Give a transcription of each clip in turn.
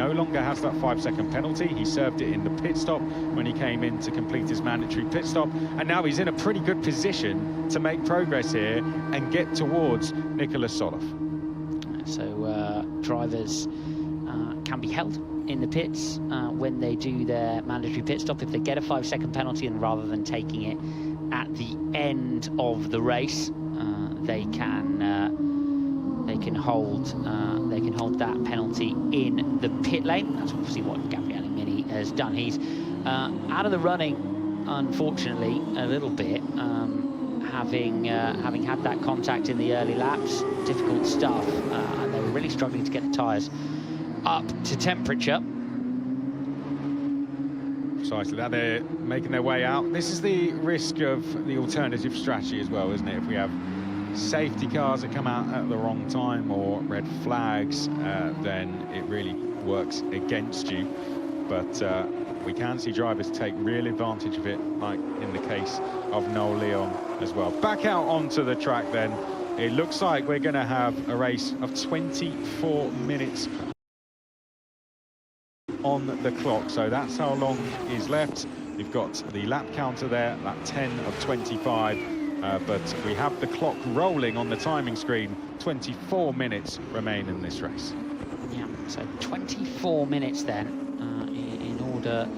no longer has that 5-second penalty. He served it in the pit stop when he came in to complete his mandatory pit stop, and now he's in a pretty good position to make progress here and get towards Nicholas Soloff. So drivers can be held in the pits when they do their mandatory pit stop if they get a 5-second penalty, and rather than taking it at the end of the race, they can hold that penalty in the pit lane. That's obviously what Gabriele Mini has done. He's out of the running, unfortunately, a little bit, having had that contact in the early laps. Difficult stuff, and they were really struggling to get the tyres up to temperature. Precisely that, they're making their way out. This is the risk of the alternative strategy as well, isn't it? If we have safety cars that come out at the wrong time or red flags, then it really works against you. But we can see drivers take real advantage of it, like in the case of Noel Leon as well. Back out onto the track then. It looks like we're going to have a race of 24 minutes on the clock, so that's how long is left. We've got the lap counter there, lap 10 of 25, but we have the clock rolling on the timing screen. 24 minutes remain in this race. Yeah, so 24 minutes then in order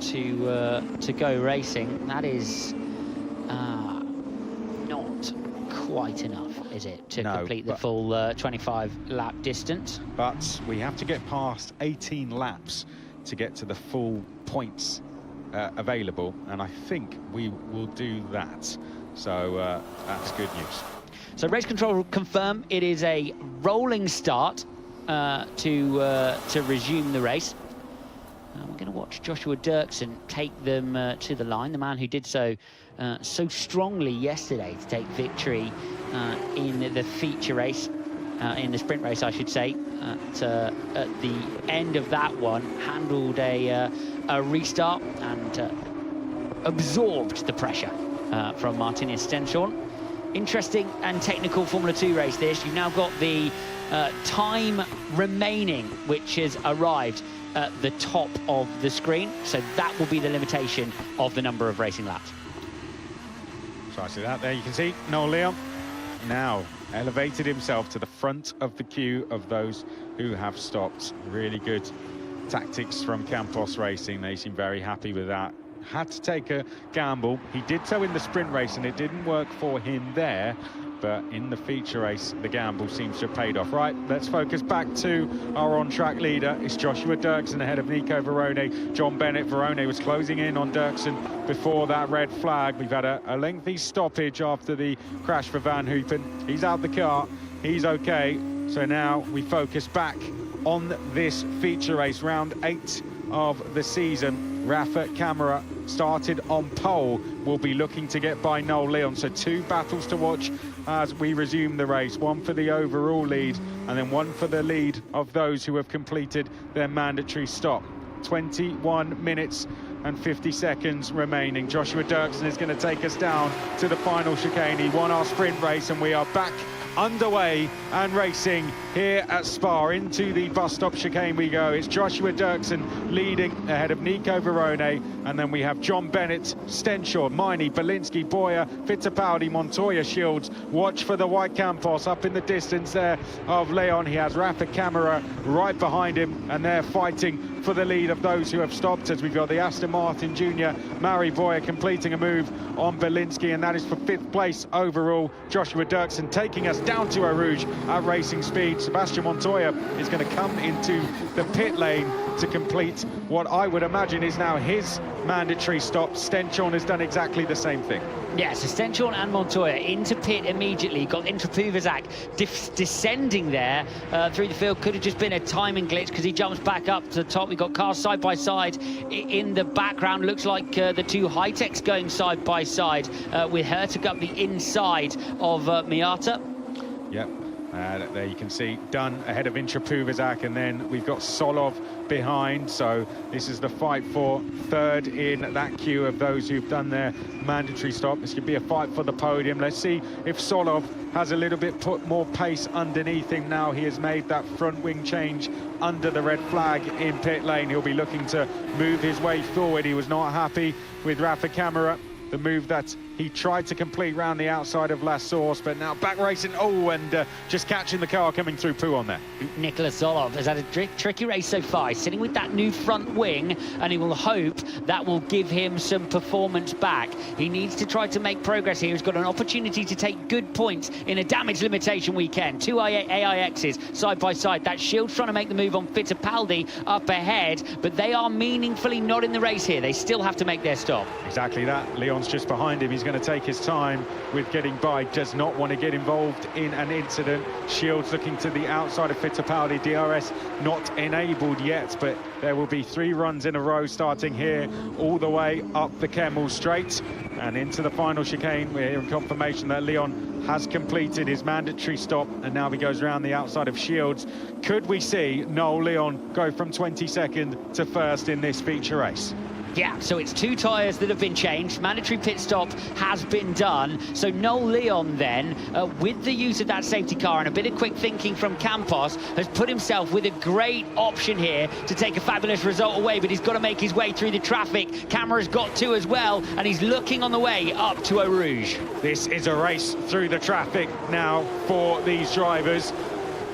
to go racing. That is not quite enough, is it, to complete the full 25 lap distance? But we have to get past 18 laps to get to the full points available, and I think we will do that. So that's good news. So race control confirm it is a rolling start to resume the race. We're going to watch Joshua Dirksen take them to the line, the man who did so strongly yesterday to take victory in the feature race, in the sprint race, I should say. At the end of that one, handled a restart and absorbed the pressure from Martinez Stenshorn. Interesting and technical Formula 2 race this. You've now got the time remaining, which has arrived at the top of the screen, so that will be the limitation of the number of racing laps. So I see that there. You can see Noel Leon now elevated himself to the front of the queue of those who have stopped. Really good tactics from Campos Racing. They seem very happy with that. Had to take a gamble. He did so in the sprint race and it didn't work for him there, but in the feature race the gamble seems to have paid off. Right, let's focus back to our on-track leader. It's Joshua Dirksen ahead of Nico Verone. John Bennett. Verone was closing in on Dirksen before that red flag. We've had a lengthy stoppage after the crash for Van Hoopen. He's out the car, he's okay. So now we focus back on this feature race, round 8 of the season. Rafa Camara started on pole, will be looking to get by Noel Leon. So 2 battles to watch as we resume the race. One for the overall lead and then one for the lead of those who have completed their mandatory stop. 21 minutes and 50 seconds remaining. Joshua Dirksen is going to take us down to the final chicane. He won our sprint race and we are back underway and racing here at Spa. Into the bus stop chicane we go. It's Joshua Dirksen leading ahead of Nico Verone, and then we have John Bennett, Stenshorn, Miney, Belinsky, Boyer, Fittipaldi, Montoya, Shields. Watch for the white Campos up in the distance there of Leon. He has Rafa Camara right behind him, and they're fighting for the lead of those who have stopped, as we've got the Aston Martin Junior Mari Boyer completing a move on Belinsky, and that is for 5th place overall. Joshua Dirksen taking us down to Eau Rouge at racing speed. Sebastian Montoya is going to come into the pit lane to complete what I would imagine is now his mandatory stop. Stenshorn has done exactly the same thing. Yeah, so Stenshorn and Montoya into pit immediately. Got Inter Puvazak descending there through the field. Could have just been a timing glitch because he jumps back up to the top. We've got cars side by side in the background. Looks like the 2 high-techs going side by side with Hertog up the inside of Miata. Yep, There you can see Dunn ahead of Intrapuvizak, and then we've got Solov behind. So this is the fight for third in that queue of those who've done their mandatory stop. This could be a fight for the podium. Let's see if Solov has a little bit more pace underneath him now. He has made that front wing change under the red flag in pit lane. He'll be looking to move his way forward. He was not happy with Rafa Camara, the move that he tried to complete round the outside of La Source, but now back racing. Oh, and just catching the car coming through Pouhon there. Nicholas Solov has had a tricky race so far. He's sitting with that new front wing, and he will hope that will give him some performance back. He needs to try to make progress here. He's got an opportunity to take good points in a damage limitation weekend. Two AIXs side by side. That Shield's trying to make the move on Fittipaldi up ahead, but they are meaningfully not in the race here. They still have to make their stop. Exactly that. Leon's just behind him. He's going to take his time with getting by, does not want to get involved in an incident. Shields looking to the outside of Fittipaldi. DRS not enabled yet, but there will be 3 runs in a row starting here all the way up the Kemmel Straight and into the final chicane. We're hearing confirmation that Leon has completed his mandatory stop, and now he goes around the outside of Shields. Could we see Noel Leon go from 22nd to 1st in this feature race? Yeah, so it's 2 tyres that have been changed. Mandatory pit stop has been done. So Noel Leon then, with the use of that safety car and a bit of quick thinking from Campos, has put himself with a great option here to take a fabulous result away, but he's got to make his way through the traffic. Camera's got to as well, and he's looking on the way up to Eau Rouge. This is a race through the traffic now for these drivers.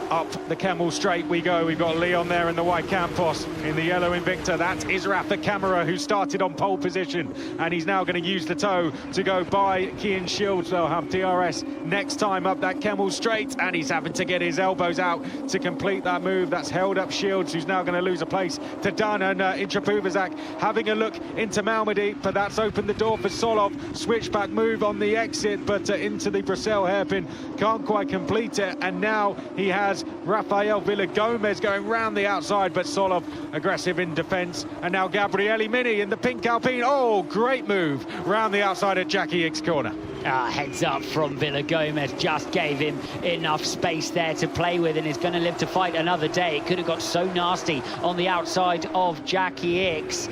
Up the Kemmel Straight we go. We've got Leon there in the white Campos. In the yellow Invicta, that is Rafa Camara, who started on pole position, and he's now going to use the toe to go by Kian Shields. They'll have DRS next time up that Kemmel Straight, and he's having to get his elbows out to complete that move. That's held up Shields, who's now going to lose a place to Dunn, and Intrapuvizak having a look into Malmedy, but that's opened the door for Solov. Switchback move on the exit, but into the Bruxelles hairpin, can't quite complete it, and now he has Rafael Villagomez going round the outside, but Solov aggressive in defence. And now Gabriele Mini in the pink Alpine. Oh, great move round the outside of Jackie Ickx corner. Heads up from Villagomez, just gave him enough space there to play with, and is going to live to fight another day. It could have got so nasty on the outside of Jackie Ickx,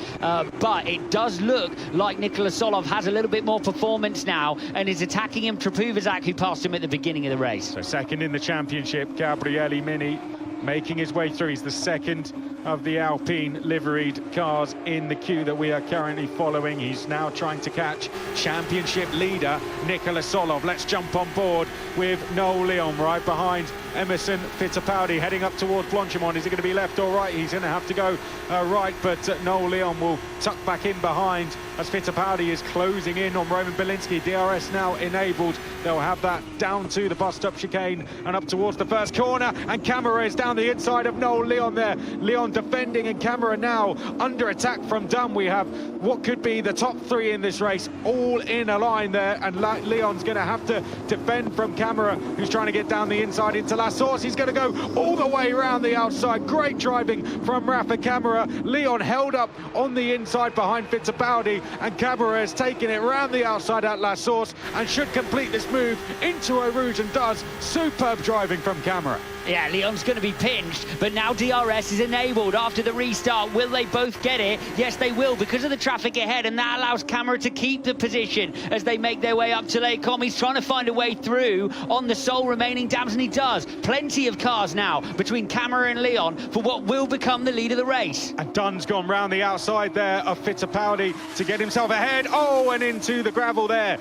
but it does look like Nicholas Solov has a little bit more performance now and is attacking him. Trapuvizak, who passed him at the beginning of the race. So second in the championship, Gabriele Mini making his way through. He's the second of the Alpine liveried cars in the queue that we are currently following. He's now trying to catch championship leader Nicholas Solov. Let's jump on board with Noel Leon right behind Emerson Fittipaldi, heading up towards Blanchimont. Is it going to be left or right? He's going to have to go right, but Noel Leon will tuck back in behind as Fittipaldi is closing in on Roman Bielinski. DRS now enabled. They'll have that down to the bus stop chicane and up towards the first corner, and Camara is down the inside of Noel Leon there. Leon defending, and Camara now under attack from Dunn. We have what could be the top 3 in this race all in a line there, and Leon's going to have to defend from Camara, who's trying to get down the inside into La Source. He's going to go all the way around the outside. Great driving from Rafa Camara. Leon held up on the inside behind Fittipaldi, and Camara has taken it around the outside at La Source and should complete this move into Eau Rouge, and does. Superb driving from Camara. Yeah, Leon's going to be pinched, but now DRS is enabled after the restart. Will they both get it? Yes, they will, because of the traffic ahead, and that allows Camara to keep the position as they make their way up to Lake Com. He's trying to find a way through on the sole remaining dams, and he does. Plenty of cars now between Camara and Leon for what will become the lead of the race. And Dunn's gone round the outside there of Fittipaldi to get himself ahead. Oh, and into the gravel there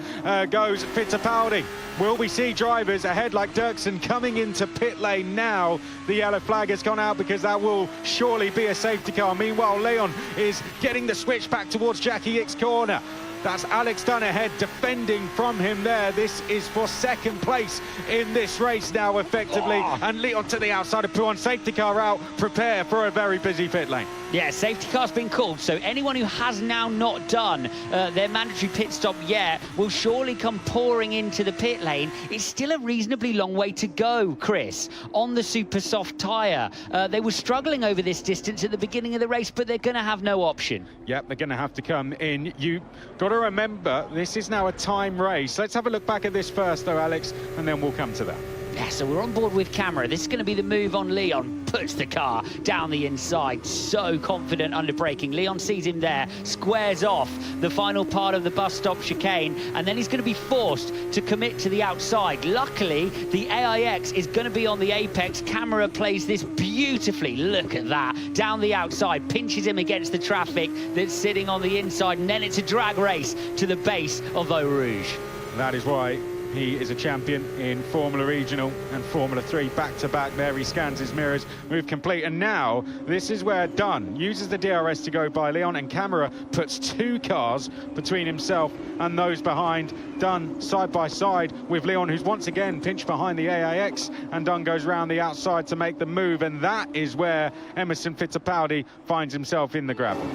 goes Fittipaldi. Will we see drivers ahead like Dirksen coming into pit lane now? The yellow flag has gone out because that will surely be a safety car. Meanwhile, Leon is getting the switch back towards Jackie Ickx corner. That's Alex Dunn ahead, defending from him there. This is for second place in this race now, effectively. Oh. And Leon to the outside of Pouhon. Safety car out, prepare for a very busy pit lane. Yeah, safety car's been called, so anyone who has now not done their mandatory pit stop yet will surely come pouring into the pit lane. It's still a reasonably long way to go, Chris, on the super soft tyre. They were struggling over this distance at the beginning of the race, but they're going to have no option. Yep, they're going to have to come in. You got to remember, this is now a time race. Let's have a look back at this first, though, Alex, and then we'll come to that. Yeah, so we're on board with camera. This is going to be the move on Leon. Puts the car down the inside. So confident under braking. Leon sees him there, squares off the final part of the bus stop chicane, and then he's going to be forced to commit to the outside. Luckily, the AIX is going to be on the apex. Camera plays this beautifully. Look at that. Down the outside, pinches him against the traffic that's sitting on the inside, and then it's a drag race to the base of Eau Rouge. That is why he is a champion in Formula Regional and Formula 3 back-to-back. There he scans his mirrors, move complete, and now this is where Dunn uses the DRS to go by Leon, and Camera puts 2 cars between himself and those behind. Dunn side by side with Leon, who's once again pinched behind the AIX, and Dunn goes round the outside to make the move, and that is where Emerson Fittipaldi finds himself in the gravel.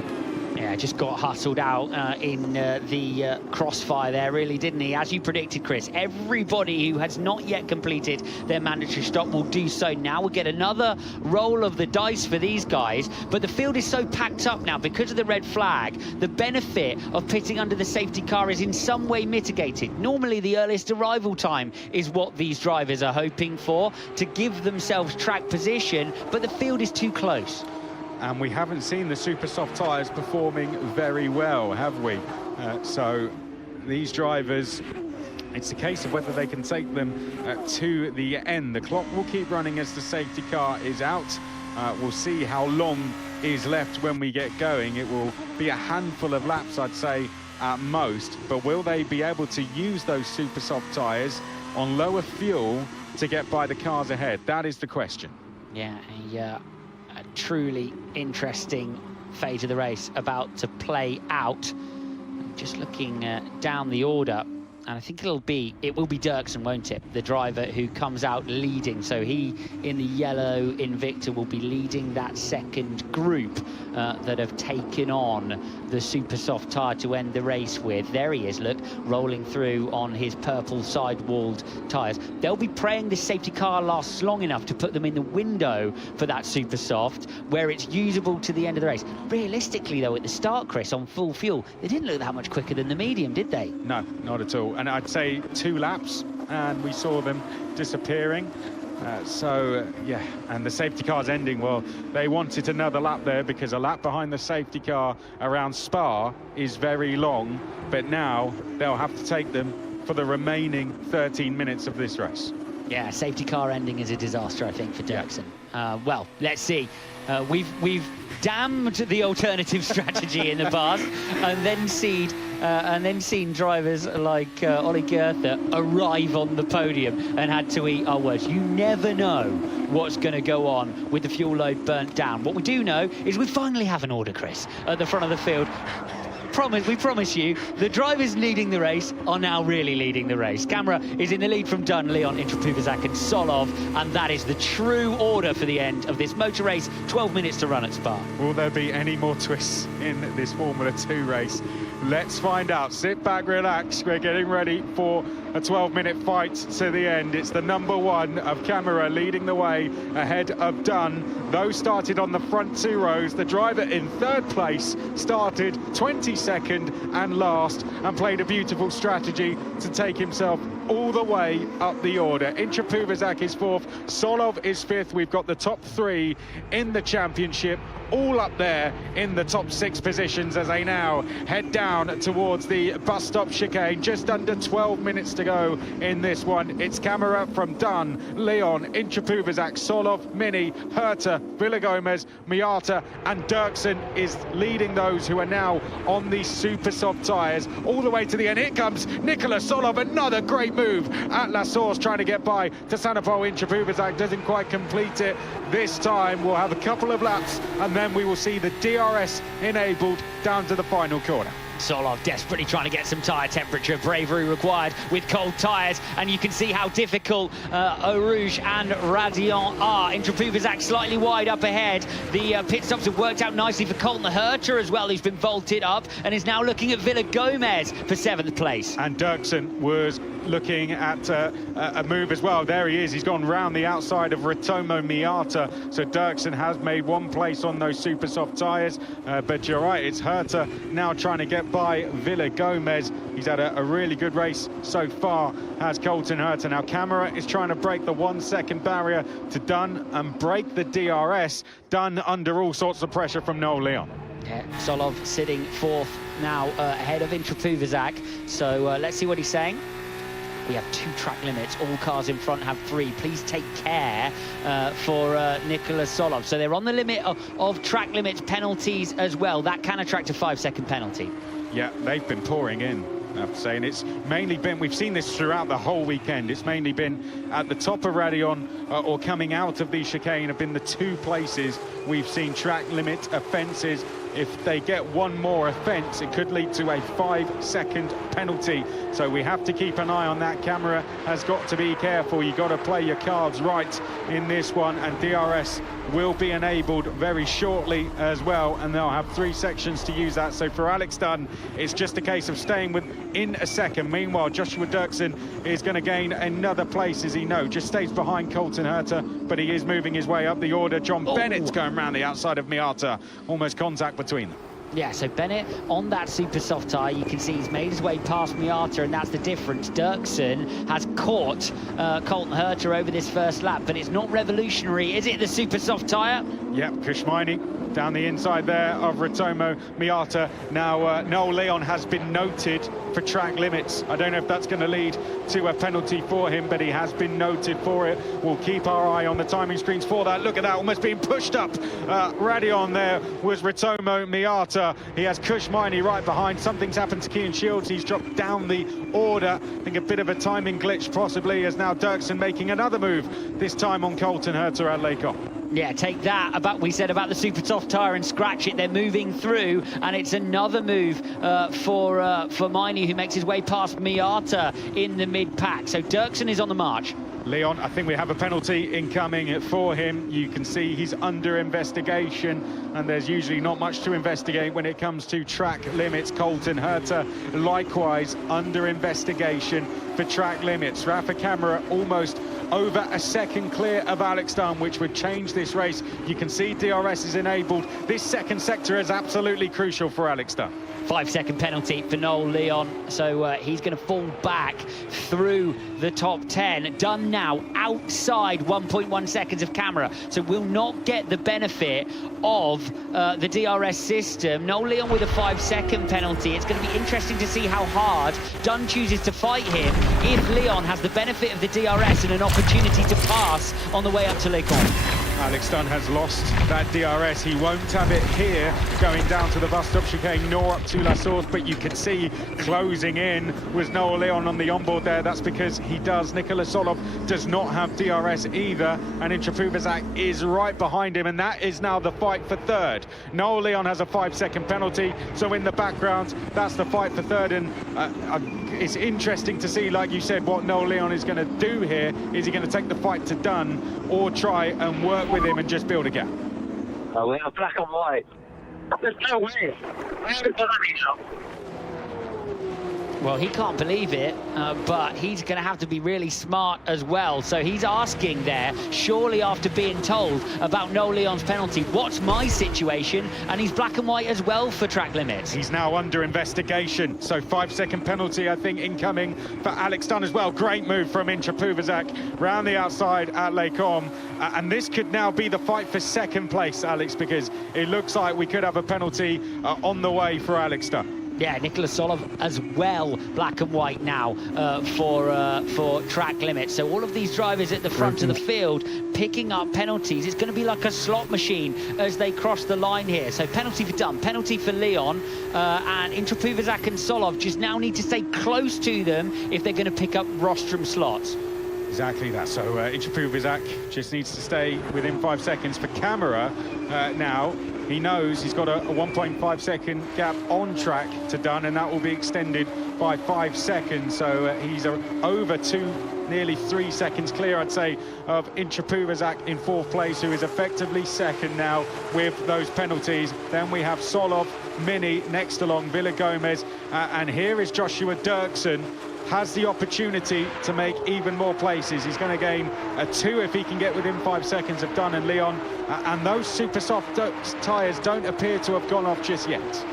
Yeah, just got hustled out in the crossfire there, really, didn't he? As you predicted, Chris, everybody who has not yet completed their mandatory stop will do so now. We'll get another roll of the dice for these guys, but the field is so packed up now because of the red flag. The benefit of pitting under the safety car is in some way mitigated. Normally, the earliest arrival time is what these drivers are hoping for to give themselves track position, but the field is too close. And we haven't seen the super soft tyres performing very well, have we? So these drivers, it's a case of whether they can take them to the end. The clock will keep running as the safety car is out. We'll see how long is left when we get going. It will be a handful of laps, I'd say, at most. But will they be able to use those super soft tyres on lower fuel to get by the cars ahead? That is the question. Yeah, a truly interesting phase of the race about to play out. Just looking down the order, and I think it will be Dirksen, won't it? The driver who comes out leading. So he, in the yellow Invicta, will be leading that second group that have taken on the super soft tyre to end the race with. There he is, look, rolling through on his purple sidewalled tyres. They'll be praying this safety car lasts long enough to put them in the window for that super soft, where it's usable to the end of the race. Realistically, though, at the start, Chris, on full fuel, they didn't look that much quicker than the medium, did they? No, not at all. And I'd say 2 laps, and we saw them disappearing. Yeah, and the safety car's ending. Well, they wanted another lap there because a lap behind the safety car around Spa is very long, but now they'll have to take them for the remaining 13 minutes of this race. Yeah, safety car ending is a disaster, I think, for Dirksen. Yeah. Well, let's see. We've damned the alternative strategy in the past, and then seen drivers like Ollie Goethe arrive on the podium and had to eat our words. You never know what's going to go on with the fuel load burnt down. What we do know is we finally have an order, Chris, at the front of the field. We promise you, the drivers leading the race are now really leading the race. Camera is in the lead from Dunn, Leon, Intrapuvazak and Solov, and that is the true order for the end of this motor race. 12 minutes to run at Spa. Will there be any more twists in this Formula 2 race? Let's find out. Sit back, relax. We're getting ready for a 12-minute fight to the end. It's the number 1 of Camera leading the way ahead of Dunn. Those started on the front 2 rows. The driver in 3rd place started 22nd and last and played a beautiful strategy to take himself all the way up the order. Intrapuvazak is 4th, Solov is 5th. We've got the top 3 in the championship, all up there in the top 6 positions as they now head down towards the bus stop chicane. Just under 12 minutes to go in this one. It's Camera from Dunn, Leon, Intrapuvazak, Solov, Mini, Herta, Villagomez, Miata and Dirksen is leading those who are now on these super soft tyres all the way to the end. Here comes Nicolas Solov, another great move at La Source, trying to get by to Sanapol. Intrapuvazak doesn't quite complete it this time. We'll have a couple of laps and then we will see the DRS enabled down to the final corner. Solov desperately trying to get some tyre temperature, bravery required with cold tyres, and you can see how difficult Eau Rouge and Radiant are. Intrapuvazak slightly wide up ahead. The pit stops have worked out nicely for Colton Herta as well, who's been vaulted up and is now looking at Villagomez for 7th place. And Dirksen was looking at a move as well. There he is. He's gone round the outside of Ritomo Miata. So Dirksen has made one place on those super soft tyres. But you're right, it's Herta now trying to get by Villa Gomez. He's had a really good race so far, has Colton Herta. Now Camara is trying to break the 1 second barrier to Dunn and break the DRS. Dunn under all sorts of pressure from Noel Leon. Yeah, Solov sitting fourth now ahead of Intrapuvizak. So let's see what he's saying. We have 2 track limits. All cars in front have 3. Please take care for Nicholas Solov. So they're on the limit of track limits penalties as well. That can attract a 5 second penalty. Yeah, they've been pouring in. I'm saying it's mainly been, we've seen this throughout the whole weekend, it's mainly been at the top of Radion or coming out of the chicane have been the 2 places we've seen track limit offences. If they get one more offence, it could lead to a 5 second penalty. So we have to keep an eye on that. Camera has got to be careful. You've got to play your cards right in this one, and DRS will be enabled very shortly as well, and they'll have 3 sections to use that. So for Alex Dunn, it's just a case of staying within a second. Meanwhile, Joshua Dirksen is going to gain another place, as he knows, just stays behind Colton Herta, but he is moving his way up the order. John Bennett's going around the outside of Miata, almost contact between them. Yeah, so Bennett on that super soft tyre, you can see he's made his way past Miata, and that's the difference. Dirksen has caught Colton Herta over this first lap, but it's not revolutionary, is it, the super soft tyre? Yep, Kushmaini down the inside there of Ritomo Miata. Now, Noel Leon has been noted for track limits. I don't know if that's going to lead to a penalty for him, but he has been noted for it. We'll keep our eye on the timing screens for that. Look at that, almost being pushed up. Radion there was Ritomo Miata. He has Kushmaini right behind. Something's happened to Kean Shields. He's dropped down the order. I think a bit of a timing glitch possibly, as now Dirksen making another move, this time on Colton Herta at Lake On. Yeah, take that about we said about the super soft tyre and scratch it. They're moving through, and it's another move for Maini, who makes his way past Miata in the mid-pack. So Dirksen is on the march. Leon, I think we have a penalty incoming for him. You can see he's under investigation, and there's usually not much to investigate when it comes to track limits. Colton Herta, likewise, under investigation for track limits. Rafa Camara almost over a second clear of Alex Dunn, which would change this race. You can see DRS is enabled. This second sector is absolutely crucial for Alex Dunn. 5 second penalty for Noel Leon, so he's going to fall back through the top 10. Dunn now outside 1.1 seconds of Camera, so will not get the benefit of the DRS system. Noel Leon with a 5 second penalty. It's going to be interesting to see how hard Dunn chooses to fight him if Leon has the benefit of the DRS and an opportunity to pass on the way up to Les Combes. Alex Dunn has lost that DRS. He won't have it here going down to the bus stop chicane nor up to La Source, but you can see closing in was Noel Leon on the onboard there. That's because he does. Nicholas Solov does not have DRS either, and Intrapuvizak is right behind him, and that is now the fight for third. Noel Leon has a 5 second penalty, so in the background, that's the fight for third, and it's interesting to see, like you said, what Noel Leon is going to do here. Is he going to take the fight to Dunn or try and work with him and just build a gap? Oh, we are black and white. There's no way. I haven't done anything. Well, he can't believe it, but he's going to have to be really smart as well. So he's asking there, surely after being told about Noel Leon's penalty, what's my situation? And he's black and white as well for track limits. He's now under investigation. So 5 second penalty, I think, incoming for Alex Dunn as well. Great move from Intrapuvizak round the outside at Les Combes. And this could now be the fight for second place, Alex, because it looks like we could have a penalty on the way for Alex Dunn. Yeah, Nicholas Solov as well, black and white now for track limits. So all of these drivers at the front of the field picking up penalties. It's going to be like a slot machine as they cross the line here. So penalty for Dunn, penalty for Leon, and Intrapuvizak and Solov just now need to stay close to them if they're going to pick up rostrum slots. Exactly that. So Intrapuvizak just needs to stay within 5 seconds. For Camara now, he knows he's got a 1.5 second gap on track to Dunn, and that will be extended by 5 seconds. So he's over 2, nearly 3 seconds clear, I'd say, of Intrapuvizak in fourth place, who is effectively second now with those penalties. Then we have Solov, Mini next along, Villa Gomez, and here is Joshua Dirksen, has the opportunity to make even more places. He's going to gain a 2 if he can get within 5 seconds of Dunn and Leon. And those super soft tyres don't appear to have gone off just yet.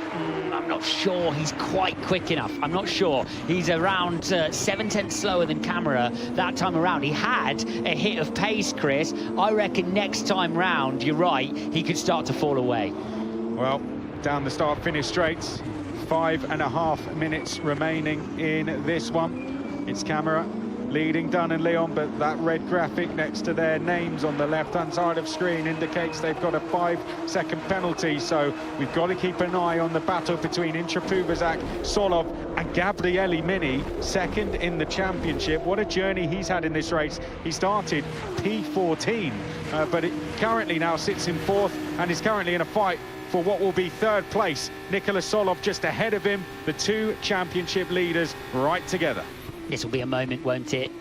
I'm not sure he's quite quick enough. I'm not sure. He's around 7/10 slower than Camera that time around. He had a hit of pace, Chris. I reckon next time round, you're right, he could start to fall away. Well, down the start-finish straight, 5.5 minutes remaining in this one. It's Camera leading Dunn and Leon, but that red graphic next to their names on the left-hand side of screen indicates they've got a 5-second penalty, so we've got to keep an eye on the battle between Intrapubazak, Solov and Gabriele Mini, second in the championship. What a journey he's had in this race. He started P14, but it currently now sits in 4th and is currently in a fight for what will be 3rd place. Nicholas Solov just ahead of him, the 2 championship leaders right together. This will be a moment, won't it?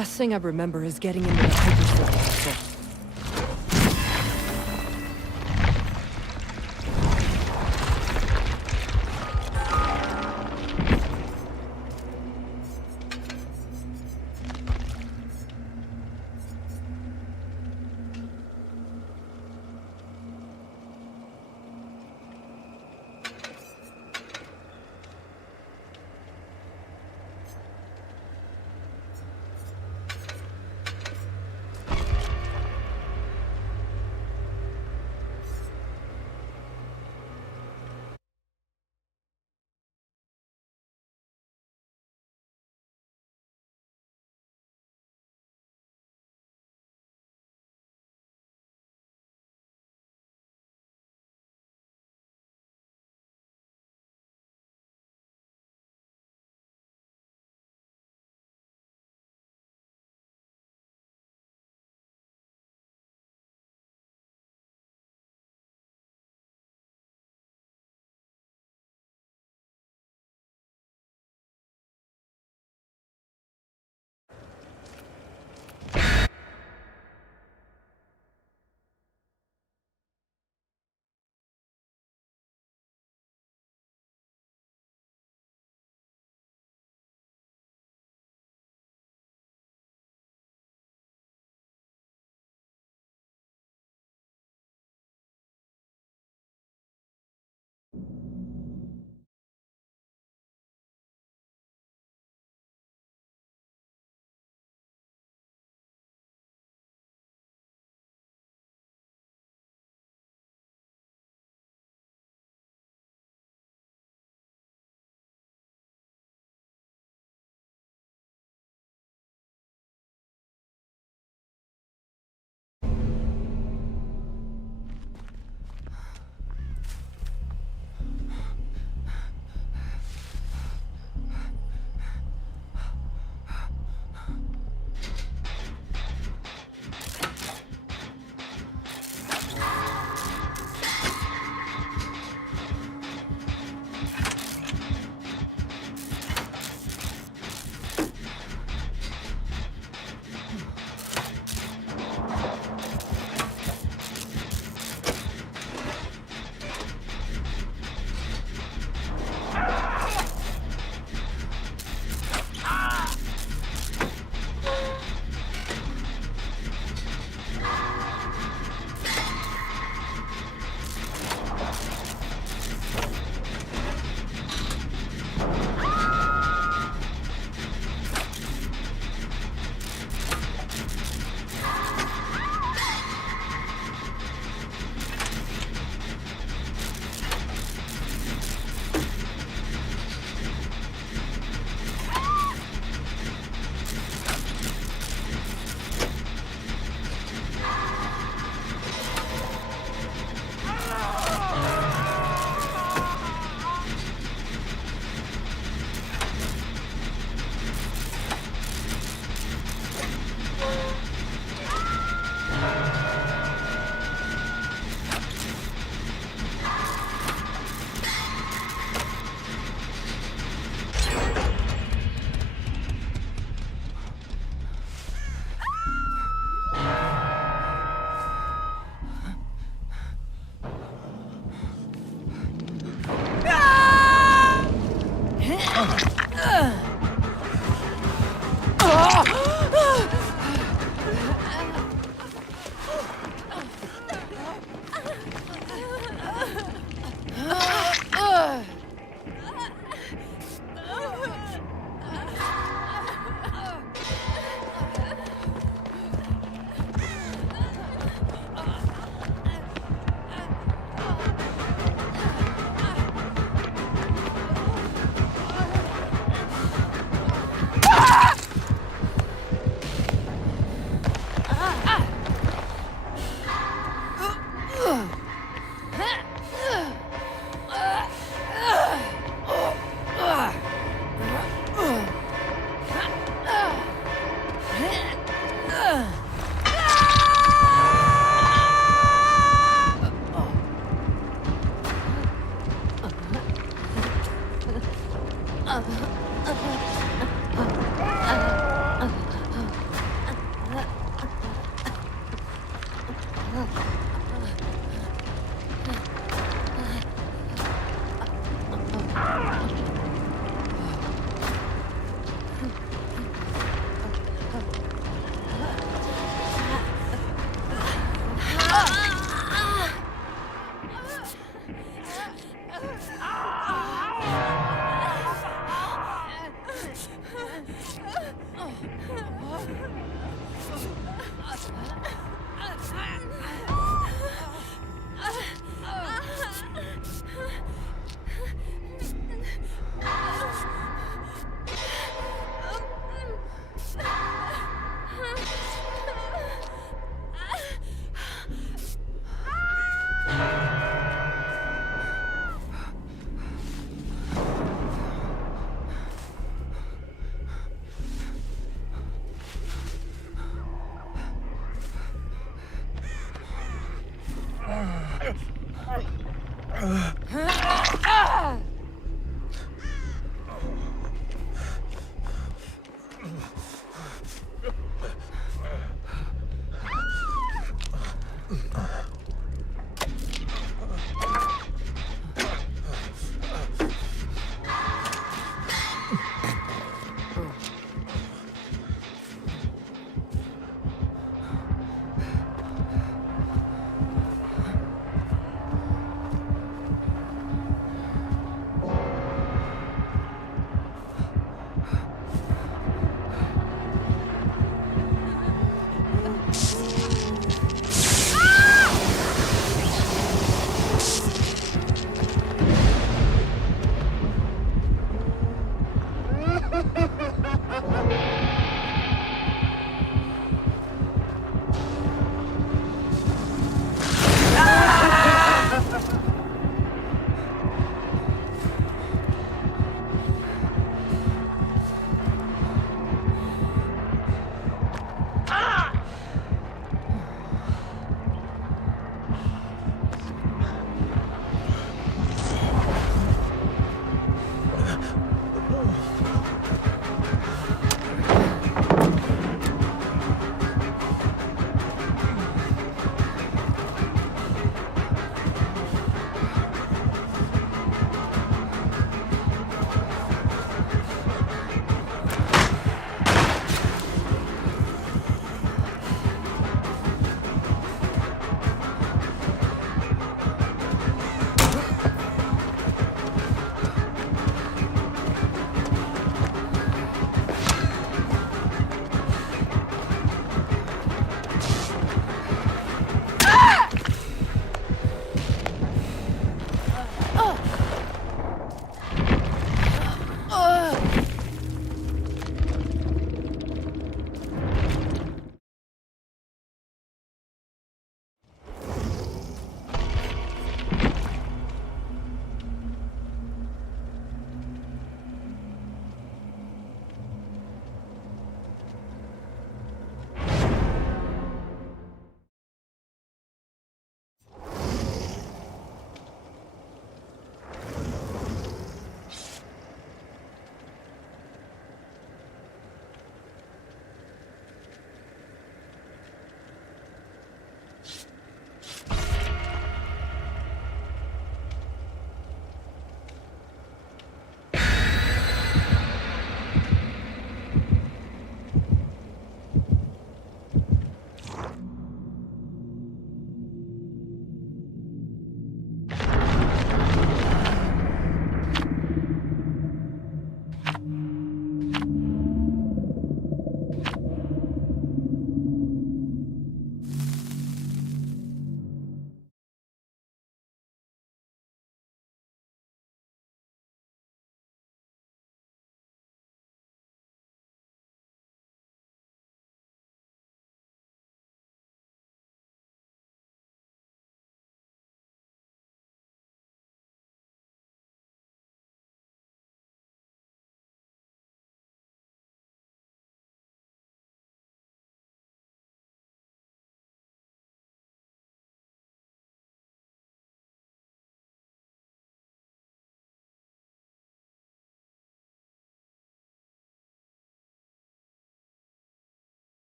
last thing I remember is getting into the hypersleep capsule.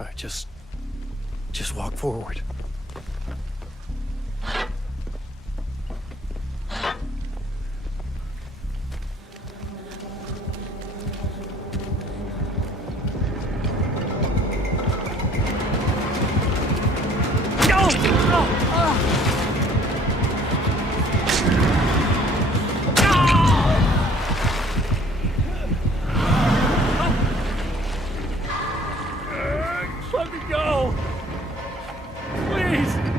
All right, just walk forward. Let me go! Please!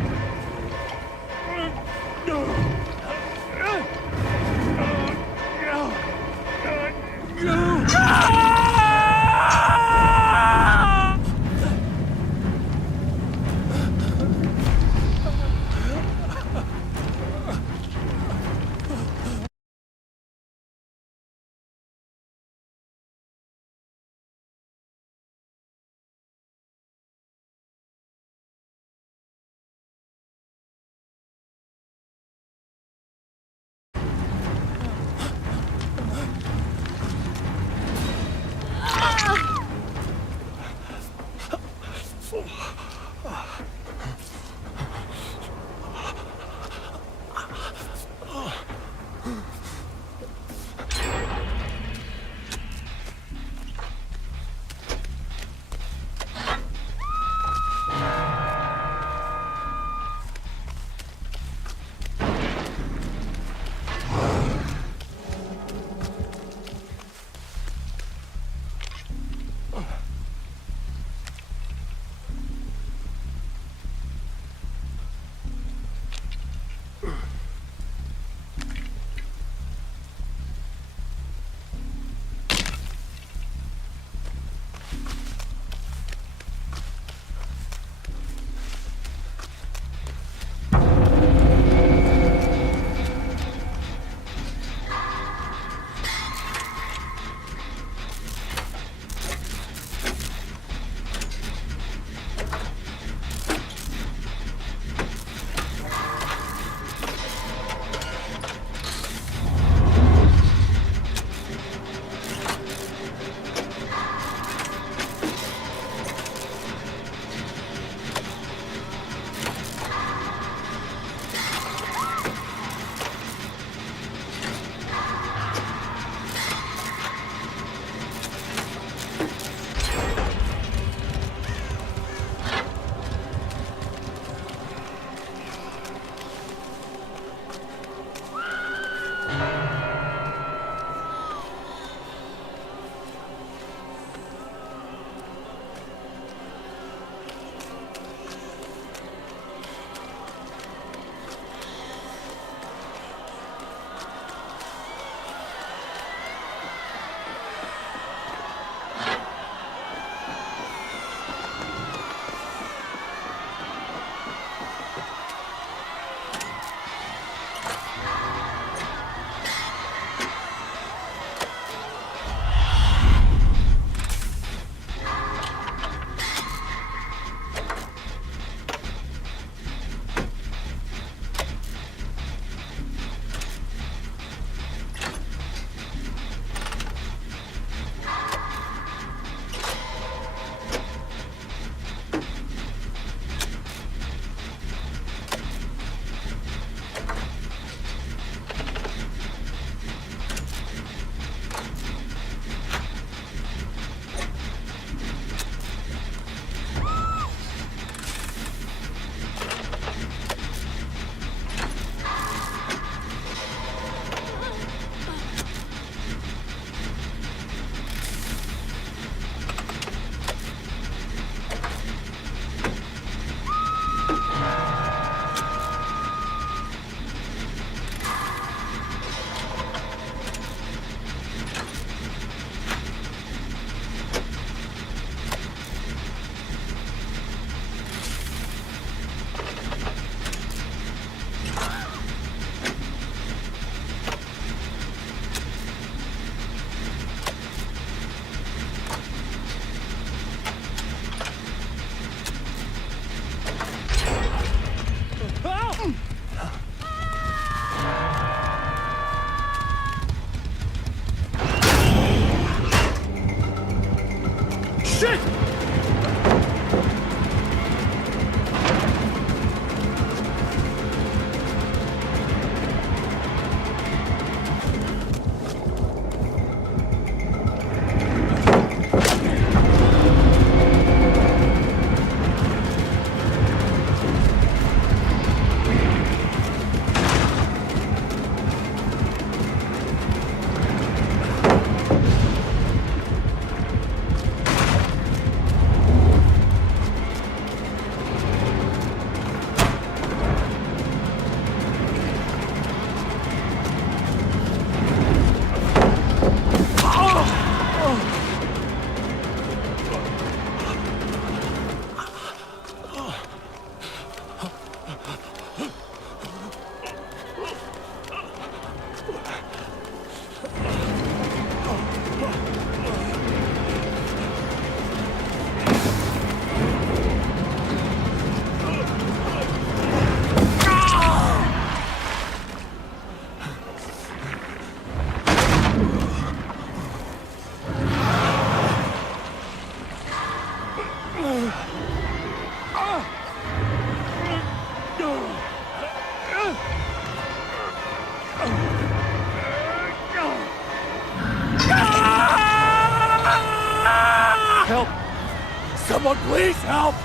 Help!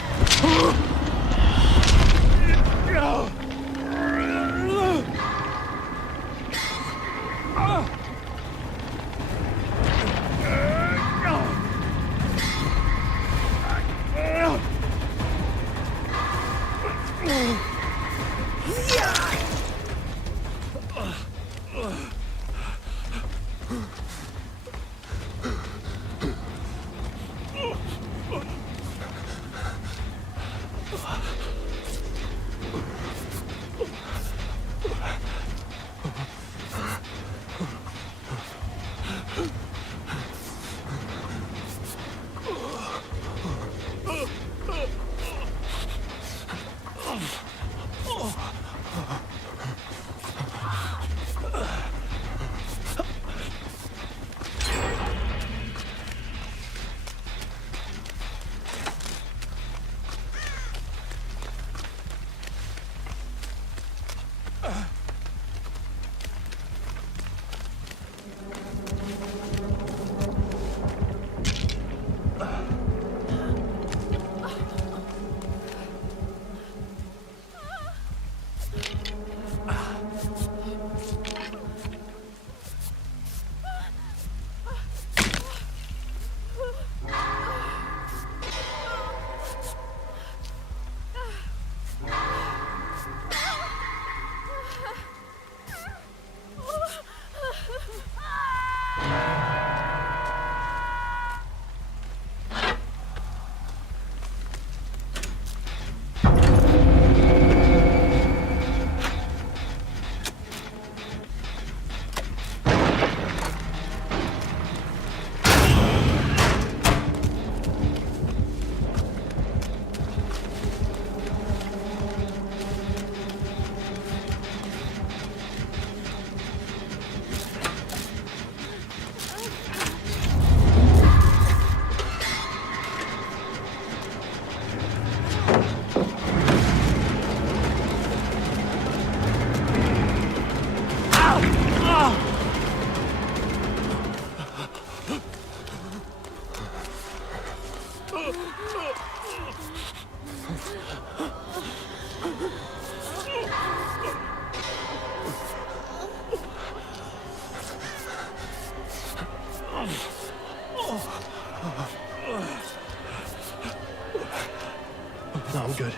No, I'm good.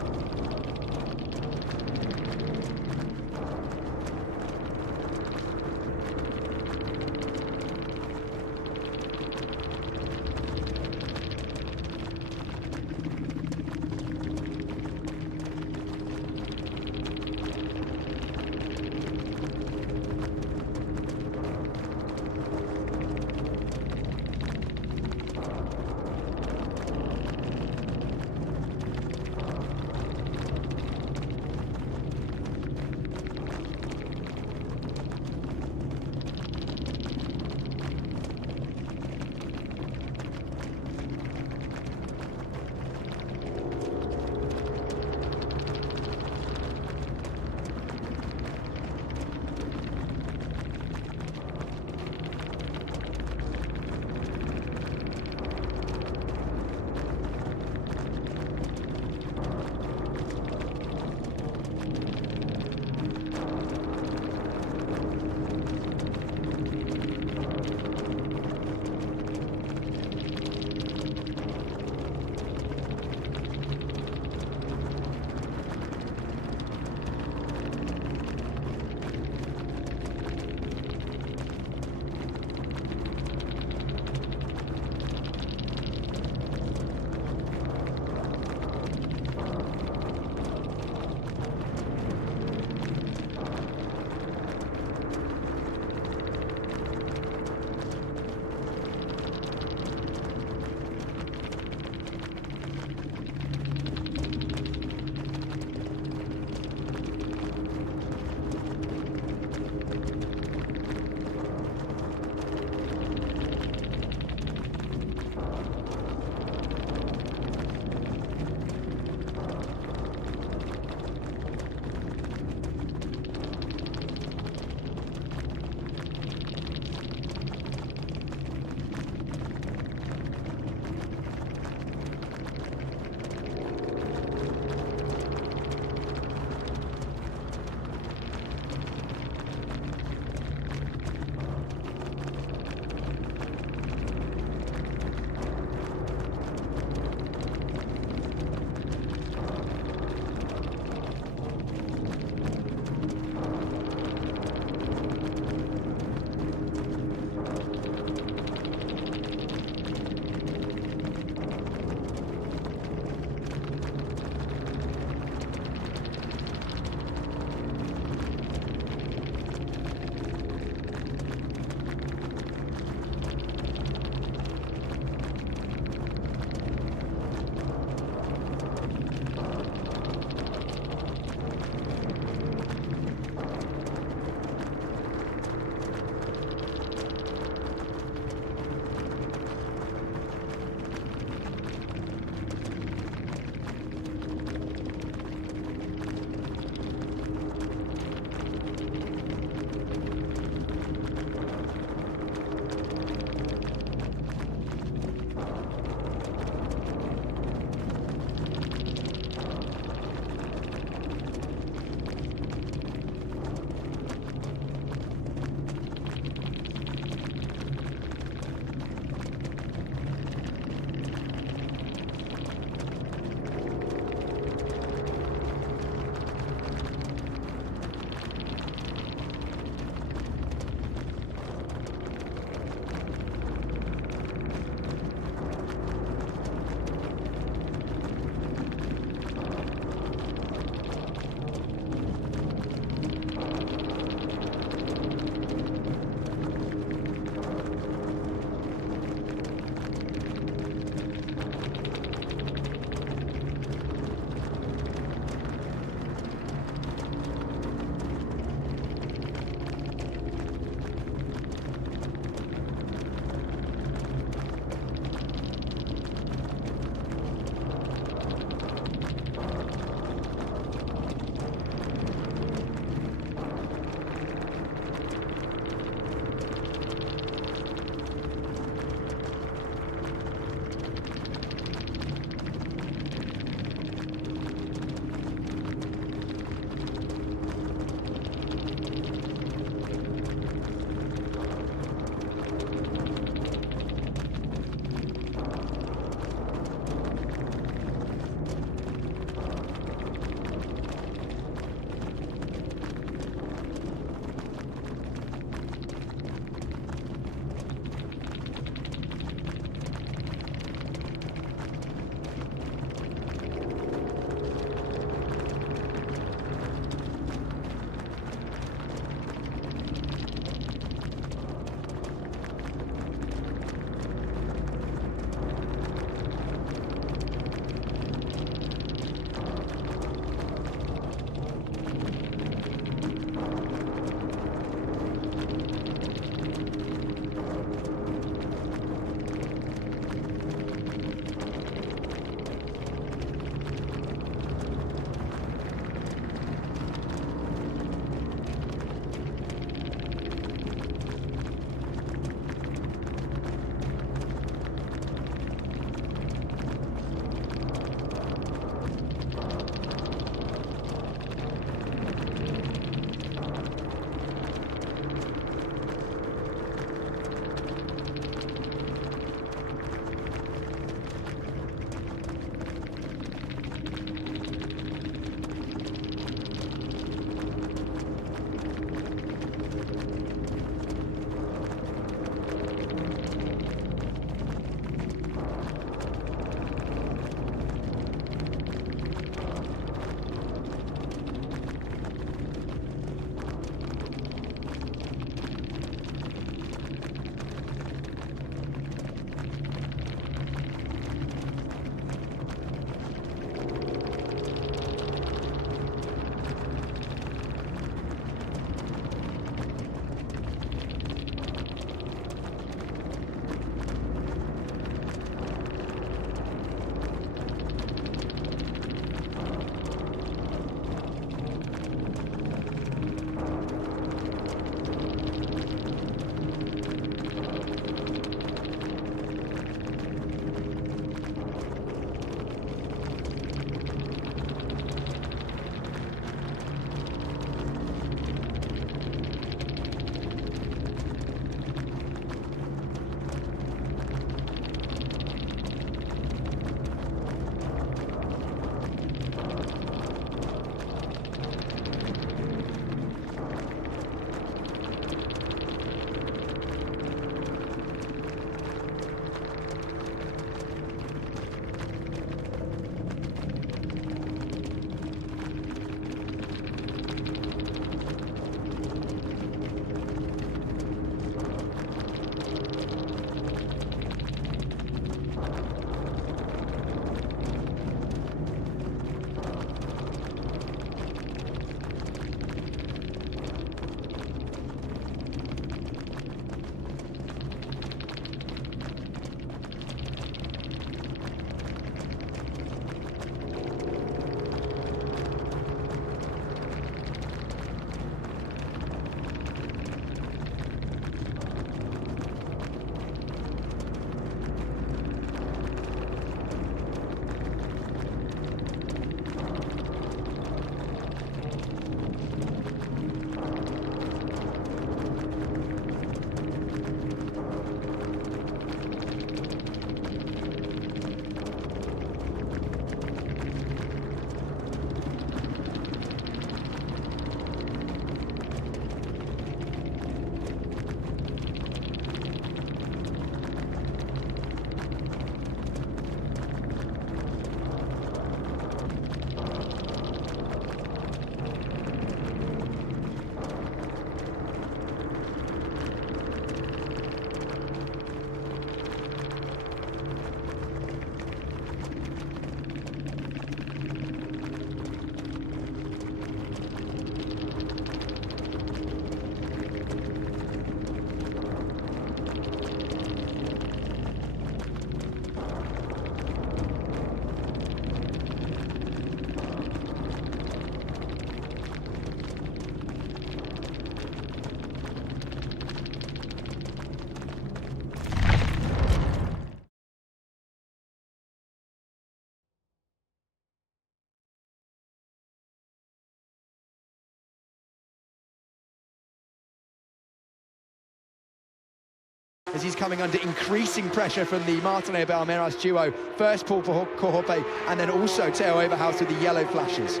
as he's coming under increasing pressure from the Martinez Balmeiras duo. First pull for Kohope, and then also Teo Overhouse with the yellow flashes.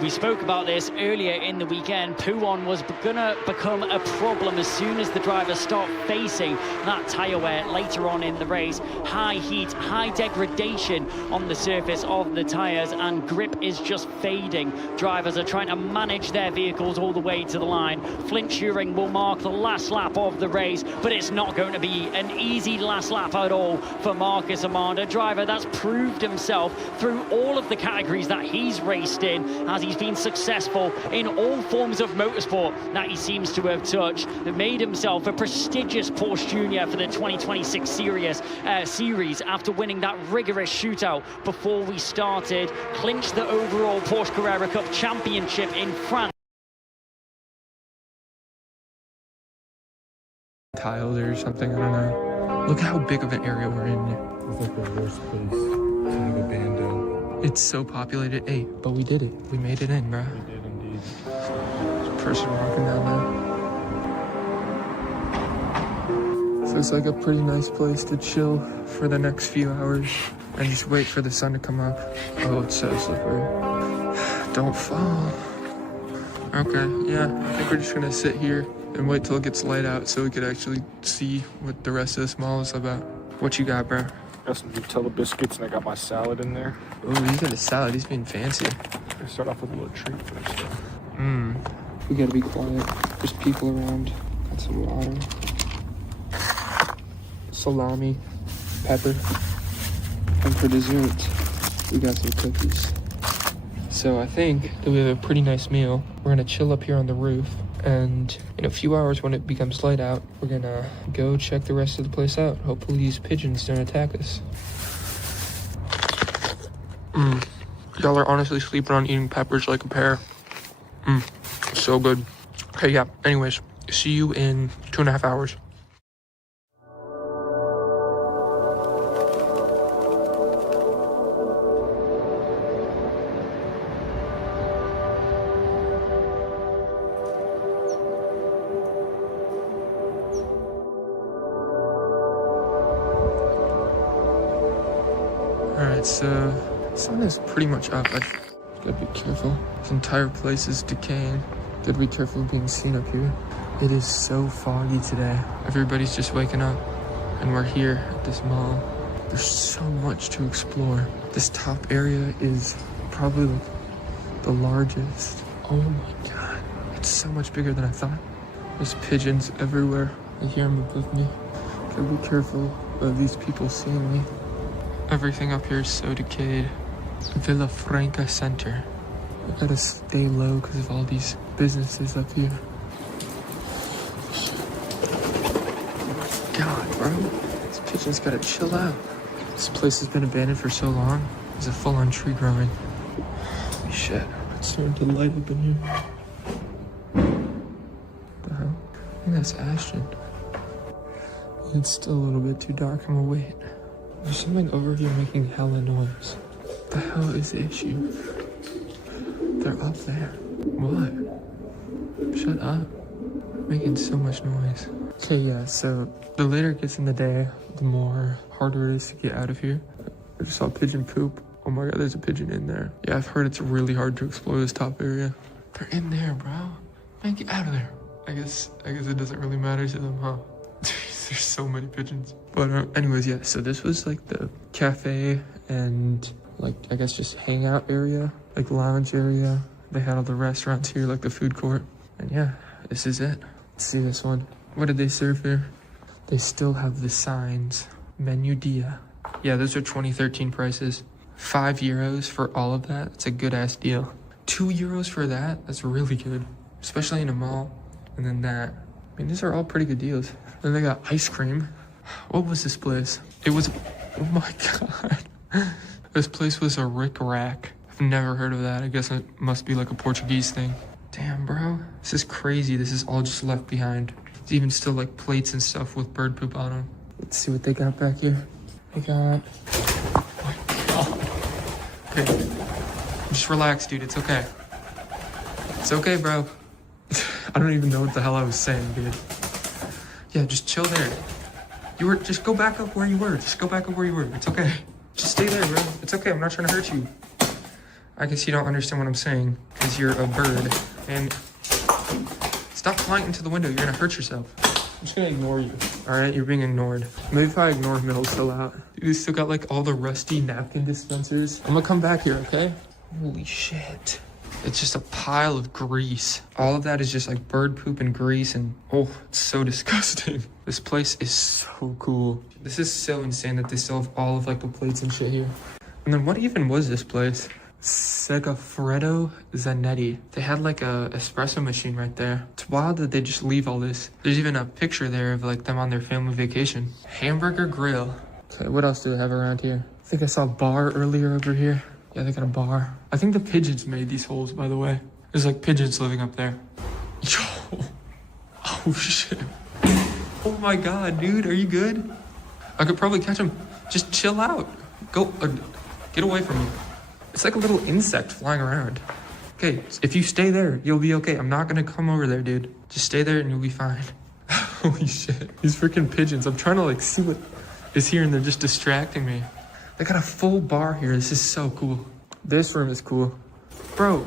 We spoke about this earlier in the weekend. Pouon was gonna become a problem as soon as the drivers start facing that tyre wear later on in the race. High heat, high degradation on the surface of the tyres, and grip is just fading. Drivers are trying to manage their vehicles all the way to the line. Flint Schuring will mark the last lap of the race, but it's not going to be an easy last lap at all for Marcus Armand, a driver that's proved himself through all of the categories that he's raced in, as he's been successful in all forms of motorsport that he seems to have touched. That made himself a prestigious Porsche Junior for the 2026 series after winning that rigorous shootout before we started. Clinched the overall Porsche Carrera Cup championship in France. Tiled or something, I don't know. Look how big of an area we're in. It's like the worst place to have abandoned. It's so populated. Hey, but we did it. We made it in, bro. We did indeed. There's a person walking down there. So it's like a pretty nice place to chill for the next few hours and just wait for the sun to come up. Oh, it's so slippery. Don't fall. Okay, yeah, I think we're just gonna sit here and wait till it gets light out so we could actually see what the rest of this mall is about. What you got, bro? Got some Nutella biscuits and I got my salad in there. Oh, he's got a salad. He's being fancy. I start off with a little treat first. We gotta be quiet. There's people around. Got some water. Salami, pepper. And for dessert, we got some cookies. So I think that we have a pretty nice meal. We're gonna chill up here on the roof. And in a few hours when it becomes light out, we're gonna go check the rest of the place out. Hopefully these pigeons don't attack us. Y'all are honestly sleeping on eating peppers like a pear. So good. Okay, yeah. Anyways, see you in 2.5 hours. Alright, so the sun is pretty much up. I gotta be careful. This entire place is decaying. Gotta be careful of being seen up here. It is so foggy today. Everybody's just waking up, and we're here at this mall. There's so much to explore. This top area is probably like the largest. Oh my god. It's so much bigger than I thought. There's pigeons everywhere. I hear them above me. Gotta be careful of these people seeing me. Everything up here is so decayed. Villa Franca Center. I gotta stay low because of all these businesses up here. God, bro. These pigeons gotta chill out. This place has been abandoned for so long. There's a full-on tree growing. Holy shit. It's starting to light up in here. What the hell? I think that's Ashton. It's still a little bit too dark. I'm gonna wait. There's something over here making hella noise. What the hell is the issue? They're up there. What? Shut up. Making so much noise. Okay, yeah, so the later it gets in the day, the more harder it is to get out of here. I just saw pigeon poop. Oh my god, there's a pigeon in there. Yeah, I've heard it's really hard to explore this top area. They're in there, bro. Man, get out of there. I guess it doesn't really matter to them, huh? There's so many pigeons. But anyways, yeah, so this was like the cafe and like, I guess just hangout area, like lounge area. They had all the restaurants here, like the food court. And yeah, this is it. Let's see this one. What did they serve here? They still have the signs. Menu dia. Yeah, those are 2013 prices. €5 for all of that. That's a good ass deal. €2 for that. That's really good, especially in a mall. And then that. I mean, these are all pretty good deals. Then they got ice cream. What was this place? It was, oh my god. This place was a Rick Rack. I've never heard of that. I guess it must be like a Portuguese thing. Damn, bro. This is crazy. This is all just left behind. There's even still like plates and stuff with bird poop on them. Let's see what they got back here. They got, oh my god. Okay. Just relax, dude. It's okay. It's okay, bro. I don't even know what the hell I was saying, dude. Yeah, just chill there. You were, just go back up where you were. Just go back up where you were. It's okay. Just stay there, bro. It's okay. I'm not trying to hurt you. I guess you don't understand what I'm saying because you're a bird. And stop flying into the window. You're going to hurt yourself. I'm just going to ignore you. All right? You're being ignored. Maybe if I ignore him, he'll still out. Dude, we still got like all the rusty napkin dispensers. I'm going to come back here, okay? Holy shit. It's just a pile of grease. All of that is just like bird poop and grease, and oh, it's so disgusting. This place is so cool. This is so insane that they still have all of like the plates and shit here. And then what even was this place? Segafredo Zanetti. They had like a espresso machine right there. It's wild that they just leave all this. There's even a picture there of like them on their family vacation. Hamburger Grill. Okay, what else do they have around here? I think I saw a bar earlier over here. Yeah, they got a bar. I think the pigeons made these holes, by the way. There's like pigeons living up there. Yo. Oh, shit. Oh my God, dude, are you good? I could probably catch them. Just chill out. Go, get away from me. It's like a little insect flying around. Okay, if you stay there, you'll be okay. I'm not gonna come over there, dude. Just stay there and you'll be fine. Holy shit. These freaking pigeons. I'm trying to like see what is here and they're just distracting me. They got a full bar here. This is so cool. This room is cool. Bro,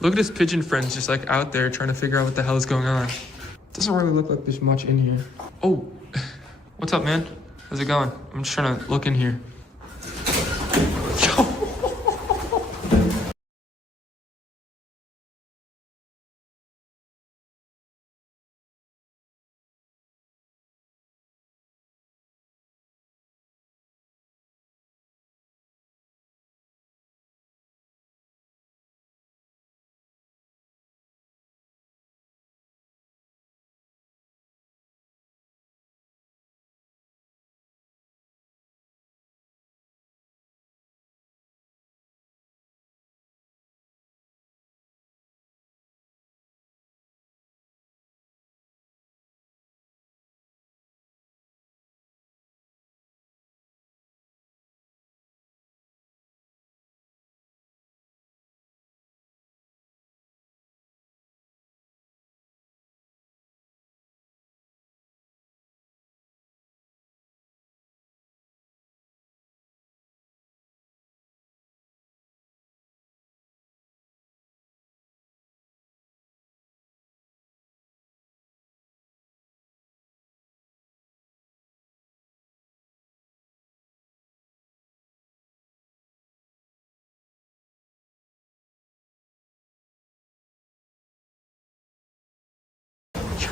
look at his pigeon friends just like out there trying to figure out what the hell is going on. Doesn't really look like there's much in here. Oh, what's up, man? How's it going? I'm just trying to look in here.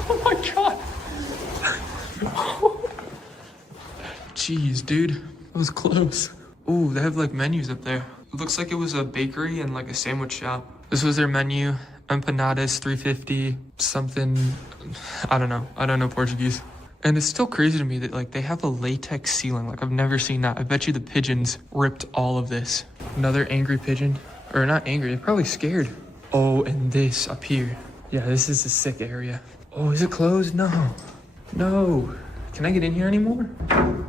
Oh my God. Jeez, dude. That was close. Ooh, they have like menus up there. It looks like it was a bakery and like a sandwich shop. This was their menu. Empanadas, $3.50, something. I don't know. I don't know Portuguese. And it's still crazy to me that like they have a latex ceiling. Like I've never seen that. I bet you the pigeons ripped all of this. Another angry pigeon. Or not angry, they're probably scared. Oh, and this up here. Yeah, this is a sick area. Oh, is it closed? No. No. Can I get in here anymore? Oh,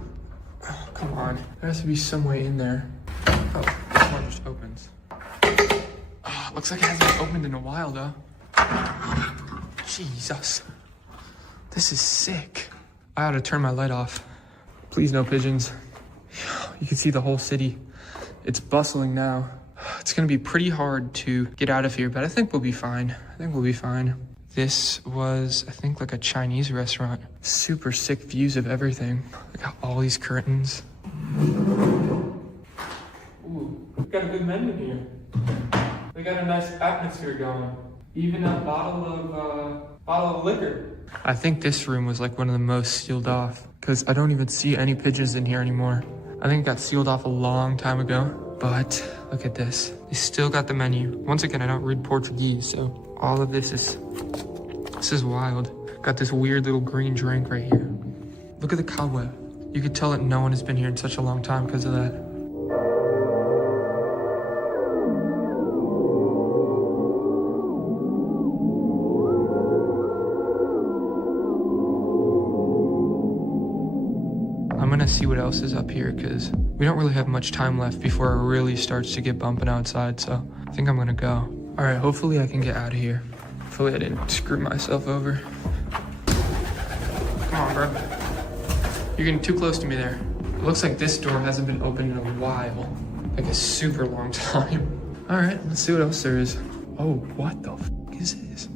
come on. There has to be some way in there. Oh, this one just opens. Oh, looks like it hasn't opened in a while, though. Jesus. This is sick. I ought to turn my light off. Please, no pigeons. You can see the whole city. It's bustling now. It's gonna be pretty hard to get out of here, but I think we'll be fine. I think we'll be fine. This was, I think, like a Chinese restaurant. Super sick views of everything. They got all these curtains. Ooh, we've got a good menu here. They got a nice atmosphere going. Even a bottle of liquor. I think this room was like one of the most sealed off because I don't even see any pigeons in here anymore. I think it got sealed off a long time ago. But look at this. They still got the menu. Once again, I don't read Portuguese, so all of this is wild. Got this weird little green drink right here. Look at the cobweb. You could tell that no one has been here in such a long time because of that. I'm gonna see what else is up here because we don't really have much time left before it really starts to get bumping outside, so I think I'm gonna go. All right, hopefully I can get out of here. Hopefully I didn't screw myself over. Come on, bro. You're getting too close to me there. It looks like this door hasn't been opened in a while. Like a super long time. All right, let's see what else there is. Oh, what the f is this?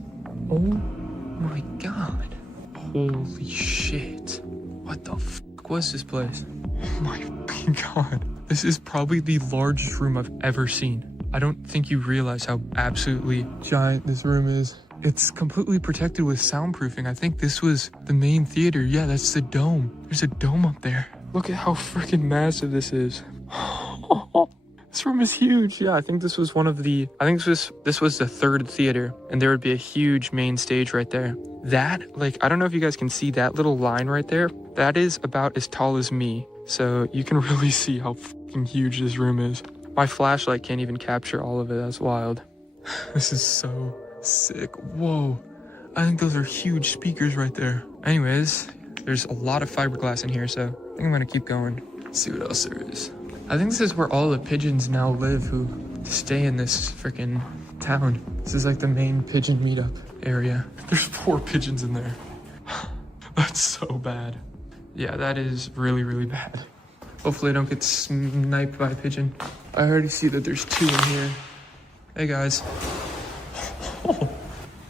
Oh my God. Holy shit. What the f was this place? Oh my fucking God. This is probably the largest room I've ever seen. I don't think you realize how absolutely giant this room is. It's completely protected with soundproofing. I think this was the main theater. Yeah, that's the dome. There's a dome up there. Look at how freaking massive this is. This room is huge. Yeah, I think this was one of the, this was the third theater, and there would be a huge main stage right there. That, like, I don't know if you guys can see that little line right there. That is about as tall as me. So you can really see how fucking huge this room is. My flashlight can't even capture all of it. That's wild. This is so sick. Whoa. I think those are huge speakers right there. Anyways, there's a lot of fiberglass in here, so I think I'm gonna keep going. Let's see what else there is. I think this is where all the pigeons now live who stay in this freaking town. This is like the main pigeon meetup area. There's 4 pigeons in there. That's so bad. Yeah, that is really, really bad. Hopefully I don't get sniped by a pigeon. I already see that there's 2 in here. Hey guys. Oh,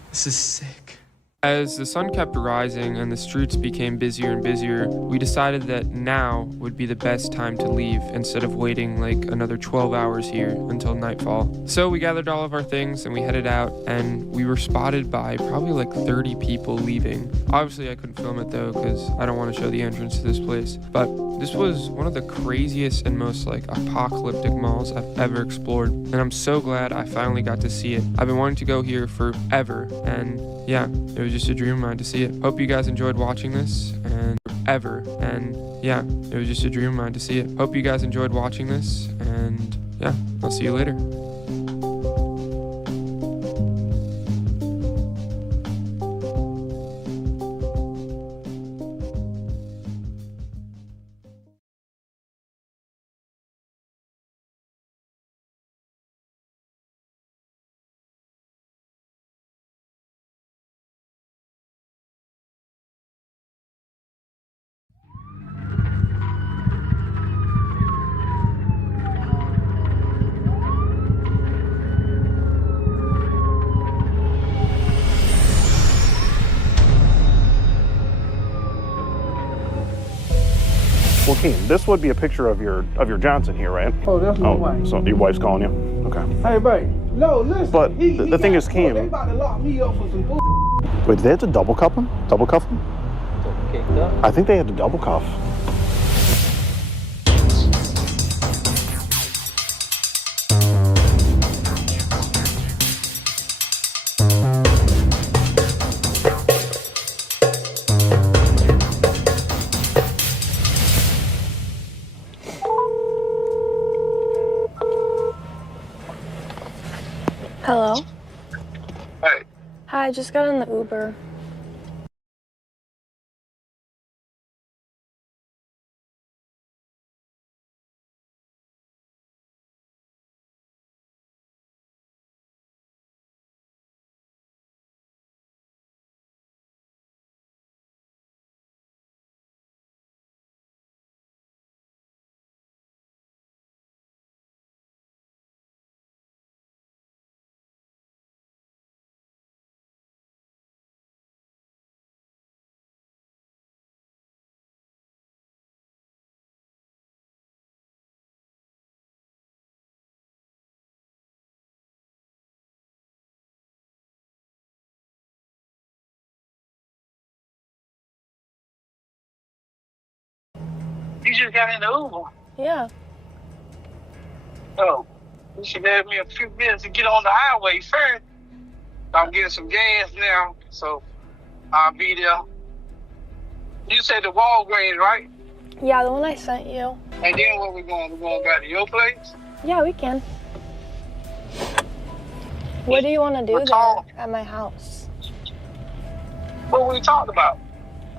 this is sick. As the sun kept rising and the streets became busier and busier, we decided that now would be the best time to leave instead of waiting like another 12 hours here until nightfall. So we gathered all of our things and we headed out, and we were spotted by probably like 30 people leaving. Obviously I couldn't film it though because I don't want to show the entrance to this place, but this was one of the craziest and most like apocalyptic malls I've ever explored, and I'm so glad I finally got to see it. I've been wanting to go here forever, and yeah, it was just a dream of mine to see it. Hope you guys enjoyed watching this, and yeah, it was just a dream of mine to see it. Hope you guys enjoyed watching this, and yeah, I'll see you later. Joaquin, this would be a picture of your Johnson here, right? Oh, that's my wife. So your wife's calling you? Okay. Hey, babe. No, listen. But the thing is, Kim. They about to lock me up for some bull. Wait, did they have to double cuff him? Double cuff him? I think they had to double cuff. Hello? Hey. Hi, I just got in the Uber. You just got in the Uber. Yeah. Oh, you should have me a few minutes to get on the highway first. I'm getting some gas now, so I'll be there. You said the Walgreens, right? Yeah, the one I sent you. And then where we going? We're going back to your place? Yeah, we can. What do you want to do there at my house? What we talked about?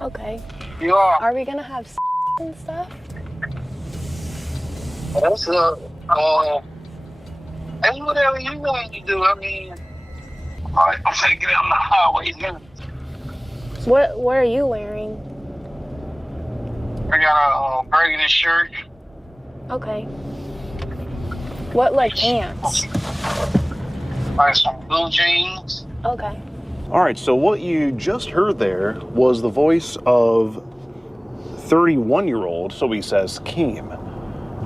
Okay. You are. Are we gonna have and stuff? That's that's whatever you want to do. I mean, all right, I'm gonna get on the highway now. What are you wearing? I got a burgundy shirt. Okay. What, like pants? Like some blue jeans. Okay. All right, so what you just heard there was the voice of 31-year-old, so he says, Keem.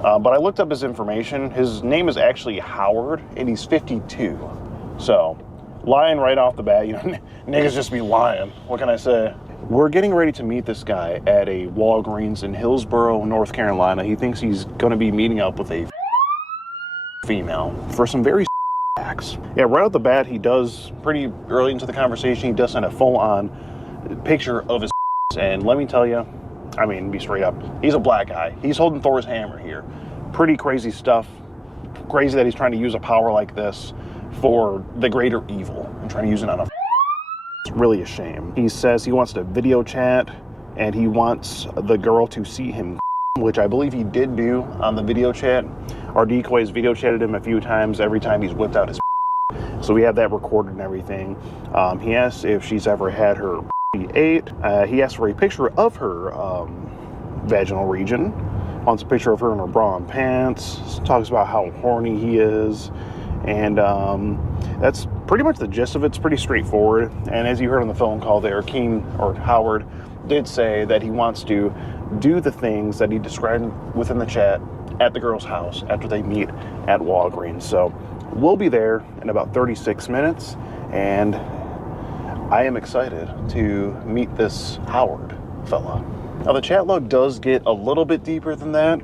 But I looked up his information. His name is actually Howard, and he's 52. So, lying right off the bat, you know, niggas just be lying. What can I say? We're getting ready to meet this guy at a Walgreens in Hillsborough, North Carolina. He thinks he's going to be meeting up with a female for some very acts. Yeah, right off the bat, he does, pretty early into the conversation, he does send a full-on picture of his and let me tell you, I mean, be straight up, he's a black guy. He's holding Thor's hammer here. Pretty crazy stuff. Crazy that he's trying to use a power like this for the greater evil and trying to use it on a it's really a shame. He says he wants to video chat and he wants the girl to see him, which I believe he did do on the video chat. Our decoys video chatted him a few times every time he's whipped out his so we have that recorded and everything. He asks if she's ever had her ate. He asked for a picture of her vaginal region. Wants a picture of her in her bra and pants. Talks about how horny he is. And that's pretty much the gist of it. It's pretty straightforward. And as you heard on the phone call there, Howard did say that he wants to do the things that he described within the chat at the girl's house after they meet at Walgreens. So we'll be there in about 36 minutes, and I am excited to meet this Howard fella. Now the chat log does get a little bit deeper than that,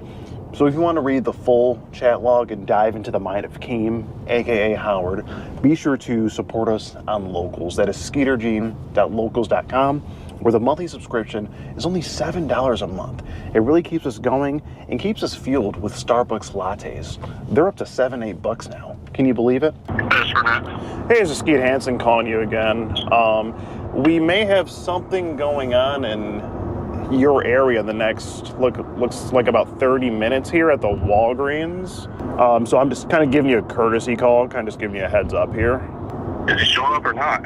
so if you want to read the full chat log and dive into the mind of Keem, aka Howard, be sure to support us on Locals. That is skeetergene.locals.com, where the monthly subscription is only $7 a month. It really keeps us going and keeps us fueled with Starbucks lattes. They're up to $7-8 now. Can you believe it? Hey, it's Skeet Hansen calling you again. We may have something going on in your area the next, looks like about 30 minutes here at the Walgreens. So I'm just kind of giving you a courtesy call, kind of just giving you a heads up here. Is he showing up or not?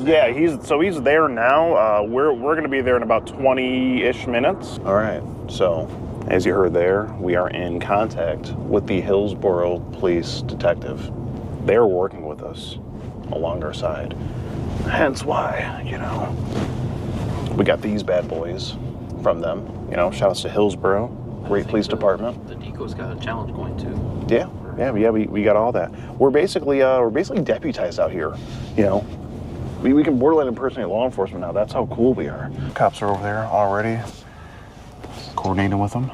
Yeah, he's there now. We're going to be there in about 20-ish minutes. All right. So, as you heard there, we are in contact with the Hillsborough Police detective. They're working with us along our side. Hence why, you know, we got these bad boys from them. You know, shout outs to Hillsborough, great police department. The Deco's got a challenge going too. Yeah, we got all that. We're basically deputized out here. You know, we can borderline impersonate law enforcement now. That's how cool we are. Cops are over there already, coordinating with them.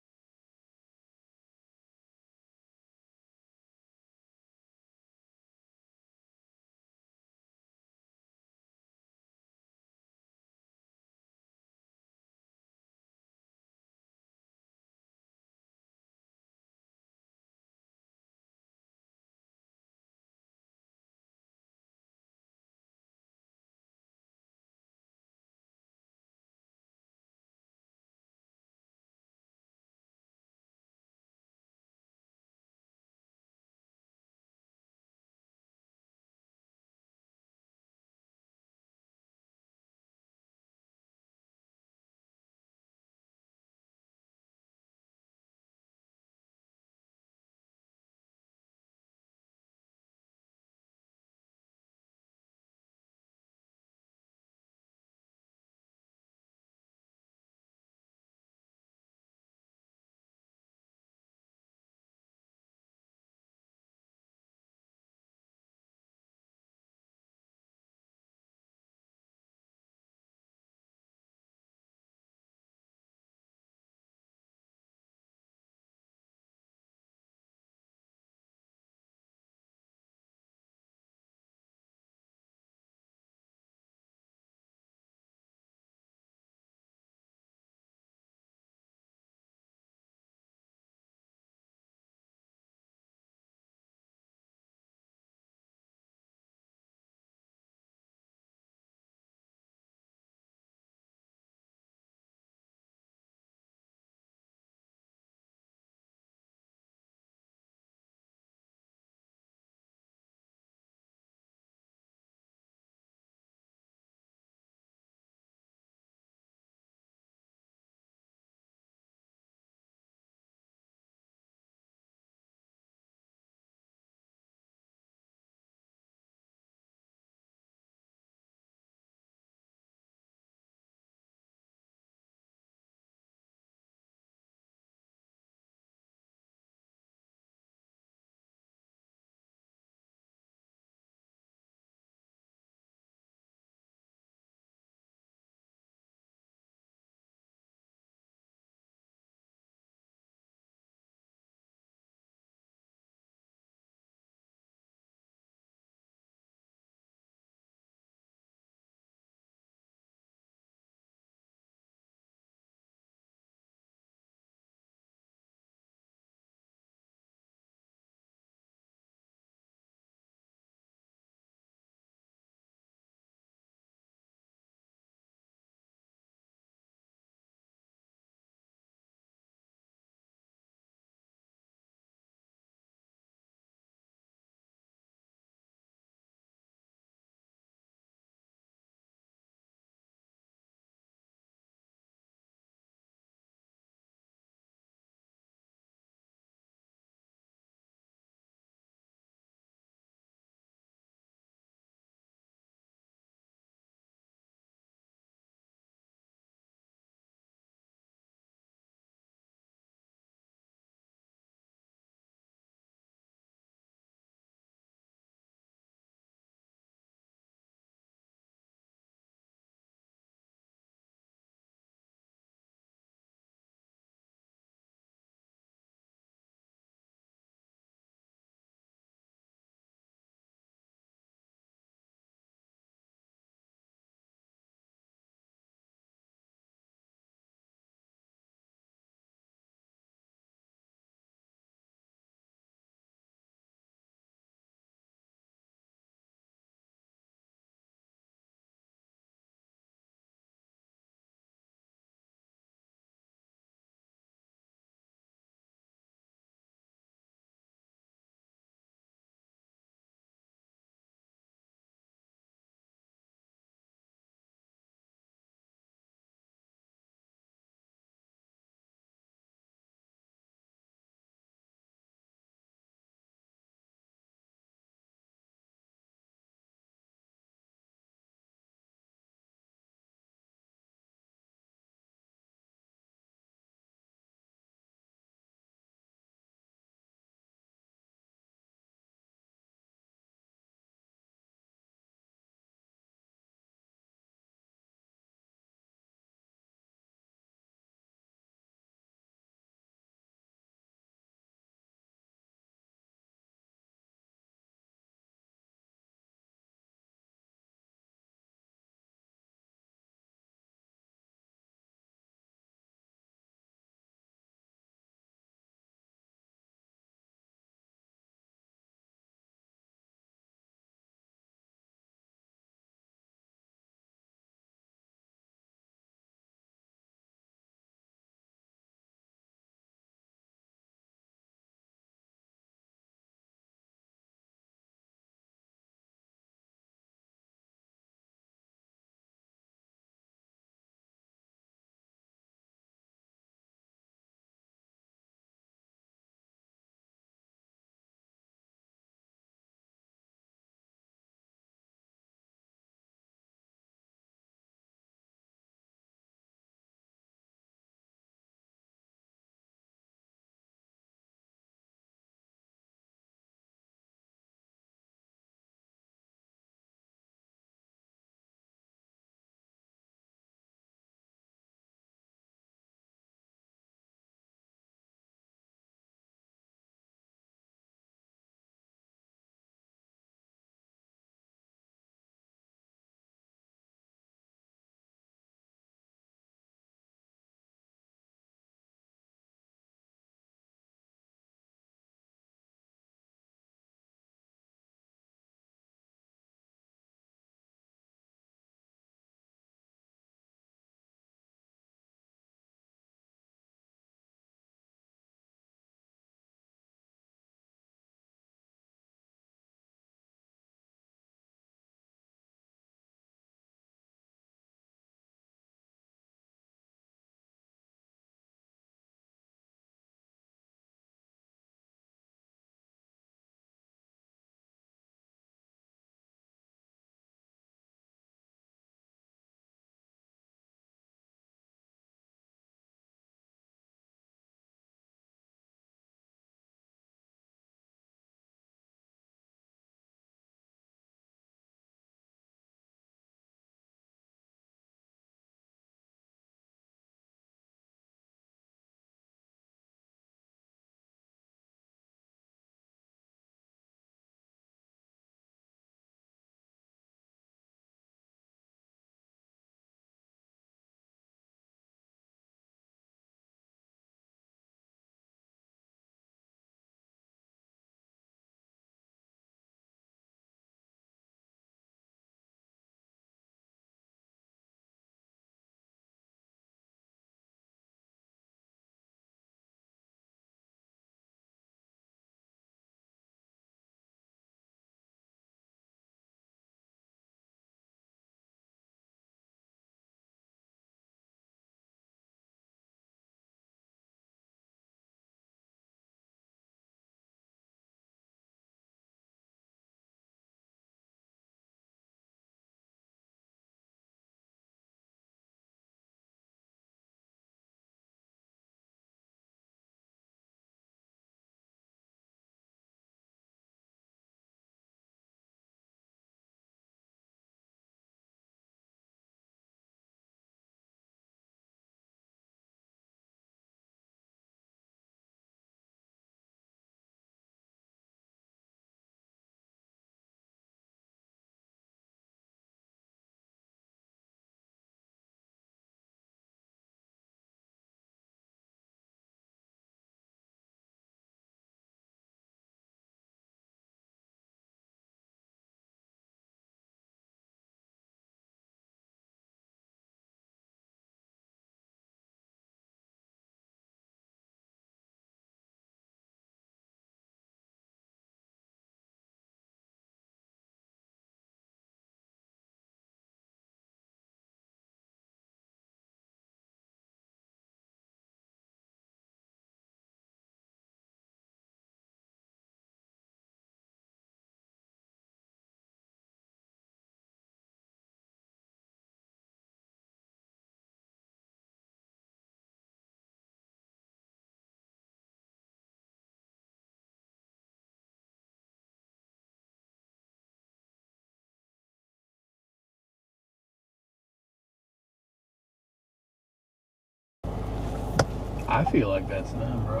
I feel like that's them, bro.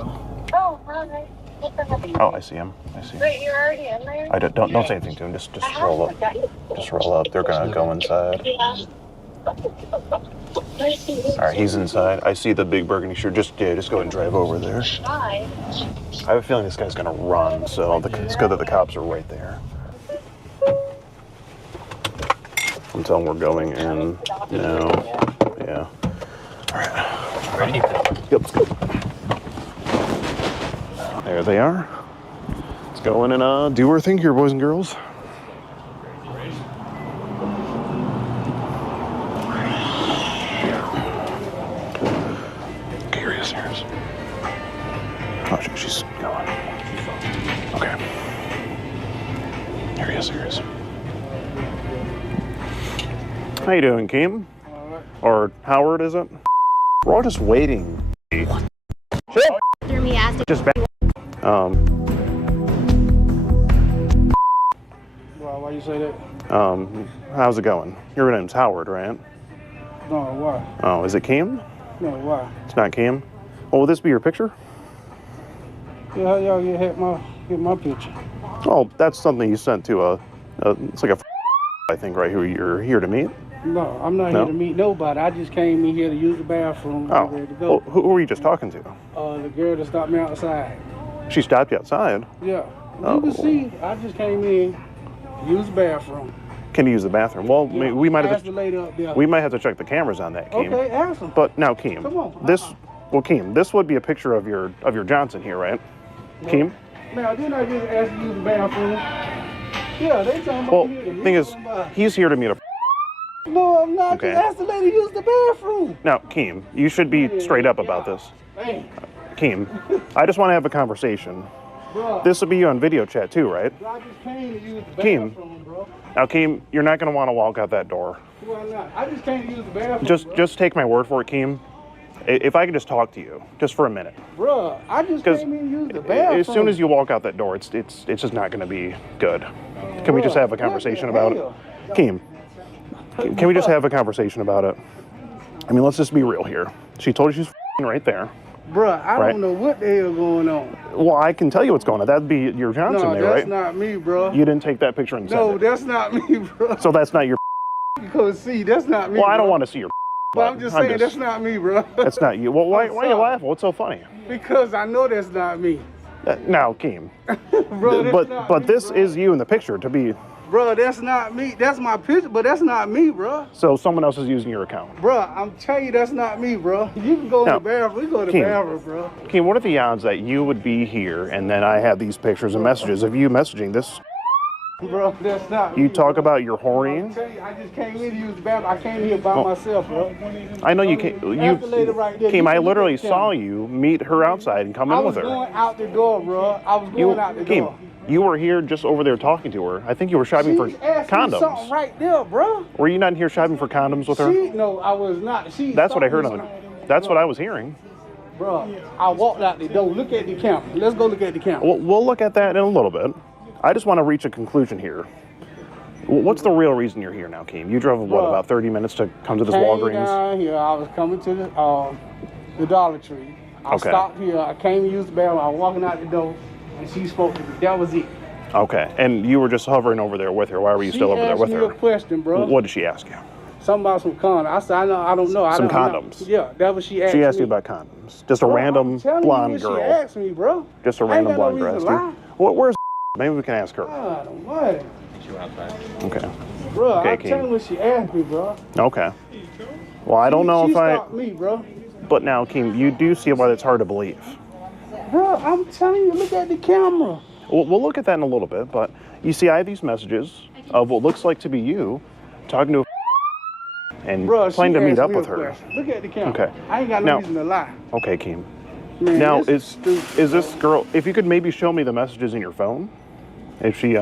Oh, hi. Oh, I see him. I see him. Wait, you're already in there? Don't say anything to him. Just roll up. Just roll up. They're gonna go inside. All right, he's inside. I see the big burgundy shirt. Just go ahead and drive over there. I have a feeling this guy's gonna run, so it's good that the cops are right there. Until we're going in now. Yeah. All right. Ready? Yep, let's go. There they are. Let's go in and do our thing here, boys and girls. Oh, she's going. Okay. Here he is, here he is. How you doing, Kim? Or Howard, is it? We're all just waiting. Just back. Why you say that? How's it going? Your name's Howard, right? No, why? Oh, is it Kim? No, why? It's not Kim. Oh, will this be your picture? Yeah, how y'all get my picture? Oh, that's something you sent to it's like a I think, right, who you're here to meet? No, I'm not here to meet nobody. I just came in here to use the bathroom. Oh, Ready to go. well, who were you just talking to? The girl that stopped me outside. She stopped you outside? Yeah. Oh. You can see, I just came in to use the bathroom. Can you use the bathroom? Well, Yeah. we might have Ask the lady up there. we might have to check the cameras on that, Keem. Okay, ask them. But now, Keem, Come on. Keem, this would be a picture of your Johnson here, right? No. Keem? Now, didn't I just ask you to use the bathroom? Yeah, they talking about Well, you here. thing is, he's here to meet a. No, I'm not. Okay. Just ask the lady to use the bathroom. Now, Keem, you should be straight up about this. Hey, Keem, I just want to have a conversation. bro. This will be on video chat too, right? I just came to use the Keem. bathroom, bro. Now, Keem, you're not going to want to walk out that door. Why not? I just came to use the bathroom. Just take my word for it, Keem. If I could just talk to you, just for a minute. Bro, I just came in to use the bathroom. As soon as you walk out that door, it's just not going to be good. Can we just have a conversation about it? Keem, can we just have a conversation about it? I mean, let's just be real here. She told you she's right there. Bro, I Right. don't know what the hell going on. Well, I can tell you what's going on. That'd be your Johnson No, there, that's right? not me, bro. You didn't take that picture and send No, it. that's not me, bro. So that's not your. Because see, that's not me. Well, I don't bro. want to see your. But I'm just saying that's not me, bro. That's not you. Well, why I'm are you sorry. laughing? What's so funny? Because I know that's not me. Now, Keem. Bro, that's not but me, this bro. is you in the picture to be. Bro, that's not me. That's my picture, but that's not me, bro. So someone else is using your account. Bro, I'm telling you, that's not me, bro. You can go in Now, the bathroom. We go to the Keem. bathroom, bro. Keem, what are the odds that you would be here and then I have these pictures and messages of you messaging this? Bro, that's not me. You talk bro. about your I'm whoring. telling you, I just came in to use the bathroom. I came here by myself, bro. I know you can't. Ask the lady right there. Keem, You I can look literally at the saw camera. you meet her outside and come I in was with her. going out the door, bro. I was going out the door. Keem, you were here just over there talking to her. I think you were shopping for She asked me something condoms. right there, bro. Were you not here shopping for condoms with her? No, I was not. That's what I heard on. on. That's what I was hearing. Bro, I walked out the door. Look at the camera. Let's go look at the camera. We'll look at that in a little bit. I just want to reach a conclusion here. What's the real reason you're here now, Keem? You drove, what, Bro, about 30 minutes to come to this Came Walgreens? down here. I was coming to the Dollar Tree. I Okay. stopped here. I came to use the bathroom. I was walking out the door, and she spoke to me. That was it. Okay, and you were just hovering over there with her. Why were you still over there with She asked me her? a question, bro. What did she ask you? Something about some condoms. I said, I don't know. Some I'm not- condoms. Yeah, that was she asked She asked me. you about condoms. Just a Bro, random I'm telling blonde you girl. what She asked me, bro. Just a I ain't random got no blonde girl. reason to asked you. Where's Maybe we can ask her. I don't know. Okay. Bro, Okay, I'm Keem. telling you what she asked me, bro. Okay. Well, I don't know she if I. stopped me, bro. But now, Keem, you do see why it's hard to believe. Bro, I'm telling you, look at the camera. We'll look at that in a little bit, but you see, I have these messages of what looks like to be you talking to a and Bro, planning to she meet asked up me with a her. question. Look at the camera. Okay. I ain't got no Now- reason to lie. Okay, Keem. Man, Now, this stupid, is this girl? If you could maybe show me the messages in your phone. Is she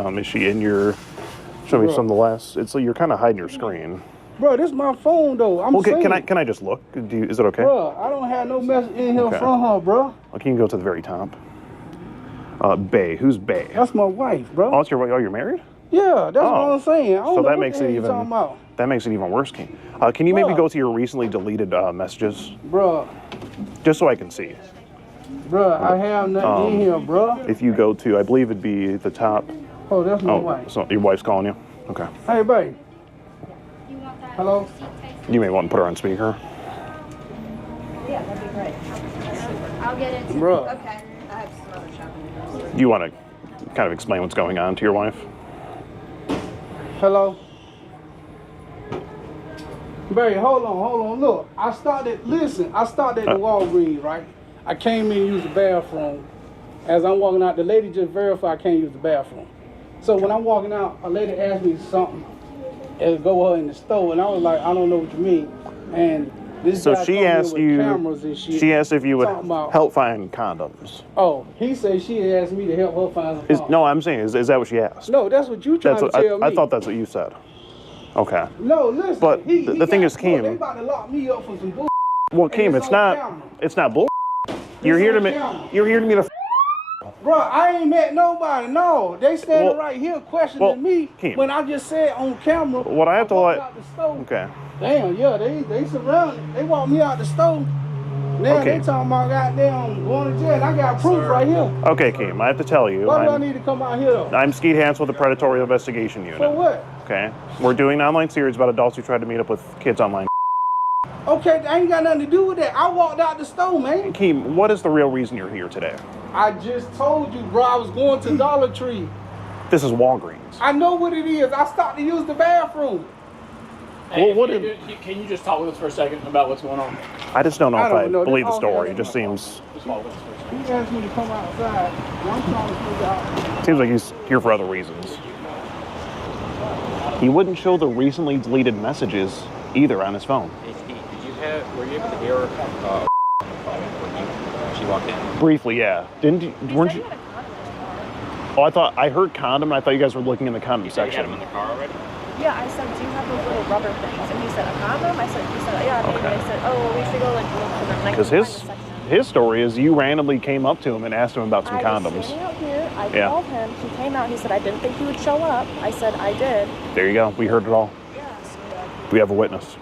in your? Show me Bro. some of the last. It's like you're kind of hiding your screen. Bro, this is my phone, though. I'm Okay, saying. can I just look? Is it okay? Bro, I don't have no message in here Okay. from her, bro. Well, can you go to the very top? Bae. Who's Bae? That's my wife, bro. Oh, it's your wife. Oh, you're married? Yeah, that's Oh. what I'm saying. I don't So know that what makes the it hell you even. talking about. That makes it even worse, Keem. Can you maybe Bruh. go to your recently deleted messages? Bro, Just so I can see. Bruh, I have nothing in here, bruh. If you go to, I believe it'd be the top. Oh, that's my wife. So your wife's calling you? Okay. Hey, babe. Hello? You may want to put her on speaker. Yeah, that'd be great. I'll get it. Bruh. Okay. I have some other shopping. Do you want to kind of explain what's going on to your wife? Hello? Babe, hold on. Look, I started at the Walgreens, right? I came in and used the bathroom. As I'm walking out, the lady just verified I can't use the bathroom. So when I'm walking out, a lady asked me something. It'll go with her in the store, and I was like, I don't know what you mean. And this So guy she come in asked with you. cameras and shit, She asked if you would talking about- help find condoms. Oh, he said she asked me to help her find some condoms. No, I'm saying is that what she asked? No, that's what you trying That's what to tell me. I thought that's what you said. Okay. No, listen. But the thing is, Look, Keem. they about to lock me up for some bull. Well, Keem, it's not bull. You're here to me. You're here to me to. Bro, I ain't met nobody. No, they standing Well- right here questioning me Keem. when I just said on camera. What I have to walked let. out the store. Okay. Damn, yeah, they surrounded. They walked me out the store. Now Okay. they talking about goddamn going to jail. I got proof right here. Okay, Keem. I have to tell you. Why do I need to come out here though? I'm Skeet Hansel, the Predatory Investigation Unit. For what? Okay. We're doing an online series about adults who tried to meet up with kids online. Okay, that ain't got nothing to do with that. I walked out the store, man. Keem, what is the real reason you're here today? I just told you, bro. I was going to Dollar Tree. This is Walgreens. I know what it is. I stopped to use the bathroom. Well, what Can you just talk with us for a second about what's going on? I just don't know I if don't I know. believe the Oh, story. yeah, It just seems Just talk with us for a second. He asked me to come outside. And I'm trying to figure out. like he's here for other reasons. He wouldn't show the recently deleted messages either on his phone. Were you able to hear when she walked in? Briefly, yeah. Weren't you? Oh, I heard condom. And I thought you guys were looking in the condom You had section. him in the car already? Yeah, I said, do you have those little rubber things? And he said, a condom? He said, yeah, maybe. Okay. I said, oh, well, we should go like look for them. And I Because couldn't find the section. his story is you randomly came up to him and asked him about some I was condoms. standing out here. I Yeah. called him. He came out. He said, I didn't think you would show up. I said, I did. There you go. We heard it all. Yeah. So, We have a witness.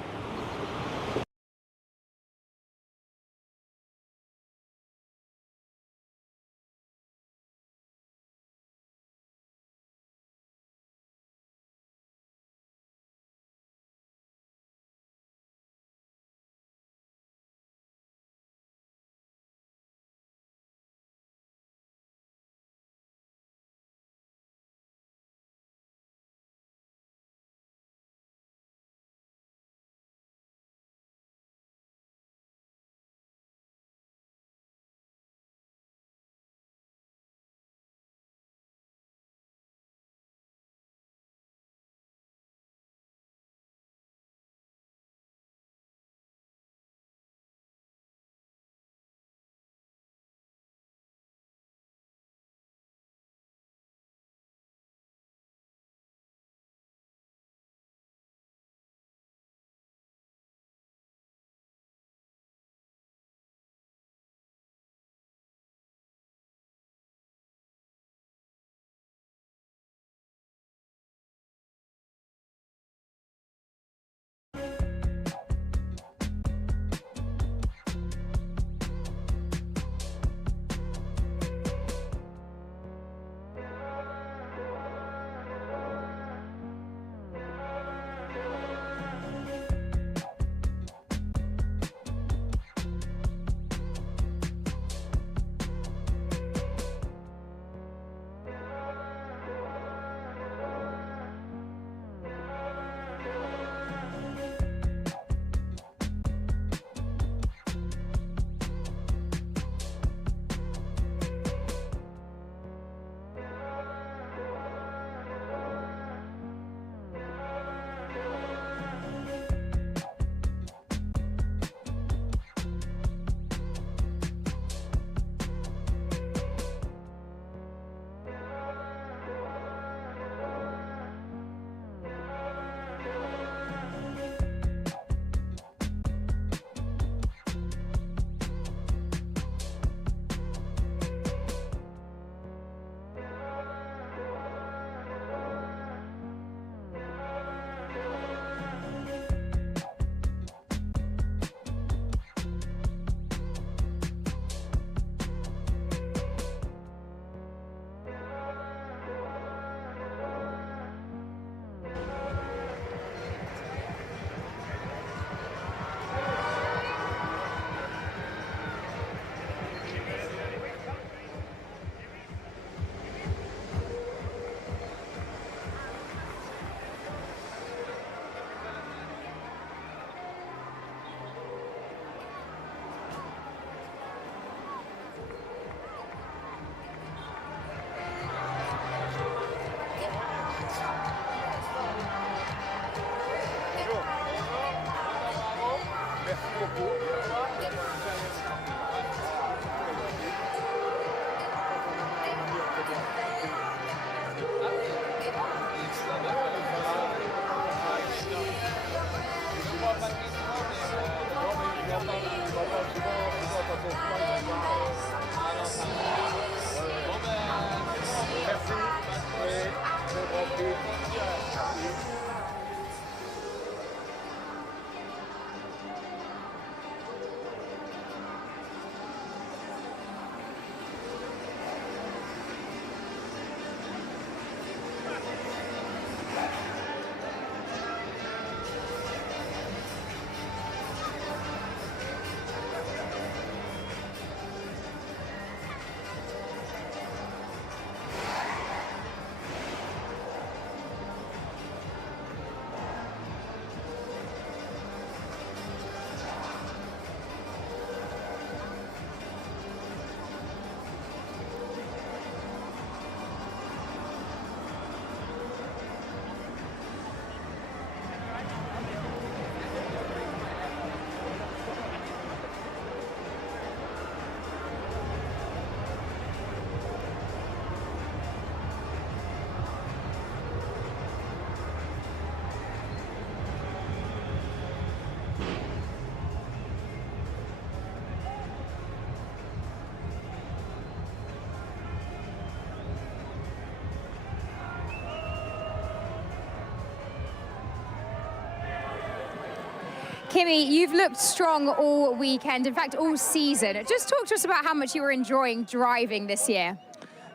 Kimi, you've looked strong all weekend, in fact, all season. Just talk to us about how much you were enjoying driving this year.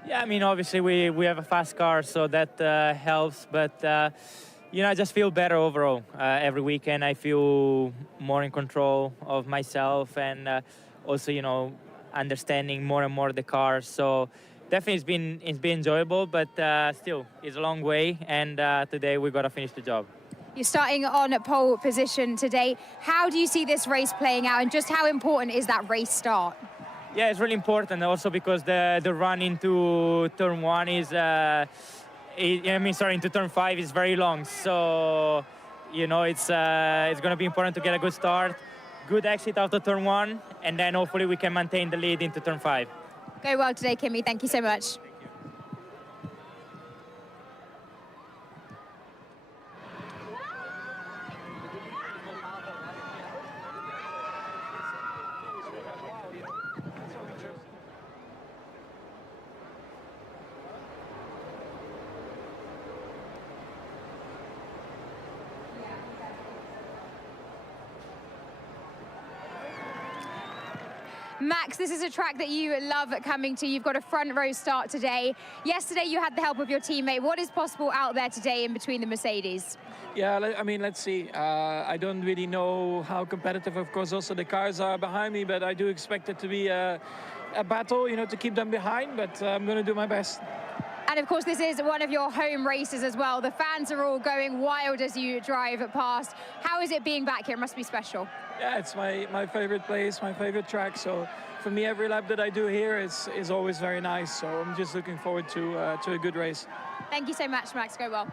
Yeah, I mean, obviously we have a fast car, so that helps. But, you know, I just feel better overall. Every weekend I feel more in control of myself and also, you know, understanding more and more the car. So definitely it's been enjoyable, but still, it's a long way. And today we got to finish the job. You're starting on pole position today. How do you see this race playing out, and just how important is that race start? Yeah, it's really important also because the run into turn one is, into turn 5 is very long. So, you know, it's going to be important to get a good start, good exit after turn 1, and then hopefully we can maintain the lead into turn 5. Go well today, Kimi. Thank you so much. Max, this is a track that you love coming to. You've got a front row start today. Yesterday you had the help of your teammate. What is possible out there today in between the Mercedes? Yeah, I mean, let's see. I don't really know how competitive, of course, also the cars are behind me, but I do expect it to be a battle, you know, to keep them behind, but I'm going to do my best. And of course, this is one of your home races as well. The fans are all going wild as you drive past. How is it being back here? It must be special. Yeah, it's my favorite place, my favorite track. So for me, every lap that I do here is always very nice. So I'm just looking forward to a good race. Thank you so much, Max. Go well.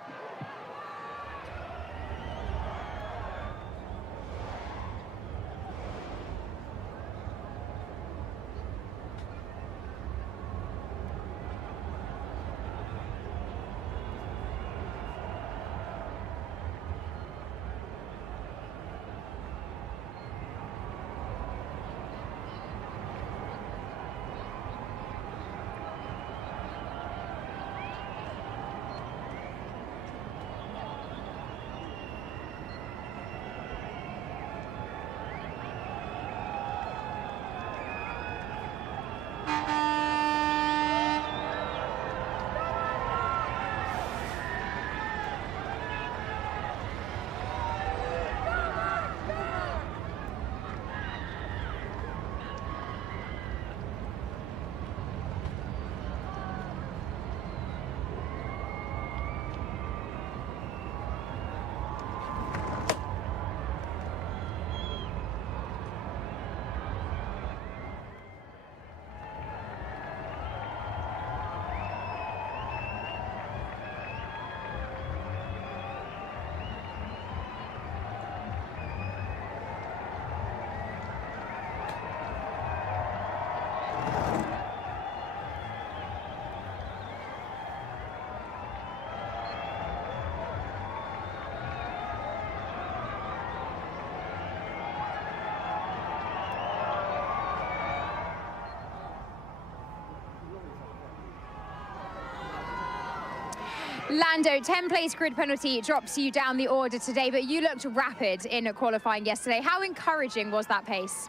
Lando, 10-place grid penalty drops you down the order today, but you looked rapid in qualifying yesterday. How encouraging was that pace?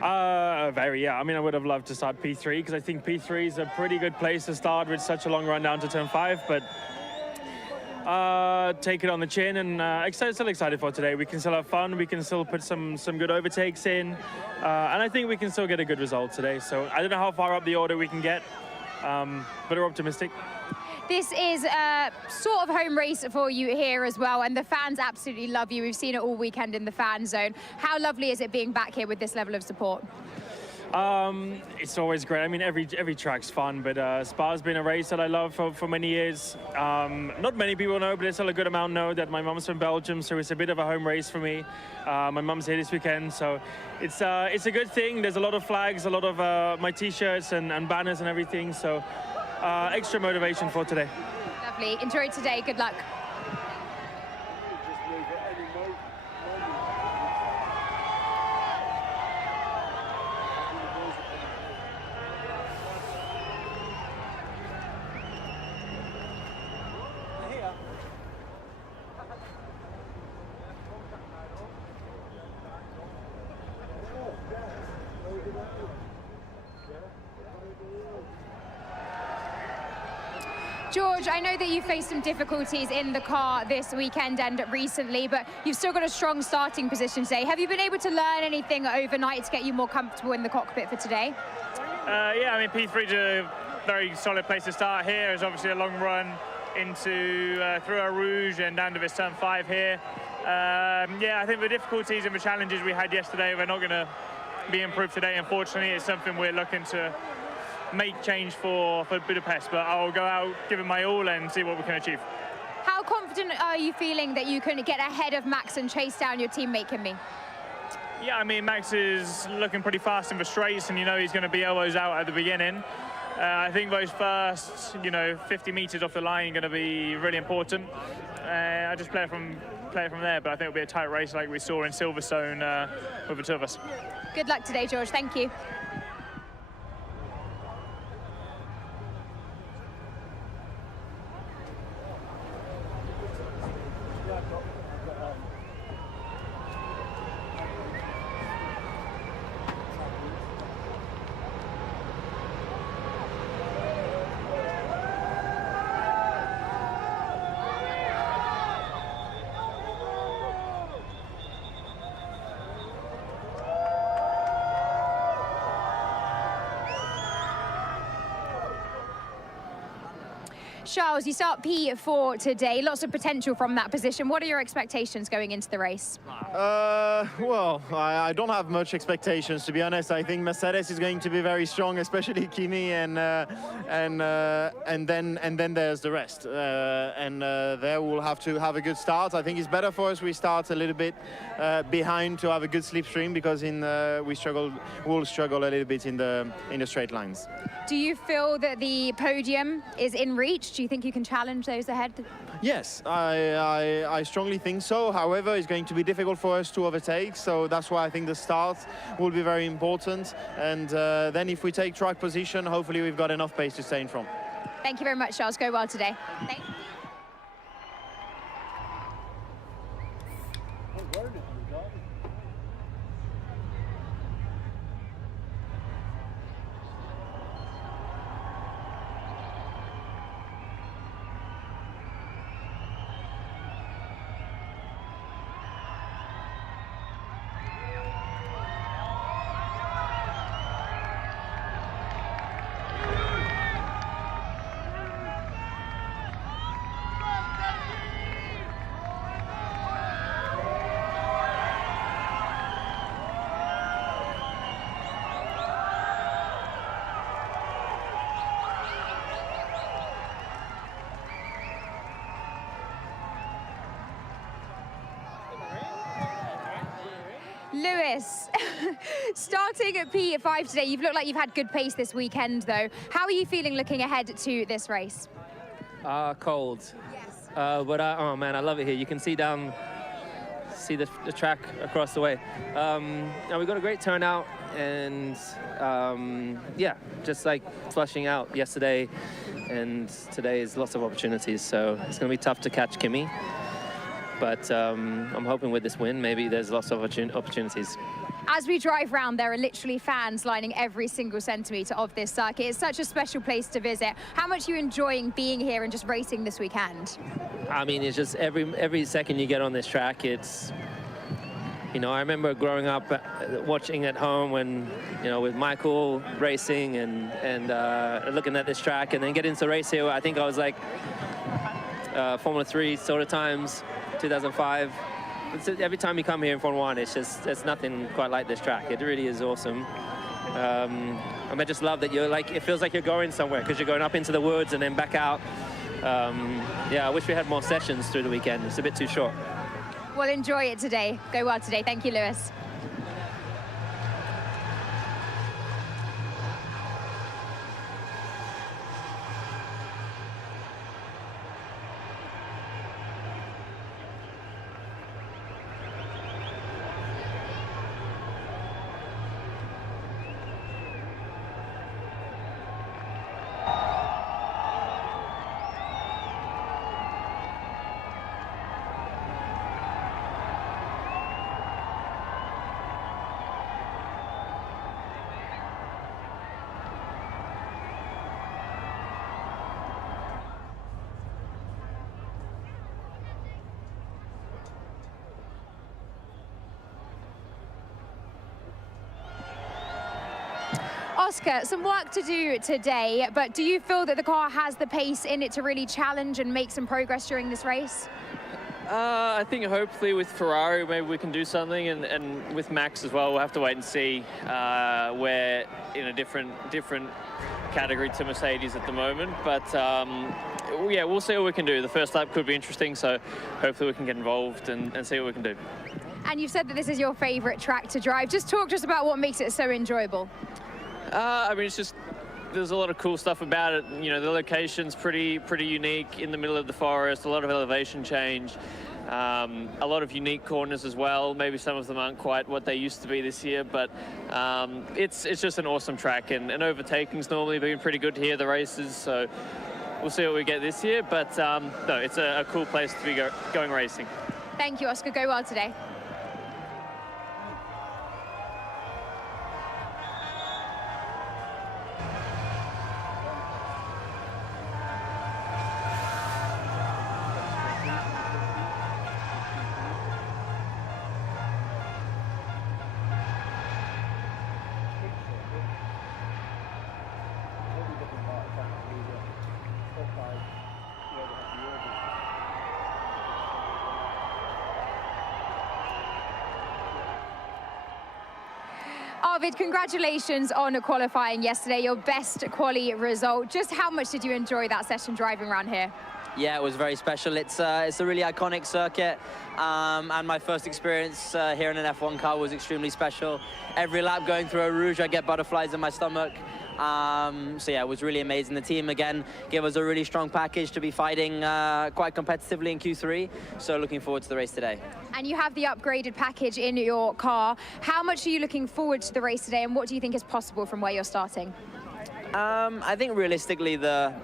Very, yeah. I mean, I would have loved to start P3 because I think P3 is a pretty good place to start with such a long run down to turn 5, but take it on the chin and still excited for today. We can still have fun. We can still put some good overtakes in, and I think we can still get a good result today. So I don't know how far up the order we can get, but we're optimistic. This is a sort of home race for you here as well, and the fans absolutely love you. We've seen it all weekend in the fan zone. How lovely is it being back here with this level of support? It's always great. I mean, every track's fun, but Spa's been a race that I love for many years. Not many people know, but still a good amount know that my mum's from Belgium, so it's a bit of a home race for me. My mum's here this weekend, so it's a good thing. There's a lot of flags, a lot of my t-shirts and banners and everything, so extra motivation for today. Lovely. Enjoy today. Good luck. George, I know that you faced some difficulties in the car this weekend and recently, but you've still got a strong starting position today. Have you been able to learn anything overnight to get you more comfortable in the cockpit for today? Yeah, I mean, P3 is a very solid place to start here. It's obviously a long run into through Eau Rouge and down to this turn 5 here. Yeah, I think the difficulties and the challenges we had yesterday, they're not going to be improved today. Unfortunately, it's something we're looking to make change for Budapest, but I'll go out, give it my all and see what we can achieve. How confident are you feeling that you can get ahead of Max and chase down your teammate Kimi? Yeah, I mean, Max is looking pretty fast in the straights, and you know he's going to be elbows out at the beginning. I think those first, 50 meters off the line are going to be really important. I just play it from there, but I think it'll be a tight race like we saw in Silverstone with the two of us. Good luck today, George. Thank you. Charles, you start P4 today. Lots of potential from that position. What are your expectations going into the race? Well, I don't have much expectations, to be honest. I think Mercedes is going to be very strong, especially Kimi, and then there's the rest. There we'll have to have a good start. I think it's better for us we start a little bit behind to have a good slipstream, because we'll struggle a little bit in the straight lines. Do you feel that the podium is in reach? Do you think you can challenge those ahead? Yes, I strongly think so. However, it's going to be difficult for us to overtake, so that's why I think the start will be very important. And then if we take track position, hopefully we've got enough pace to stay in front. Thank you very much, Charles. Go well today. Thank you. Lewis, starting at P5 today, you've looked like you've had good pace this weekend, though. How are you feeling looking ahead to this race? Cold. Yes. But oh man, I love it here. You can see the track across the way. And we got a great turnout, and yeah, just like flushing out yesterday. and today is lots of opportunities. So it's going to be tough to catch Kimi. But I'm hoping with this win, maybe there's lots of opportunities. As we drive around, there are literally fans lining every single centimetre of this circuit. It's such a special place to visit. How much are you enjoying being here and just racing this weekend? I mean, it's just every second you get on this track, it's, you know, I remember growing up watching at home when, you know, with Michael racing and looking at this track, and then getting to race here. I think I was like Formula 3 sort of times, 2005. Every time you come here in Formula 1, it's nothing quite like this track. It really is awesome. And I just love that you're like, it feels like you're going somewhere because you're going up into the woods and then back out. Yeah, I wish we had more sessions through the weekend. It's a bit too short. Well, enjoy it today. Go well today. Thank you, Lewis. Oscar, some work to do today, but do you feel that the car has the pace in it to really challenge and make some progress during this race? I think hopefully with Ferrari maybe we can do something, and with Max as well. We'll have to wait and see. We're in a different category to Mercedes at the moment, but yeah, we'll see what we can do. The first lap could be interesting, so hopefully we can get involved and see what we can do. And you've said that this is your favorite track to drive. Just talk to us about what makes it so enjoyable. I mean, it's just, there's a lot of cool stuff about it. You know, the location's pretty unique in the middle of the forest, a lot of elevation change, a lot of unique corners as well. Maybe some of them aren't quite what they used to be this year, but it's just an awesome track, and overtaking's normally been pretty good here, the races, so we'll see what we get this year, but no, it's a cool place to be going racing. Thank you, Oscar. Go well today. Arvid, congratulations on qualifying yesterday, your best quali result. Just how much did you enjoy that session driving around here? Yeah, it was very special. It's a really iconic circuit, and my first experience here in an F1 car was extremely special. Every lap going through Eau Rouge, I get butterflies in my stomach. So yeah, it was really amazing. The team, again, gave us a really strong package to be fighting quite competitively in Q3. So looking forward to the race today. And you have the upgraded package in your car. How much are you looking forward to the race today, and what do you think is possible from where you're starting? I think realistically, the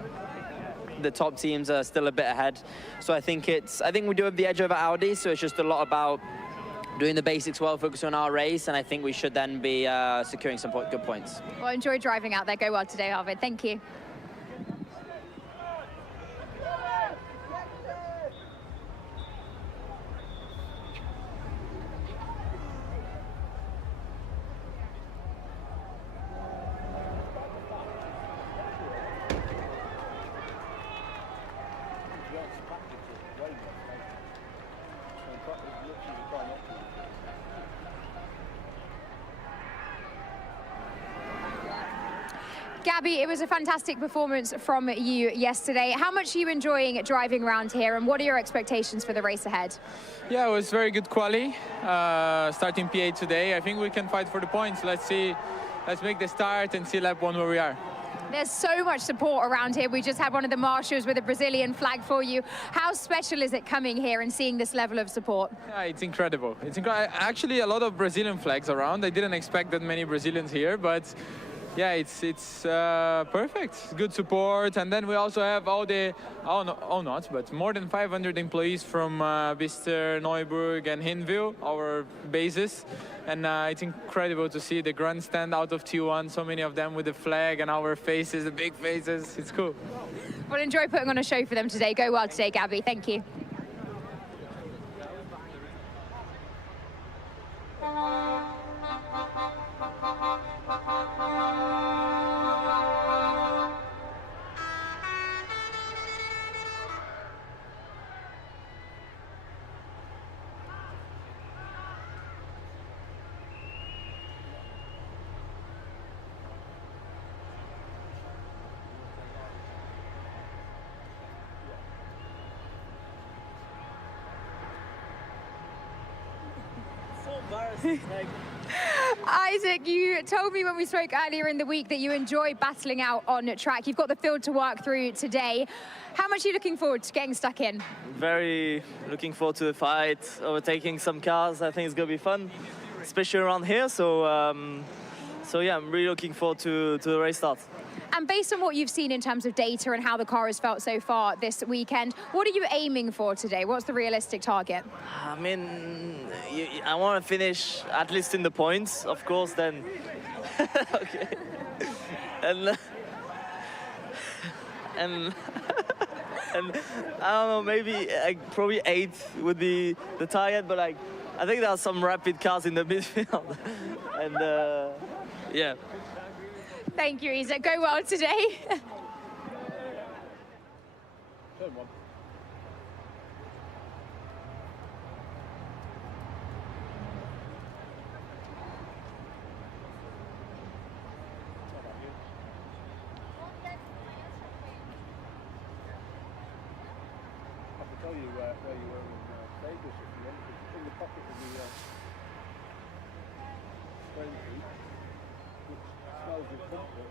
top teams are still a bit ahead. So I think we do have the edge over Audi. So it's just a lot about doing the basics well, focusing on our race, and I think we should then be securing some good points. Well, enjoy driving out there. Go well today, Arvid. Thank you. Gabby, it was a fantastic performance from you yesterday. How much are you enjoying driving around here, and what are your expectations for the race ahead? Yeah, it was very good quali. Starting P8 today. I think we can fight for the points. Let's see. Let's make the start and see lap 1 where we are. There's so much support around here. We just had one of the marshals with a Brazilian flag for you. How special is it coming here and seeing this level of support? Yeah, it's incredible. It's incredible. Actually, a lot of Brazilian flags around. I didn't expect that many Brazilians here, but yeah, it's perfect. Good support, and then we also have all not, but more than 500 employees from Bicester, Neuburg, and Hinwil, our bases, and it's incredible to see the grandstand out of T1. So many of them with the flag and our faces, the big faces. It's cool. Well, enjoy putting on a show for them today. Go well today, Gabby. Thank you. Isaac, you told me when we spoke earlier in the week that you enjoy battling out on track. You've got the field to work through today. How much are you looking forward to getting stuck in? Very looking forward to the fight, overtaking some cars. I think it's going to be fun, especially around here. So yeah, I'm really looking forward to the race start. And based on what you've seen in terms of data and how the car has felt so far this weekend, what are you aiming for today? What's the realistic target? I mean, I want to finish at least in the points, of course, then. Okay. And I don't know, maybe probably 8 would be the target, but I think there are some rapid cars in the midfield. And yeah. Thank you, Isaac. Go well today. Tell you where you were in Vegas if you want. It's in the pocket of the spray heat, which smells of comfort.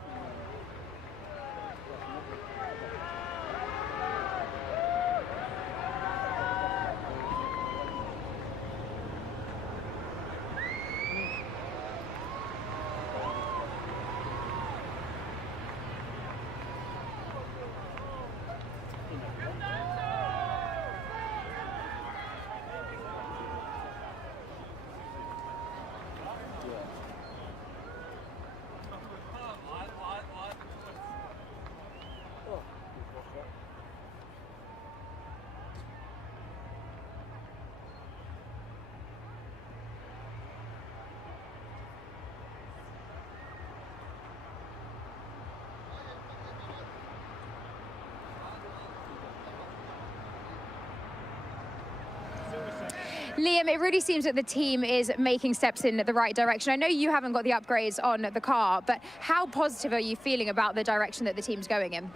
Liam, it really seems that the team is making steps in the right direction. I know you haven't got the upgrades on the car, but how positive are you feeling about the direction that the team's going in?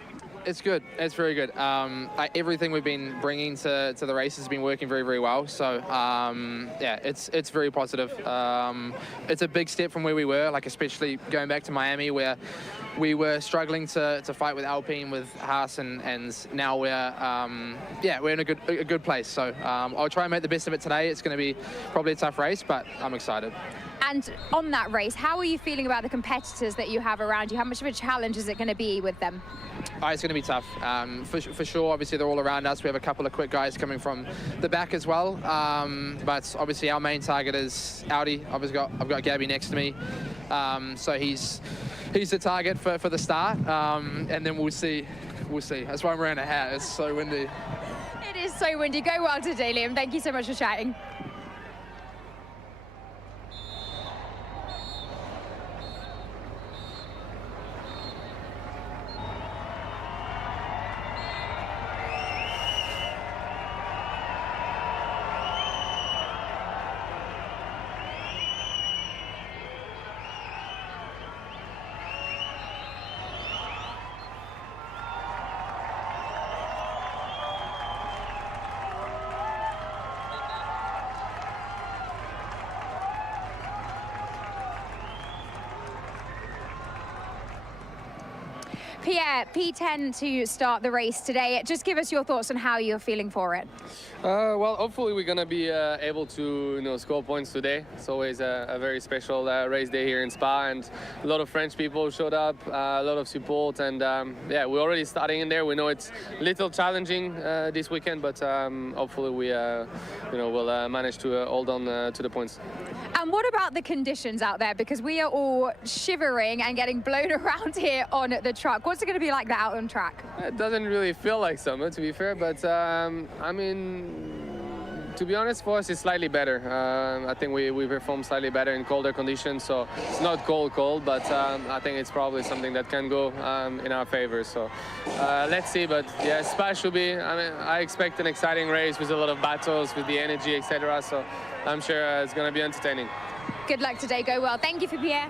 It's good. It's very good. Everything we've been bringing to the race has been working very, very well. So yeah, it's very positive. It's a big step from where we were, like especially going back to Miami, where we were struggling to fight with Alpine, with Haas, and now we're in a good place. So I'll try and make the best of it today. It's going to be probably a tough race, but I'm excited. And on that race, how are you feeling about the competitors that you have around you? How much of a challenge is it going to be with them? It's going to be tough, for sure. Obviously, they're all around us. We have a couple of quick guys coming from the back as well. But obviously, our main target is Audi. I've got Gabby next to me, so he's the target for the start, and then we'll see. That's why I'm wearing a hat. It's so windy. It is so windy. Go well today, Liam. Thank you so much for chatting. Pierre, P10 to start the race today. Just give us your thoughts on how you're feeling for it. Well, hopefully we're gonna be able to score points today. It's always a very special race day here in Spa, and a lot of French people showed up, a lot of support, and yeah, we're already starting in there. We know it's a little challenging this weekend, but hopefully we will manage to hold on to the points. And what about the conditions out there? Because we are all shivering and getting blown around here on the truck. What's it going to be like that out on track? It doesn't really feel like summer, to be fair, but I mean, to be honest, for us it's slightly better. I think we perform slightly better in colder conditions, so it's not cold, but I think it's probably something that can go in our favor. So let's see, but yeah, Spa should be, I mean, I expect an exciting race with a lot of battles, with the energy, etc. So I'm sure it's going to be entertaining. Good luck today, go well. Thank you for Pierre.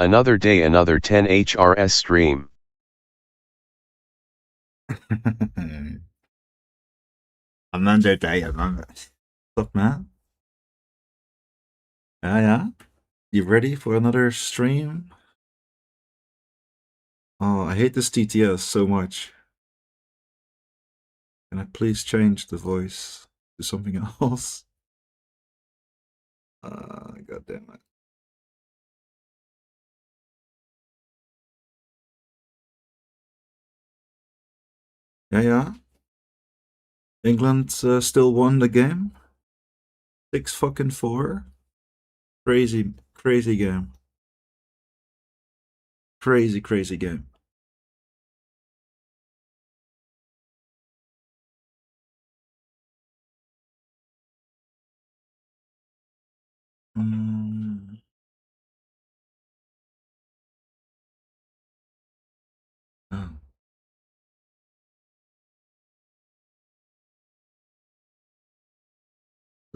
Another day, another 10 HRS stream. Another day, another. What's up, man? Yeah? You ready for another stream? Oh, I hate this TTS so much. Can I please change the voice to something else? God damn it. Yeah. England still won the game. 6-4. Crazy game. Crazy game. Oh.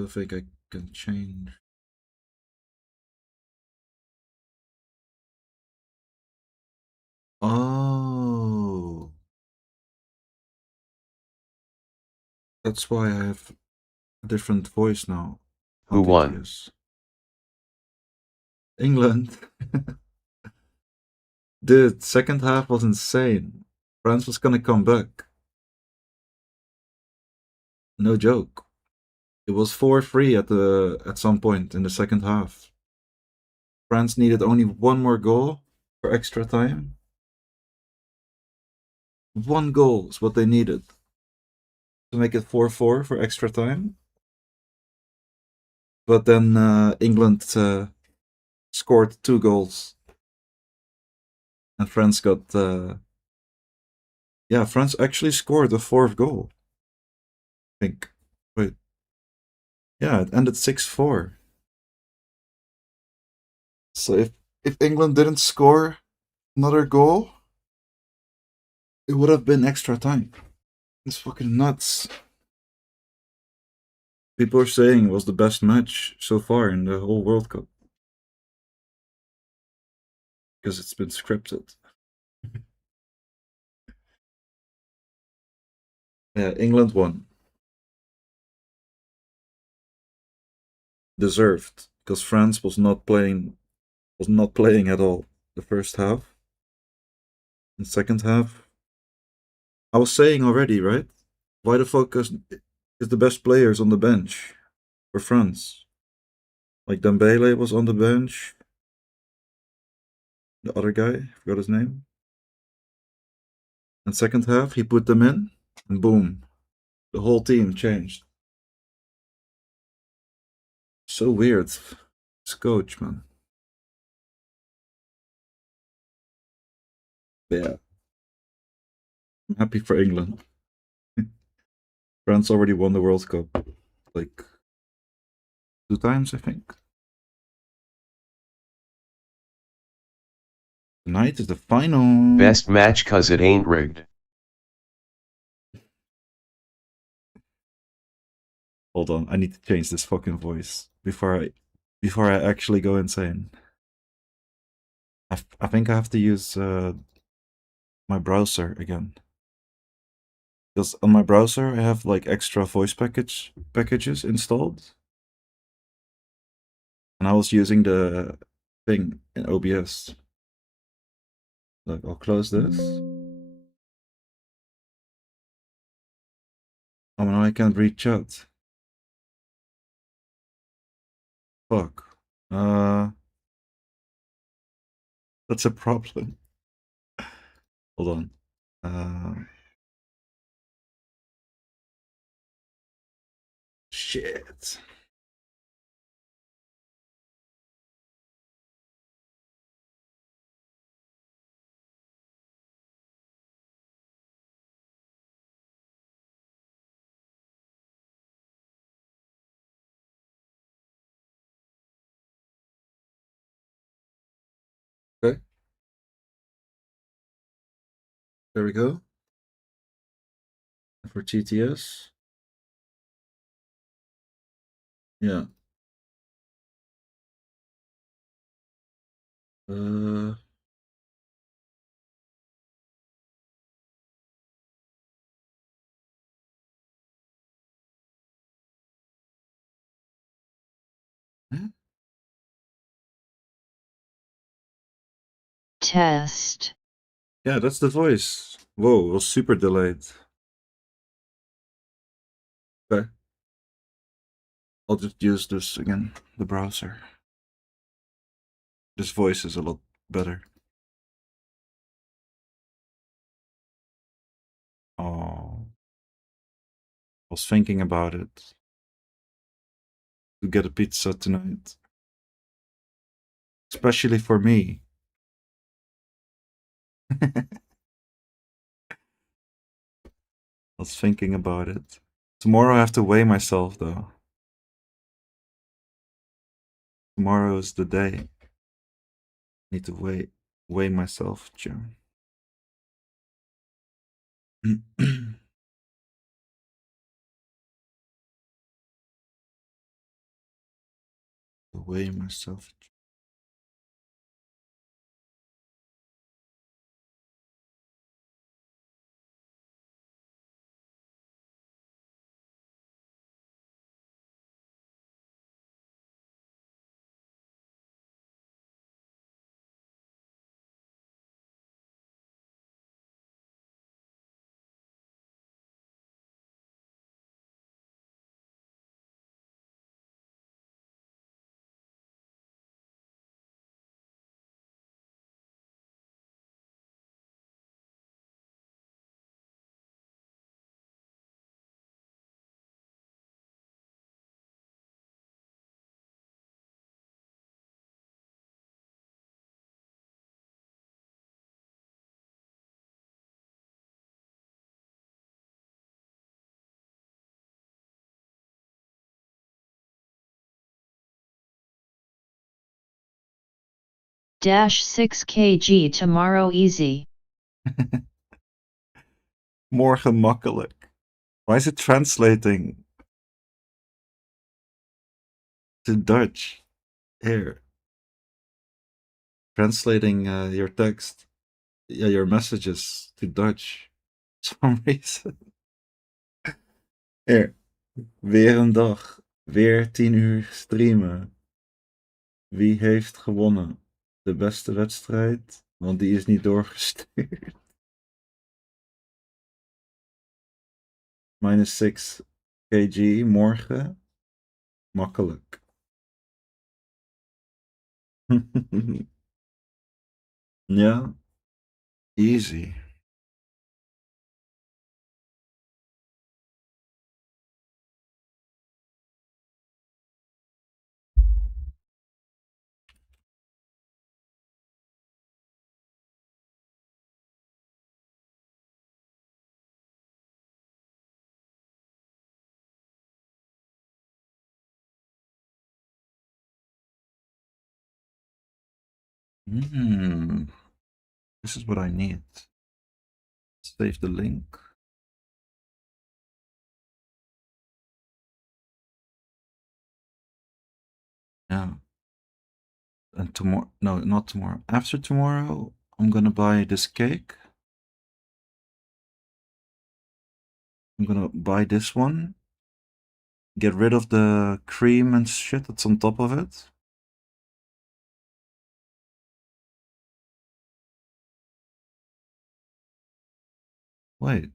I think I can change. Oh. That's why I have a different voice now. Who won? England. Dude, second half was insane. France was gonna come back. No joke. It was 4-3 at some point in the second half. France needed only one more goal for extra time. One goal is what they needed to make it 4-4 for extra time. But then England scored 2 goals. And France got... yeah, France actually scored a 4th goal. I think. Wait. Yeah, it ended 6-4. So if England didn't score another goal, it would have been extra time. It's fucking nuts. People are saying it was the best match so far in the whole World Cup. Because it's been scripted. Yeah, England won. Deserved, because France was not playing at all the first half. And second half, I was saying already, right? Why the fuck is the best players on the bench for France? Like Dembele was on the bench. The other guy, I forgot his name. And second half, he put them in, and boom, the whole team changed. So weird. This coach, man. Yeah. I'm happy for England. France already won the World Cup. Like 2 times, I think. Tonight is the final. Best match 'cause it ain't rigged. Hold on, I need to change this fucking voice before I actually go insane. I think I have to use my browser again. Because on my browser I have like extra voice packages installed. And I was using the thing in OBS. Look, I'll close this. Oh, now I can't read chat. Fuck. That's a problem. Hold on. Shit. Okay. There we go. For TTS. Yeah. Test. Yeah, that's the voice. Whoa, it was super delayed. Okay. I'll just use this again, the browser. This voice is a lot better. Oh. I was thinking about it. To get a pizza tonight. Especially for me. I was thinking about it. Tomorrow I have to weigh myself though. Tomorrow is the day. Need to weigh myself, Jim. Weigh myself. -6 kg tomorrow easy. Morgen makkelijk. Why is it translating to Dutch? Here. Translating your text. Yeah, your messages to Dutch. For some reason. Here. Weer een dag. Weer 10 uur streamen. Wie heeft gewonnen? De beste wedstrijd? Want die is niet doorgestuurd. -6 kg morgen. Makkelijk. Ja. Easy. This is what I need. Save the link. Yeah. And tomorrow, no, not tomorrow. After tomorrow, I'm gonna buy this cake. I'm gonna buy this one. Get rid of the cream and shit that's on top of it. Wait,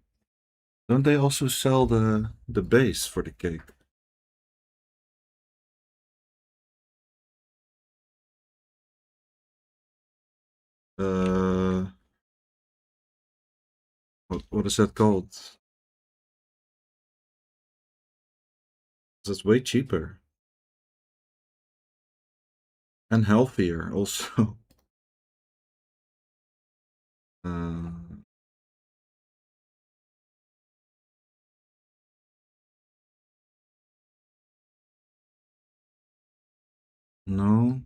don't they also sell the base for the cake? What is that called? That's way cheaper. And healthier also. No.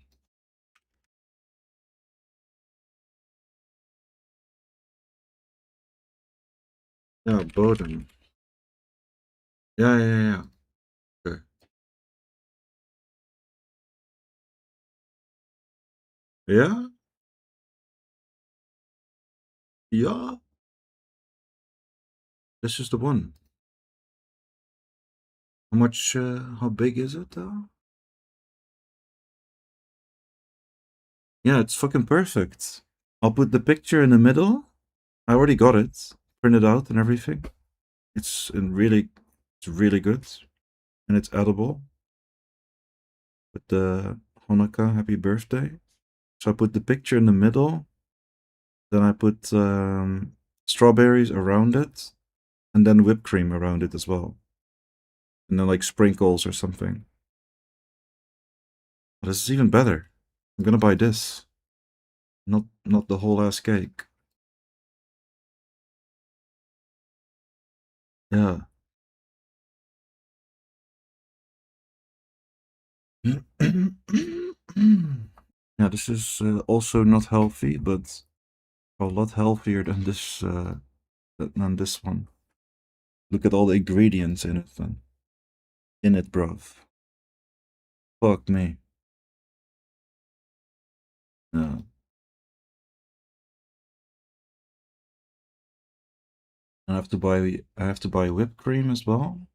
Yeah, Bodem. Yeah. Okay. Yeah? Yeah? This is the one. How much, how big is it though? Yeah, it's fucking perfect. I'll put the picture in the middle. I already got it printed out and everything. It's really good, and it's edible. With the Hanukkah happy birthday. So I put the picture in the middle. Then I put strawberries around it, and then whipped cream around it as well. And then like sprinkles or something. But this is even better. I'm gonna buy this. Not the whole ass cake. Yeah. Yeah, this is also not healthy, but a lot healthier than this one. Look at all the ingredients in it then. In it, bruv. Fuck me. Yeah. I have to buy whipped cream as well.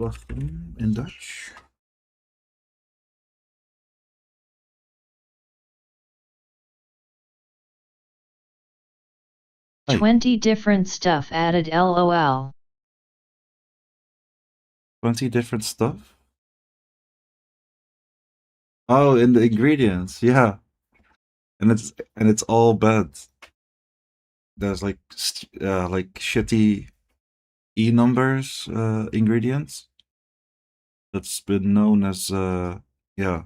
Wacht in Dutch. Hey. 20 different stuff added LOL. 20 different stuff? Oh, in the ingredients, yeah. And it's all bad. There's like shitty E numbers ingredients that's been known as yeah,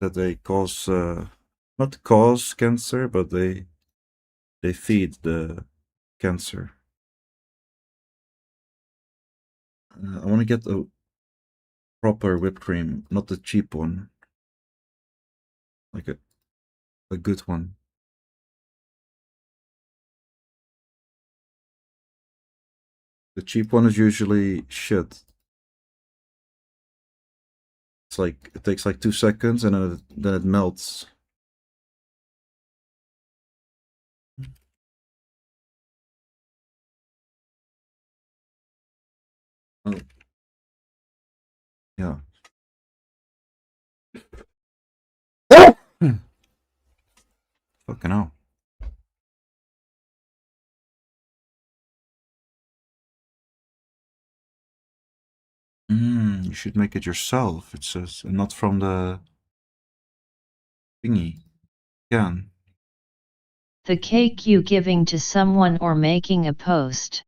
that they cause not cause cancer, but they feed the cancer. I want to get a proper whipped cream, not the cheap one. Like a good one. The cheap one is usually shit. It's like, it takes like 2 seconds and then it melts. Oh. Yeah. Fucking hell. You should make it yourself, it says, and not from the thingy. Can. The cake you giving to someone or making a post.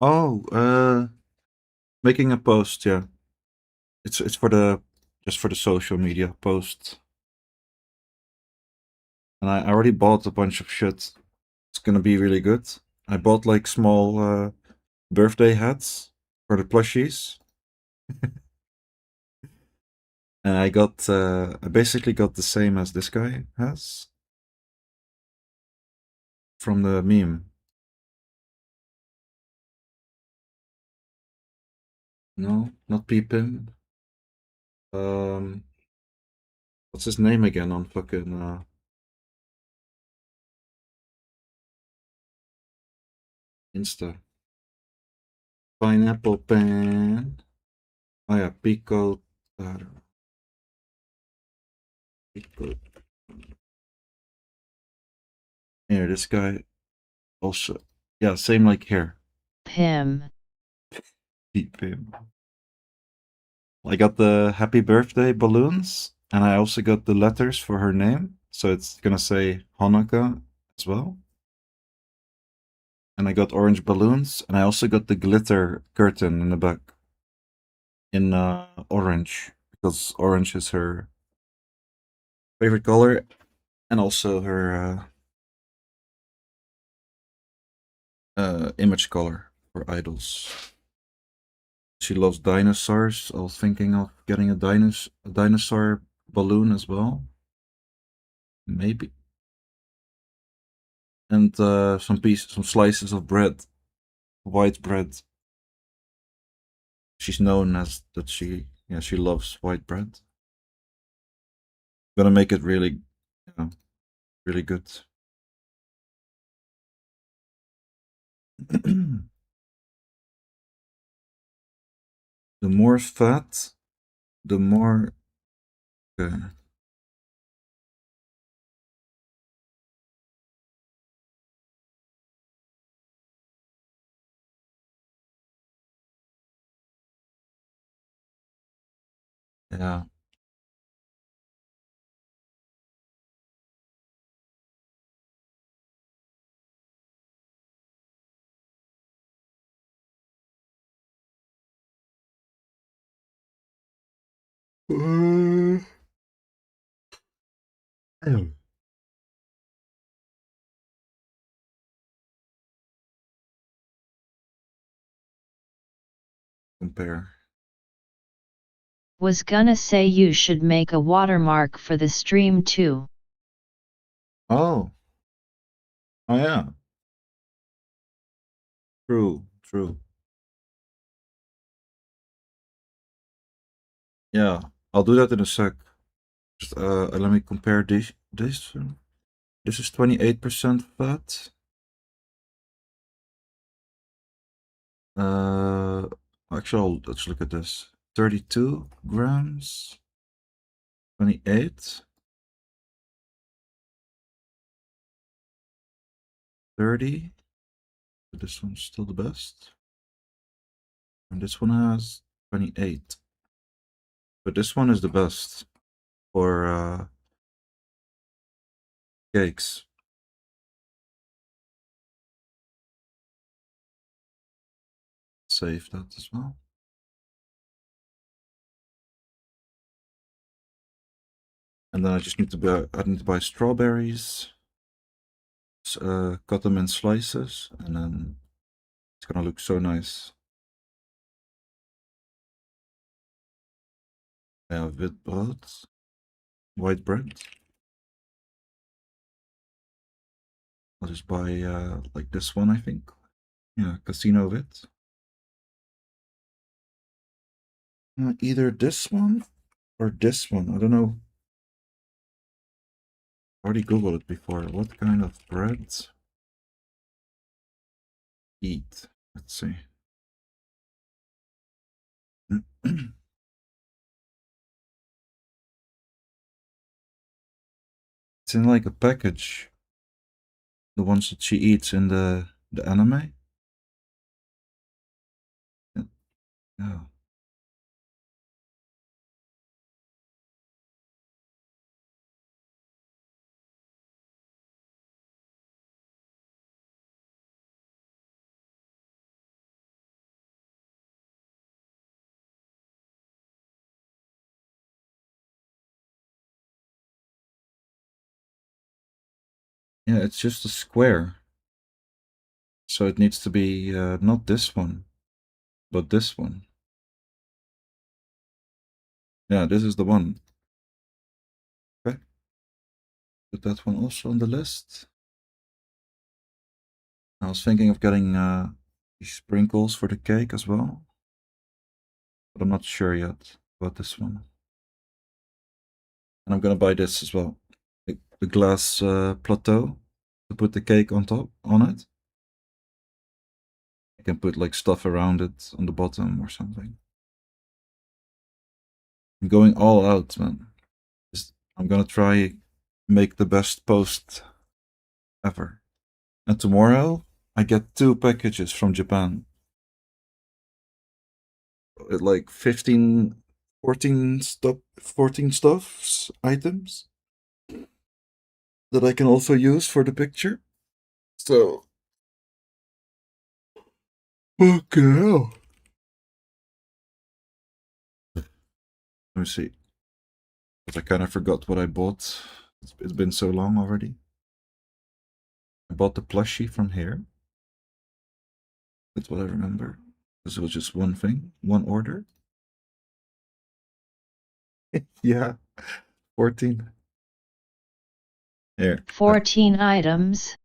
Oh, making a post, yeah. It's for the just for the social media post. And I already bought a bunch of shit. It's gonna be really good. I bought like small birthday hats for the plushies. And I basically got the same as this guy has. From the meme. No, not Peepin. What's his name again on fucking Insta? Pineapple Pen. Oh yeah, Pico. Pico. Here, this guy also. Yeah, same like here. Pim. Pim. I got the happy birthday balloons, and I also got the letters for her name. So it's gonna say Hanukkah as well. And I got orange balloons, and I also got the glitter curtain in the back. In orange, because orange is her favorite color, and also her image color for idols. She loves dinosaurs. I was thinking of getting a dinosaur balloon as well. Maybe. And some slices of bread. White bread. She's known as that she loves white bread. Gonna make it really, really good. The more fat, the more. Okay. Yeah. Compare. Was gonna say you should make a watermark for the stream too. Oh. Oh yeah. True. Yeah, I'll do that in a sec. Just let me compare this. This is 28% fat. Actually, let's look at this. 32 grams. 28. 30. This one's still the best. And this one has 28. But this one is the best for cakes. Save that as well. And then I just need to buy strawberries. Cut them in slices, and then it's gonna look so nice. Wit brood. White bread. I'll just buy like this one, I think. Yeah, casino wit. Either this one or this one. I don't know. I already googled it before. What kind of bread eat? Let's see. It's in like a package. The ones that she eats in the anime. Yeah. Yeah, it's just a square. So it needs to be not this one, but this one. Yeah, this is the one. Okay. Put that one also on the list. I was thinking of getting these sprinkles for the cake as well. But I'm not sure yet about this one. And I'm gonna buy this as well. The glass plateau to put the cake on it. I can put like stuff around it on the bottom or something. I'm going all out, man. I'm gonna try make the best post ever. And tomorrow I get 2 packages from Japan. Like 14 stuffs items that I can also use for the picture. So okay. Let me see. Because I kind of forgot what I bought. It's been so long already. I bought the plushie from here. That's what I remember. This was just one thing, one order. Yeah, 14. Here. 14 items.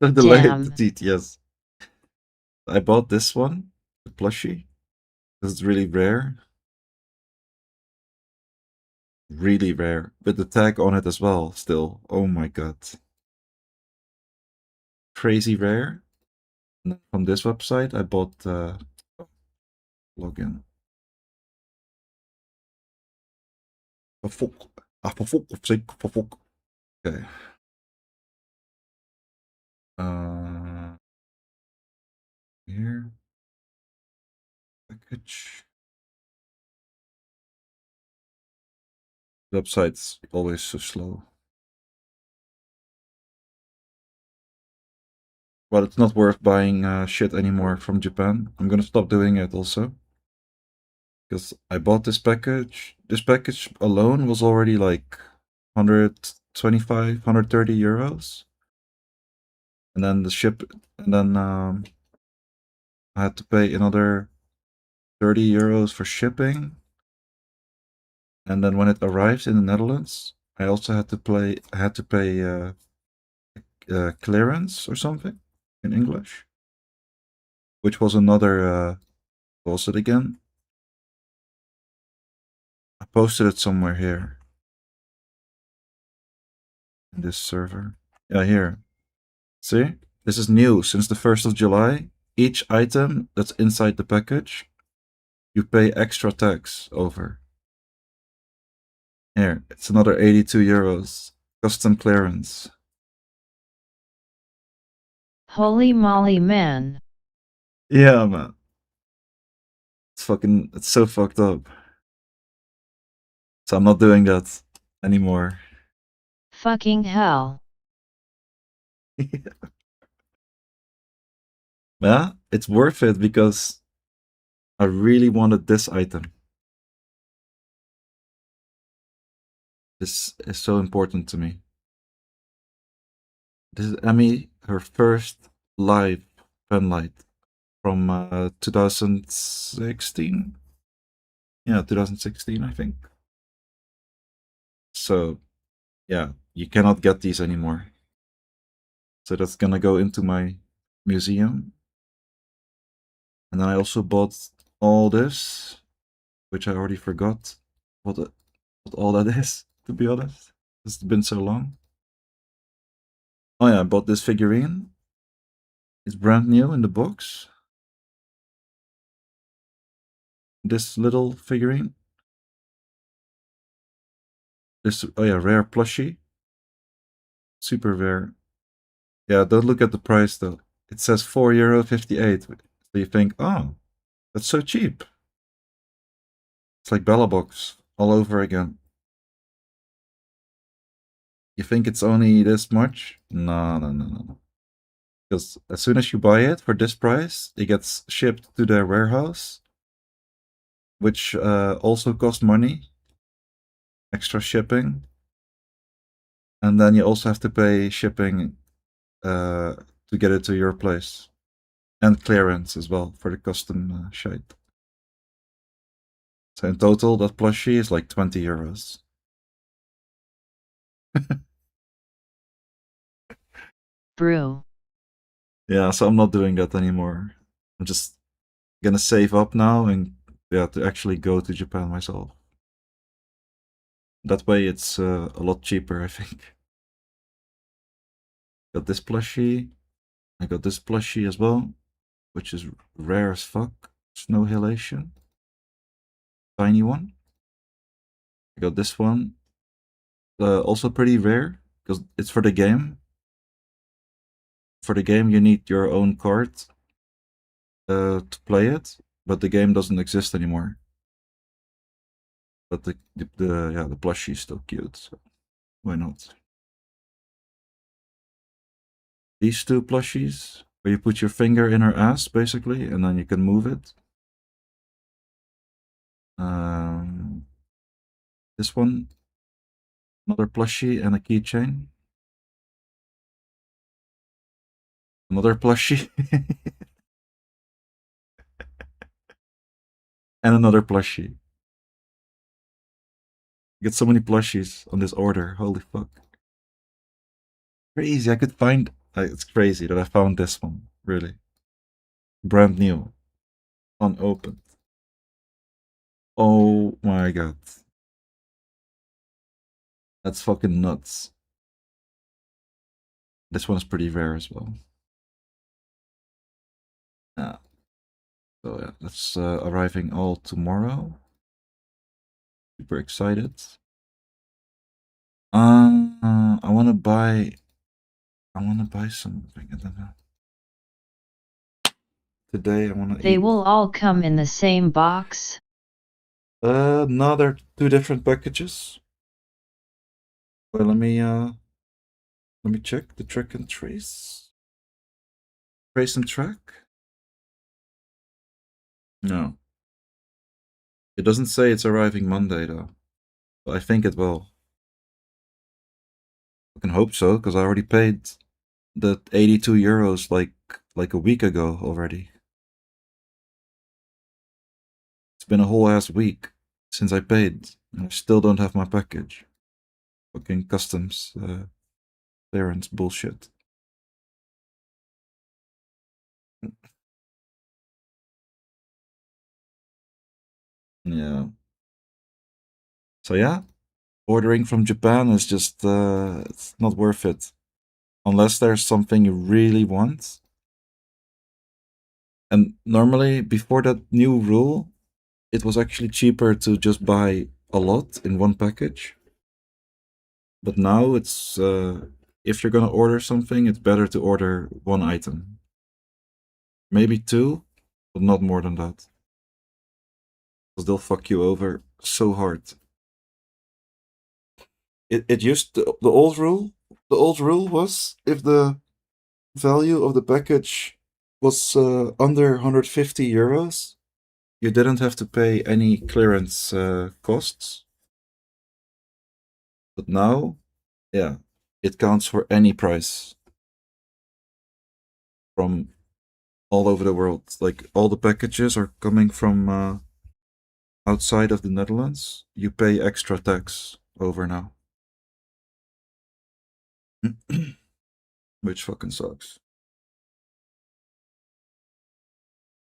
The Damn. teeth, yes. I bought this one, the plushie. This is really rare. Really rare. With the tag on it as well, still. Oh my god. Crazy rare. And then from this website, I bought login. Okay. Here. Package. The website's always so slow. But it's not worth buying shit anymore from Japan. I'm gonna stop doing it also. Because I bought this package. This package alone was already like 125, 130 euros. And then I had to pay another 30 euros for shipping. And then when it arrived in the Netherlands, I also had to pay clearance or something in English, which was another deposit again. I posted it somewhere here in this server. Yeah, here. See, this is new since the 1st of July. Each item that's inside the package, you pay extra tax over. Here, it's another 82 euros. Custom clearance. Holy moly, man. Yeah, man. It's so fucked up. So I'm not doing that anymore. Fucking hell. Yeah, it's worth it because I really wanted this item. This is so important to me. This is Emmy, her first live pen light from 2016. Yeah, 2016, I think. So, yeah, you cannot get these anymore. So that's gonna go into my museum. And then I also bought all this, which I already forgot what all that is, to be honest. It's been so long. Oh yeah, I bought this figurine. It's brand new in the box. This little figurine. This, oh yeah, rare plushie. Super rare. Yeah, don't look at the price though. It says €4.58. So you think, oh, that's so cheap. It's like Bella Box all over again. You think it's only this much? No. Because as soon as you buy it for this price, it gets shipped to their warehouse, which also costs money, extra shipping. And then you also have to pay shipping to get it to your place. And clearance as well for the custom shade. So in total, that plushie is like €20. Brew. Yeah, so I'm not doing that anymore. I'm just gonna save up now and yeah, to actually go to Japan myself. That way it's a lot cheaper, I think. Got this plushie. I got this plushie as well, which is rare as fuck. Snow Halation. Tiny one. I got this one. Also pretty rare, because it's for the game. For the game you need your own card to play it, but the game doesn't exist anymore. But the plushie is still cute, so why not? These two plushies, where you put your finger in her ass, basically, and then you can move it. This one, another plushie and a keychain. Another plushie. And another plushie. Get so many plushies on this order, holy fuck. Crazy, I could find... it's crazy that I found this one, really. Brand new. Unopened. Oh my god. That's fucking nuts. This one's pretty rare as well. Yeah. So yeah, that's arriving all tomorrow. Super excited. I wanna buy something, I don't know. Today I wanna They will all come in the same box? No, they're two different packages. Well, let me check the track and trace. Trace and track? No. It doesn't say it's arriving Monday though. But I think it will. I can hope so, because I already paid the €82 like a week ago already. It's been a whole ass week since I paid, and I still don't have my package. Fucking customs clearance bullshit. Yeah. So yeah, ordering from Japan is just it's not worth it. Unless there's something you really want. And normally, before that new rule, it was actually cheaper to just buy a lot in one package. But now it's, if you're gonna order something, it's better to order one item. Maybe two, but not more than that. Because they'll fuck you over so hard. It used to, the old rule was if the value of the package was under €150, you didn't have to pay any clearance costs. But now, yeah, it counts for any price from all over the world. Like all the packages are coming from outside of the Netherlands, you pay extra tax over now. Which fucking sucks.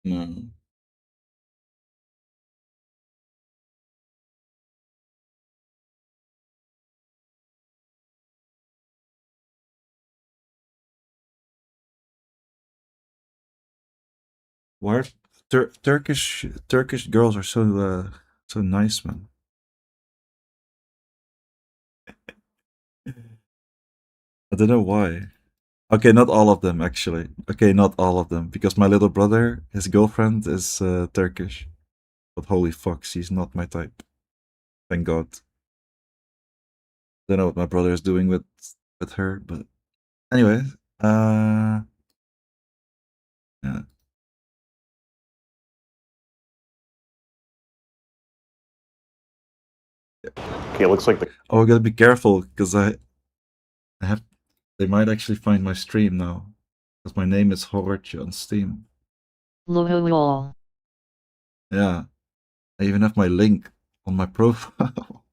No. Why are Turkish girls are so nice, man. I don't know why. Okay, not all of them actually. Okay, not all of them, because my little brother, his girlfriend is Turkish. But holy fuck, she's not my type. Thank God. Don't know what my brother is doing with her, but anyway, yeah. Okay, it looks like the. Oh, I gotta be careful because I have. They might actually find my stream now, because my name is Howard on Steam. LOL. Yeah, I even have my link on my profile.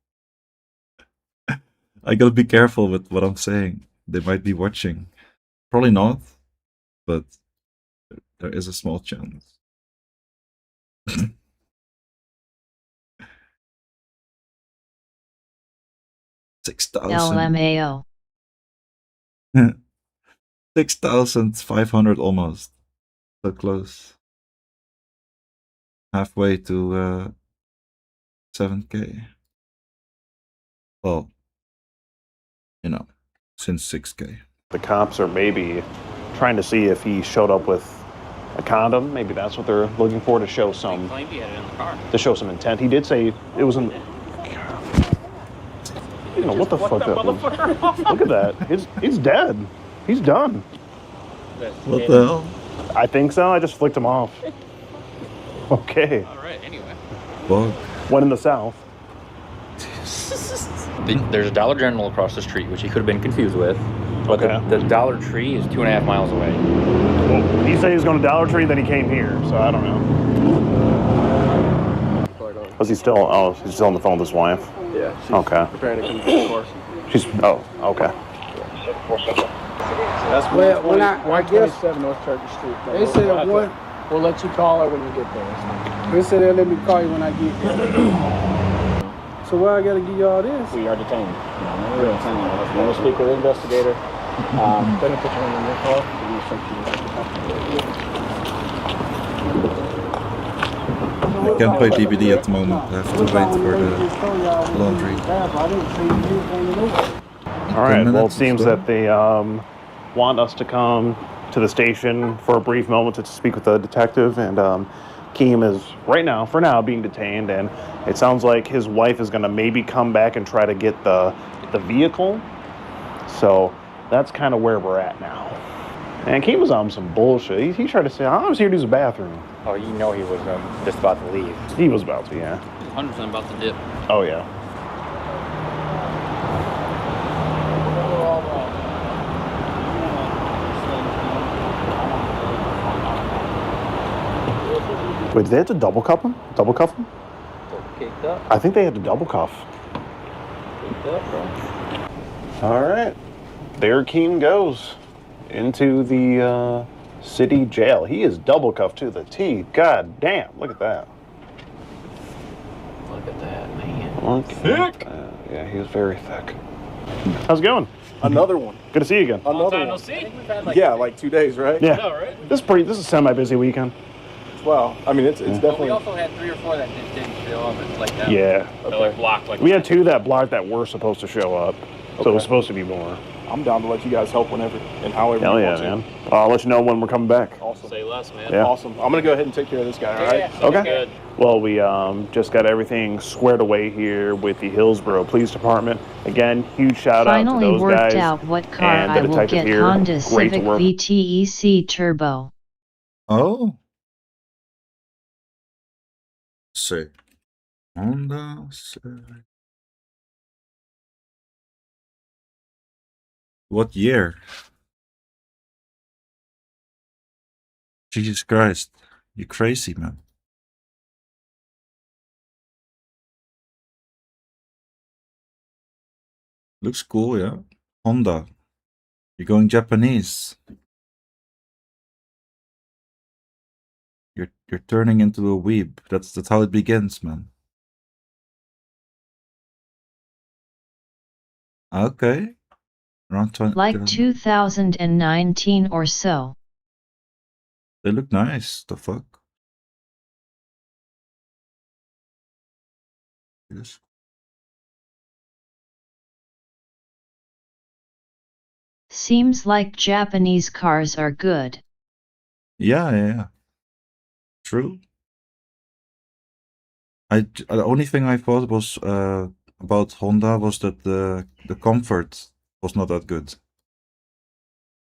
I gotta be careful with what I'm saying. They might be watching. Probably not, but there is a small chance. 6,000. LMAO. 6,500 almost. So close. Halfway to 7K. Well, you know, since 6K. The cops are maybe trying to see if he showed up with a condom. Maybe that's what they're looking for, to show some. He claimed he had it in the car. To show some intent. He did say it was in. You know, what the fuck up? Look at that. He's dead. He's done. What the hell? I think so. I just flicked him off. Okay. All right. Anyway. Bug. Went in the south. There's a Dollar General across the street, which he could have been confused with. But the Dollar Tree is 2.5 miles away. Well, he said he was going to Dollar Tree, then he came here, so I don't know. Was he still? Oh, he's still on the phone with his wife. Yeah. She's okay. preparing to come to the course. She's. Oh, okay. That's Well, when I guess 127 North Turkey Street. they said one. We'll let you call her when you get there. They said they'll let me call you when I get there. So why I gotta give you all this? We are detained. We're detained. If you want to speak with the investigator, then put your hand on your car. I can't play DVD at the moment. I have to wait for the laundry. All right. Well, it seems that they want us to come to the station for a brief moment to speak with the detective, and Keem is for now, being detained, and it sounds like his wife is going to maybe come back and try to get the vehicle. So that's kind of where we're at now. And Keem was on some bullshit. He tried to say, I was here to use the bathroom. Oh, you know he was just about to leave. He was about to, yeah. 100% about to dip. Oh, yeah. Wait, did they have to double cuff him? Double cuff him? Kicked up. I think they had to double cuff. Kicked up, bro. All right. There Keem goes into the city jail. He is double cuffed to the T. God damn, look at that. Look at that, man. Look thick. Yeah, he was very thick. How's it going? Another one. Good to see you again. Another one. Yeah, like 2 days, right? Yeah. This is a semi-busy weekend. Well, I mean, it's definitely. We also had 3 or 4 that just didn't show up. It's like that. Yeah. They're like blocked. Like We had 2 that blocked that were supposed to show up. So it was supposed to be more. I'm down to let you guys help whenever and however Hell you yeah, want to. man. I'll let you know when we're coming back. Awesome. Say less, man. Yeah. Awesome. I'm going to go ahead and take care of this guy, all right? Okay. Good. Well, we just got everything squared away here with the Hillsborough Police Department. Again, huge shout out to Finally those worked guys. out what car and I the will detective get. here. Honda Great Civic work. VTEC Turbo. Oh. Sick. Honda Civic. What year? Jesus Christ. You crazy, man. Looks cool, yeah. Honda. You're going Japanese. You're turning into a weeb. That's how it begins, man. Okay. Around 20. Like 2019 or so. They look nice. The fuck? Yes. Seems like Japanese cars are good. Yeah. True. The only thing I thought was about Honda was that the comfort was not that good.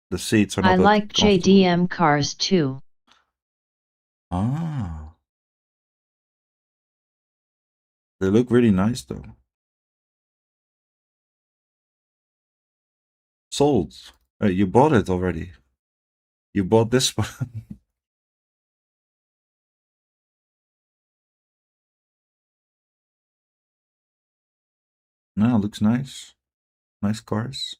The seats are not I that like comfortable. JDM cars too. Ah. They look really nice though. Sold. You bought it already. You bought this one. No, looks nice. Nice cars.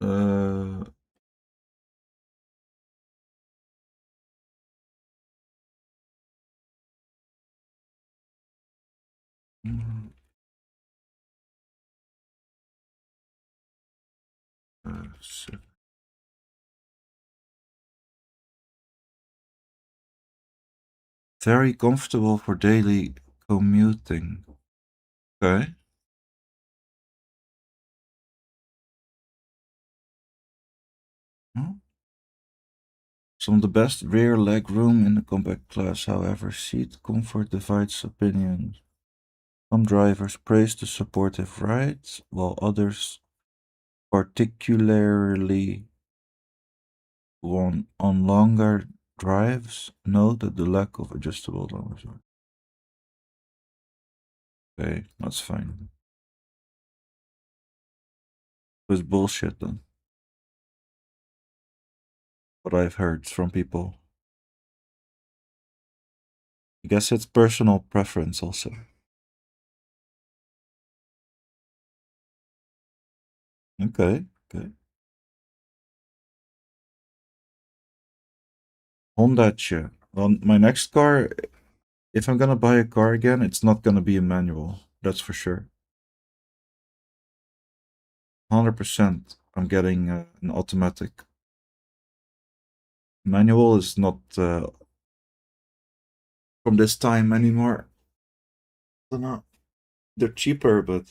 Uh, shit. Very comfortable for daily commuting. Okay. Some of the best rear leg room in the compact class, however, seat comfort divides opinions. Some drivers praise the supportive ride, while others, particularly on longer drives, note that the lack of adjustable doors. Okay, that's fine. It was bullshit then. What I've heard from people. I guess it's personal preference also. Okay. Honda. Well, my next car, if I'm gonna buy a car again, it's not gonna be a manual. That's for sure. 100%. I'm getting an automatic. Manual is not from this time anymore. I don't know. They're cheaper, but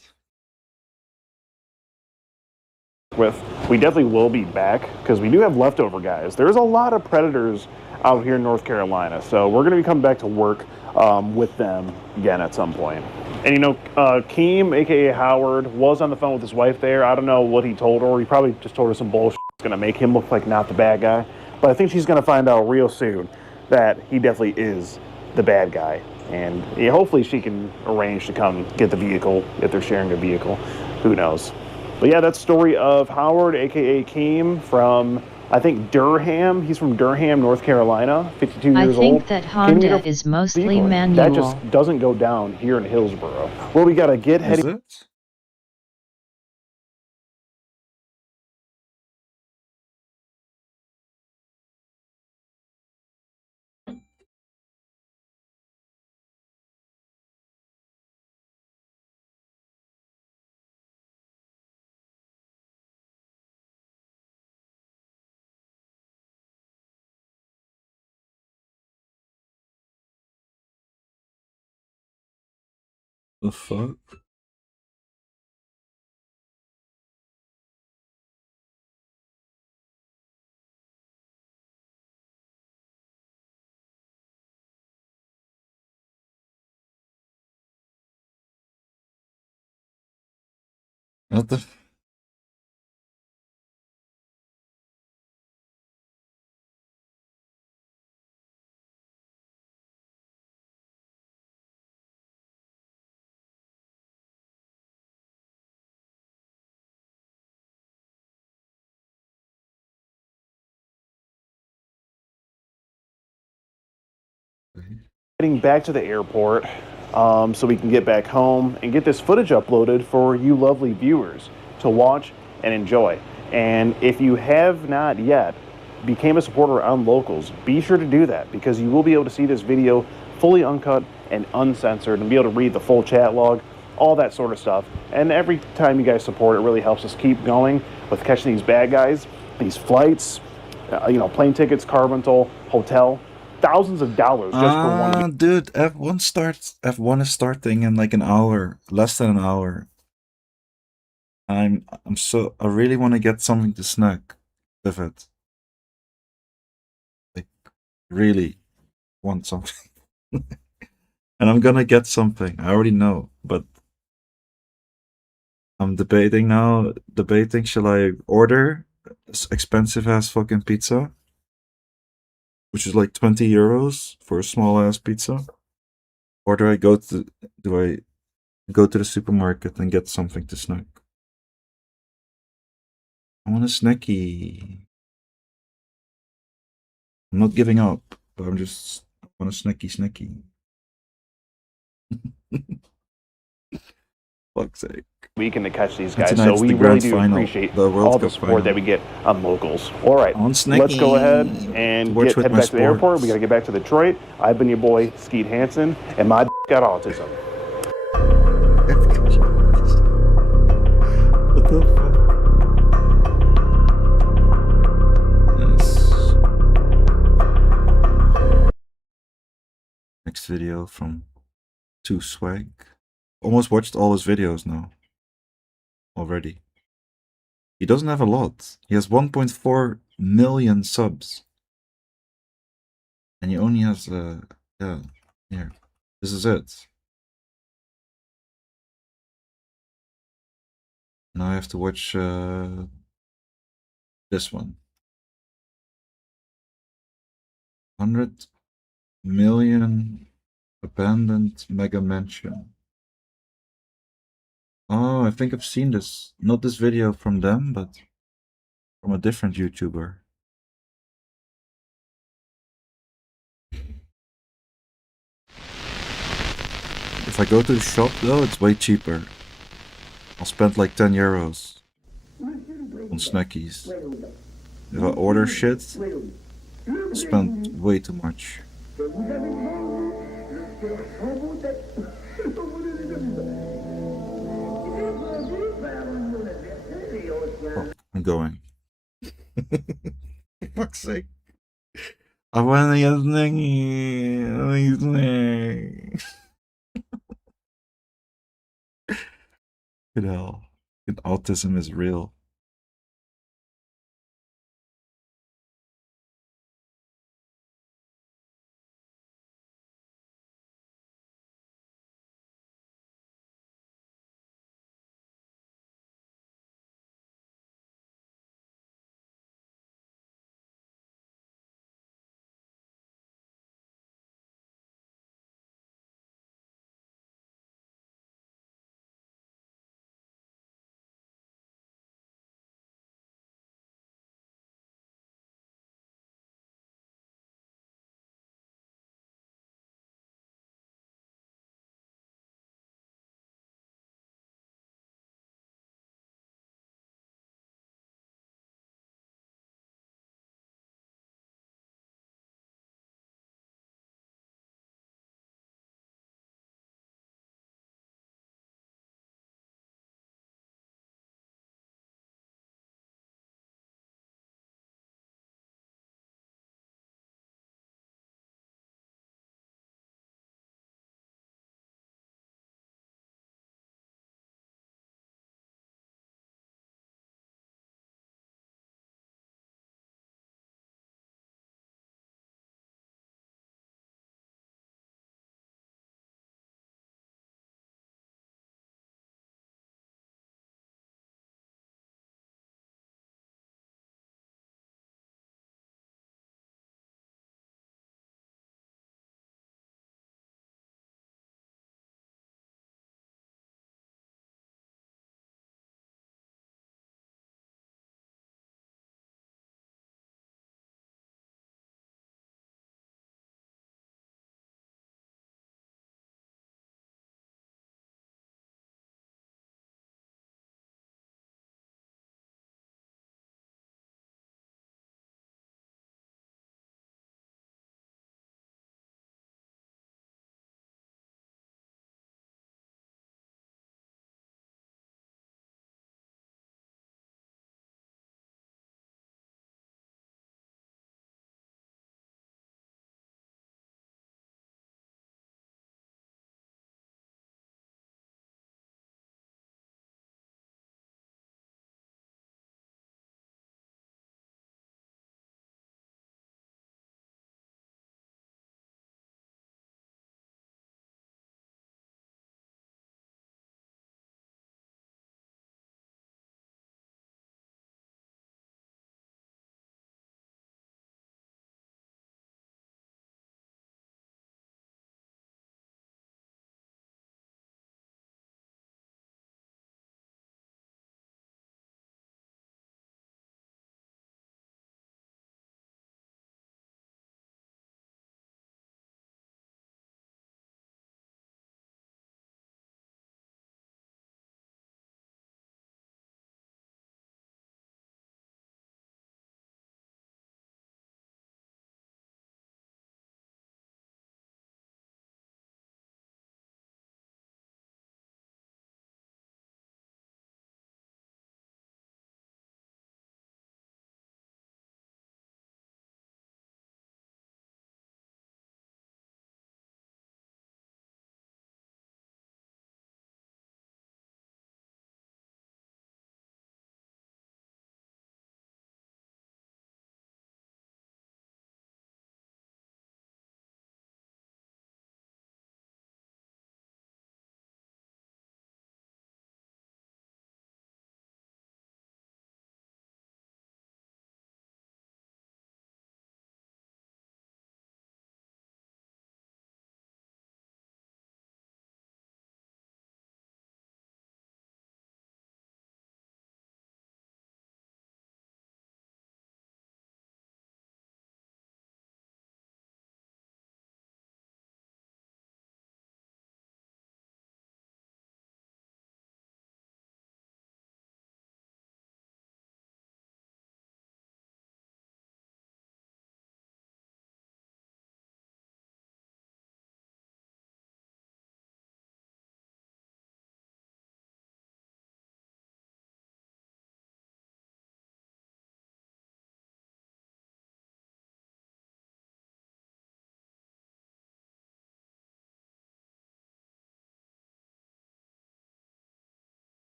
We definitely will be back because we do have leftover guys. There's a lot of predators out here in North Carolina, so we're going to be coming back to work with them again at some point. And you know, Keem, aka Howard, was on the phone with his wife there. I don't know what he told her. He probably just told her some bullshit that's going to make him look like not the bad guy. But I think she's going to find out real soon that he definitely is the bad guy. And yeah, hopefully she can arrange to come get the vehicle if they're sharing a vehicle. Who knows? But yeah, that's the story of Howard, aka Keem, from I think Durham. He's from Durham, North Carolina, 52 years old. I think that Honda is mostly manual. That just doesn't go down here in Hillsboro. Well, we got to get heading. Is it? The fuck? What the? Getting back to the airport so we can get back home and get this footage uploaded for you lovely viewers to watch and enjoy. And if you have not yet became a supporter on Locals, be sure to do that, because you will be able to see this video fully uncut and uncensored and be able to read the full chat log, all that sort of stuff. And every time you guys support, it really helps us keep going with catching these bad guys, these flights, plane tickets, car rental, hotel. Thousands of dollars just for one. Dude, F1 is starting in like an hour, less than an hour. I really want to get something to snack with it. Like, really want something. And I'm gonna get something. I already know, but I'm debating now. Shall I order expensive ass fucking pizza, which is like 20 euros for a small ass pizza, or do I go to the supermarket and get something to snack? I want a snacky. I'm not giving up, but I want a snacky. Fuck's sake. Weekend to catch these guys, so we really do appreciate all the support that we get on Locals. All right, let's go ahead and head back to the airport. We got to get back to Detroit. I've been your boy Skeet Hansen, and my got autism. What the fuck? Next video from 2Swag. Almost watched all his videos now. Already. He doesn't have a lot. He has 1.4 million subs. And he only has, yeah, here. This is it. Now I have to watch this one. 100 million abandoned mega mansion. Oh, I think I've seen this. Not this video from them, but from a different YouTuber. If I go to the shop though, it's way cheaper. I'll spend like 10 euros on snackies. If I order shit, I'll spend way too much. Fuck, I'm going. For fuck's sake. I want to get snacky. Good hell. Autism is real.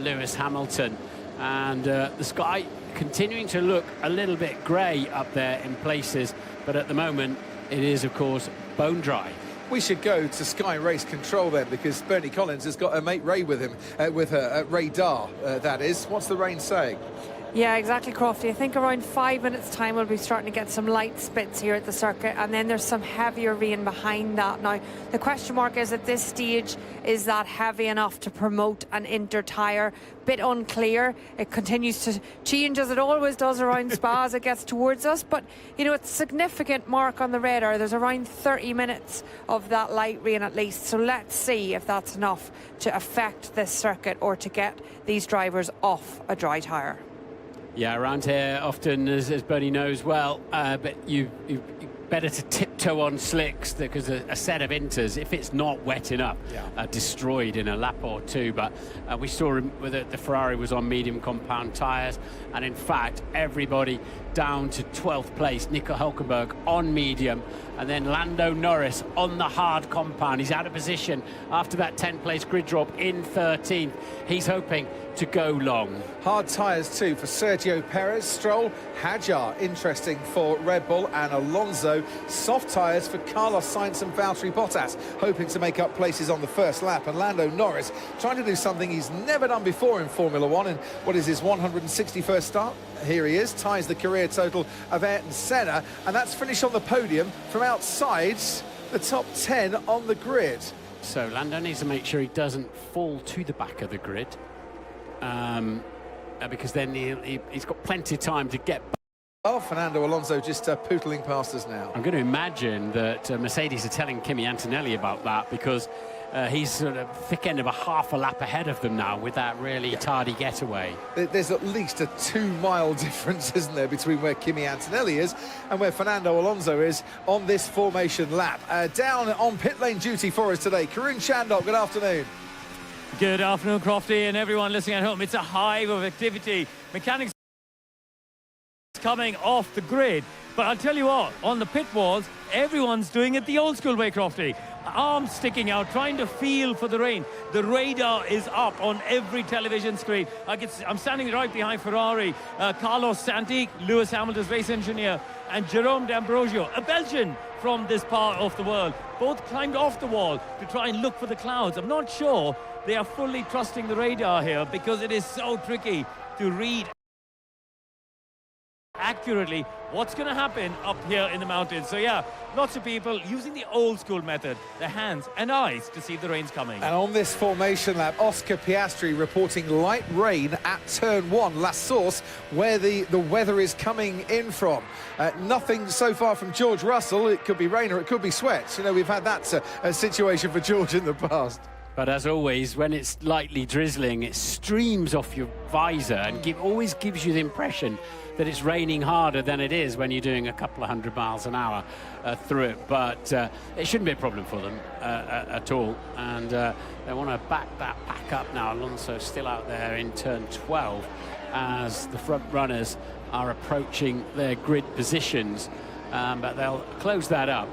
Lewis Hamilton. And the sky continuing to look a little bit grey up there in places, but at the moment it is, of course, bone dry. We should go to Sky Race Control then, because Bernie Collins has got her mate Ray with him, with her radar, that is. What's the rain saying? Yeah, exactly, Crofty. I think around 5 minutes' time we'll be starting to get some light spits here at the circuit, and then there's some heavier rain behind that. Now, the question mark is, at this stage, is that heavy enough to promote an inter-tyre? Bit unclear. It continues to change, as it always does around Spa as it gets towards us, but, you know, it's a significant mark on the radar. There's around 30 minutes of that light rain at least, so let's see if that's enough to affect this circuit or to get these drivers off a dry tyre. Yeah, around here often, as Bernie knows well, but you better to tiptoe on slicks, because a set of inters, if it's not wetting up, destroyed in a lap or two. But we saw the Ferrari was on medium compound tyres, and in fact everybody down to 12th place. Nico Hülkenberg on medium, and then Lando Norris on the hard compound. He's out of position after that 10th place grid drop in 13th. He's hoping to go long. Hard tyres too for Sergio Perez, Stroll, Hadjar, interesting for Red Bull, and Alonso. Soft tyres for Carlos Sainz and Valtteri Bottas, hoping to make up places on the first lap. And Lando Norris trying to do something he's never done before in Formula One, and what is his 161st start? Here he is, ties the career total of Ayrton Senna, and that's finished on the podium from outside the top 10 on the grid. So Lando needs to make sure he doesn't fall to the back of the grid, because then he's got plenty of time to get back. Oh, Fernando Alonso just pootling past us now. I'm going to imagine that Mercedes are telling Kimi Antonelli about that, because he's sort of thick end of a half a lap ahead of them now with that really tardy getaway. There's at least a 2-mile difference, isn't there, between where Kimi Antonelli is and where Fernando Alonso is on this formation lap. Down on pit lane duty for us today, Karun Chandok, good afternoon. Good afternoon, Crofty, and everyone listening at home. It's a hive of activity. Mechanics coming off the grid, but I'll tell you what, on the pit walls, everyone's doing it the old school way, Crofty. Arms sticking out, trying to feel for the rain. The radar is up on every television screen. I'm standing right behind Ferrari, Carlos Sainz, Lewis Hamilton's race engineer, and Jerome D'Ambrosio, a Belgian from this part of the world. Both climbed off the wall to try and look for the clouds. I'm not sure they are fully trusting the radar here, because it is so tricky to read accurately what's going to happen up here in the mountains. So yeah, lots of people using the old school method, their hands and eyes, to see the rain's coming. And on this formation lap, Oscar Piastri reporting light rain at turn 1, La Source, where the weather is coming in from. Nothing so far from George Russell. It could be rain or it could be sweat. You know, we've had that situation for George in the past. But as always, when it's lightly drizzling, it streams off your visor and always gives you the impression that it's raining harder than it is when you're doing a couple of 100 miles an hour through it. But it shouldn't be a problem for them at all. And they want to back that back up now. Alonso still out there in turn 12 as the front runners are approaching their grid positions. But they'll close that up.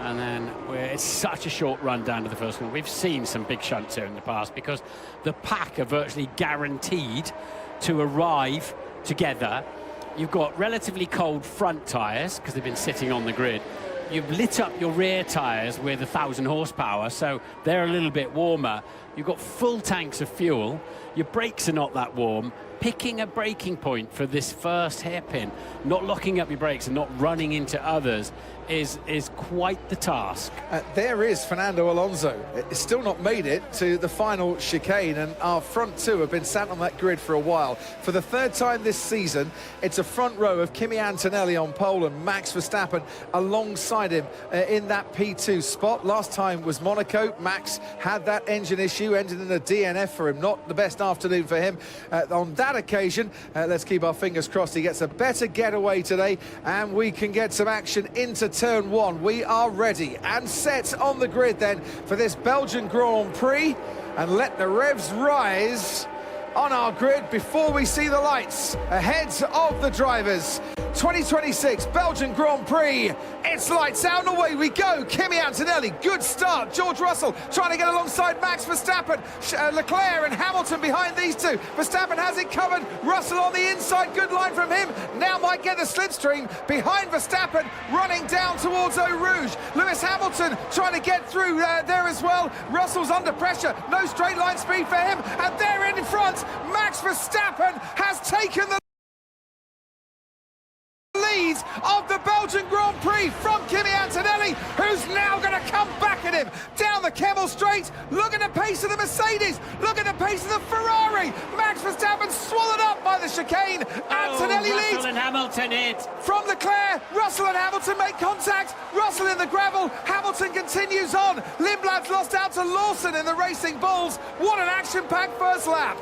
And then it's such a short run down to the first one. We've seen some big shunts here in the past, because the pack are virtually guaranteed to arrive together. You've got relatively cold front tyres, because they've been sitting on the grid. You've lit up your rear tyres with 1,000 horsepower, so they're a little bit warmer. You've got full tanks of fuel. Your brakes are not that warm. Picking a braking point for this first hairpin, not locking up your brakes and not running into others, is quite the task. There is Fernando Alonso. It's still not made it to the final chicane, and our front two have been sat on that grid for a while. For the third time this season, it's a front row of Kimi Antonelli on pole and Max Verstappen alongside him in that P2 spot. Last time was Monaco. Max had that engine issue, ended in a DNF for him. Not the best afternoon for him on that occasion. Let's keep our fingers crossed he gets a better getaway today and we can get some action into turn 1. We are ready and set on the grid then for this Belgian Grand Prix, and let the revs rise on our grid before we see the lights ahead of the drivers. 2026 Belgian Grand Prix It's lights out and away we go. Kimi Antonelli, good start. George Russell trying to get alongside Max Verstappen. Leclerc and Hamilton behind these two. Verstappen has it covered. Russell on the inside, good line from him. Now might get the slipstream behind Verstappen, running down towards Eau Rouge. Lewis Hamilton trying to get through there as well. Russell's under pressure, no straight line speed for him. And there in front, Max Verstappen has taken the leads of the Belgian Grand Prix from Kimi Antonelli, who's now going to come back at him down the Kemmel Straight. Look at the pace of the Mercedes, look at the pace of the Ferrari. Max Verstappen swallowed up by the chicane. Antonelli leads. Russell and Hamilton hit. From Leclerc, Russell and Hamilton make contact. Russell in the gravel, Hamilton continues on. Lindblad's lost out to Lawson in the Racing Bulls. What an action-packed first lap.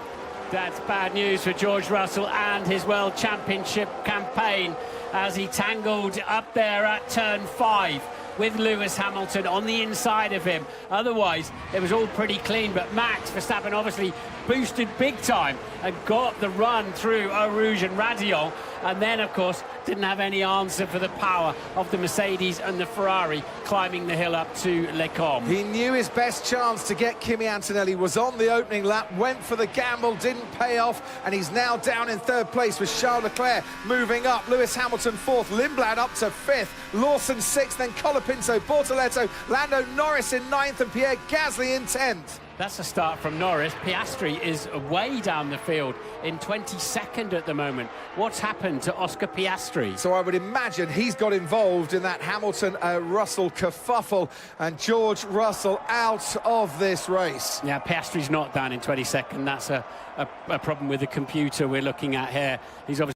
That's bad news for George Russell and his World Championship campaign, as he tangled up there at turn 5 with Lewis Hamilton on the inside of him. Otherwise, it was all pretty clean, but Max Verstappen obviously boosted big time and got the run through Eau Rouge and Radion, and then, of course, didn't have any answer for the power of the Mercedes and the Ferrari climbing the hill up to Les Combes. He knew his best chance to get Kimi Antonelli was on the opening lap, went for the gamble, didn't pay off, and he's now down in 3rd place with Charles Leclerc moving up. Lewis Hamilton 4th, Lindblad up to 5th, Lawson 6th, then Colapinto, Bortoletto, Lando Norris in 9th, and Pierre Gasly in 10th. That's a start from Norris. Piastri is way down the field in 22nd at the moment. What's happened to Oscar Piastri? So I would imagine he's got involved in that Hamilton-Russell kerfuffle, and George Russell out of this race. Yeah, Piastri's not down in 22nd. That's a problem with the computer we're looking at here. He's obviously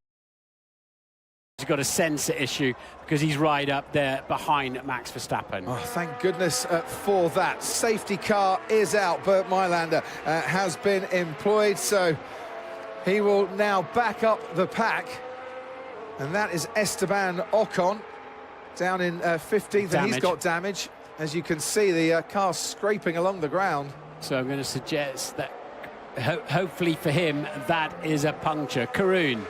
got a sensor issue because he's right up there behind Max Verstappen. Oh, thank goodness for that. Safety car is out. Bert Mailander has been employed, so he will now back up the pack. And that is Esteban Ocon down in 15th, and he's got damage. As you can see, the car scraping along the ground. So I'm going to suggest that hopefully for him that is a puncture. Karun.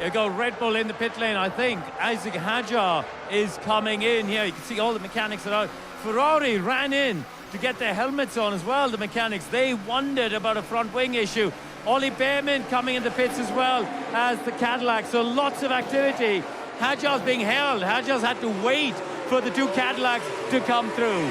You go Red Bull in the pit lane. I think Isaac Hadjar is coming in here. You can see all the mechanics are out. Ferrari ran in to get their helmets on as well, the mechanics. They wondered about a front wing issue. Ollie Behrman coming in the pits as well as the Cadillac. So lots of activity. Hadjar's being held. Hadjar's had to wait for the 2 Cadillacs to come through.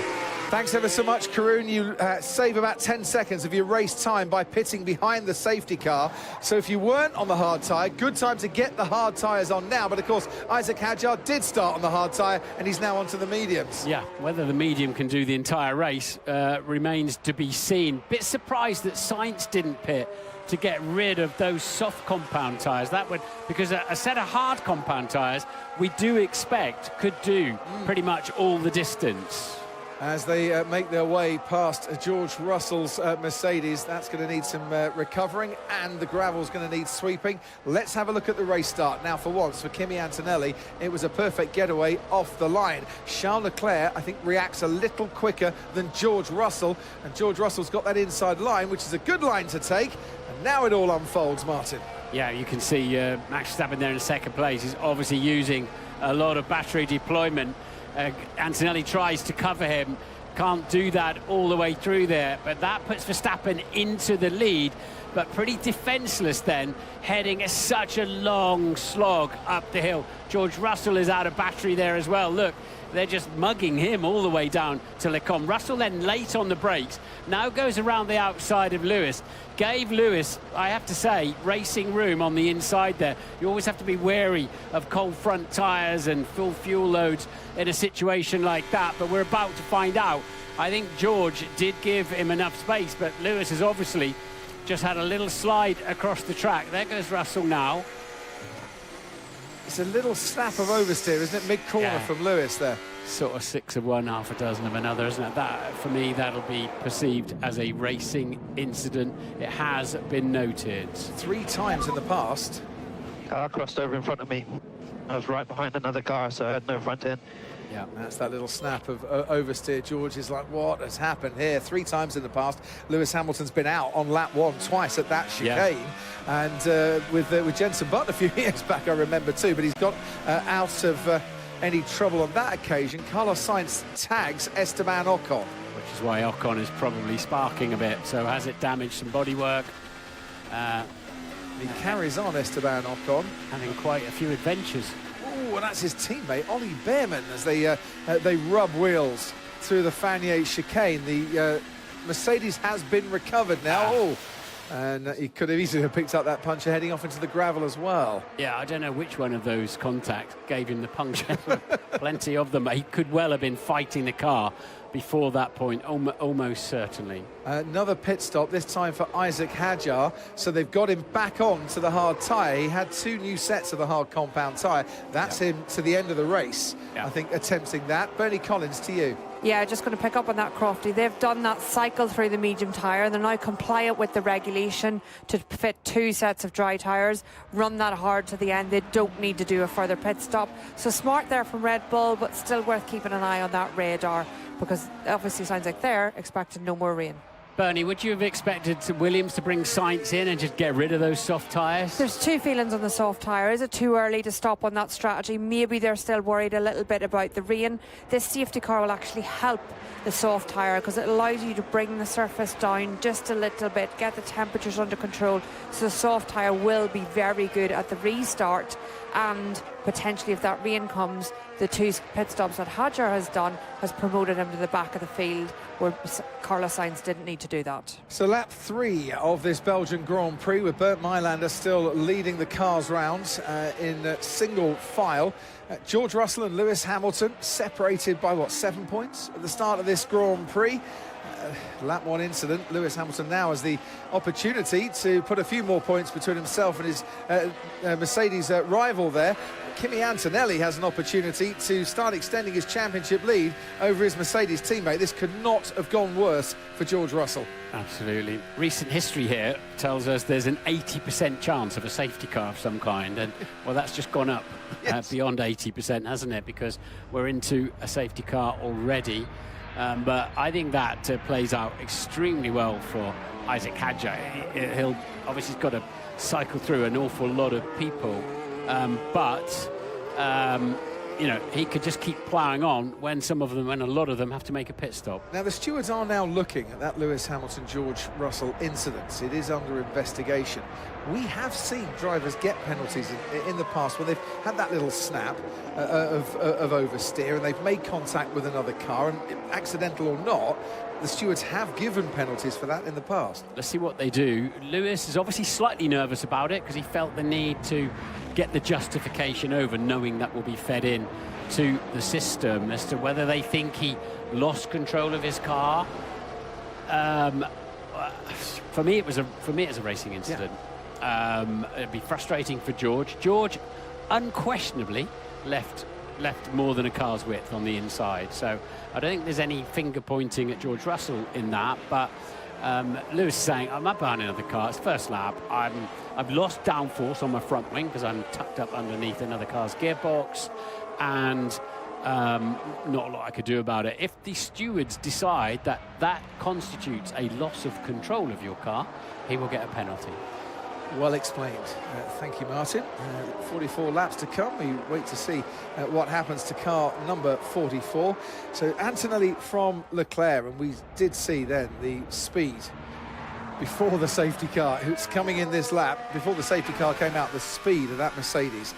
Thanks ever so much, Karun. You save about 10 seconds of your race time by pitting behind the safety car. So if you weren't on the hard tyre, good time to get the hard tyres on now. But, of course, Isaac Hadjar did start on the hard tyre, and he's now onto the mediums. Yeah, whether the medium can do the entire race remains to be seen. Bit surprised that Sainz didn't pit to get rid of those soft compound tyres. That would, because a set of hard compound tyres we do expect could do pretty much all the distance. As they make their way past George Russell's Mercedes. That's going to need some recovering, and the gravel's going to need sweeping. Let's have a look at the race start. Now, for once, for Kimi Antonelli, it was a perfect getaway off the line. Charles Leclerc, I think, reacts a little quicker than George Russell, and George Russell's got that inside line, which is a good line to take, and now it all unfolds, Martin. Yeah, you can see Max Verstappen there in 2nd place. He's obviously using a lot of battery deployment. Antonelli tries to cover him, can't do that all the way through there, but that puts Verstappen into the lead, but pretty defenseless then, heading such a long slog up the hill. George Russell is out of battery there as well. Look, they're just mugging him all the way down to Les Combes. Russell then late on the brakes, now goes around the outside of Lewis. Gave Lewis, I have to say, racing room on the inside there. You always have to be wary of cold front tyres and full fuel loads in a situation like that, but we're about to find out. I think George did give him enough space, but Lewis has obviously just had a little slide across the track. There goes Russell now. It's a little snap of oversteer, isn't it? Mid-corner from Lewis there. Sort of 6 of one, half a dozen of another, isn't it? That, for me, that'll be perceived as a racing incident. It has been noted. 3 times in the past. Car crossed over in front of me. I was right behind another car, so I had no front end. Yeah, that's that little snap of oversteer. George is like, what has happened here? 3 times in the past. Lewis Hamilton's been out on lap 1 twice at that chicane. Yeah. And with Jenson Button a few years back, I remember too, but he's got out of any trouble on that occasion. Carlos Sainz tags Esteban Ocon. Which is why Ocon is probably sparking a bit. So has it damaged some bodywork? He carries on, Esteban Ocon. Having quite a few adventures. Oh, and that's his teammate, Ollie Behrman, as they rub wheels through the Fagnes chicane. The Mercedes has been recovered now. Oh, and he could have easily picked up that puncture heading off into the gravel as well. Yeah, I don't know which one of those contacts gave him the puncture. Plenty of them. He could well have been fighting the car before that point, almost certainly. Another pit stop, this time for Isaac Hadjar. So they've got him back on to the hard tyre. He had 2 new sets of the hard compound tyre. That's him to the end of the race, I think, attempting that. Bernie Collins, to you. Yeah, just going to pick up on that, Crofty. They've done that cycle through the medium tyre, and they're now compliant with the regulation to fit 2 sets of dry tyres, run that hard to the end. They don't need to do a further pit stop. So smart there from Red Bull, but still worth keeping an eye on that radar, because obviously sounds like they're expecting no more rain. Bernie, would you have expected Williams to bring Sainz in and just get rid of those soft tyres? There's 2 feelings on the soft tyre. Is it too early to stop on that strategy? Maybe they're still worried a little bit about the rain. This safety car will actually help the soft tyre because it allows you to bring the surface down just a little bit, get the temperatures under control. So the soft tyre will be very good at the restart, and potentially if that rain comes, the 2 pit stops that Hadjar has done has promoted him to the back of the field, where Carlos Sainz didn't need to do that. So lap 3 of this Belgian Grand Prix, with Bernd Mailander still leading the cars round in single file. George Russell and Lewis Hamilton separated by, 7 points at the start of this Grand Prix. Lap 1 incident. Lewis Hamilton now has the opportunity to put a few more points between himself and his Mercedes rival there. Kimi Antonelli has an opportunity to start extending his championship lead over his Mercedes teammate. This could not have gone worse for George Russell. Absolutely. Recent history here tells us there's an 80% chance of a safety car of some kind, and well, that's just gone up beyond 80%, hasn't it? Because we're into a safety car already. But I think that plays out extremely well for Isaac Hadjar. He'll obviously got to cycle through an awful lot of people, but you know, he could just keep ploughing on when a lot of them have to make a pit stop. Now the stewards are now looking at that Lewis Hamilton-George Russell incident. It is under investigation. We have seen drivers get penalties in the past where they've had that little snap of oversteer and they've made contact with another car, and accidental or not, the stewards have given penalties for that in the past. Let's see what they do. Lewis is obviously slightly nervous about it because he felt the need to get the justification over, knowing that will be fed in to the system as to whether they think he lost control of his car. For me, it's a racing incident. It'd be frustrating for George. George unquestionably left more than a car's width on the inside, so I don't think there's any finger pointing at George Russell in that, but Lewis is saying, I'm up behind another car, it's first lap, I've lost downforce on my front wing because I'm tucked up underneath another car's gearbox, and not a lot I could do about it. If the stewards decide that that constitutes a loss of control of your car, he will get a penalty. Well explained. Thank you, Martin. 44 laps to come. We wait to see what happens to car number 44. So Antonelli from Leclerc, and we did see then the speed before the safety car, who's coming in this lap, before the safety car came out, the speed of that Mercedes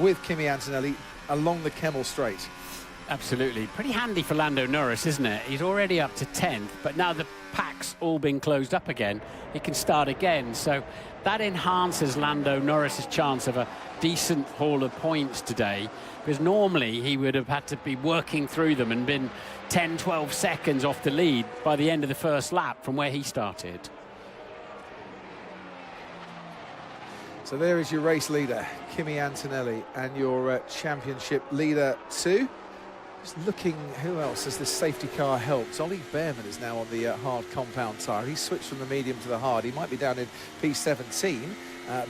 with Kimi Antonelli along the Kemmel Straight. Absolutely. Pretty handy for Lando Norris, isn't it? He's already up to 10th, but now the pack's all been closed up again, he can start again. So that enhances Lando Norris's chance of a decent haul of points today, because normally he would have had to be working through them and been 10, 12 seconds off the lead by the end of the first lap from where he started. So there is your race leader, Kimi Antonelli, and your championship leader too. Just looking, who else has this safety car helped? Ollie Behrman is now on the hard compound tyre. He switched from the medium to the hard. He might be down in P17,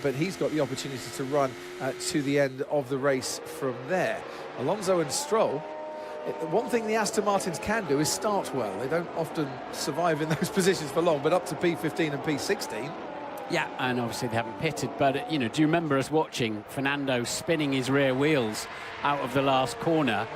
but he's got the opportunity to run to the end of the race from there. Alonso and Stroll, one thing the Aston Martins can do is start well. They don't often survive in those positions for long, but up to P15 and P16, Yeah, and obviously they haven't pitted, but, you know, do you remember us watching Fernando spinning his rear wheels out of the last corner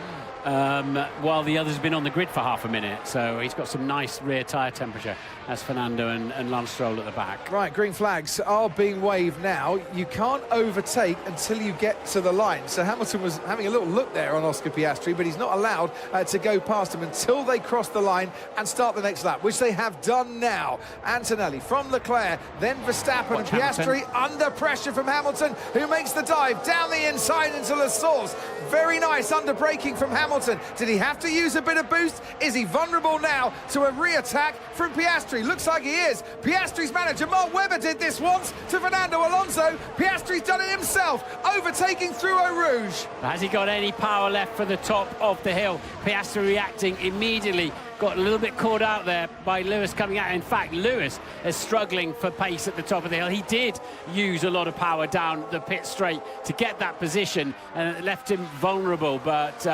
while the others have been on the grid for half a minute? So he's got some nice rear tyre temperature as Fernando and Lance Stroll at the back. Right, green flags are being waved now. You can't overtake until you get to the line. So Hamilton was having a little look there on Oscar Piastri, but he's not allowed to go past him until they cross the line and start the next lap, which they have done now. Antonelli from Leclerc, then Verstappen and Piastri under pressure from Hamilton, who makes the dive down the inside into La Source. Very nice under braking from Hamilton. Did he have to use a bit of boost? Is he vulnerable now to a re-attack from Piastri? Looks like he is. Piastri's manager, Mark Webber, did this once to Fernando Alonso. Piastri's done it himself, overtaking through Eau Rouge. Has he got any power left for the top of the hill? Piastri reacting immediately. Got a little bit caught out there by Lewis coming out. In fact, Lewis is struggling for pace at the top of the hill. He did use a lot of power down the pit straight to get that position, and it left him vulnerable, but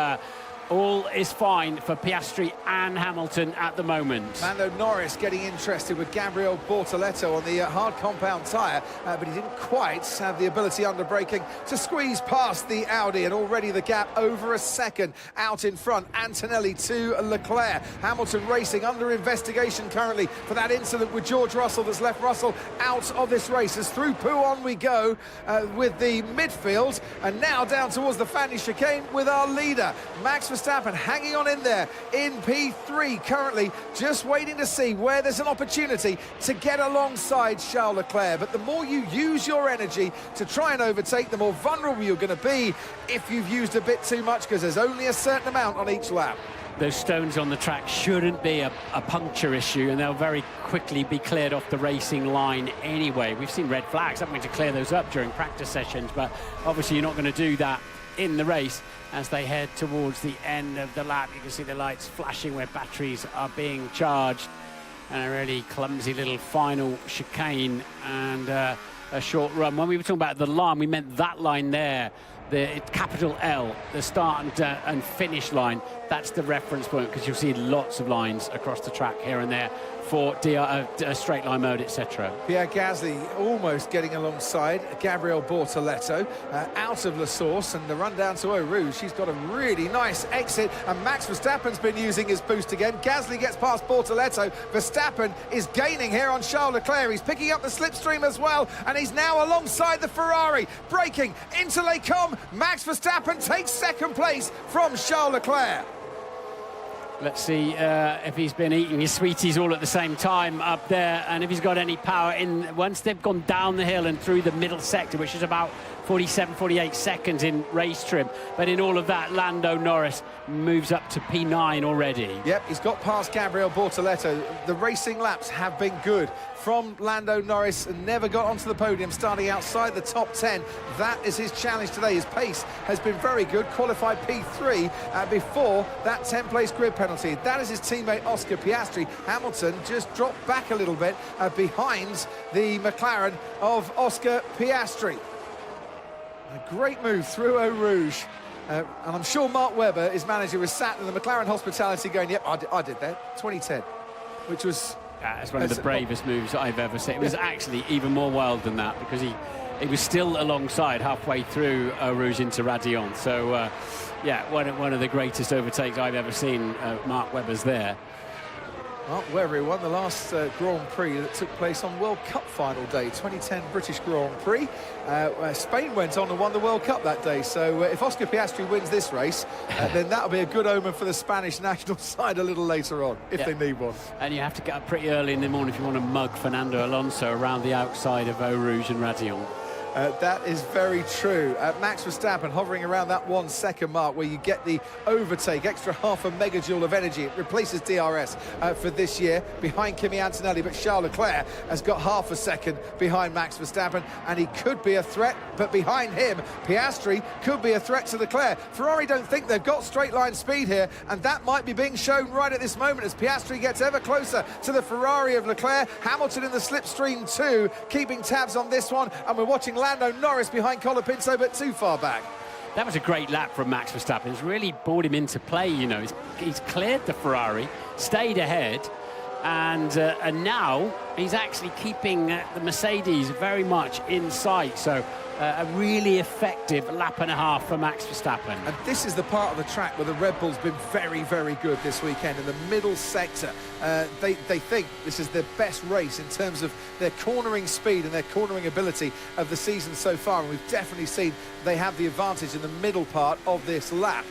all is fine for Piastri and Hamilton at the moment. Lando Norris getting interested with Gabriel Bortoleto on the hard compound tyre, but he didn't quite have the ability under braking to squeeze past the Audi, and already the gap over a second out in front. Antonelli to Leclerc. Hamilton racing under investigation currently for that incident with George Russell that's left Russell out of this race. As through Pouhon we go with the midfield, and now down towards the Fanny chicane with our leader, Max Verstappen, hanging on in there in P3 currently, just waiting to see where there's an opportunity to get alongside Charles Leclerc. But the more you use your energy to try and overtake, the more vulnerable you're going to be if you've used a bit too much, because there's only a certain amount on each lap. Those stones on the track shouldn't be a puncture issue, and they'll very quickly be cleared off the racing line anyway. We've seen red flags, haven't we, to clear those up during practice sessions, but obviously you're not going to do that in the race. As they head towards the end of the lap, you can see the lights flashing where batteries are being charged, and a really clumsy little final chicane and a short run. When we were talking about the line, we meant that line there, the capital L, the start and finish line. That's the reference point, because you'll see lots of lines across the track here and there for straight line mode, etc. Pierre Gasly almost getting alongside Gabriel Bortoleto out of La Source, and the run down to Eau Rouge. She's got a really nice exit, and Max Verstappen's been using his boost again. Gasly gets past Bortoleto. Verstappen is gaining here on Charles Leclerc. He's picking up the slipstream as well, and he's now alongside the Ferrari, braking into Les Combes. Max Verstappen takes second place from Charles Leclerc. Let's see if he's been eating his sweeties all at the same time up there, and if he's got any power in once they've gone down the hill and through the middle sector, which is about 47, 48 seconds in race trim. But in all of that, Lando Norris moves up to P9 already. Yep, he's got past Gabriel Bortoleto. The racing laps have been good from Lando Norris, and never got onto the podium, starting outside the top 10. That is his challenge today. His pace has been very good, qualified P3 before that 10th place grid penalty. That is his teammate Oscar Piastri. Hamilton just dropped back a little bit behind the McLaren of Oscar Piastri. A great move through Eau Rouge. And I'm sure Mark Webber, his manager, was sat in the McLaren hospitality going, yep, I did that. 2010, which was... It's one of the bravest moves I've ever seen. It was actually even more wild than that, because he was still alongside halfway through Eau Rouge into Raidillon. So, yeah, one of the greatest overtakes I've ever seen. Mark Webber's there. Mark Webber, who won the last Grand Prix that took place on World Cup final day, 2010 British Grand Prix. Spain went on and won the World Cup that day. So if Oscar Piastri wins this race, then that'll be a good omen for the Spanish national side a little later on, if they need one. And you have to get up pretty early in the morning if you want to mug Fernando Alonso around the outside of Eau Rouge and Raidillon. That is very true. Max Verstappen hovering around that 1 second mark where you get the overtake, extra half a megajoule of energy. It replaces DRS for this year behind Kimi Antonelli, but Charles Leclerc has got half a second behind Max Verstappen, and he could be a threat, but behind him, Piastri could be a threat to Leclerc. Ferrari don't think they've got straight line speed here, and that might be being shown right at this moment as Piastri gets ever closer to the Ferrari of Leclerc. Hamilton in the slipstream too, keeping tabs on this one, and we're watching Lando Norris behind Colapinto, but too far back. That was a great lap from Max Verstappen. It's really brought him into play, you know. He's cleared the Ferrari, stayed ahead, And now he's actually keeping the Mercedes very much in sight. So a really effective lap and a half for Max Verstappen. And this is the part of the track where the Red Bull's been very, very good this weekend. In the middle sector, they think this is their best race in terms of their cornering speed and their cornering ability of the season so far. And we've definitely seen they have the advantage in the middle part of this lap.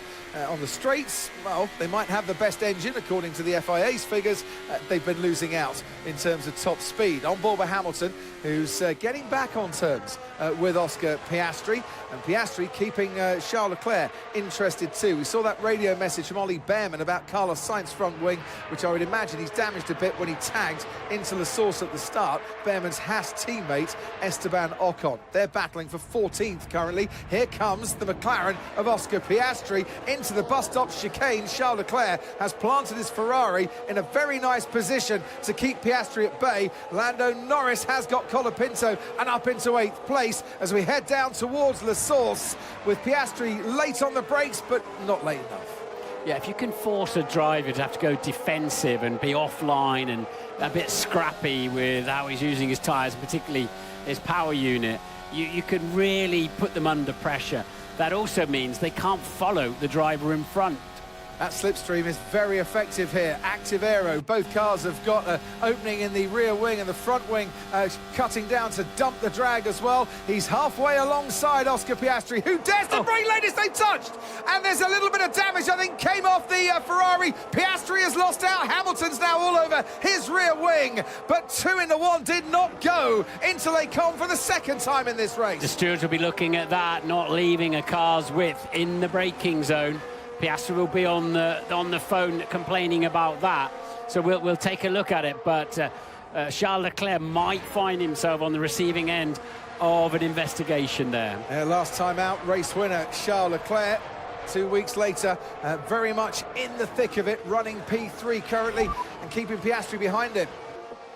On the straights, well, they might have the best engine according to the FIA's figures. They've been losing out in terms of top speed. On board with Hamilton, who's getting back on terms with Oscar Piastri, and Piastri keeping Charles Leclerc interested too. We saw that radio message from Ollie Behrman about Carlos Sainz's front wing, which I would imagine he's damaged a bit when he tagged into the source at the start. Behrman's Haas teammate Esteban Ocon. They're battling for 14th currently. Here comes the McLaren of Oscar Piastri into the bus stop chicane. Charles Leclerc has planted his Ferrari in a very nice position to keep Piastri at bay. Lando Norris has got Colapinto and up into 8th place as we head down towards La Source, with Piastri late on the brakes but not late enough. Yeah, if you can force a driver to have to go defensive and be offline and a bit scrappy with how he's using his tyres, particularly his power unit, you can really put them under pressure. That also means they can't follow the driver in front. That slipstream is very effective here. Active Aero, both cars have got an opening in the rear wing and the front wing cutting down to dump the drag as well. He's halfway alongside Oscar Piastri, who dares to brake latest they touched. And there's a little bit of damage, I think, came off the Ferrari. Piastri has lost out. Hamilton's now all over his rear wing. But 2 into 1 did not go into Les Combes for the second time in this race. The stewards will be looking at that, not leaving a car's width in the braking zone. Piastri will be on the phone complaining about that, so we'll take a look at it. But Charles Leclerc might find himself on the receiving end of an investigation there. Last time out, race winner Charles Leclerc. 2 weeks later, very much in the thick of it, running P3 currently and keeping Piastri behind him.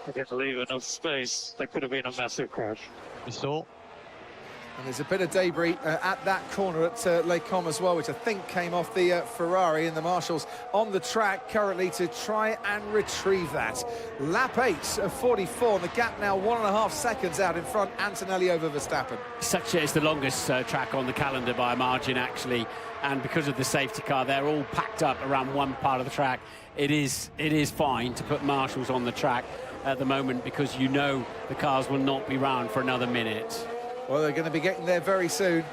I didn't leave enough space. There could have been a massive crash. You saw? And there's a bit of debris at that corner at Les Combes as well, which I think came off the Ferrari, and the marshals on the track currently to try and retrieve that. Lap 8 of 44, and the gap now 1.5 seconds out in front, Antonelli over Verstappen. It's the longest track on the calendar by a margin, actually, and because of the safety car, they're all packed up around one part of the track. It is fine to put marshals on the track at the moment because you know the cars will not be round for another minute. Well, they're going to be getting there very soon.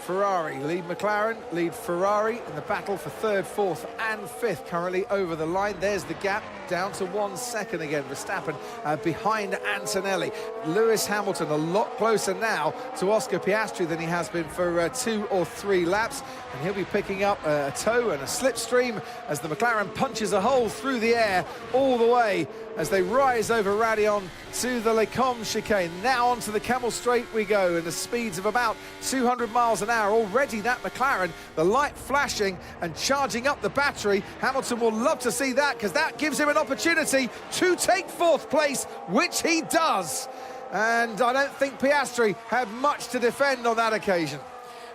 Ferrari lead McLaren, lead Ferrari in the battle for 3rd, 4th and 5th currently over the line. There's the gap down to 1 second again. Verstappen behind Antonelli. Lewis Hamilton a lot closer now to Oscar Piastri than he has been for 2 or 3 laps, and he'll be picking up a tow and a slipstream as the McLaren punches a hole through the air all the way as they rise over Raidillon to the Les Combes chicane. Now onto the Camel Straight we go, and the speeds of about 200 miles an hour. Already that McLaren, the light flashing and charging up the battery. Hamilton will love to see that because that gives him an opportunity to take 4th place, which he does. And I don't think Piastri had much to defend on that occasion.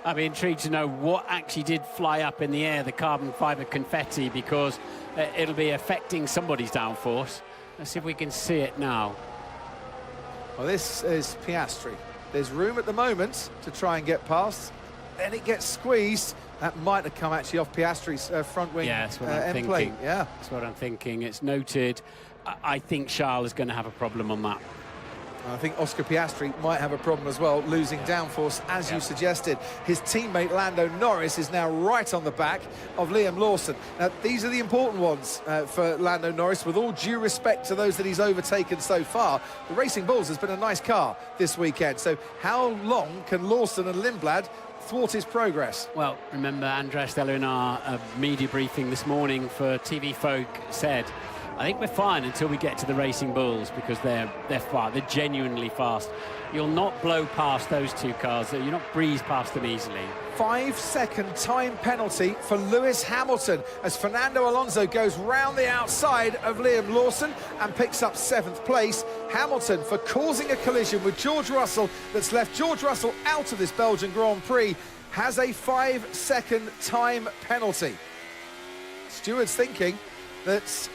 I'd be intrigued to know what actually did fly up in the air, the carbon fibre confetti, because it'll be affecting somebody's downforce. Let's see if we can see it now. Well, this is Piastri. There's room at the moment to try and get past. Then it gets squeezed. That might have come actually off Piastri's front wing. Yeah, that's what I'm thinking. Plate. Yeah, that's what I'm thinking. It's noted. I think Charles is going to have a problem on that. I think Oscar Piastri might have a problem as well, losing downforce, as you suggested. His teammate Lando Norris is now right on the back of Liam Lawson. Now, these are the important ones for Lando Norris, with all due respect to those that he's overtaken so far. The Racing Bulls has been a nice car this weekend, so how long can Lawson and Lindblad thwart his progress? Well, remember Andrea Stella in our media briefing this morning for TV Folk said, I think we're fine until we get to the Racing Bulls because they're genuinely fast. You'll not blow past those 2 cars, you'll not breeze past them easily. 5-second time penalty for Lewis Hamilton as Fernando Alonso goes round the outside of Liam Lawson and picks up 7th place. Hamilton for causing a collision with George Russell that's left George Russell out of this Belgian Grand Prix has a 5-second time penalty. Stewards thinking that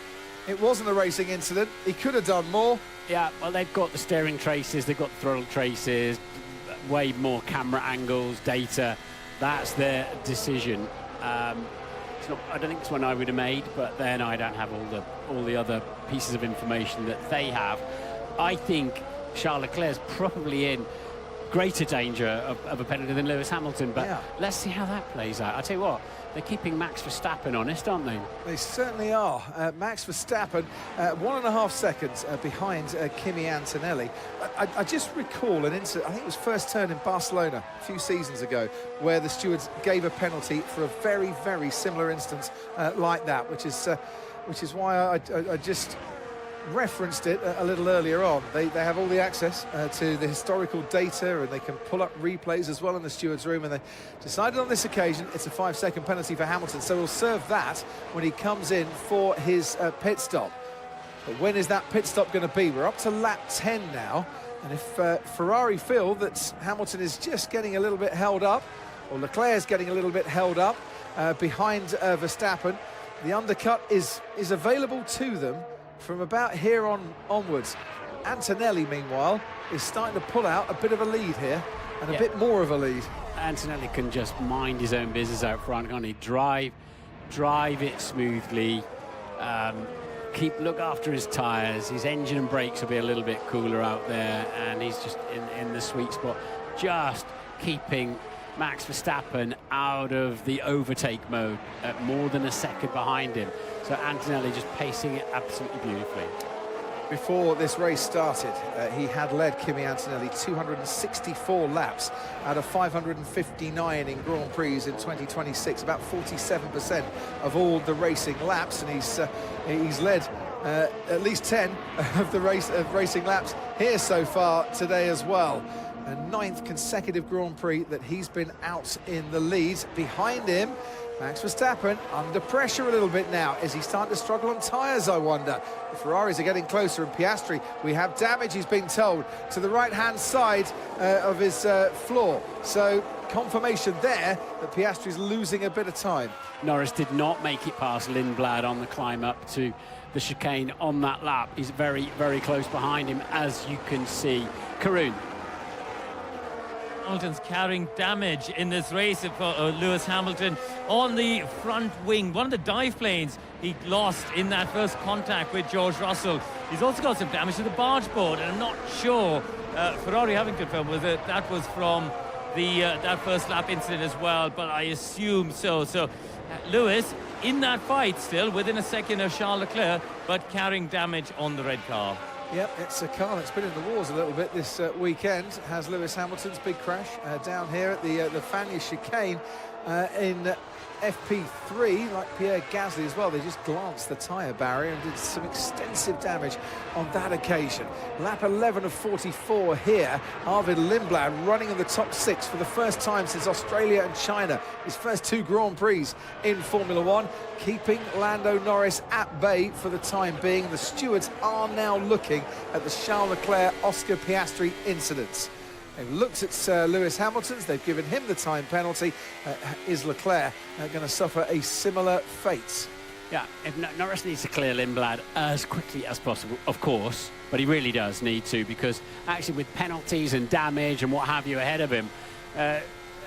It wasn't a racing incident. He could have done more. Yeah, well, they've got the steering traces, they've got the throttle traces, way more camera angles, data. That's their decision. It's not, I don't think it's one I would have made, but then I don't have all the other pieces of information that they have. I think Charles Leclerc's probably in greater danger of a penalty than Lewis Hamilton, but yeah. Let's see how that plays out. I tell you what, they're keeping Max Verstappen honest, aren't they? They certainly are. Max Verstappen, 1.5 seconds behind Kimi Antonelli. I just recall an incident, I think it was first turn in Barcelona a few seasons ago, where the stewards gave a penalty for a very, very similar instance like that, which is why I just referenced it a little earlier on. They have all the access to the historical data, and they can pull up replays as well in the stewards room, and they decided on this occasion it's a 5-second penalty for Hamilton, so he'll serve that when he comes in for his pit stop. But when is that pit stop going to be? We're up to lap 10 now, and if Ferrari feel that Hamilton is just getting a little bit held up, or Leclerc's getting a little bit held up behind Verstappen, the undercut is available to them from about here onwards. Antonelli, meanwhile, is starting to pull out a bit of a lead here, and a bit more of a lead. Antonelli can just mind his own business out front, can't he? Drive it smoothly, look after his tyres. His engine and brakes will be a little bit cooler out there, and he's just in the sweet spot, just keeping Max Verstappen out of the overtake mode at more than a second behind him. So Antonelli just pacing it absolutely beautifully. Before this race started, he had led Kimi Antonelli 264 laps out of 559 in Grand Prix in 2026, about 47% of all the racing laps, and he's led at least 10 of the racing laps here so far today as well. A 9th consecutive Grand Prix that he's been out in the lead. Behind him, Max Verstappen under pressure a little bit now. Is he starting to struggle on tyres, I wonder? The Ferraris are getting closer, and Piastri, we have damage, he's been told, to the right-hand side of his floor. So confirmation there that Piastri's losing a bit of time. Norris did not make it past Lindblad on the climb up to the chicane on that lap. He's very, very close behind him, as you can see. Karun. Hamilton's carrying damage in this race for Lewis Hamilton on the front wing. One of the dive planes he lost in that first contact with George Russell. He's also got some damage to the barge board, and I'm not sure, Ferrari haven't confirmed whether that was from the that first lap incident as well, but I assume so. So Lewis in that fight still within a second of Charles Leclerc, but carrying damage on the red car. Yep, it's a car that's been in the wars a little bit this weekend. Has Lewis Hamilton's big crash down here at the Fagnes chicane in FP3, like Pierre Gasly as well. They just glanced the tyre barrier and did some extensive damage on that occasion. Lap 11 of 44 here. Arvid Lindblad running in the top 6 for the first time since Australia and China. His first 2 Grand Prix in Formula 1, keeping Lando Norris at bay for the time being. The stewards are now looking at the Charles Leclerc-Oscar Piastri incidents. They've looked at Lewis Hamilton's, they've given him the time penalty. Is Leclerc going to suffer a similar fate? Yeah, if Norris needs to clear Lindblad as quickly as possible, of course, but he really does need to, because actually with penalties and damage and what have you ahead of him,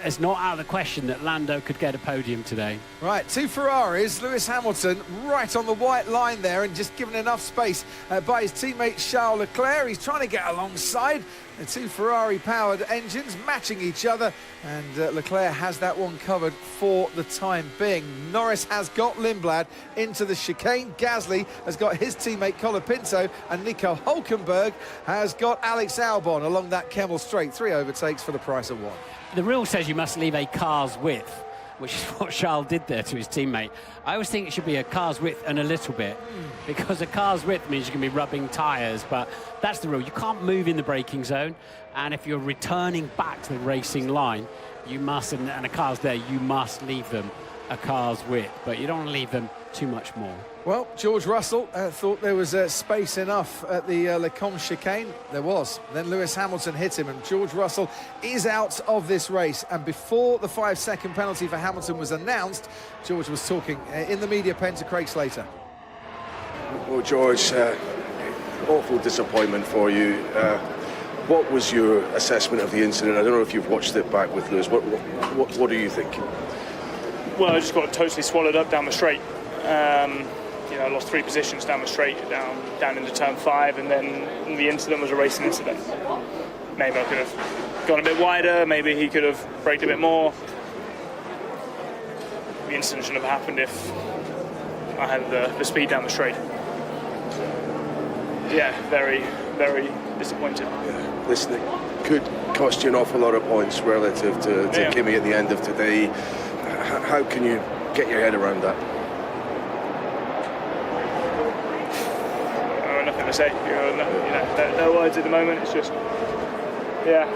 it's not out of the question that Lando could get a podium today. Right, 2 Ferraris, Lewis Hamilton right on the white line there, and just given enough space by his teammate Charles Leclerc. He's trying to get alongside. The 2 Ferrari-powered engines matching each other, and Leclerc has that one covered for the time being. Norris has got Lindblad into the chicane. Gasly has got his teammate Colapinto, and Nico Hülkenberg has got Alex Albon along that Kemmel straight. 3 overtakes for the price of 1. The rule says you must leave a car's width, which is what Charles did there to his teammate. I always think it should be a car's width and a little bit, because a car's width means you can be rubbing tyres, but that's the rule. You can't move in the braking zone, and if you're returning back to the racing line, you must, and a car's there, you must leave them a car's width, but you don't want to leave them too much more. Well, George Russell thought there was space enough at the Le Combe chicane. There was. Then Lewis Hamilton hit him, and George Russell is out of this race. And before the 5-second penalty for Hamilton was announced, George was talking in the media pen to Craig Slater. Well, George, awful disappointment for you. What was your assessment of the incident? I don't know if you've watched it back with Lewis. What do you think? Well, I just got totally swallowed up down the straight. I lost 3 positions down the straight, down into turn 5, and then the incident was a racing incident. Maybe I could have gone a bit wider, maybe he could have braked a bit more. The incident shouldn't have happened if I had the speed down the straight. Yeah, very, very disappointed. Yeah. Listen, it could cost you an awful lot of points relative to Kimi at the end of today. How can you get your head around that? Nothing to say. No words at the moment. It's just, yeah.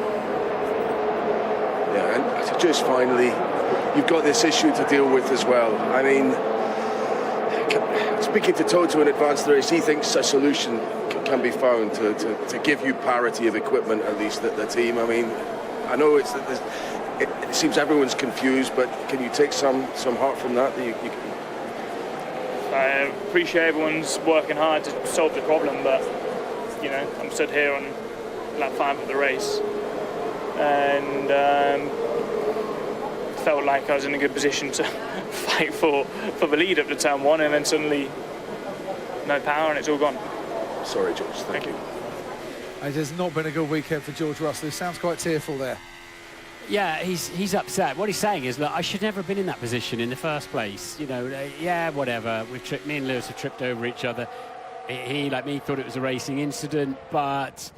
Yeah, and just finally, you've got this issue to deal with as well. I mean, speaking to Toto in advance of the race, he thinks a solution can be found to give you parity of equipment, at least at the team. I mean, I know it seems everyone's confused, but can you take some heart from that? I appreciate everyone's working hard to solve the problem, but I'm stood here on lap 5 of the race, and felt like I was in a good position to fight for the lead up to turn 1, and then suddenly no power and it's all gone. Sorry, George. Thank you. It has not been a good weekend for George Russell. He sounds quite tearful there. Yeah, he's upset. What he's saying is, look, I should never have been in that position in the first place. Yeah, whatever. Me and Lewis have tripped over each other. He, like me, thought it was a racing incident, but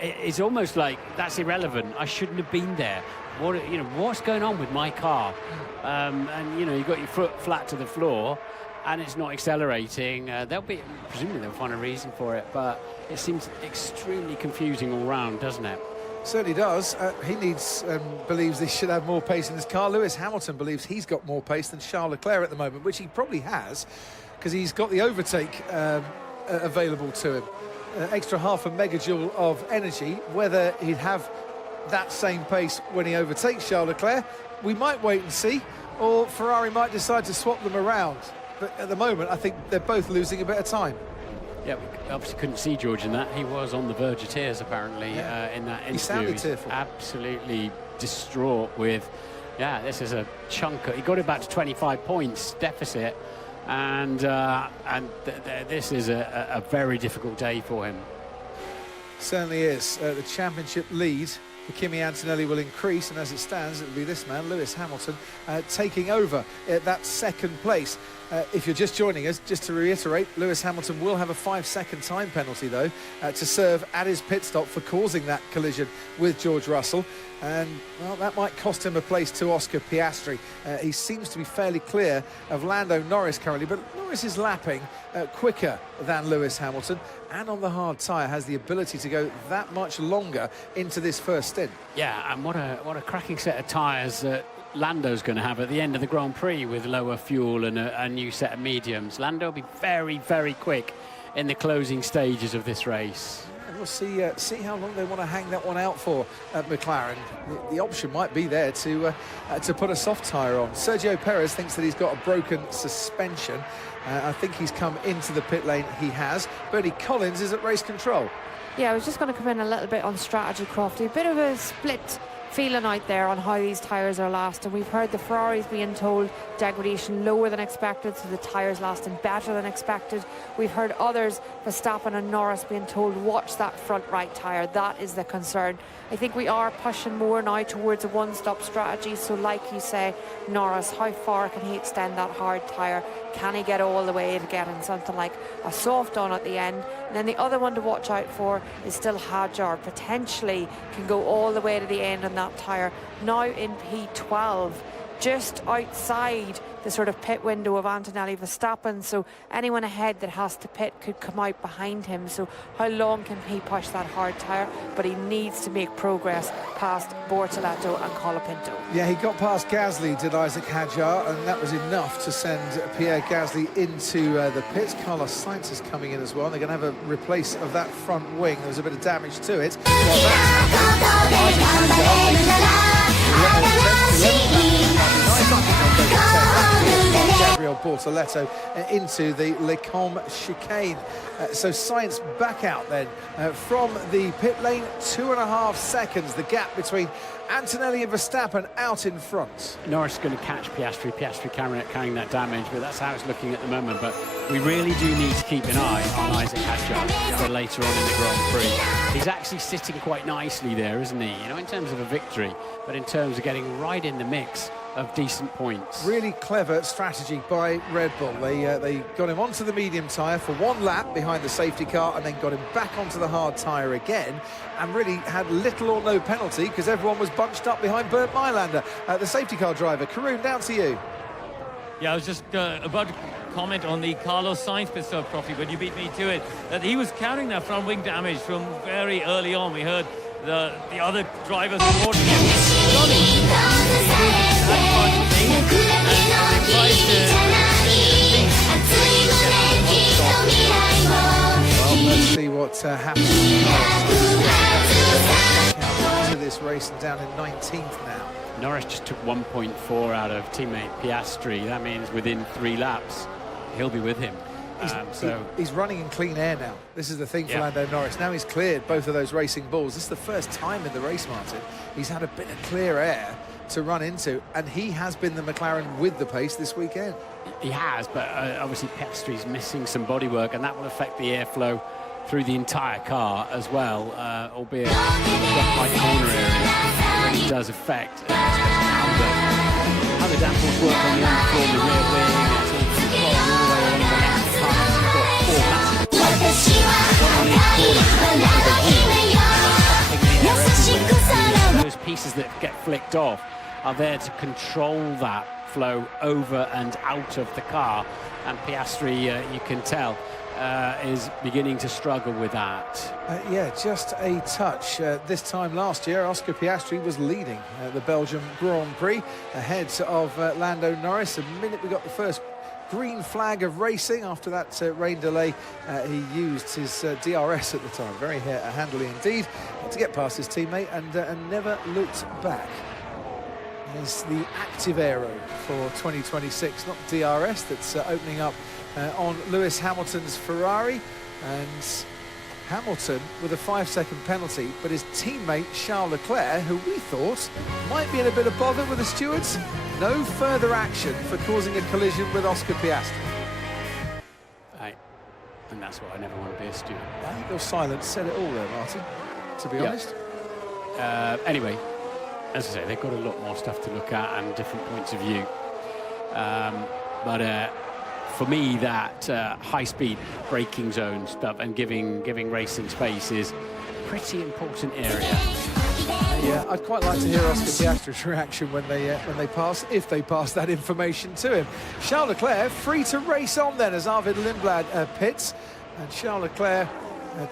it's almost like that's irrelevant. I shouldn't have been there. What's going on with my car? And you got your foot flat to the floor, and it's not accelerating. Presumably they'll find a reason for it, but it seems extremely confusing all round, doesn't it? Certainly does. He believes he should have more pace in his car. Lewis Hamilton believes he's got more pace than Charles Leclerc at the moment, which he probably has, because he's got the overtake available to him. Extra half a megajoule of energy. Whether he'd have that same pace when he overtakes Charles Leclerc, we might wait and see, or Ferrari might decide to swap them around. But at the moment, I think they're both losing a bit of time. Yeah, we obviously couldn't see George in that. He was on the verge of tears, apparently, in that interview. He sounded tearful. Absolutely distraught with, this is a chunk. He got it back to 25 points deficit, and this is a very difficult day for him. Certainly is. The championship lead for Kimi Antonelli will increase, and as it stands, it will be this man, Lewis Hamilton, taking over that second place. If you're just joining us, just to reiterate, Lewis Hamilton will have a 5-second time penalty, though, to serve at his pit stop for causing that collision with George Russell. And, well, that might cost him a place to Oscar Piastri. He seems to be fairly clear of Lando Norris currently, but Norris is lapping quicker than Lewis Hamilton, and on the hard tyre has the ability to go that much longer into this first stint. Yeah, and what a cracking set of tyres that Lando's going to have at the end of the Grand Prix with lower fuel and a new set of mediums. Lando will be very, very quick in the closing stages of this race. And we'll see how long they want to hang that one out for at McLaren. The option might be there to put a soft tyre on. Sergio Perez thinks that he's got a broken suspension. I think he's come into the pit lane. He has. Bernie Collins is at race control. Yeah, I was just going to come in a little bit on strategy, Crofty. A bit of a split feeling out there on how these tyres are lasting. We've heard the Ferraris being told degradation lower than expected, so the tyres lasting better than expected. We've heard others, Verstappen and Norris, being told watch that front right tyre. That is the concern. I think we are pushing more now towards a one-stop strategy. So like you say, Norris, how far can he extend that hard tyre? Can he get all the way to getting something like a soft on at the end? And then the other one to watch out for is still Hadjar. Potentially can go all the way to the end on that tyre. Now in P12, just outside the sort of pit window of Antonelli Verstappen, so anyone ahead that has to pit could come out behind him. So how long can he push that hard tyre? But he needs to make progress past Bortoleto and Colapinto. Yeah, he got past Gasly, did Isaac Hadjar, and that was enough to send Pierre Gasly into the pits. Carlos Sainz is coming in as well. They're going to have a replace of that front wing. There was a bit of damage to it. Gabriel Bortoleto into the Le Combe chicane. So Sainz back out then from the pit lane, 2.5 seconds, the gap between Antonelli and Verstappen out in front. Norris is going to catch Piastri carrying that damage, but that's how it's looking at the moment. But we really do need to keep an eye on Isaac Hadjar for later on in the Grand Prix. He's actually sitting quite nicely there, isn't he? You know, in terms of a victory, but in terms of getting right in the mix of decent points. Really clever strategy by Red Bull. They got him onto the medium tyre for 1 lap behind the safety car and then got him back onto the hard tyre again, and really had little or no penalty because everyone was bunched up behind Bernd Mailander, the safety car driver. Karun, down to you. Yeah, I was just about to comment on the Carlos Sainz pit stop trophy, but you beat me to it. That he was carrying that front wing damage from very early on. We heard the other drivers reporting him. Johnny, well, let's see what happens to this race, and down in 19th now. Norris just took 1.4 out of teammate Piastri. That means within 3 laps, he'll be with him. He's running in clean air now. This is the thing for Lando Norris. Now he's cleared both of those racing balls. This is the first time in the race, Martin, he's had a bit of clear air to run into, and he has been the McLaren with the pace this weekend. He has, but obviously Piastri's missing some bodywork, and that will affect the airflow through the entire car as well, albeit in the right corner area, when it does affect how the downforce work on the underfloor, the rear wing, it's all controlled all the way along the length of the car. You've got 4 massive those pieces that get flicked off are there to control that flow over and out of the car, and Piastri, you can tell, is beginning to struggle with that. Yeah, just a touch. This time last year, Oscar Piastri was leading the Belgium Grand Prix ahead of Lando Norris. The minute we got the first green flag of racing after that rain delay, he used his DRS at the time, very handily indeed, to get past his teammate and never looked back. Is the active aero for 2026, not DRS, that's opening up on Lewis Hamilton's Ferrari, and Hamilton with a 5-second penalty, but his teammate Charles Leclerc, who we thought might be in a bit of bother with the stewards, no further action for causing a collision with Oscar Piastri. And that's why I never want to be a steward. I think your silence said it all there, Martin, to be honest. Anyway, as I say, they've got a lot more stuff to look at and different points of view. But for me, that high-speed braking zone stuff and giving racing space is a pretty important area. Yeah, I'd quite like to hear Oscar Piastri's reaction when they pass, if they pass that information to him. Charles Leclerc free to race on then as Arvid Lindblad pits, and Charles Leclerc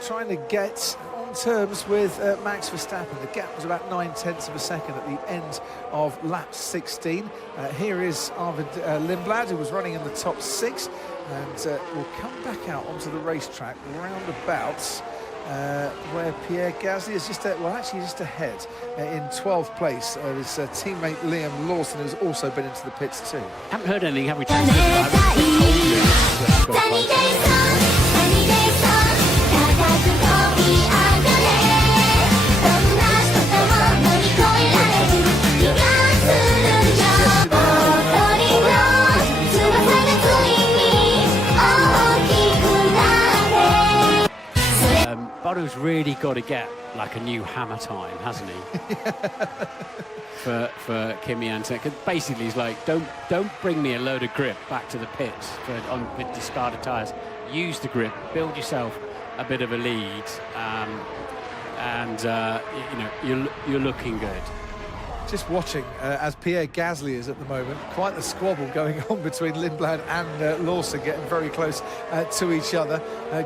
trying to get on terms with Max Verstappen. The gap was about 9/10 of a second at the end of lap 16. Here is Arvid Lindblad, who was running in the top 6, and will come back out onto the racetrack roundabouts where Pierre Gasly is just ahead in 12th place of his teammate Liam Lawson, who's also been into the pits too. Haven't heard anything, have we? Bono's really got to get like a new hammer time, hasn't he? for Kimi Antonelli. Basically, he's like, don't bring me a load of grip back to the pits with discarded tyres. Use the grip, build yourself a bit of a lead, and you're looking good. Just watching as Pierre Gasly is at the moment, quite the squabble going on between Lindblad and Lawson, getting very close to each other.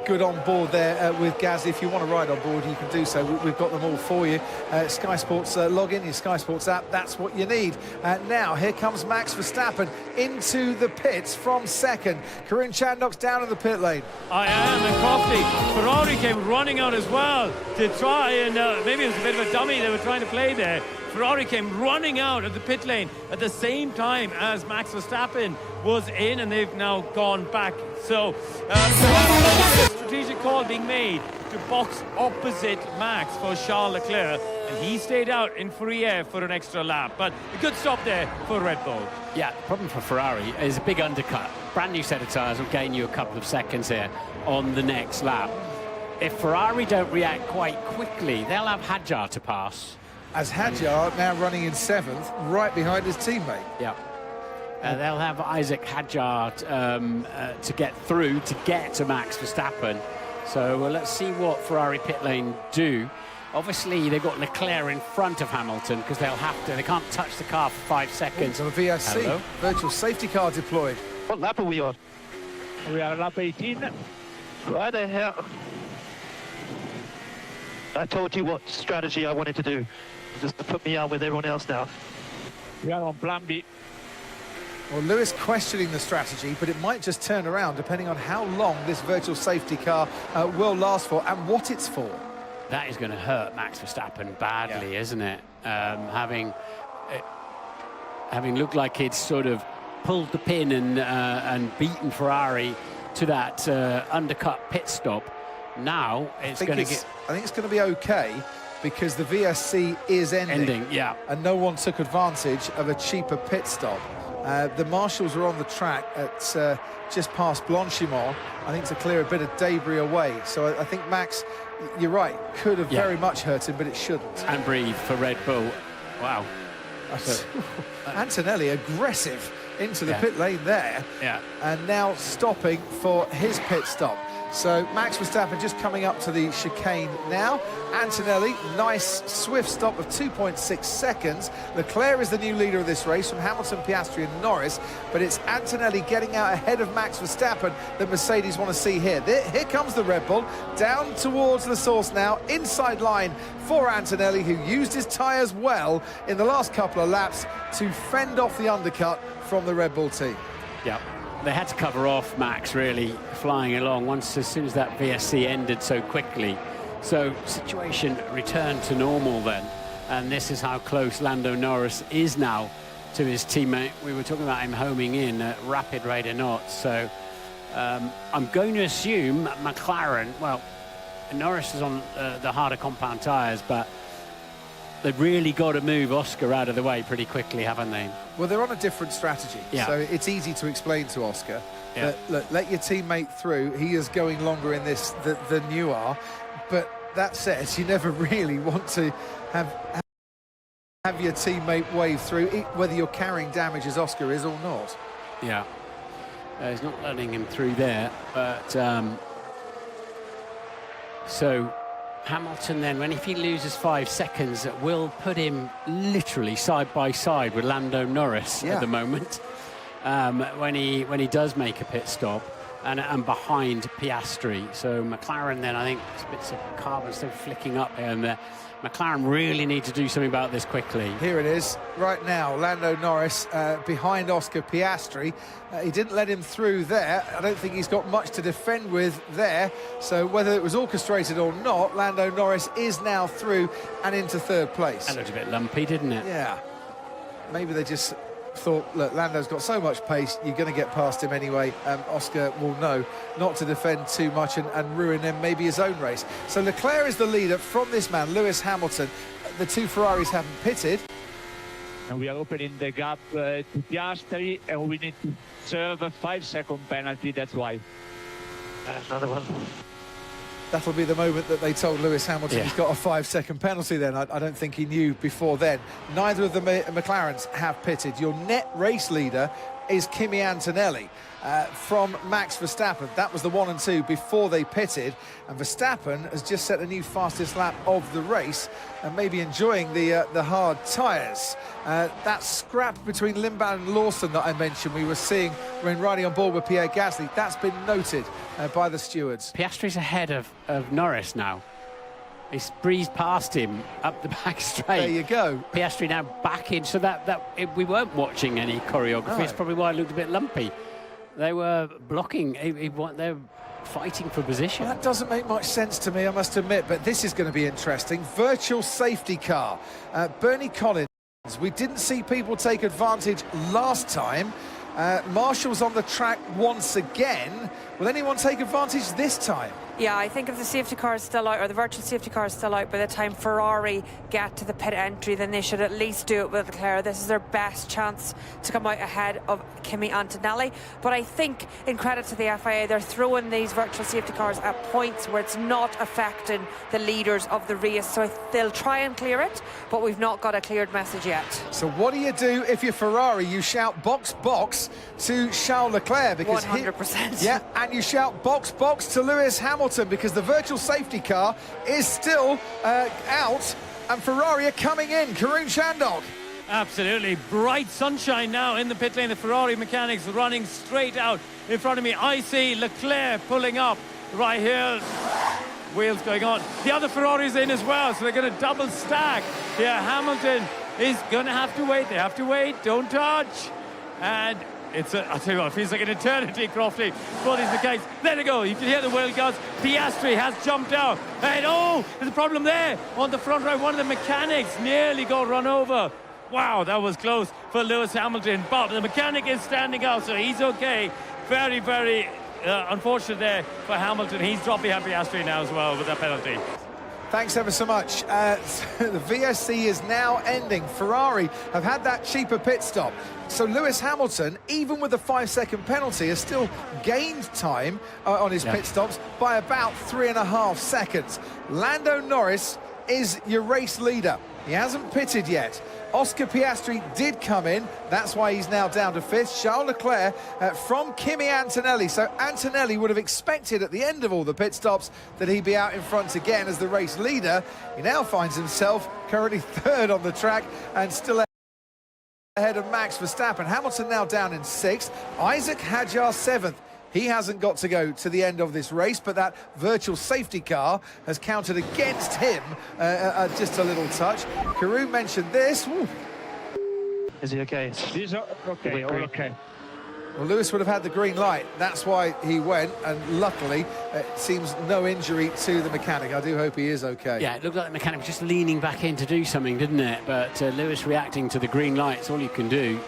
Good on board there with Gasly. If you want to ride on board, you can do so. We've got them all for you. Sky Sports, log in your Sky Sports app. That's what you need. Now, here comes Max Verstappen into the pits from second. Karun Chandhok's down in the pit lane. I am, and Crofty. Ferrari came running out as well to try, and maybe it was a bit of a dummy they were trying to play there. Ferrari came running out of the pit lane at the same time as Max Verstappen was in, and they've now gone back. So, strategic call being made to box opposite Max for Charles Leclerc, and he stayed out in free air for an extra lap. But a good stop there for Red Bull. Yeah, the problem for Ferrari is a big undercut. Brand new set of tyres will gain you a couple of seconds here on the next lap. If Ferrari don't react quite quickly, they'll have Hadjar to pass. As Hadjar now running in 7th, right behind his teammate. Yeah. They'll have Isaac Hadjar to get through to get to Max Verstappen. So let's see what Ferrari pit lane do. Obviously, they've got Leclerc in front of Hamilton because they can't touch the car for 5 seconds. On a VSC, Hello? virtual safety car deployed. What lap are we on? We are lap 18. Why the hell? I told you what strategy I wanted to do. Just to put me out with everyone else now. We are on plan B. Well, Lewis questioning the strategy, but it might just turn around depending on how long this virtual safety car will last for and what it's for. That is going to hurt Max Verstappen badly, isn't it? Having looked like he'd sort of pulled the pin and beaten Ferrari to that undercut pit stop. Now it's going to get... I think it's going to be okay because the VSC is ending. Yeah. And no one took advantage of a cheaper pit stop. The marshals were on the track at just past Blanchimont, I think, to clear a bit of debris away. So I think Max, you're right, could have very much hurt him, but it shouldn't. And breathe for Red Bull. Wow. Antonelli aggressive into the pit lane there. Yeah. And now stopping for his pit stop. So Max Verstappen just coming up to the chicane now. Antonelli, nice swift stop of 2.6 seconds. Leclerc is the new leader of this race from Hamilton, Piastri and Norris, but it's Antonelli getting out ahead of Max Verstappen that Mercedes want to see here. Here comes the Red Bull, down towards the source now, inside line for Antonelli, who used his tyres well in the last couple of laps to fend off the undercut from the Red Bull team. Yeah. They had to cover off Max, really, flying along as soon as that VSC ended so quickly. So situation returned to normal then. And this is how close Lando Norris is now to his teammate. We were talking about him homing in at rapid rate of knots. So I'm going to assume McLaren, well, Norris is on the harder compound tyres, but they've really got to move Oscar out of the way pretty quickly, haven't they? Well, they're on a different strategy, so it's easy to explain to Oscar that, look, let your teammate through. He is going longer in this than you are. But that said, you never really want to have your teammate wave through, whether you're carrying damage as Oscar is or not. Yeah. He's not letting him through there, but so Hamilton then, if he loses 5 seconds, it will put him literally side by side with Lando Norris at the moment. When he does make a pit stop, and behind Piastri. So McLaren then, I think bits of carbon still flicking up here and there. McLaren really need to do something about this quickly. Here it is, right now, Lando Norris behind Oscar Piastri. He didn't let him through there. I don't think he's got much to defend with there. So whether it was orchestrated or not, Lando Norris is now through and into 3rd place. That looked a bit lumpy, didn't it? Yeah. Maybe they just thought, look, Lando's got so much pace, you're going to get past him anyway. Oscar will know not to defend too much and ruin him, maybe his own race. So Leclerc is the leader from this man, Lewis Hamilton. The two Ferraris haven't pitted. And we are opening the gap to Piastri, and we need to serve a 5-second penalty, that's why. Another one. That'll be the moment that they told Lewis Hamilton he's got a 5-second penalty then. I don't think he knew before then. Neither of the McLarens have pitted. Your net race leader is Kimi Antonelli from Max Verstappen. That was the 1 and 2 before they pitted. And Verstappen has just set a new fastest lap of the race and maybe enjoying the hard tyres. That scrap between Limbaugh and Lawson that I mentioned we were seeing when riding on board with Pierre Gasly, that's been noted by the stewards. Piastri's ahead of Norris now. He's breezed past him up the back straight. There you go. Piastri now back in, so we weren't watching any choreography. No. It's probably why it looked a bit lumpy. They were blocking. fighting for position. Well, that doesn't make much sense to me, I must admit, but this is going to be interesting. Virtual safety car. Bernie Collins, we didn't see people take advantage last time. Marshall's on the track once again. Will anyone take advantage this time? Yeah, I think if the safety car is still out, or the virtual safety car is still out by the time Ferrari get to the pit entry, then they should at least do it with Leclerc. This is their best chance to come out ahead of Kimi Antonelli. But I think, in credit to the FIA, they're throwing these virtual safety cars at points where it's not affecting the leaders of the race. So they'll try and clear it, but we've not got a cleared message yet. So what do you do if you're Ferrari? You shout box, box to Charles Leclerc, because 100%. Yeah, and you shout box, box to Lewis Hamilton, because the virtual safety car is still out, and Ferrari are coming in. Karun Chandok. Absolutely. Bright sunshine now in the pit lane. The Ferrari mechanics running straight out in front of me. I see Leclerc pulling up right here. Wheels going on. The other Ferrari's in as well, so they're going to double stack. Yeah, Hamilton is going to have to wait. They have to wait. Don't touch. And I'll tell you what, it feels like an eternity, Crofty, for these mechanics. There they go. You can hear the wheel guns. Piastri has jumped out. And oh, there's a problem there on the front right. One of the mechanics nearly got run over. Wow, that was close for Lewis Hamilton. But the mechanic is standing out, so he's okay. Very, very unfortunate there for Hamilton. He's dropping Piastri now as well with that penalty. Thanks ever so much. The VSC is now ending. Ferrari have had that cheaper pit stop. So Lewis Hamilton, even with the 5-second penalty, has still gained time on his pit stops by about 3.5 seconds. Lando Norris is your race leader. He hasn't pitted yet. Oscar Piastri did come in. That's why he's now down to 5th. Charles Leclerc from Kimi Antonelli. So Antonelli would have expected at the end of all the pit stops that he'd be out in front again as the race leader. He now finds himself currently 3rd on the track and still ahead of Max Verstappen. Hamilton now down in 6th. Isaac Hadjar 7th. He hasn't got to go to the end of this race, but that virtual safety car has counted against him just a little touch. Karun mentioned this. Woo. Is he okay? These are okay, all okay. Well, Lewis would have had the green light. That's why he went, and luckily, it seems no injury to the mechanic. I do hope he is okay. Yeah, it looked like the mechanic was just leaning back in to do something, didn't it? But Lewis reacting to the green light, it's all you can do.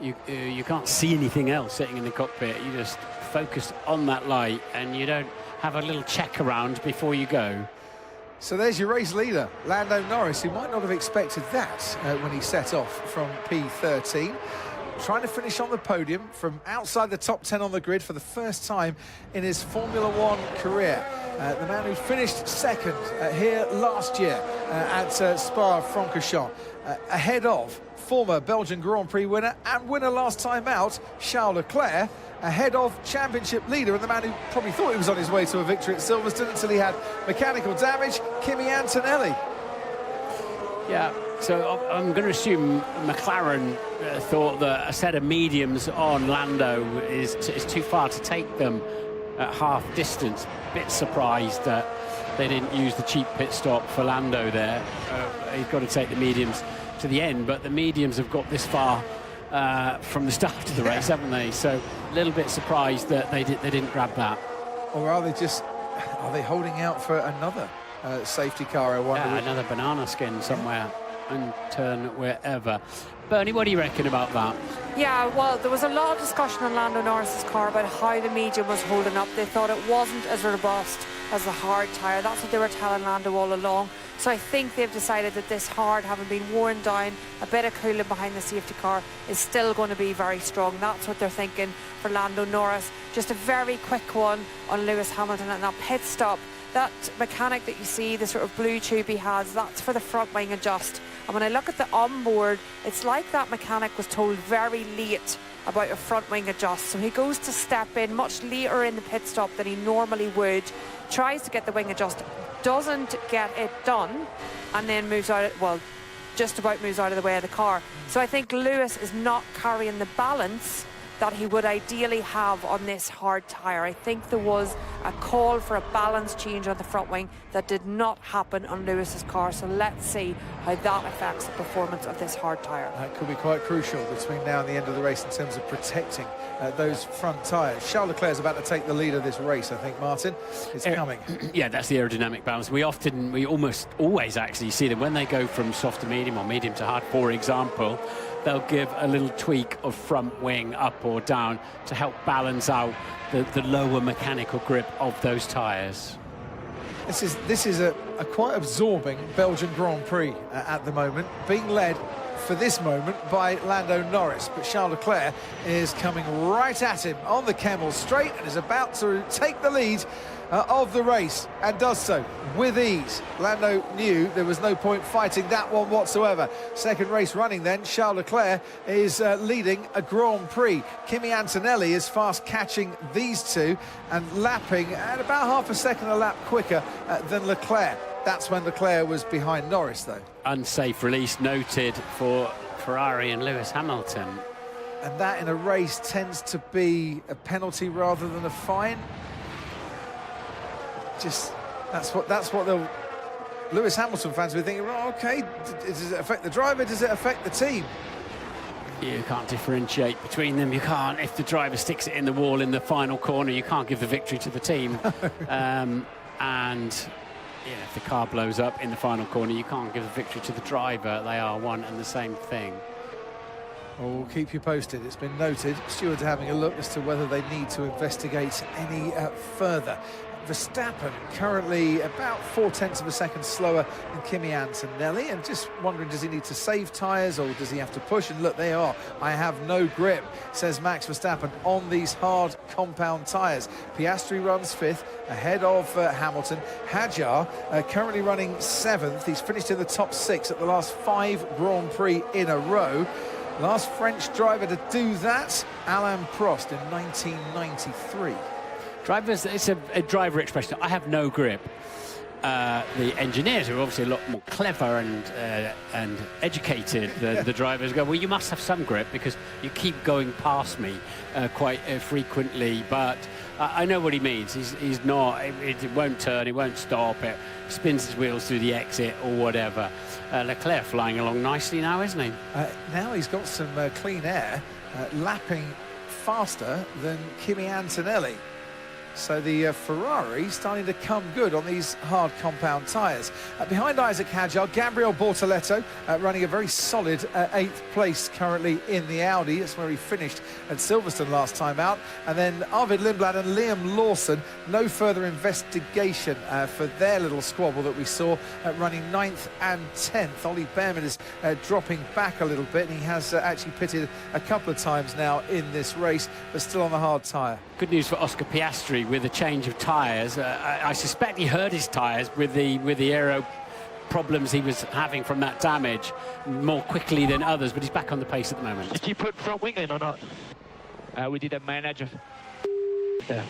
You can't see anything else sitting in the cockpit. You just focus on that light, and you don't have a little check around before you go. So there's your race leader, Lando Norris, who might not have expected that when he set off from P13. Trying to finish on the podium from outside the top 10 on the grid for the first time in his Formula One career. The man who finished 2nd here last year at Spa-Francorchamps, ahead of former Belgian Grand Prix winner and winner last time out, Charles Leclerc, ahead of championship leader and the man who probably thought he was on his way to a victory at Silverstone until he had mechanical damage, Kimi Antonelli. Yeah, so I'm going to assume McLaren thought that a set of mediums on Lando is too far to take them at half distance. Bit surprised that they didn't use the cheap pit stop for Lando there. He's got to take the mediums to the end, but the mediums have got this far from the start of the race, haven't they? So a little bit surprised that they didn't grab that. Or are they holding out for another safety car, I wonder? Yeah, another banana skin somewhere and turn wherever. Bernie, what do you reckon about that? Yeah, well, there was a lot of discussion on Lando Norris's car about how the medium was holding up. They thought it wasn't as robust as the hard tyre. That's what they were telling Lando all along. So I think they've decided that this hard, having been worn down, a bit of cooling behind the safety car, is still going to be very strong. That's what they're thinking for Lando Norris. Just a very quick one on Lewis Hamilton and that pit stop. That mechanic that you see, the sort of blue tube he has, that's for the front wing adjust. And when I look at the onboard, it's like that mechanic was told very late about a front wing adjust. So he goes to step in much later in the pit stop than he normally would, tries to get the wing adjust, doesn't get it done, and then moves out, well, just about moves out of the way of the car. So I think Lewis is not carrying the balance that he would ideally have on this hard tyre. I think there was a call for a balance change on the front wing that did not happen on Lewis's car, so let's see how that affects the performance of this hard tyre. That could be quite crucial between now and the end of the race in terms of protecting those front tyres. Charles Leclerc's about to take the lead of this race, I think, Martin. It's coming. Yeah, that's the aerodynamic balance. We almost always actually see them when they go from soft to medium or medium to hard, for example, they'll give a little tweak of front wing up or down to help balance out the lower mechanical grip of those tyres. This is a quite absorbing Belgian Grand Prix at the moment, being led for this moment by Lando Norris, but Charles Leclerc is coming right at him on the Kemmel Straight and is about to take the lead of the race, and does so with ease. Lando knew there was no point fighting that one whatsoever. Second race running then, Charles Leclerc is leading a Grand Prix. Kimi Antonelli is fast catching these two and lapping at about half a second a lap quicker than Leclerc. That's when Leclerc was behind Norris, though. Unsafe release noted for Ferrari and Lewis Hamilton. And that in a race tends to be a penalty rather than a fine. Just that's what the Lewis Hamilton fans will be thinking. Oh, okay, does it affect the driver? Does it affect the team? You can't differentiate between them. You can't. If the driver sticks it in the wall in the final corner, you can't give the victory to the team. And yeah, if the car blows up in the final corner, you can't give the victory to the driver. They are one and the same thing. Well, we'll keep you posted. It's been noted. Stewards are having a look as to whether they need to investigate any further. Verstappen currently about 0.4 of a second slower than Kimi Antonelli, and just wondering, does he need to save tyres or does he have to push? And look, they are. I have no grip, says Max Verstappen on these hard compound tyres. Piastri runs 5th ahead of Hamilton. Hadjar currently running 7th. He's finished in the top 6 at the last 5 Grand Prix in a row. Last French driver to do that, Alain Prost in 1993. Drivers, it's a driver expression. I have no grip. The engineers, who are obviously a lot more clever and educated than the drivers, go, well, you must have some grip because you keep going past me quite frequently. But I know what he means. He's not, it won't turn, it won't stop, it spins his wheels through the exit or whatever. Leclerc flying along nicely now, isn't he? Now he's got some clean air, lapping faster than Kimi Antonelli. So the Ferrari starting to come good on these hard compound tyres. Behind Isaac Hadjar, Gabriel Bortoleto running a very solid 8th place currently in the Audi. That's where he finished at Silverstone last time out. And then Arvid Lindblad and Liam Lawson, no further investigation for their little squabble that we saw running 9th and 10th. Ollie Behrman is dropping back a little bit, and he has actually pitted a couple of times now in this race, but still on the hard tyre. Good news for Oscar Piastri with a change of tyres. I suspect he hurt his tyres with the aero problems he was having from that damage more quickly than others, but he's back on the pace at the moment. Did you put front wing in or not? We didn't manage. Yeah.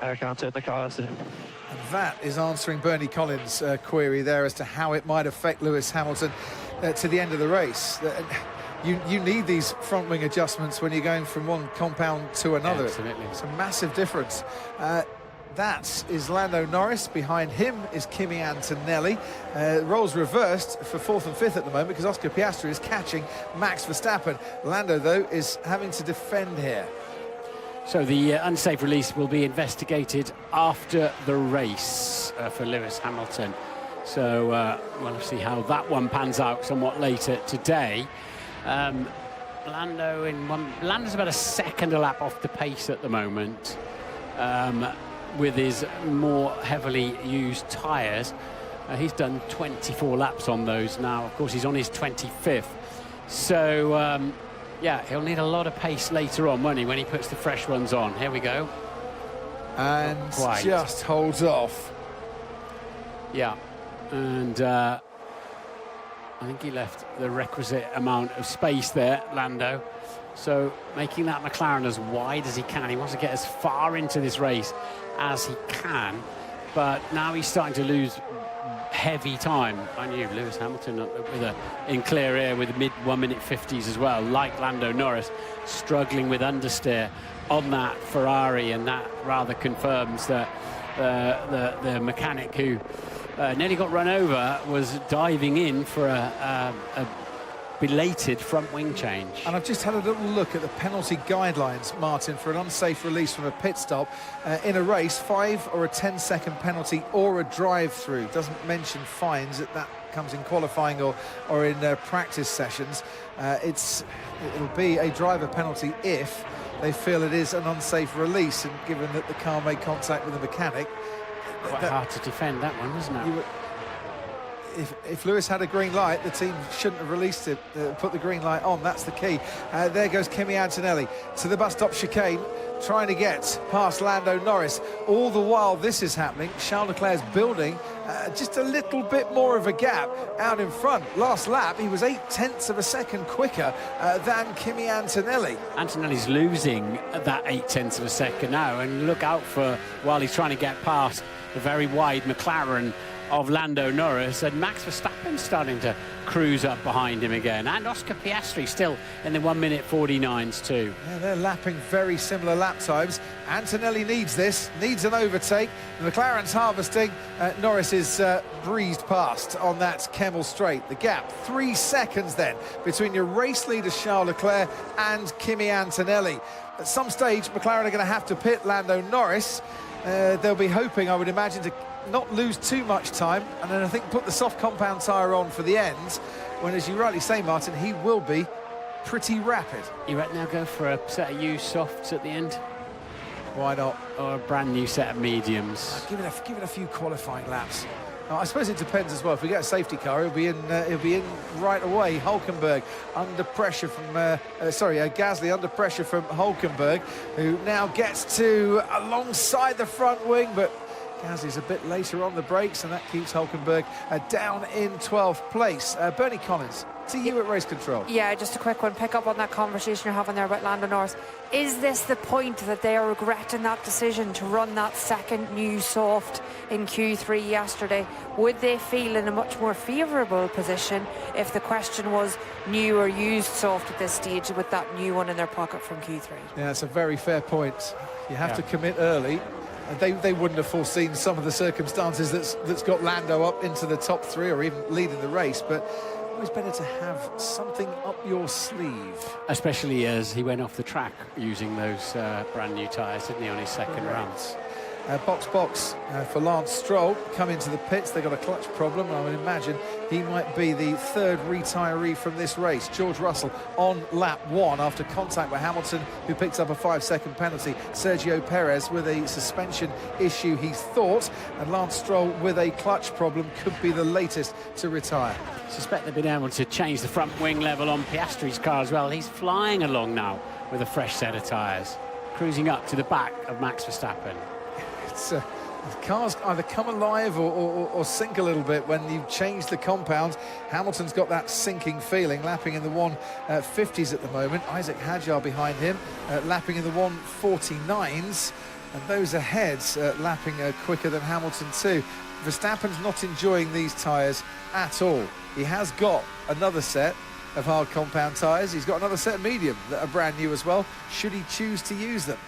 I can't turn the car. So. And that is answering Bernie Collins' query there as to how it might affect Lewis Hamilton to the end of the race. You need these front wing adjustments when you're going from one compound to another. Absolutely. It's a massive difference. That is Lando Norris. Behind him is Kimi Antonelli. Roles reversed for 4th and 5th at the moment because Oscar Piastri is catching Max Verstappen. Lando, though, is having to defend here. So the unsafe release will be investigated after the race for Lewis Hamilton. So we'll see how that one pans out somewhat later today. Lando's about a second a lap off the pace at the moment with his more heavily used tyres. He's done 24 laps on those now. Of course, he's on his 25th. So, yeah, he'll need a lot of pace later on, won't he, when he puts the fresh ones on. Here we go. And just holds off. Yeah, and I think he left the requisite amount of space there, Lando. So making that McLaren as wide as he can. He wants to get as far into this race as he can. But now he's starting to lose heavy time. I knew Lewis Hamilton in clear air with mid 1 minute 50s as well, like Lando Norris, struggling with understeer on that Ferrari, and that rather confirms that the mechanic who nearly got run over was diving in for a belated front wing change. And I've just had a little look at the penalty guidelines, Martin, for an unsafe release from a pit stop in a race. 5 or a 10-second penalty or a drive-through. Doesn't mention fines. That comes in qualifying or in practice sessions. It'll be a driver penalty if they feel it is an unsafe release, and given that the car made contact with the mechanic. Quite hard to defend that one, isn't it? If Lewis had a green light, the team shouldn't have released it, put the green light on. That's the key. There goes Kimi Antonelli to the bus stop chicane, trying to get past Lando Norris. All the while this is happening, Charles Leclerc's building just a little bit more of a gap out in front. Last lap, he was 0.8 of a second quicker than Kimi Antonelli. Antonelli's losing that 0.8 of a second now, and look out for, while he's trying to get past the very wide McLaren of Lando Norris, and Max Verstappen starting to cruise up behind him again, and Oscar Piastri still in the 1 minute 49s too. Yeah, they're lapping very similar lap times. Antonelli needs this, needs an overtake. The McLaren's harvesting. Norris is breezed past on that Kemmel straight. The gap, 3 seconds then between your race leader Charles Leclerc and Kimi Antonelli. At some stage, McLaren are going to have to pit Lando Norris. They'll be hoping, I would imagine, to not lose too much time, and then I think put the soft compound tyre on for the ends, when, as you rightly say, Martin, he will be pretty rapid. You reckon they'll go for a set of used softs at the end? Why not? Or a brand new set of mediums? Give it a few qualifying laps. I suppose it depends as well. If we get a safety car, he'll be in right away. Hulkenberg under pressure from Gasly under pressure from Hulkenberg, who now gets to alongside the front wing, but Gasly's a bit later on the brakes, and that keeps Hulkenberg down in 12th place. Bernie Collins, to you at Race Control. Yeah, just a quick one. Pick up on that conversation you're having there about Lando Norris. Is this the point that they are regretting that decision to run that second new soft in Q3 yesterday? Would they feel in a much more favourable position if the question was new or used soft at this stage with that new one in their pocket from Q3? Yeah, that's a very fair point. You have to commit early. They wouldn't have foreseen some of the circumstances that's got Lando up into the top 3 or even leading the race, but always better to have something up your sleeve. Especially as he went off the track using those brand new tyres, didn't he, on his second round? Box for Lance Stroll come into the pits. They've got a clutch problem. I would imagine he might be the third retiree from this race. George Russell on lap 1 after contact with Hamilton, who picked up a 5-second penalty. Sergio Perez with a suspension issue, he thought, and Lance Stroll with a clutch problem could be the latest to retire. I suspect they've been able to change the front wing level on Piastri's car as well. He's flying along now with a fresh set of tyres, cruising up to the back of Max Verstappen. The cars either come alive or sink a little bit when you change the compound. Hamilton's got that sinking feeling, lapping in the 150s at the moment. Isaac Hadjar behind him, lapping in the 149s, and those ahead lapping quicker than Hamilton too. Verstappen's not enjoying these tyres at all. He has got another set of hard compound tyres. He's got another set of medium that are brand new as well, should he choose to use them.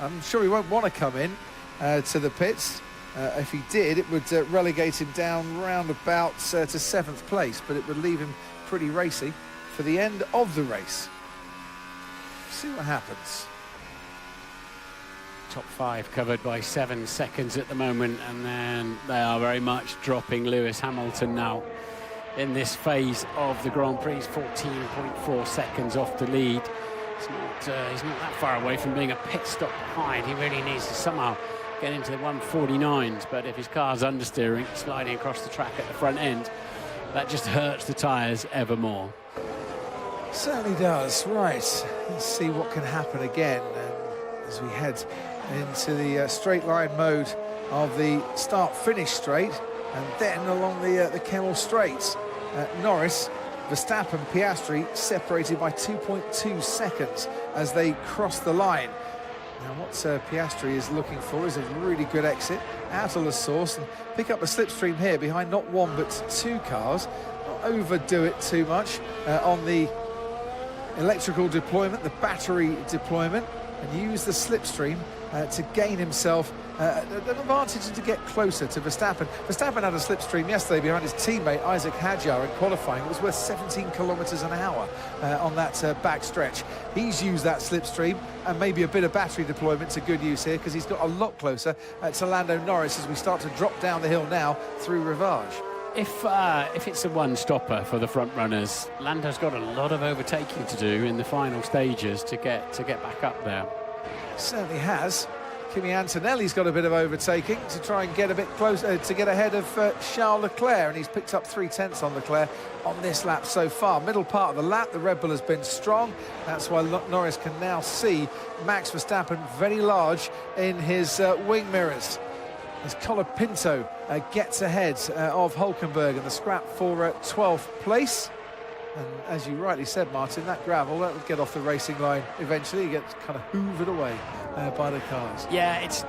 I'm sure he won't want to come in to the pits. If he did, it would relegate him down round about to 7th place, but it would leave him pretty racy for the end of the race. See what happens. Top 5 covered by 7 seconds at the moment, and then they are very much dropping Lewis Hamilton now in this phase of the Grand Prix. 14.4 seconds off the lead. He's not that far away from being a pit stop behind. He really needs to somehow get into the 149s, but if his car's understeering, sliding across the track at the front end, that just hurts the tyres ever more. Certainly does. Right, let's see what can happen again as we head into the straight line mode of the start-finish straight, and then along the Kemmel straights. Norris, Verstappen, Piastri separated by 2.2 seconds as they cross the line. Now what Piastri is looking for is a really good exit out of La Source and pick up a slipstream here behind not one but two cars. Not overdo it too much on the electrical deployment, the battery deployment, and use the slipstream to gain himself an advantage and to get closer to Verstappen. Verstappen had a slipstream yesterday behind his teammate Isaac Hadjar in qualifying. It was worth 17 kilometres an hour on that back stretch. He's used that slipstream and maybe a bit of battery deployment to good use here because he's got a lot closer to Lando Norris as we start to drop down the hill now through Rivage. If it's a one-stopper for the front runners, Lando's got a lot of overtaking to do in the final stages to get back up there. Certainly has. Kimi Antonelli's got a bit of overtaking to try and get a bit closer to get ahead of Charles Leclerc, and he's picked up 3/10 on Leclerc on this lap so far. Middle part of the lap, the Red Bull has been strong. That's why Norris can now see Max Verstappen very large in his wing mirrors. As Colapinto gets ahead of Hulkenberg in the scrap for 12th place. And as you rightly said, Martin, that gravel, that will get off the racing line eventually. It gets kind of hoovered away by the cars. Yeah, it's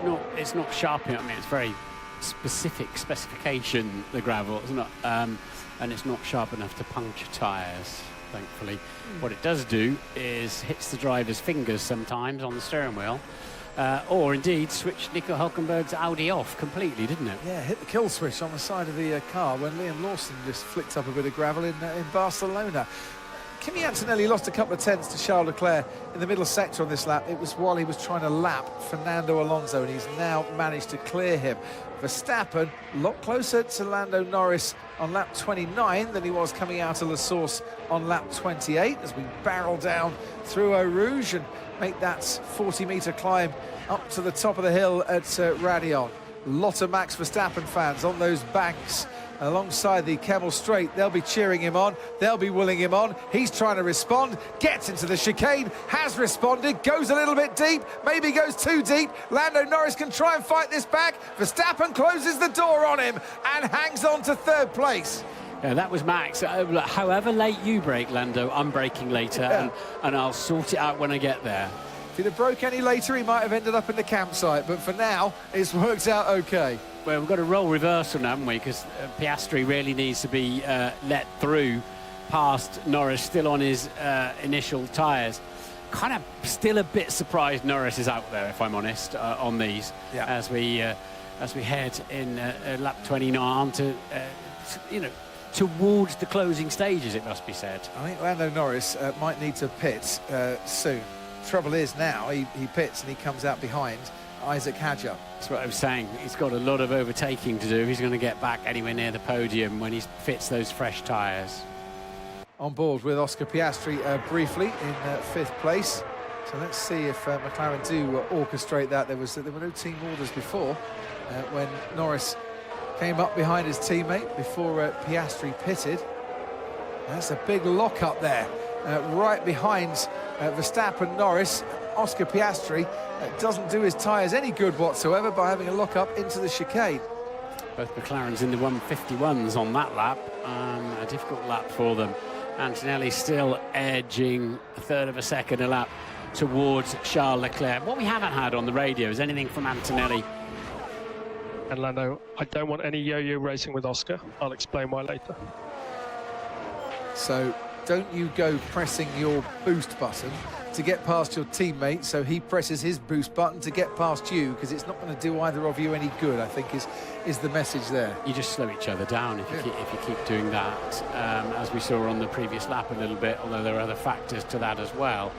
not sharp. I mean, it's very specification, the gravel. It's not, and it's not sharp enough to puncture tyres, thankfully. What it does do is hits the driver's fingers sometimes on the steering wheel. Or indeed switch Nico Hulkenberg's Audi off completely, didn't it? Yeah, hit the kill switch on the side of the car when Liam Lawson just flicked up a bit of gravel in Barcelona. Kimi Antonelli lost a couple of tenths to Charles Leclerc in the middle sector on this lap. It was while he was trying to lap Fernando Alonso, and he's now managed to clear him. Verstappen a lot closer to Lando Norris on lap 29 than he was coming out of La Source on lap 28 as we barrel down through Eau Rouge and make that 40-metre climb up to the top of the hill at Raidillon. A lot of Max Verstappen fans on those banks alongside the Kemmel Straight. They'll be cheering him on, they'll be willing him on. He's trying to respond, gets into the chicane, has responded, goes a little bit deep, maybe goes too deep. Lando Norris can try and fight this back. Verstappen closes the door on him and hangs on to third place. Yeah, that was Max. However late you brake, Lando, I'm braking later, and I'll sort it out when I get there. If he'd have broke any later, he might have ended up in the campsite, but for now, it's worked out okay. Well, we've got a role reversal now, haven't we? Because Piastri really needs to be let through past Norris, still on his initial tyres. Kind of still a bit surprised Norris is out there, if I'm honest, on these, as we head in lap 29 to, towards the closing stages, it must be said. I think Lando Norris might need to pit soon. Trouble is now he pits and he comes out behind Isaac Hadjar. That's what I was saying. He's got a lot of overtaking to do. He's going to get back anywhere near the podium when he fits those fresh tyres. On board with Oscar Piastri briefly in 5th place. So let's see if McLaren do orchestrate that. There were no team orders before when Norris came up behind his teammate before Piastri pitted. That's a big lock up there, right behind Verstappen Norris. Oscar Piastri doesn't do his tyres any good whatsoever by having a lock up into the chicane. Both McLarens in the 151s on that lap. A difficult lap for them. Antonelli still edging a third of a second a lap towards Charles Leclerc. What we haven't had on the radio is anything from Antonelli. And Lando, I don't want any yo-yo racing with Oscar. I'll explain why later. So don't you go pressing your boost button to get past your teammate, so he presses his boost button to get past you, because it's not going to do either of you any good, I think is the message there. You just slow each other down if you keep doing that, as we saw on the previous lap a little bit, although there are other factors to that as well.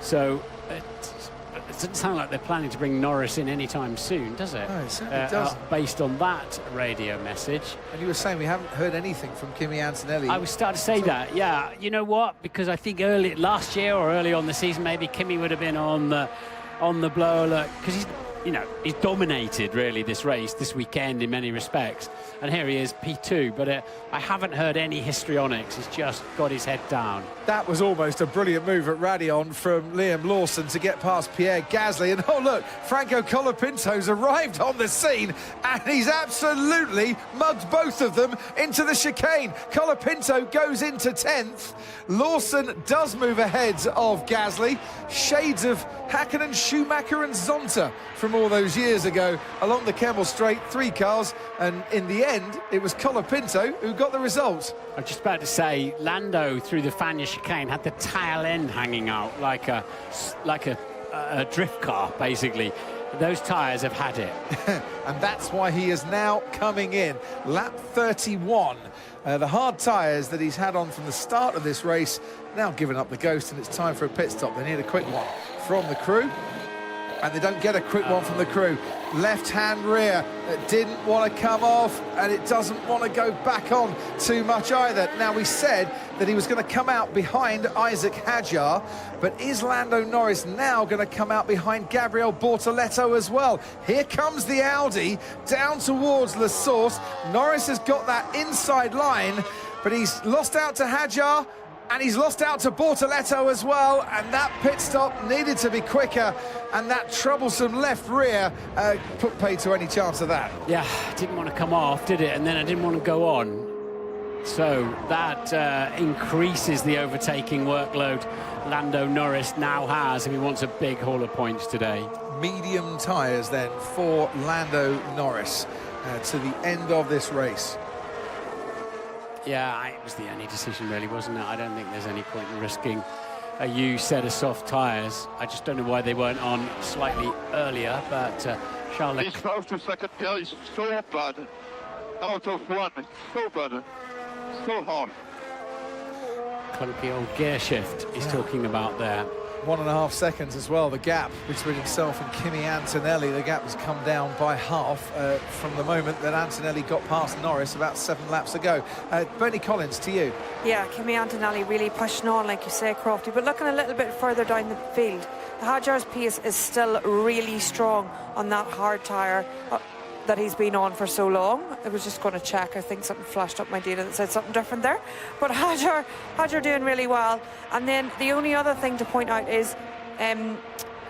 So it doesn't sound like they're planning to bring Norris in anytime soon, does it? No, it certainly doesn't. Based on that radio message. And you were saying we haven't heard anything from Kimi Antonelli. I was starting to say that, yeah. You know what? Because I think last year or early on the season, maybe Kimi would have been on the blow alert, because you know, he's dominated really this race this weekend in many respects. And here he is, P2, but I haven't heard any histrionics. He's just got his head down. That was almost a brilliant move at Raidillon from Liam Lawson to get past Pierre Gasly. And oh look, Franco Colapinto's arrived on the scene and he's absolutely mugged both of them into the chicane. Colapinto goes into 10th. Lawson does move ahead of Gasly. Shades of Hakkinen, Schumacher and Zonta from all those years ago along the Kemmel Straight, 3 cars, and in the end it was Colapinto who got the result. I was just about to say, Lando through the Fagnes chicane had the tail end hanging out like a drift car, basically. Those tyres have had it. And that's why he is now coming in. Lap 31. The hard tyres that he's had on from the start of this race now giving up the ghost, and it's time for a pit stop. They need a quick one from the crew, and they don't get a quick one from the crew. Left-hand rear didn't want to come off, and it doesn't want to go back on too much either. Now, we said that he was going to come out behind Isaac Hadjar, but is Lando Norris now going to come out behind Gabriel Bortoleto as well? Here comes the Audi down towards La Source. Norris has got that inside line, but he's lost out to Hadjar, and he's lost out to Bortoleto as well, and that pit stop needed to be quicker, and that troublesome left rear put pay to any chance of that. Yeah, didn't want to come off, did it? And then I didn't want to go on. So that increases the overtaking workload Lando Norris now has if he wants a big haul of points today. Medium tyres then for Lando Norris to the end of this race. Yeah, it was the only decision really, wasn't it? I don't think there's any point in risking a new set of soft tyres. I just don't know why they weren't on slightly earlier, but Charles Leclerc... This first and second gear is so bad. Out of one, so bad, so hard. Clunky old gear shift he's talking about there. 1.5 seconds as well, the gap between himself and Kimi Antonelli. The gap has come down by half from the moment that Antonelli got past Norris about 7 laps ago. Bernie Collins, to you. Yeah, Kimi Antonelli really pushing on, like you say, Crofty, but looking a little bit further down the field. The Hadjar's pace is still really strong on that hard tyre that he's been on for so long. I was just going to check. I think something flashed up my data that said something different there. But Hadjar doing really well. And then the only other thing to point out is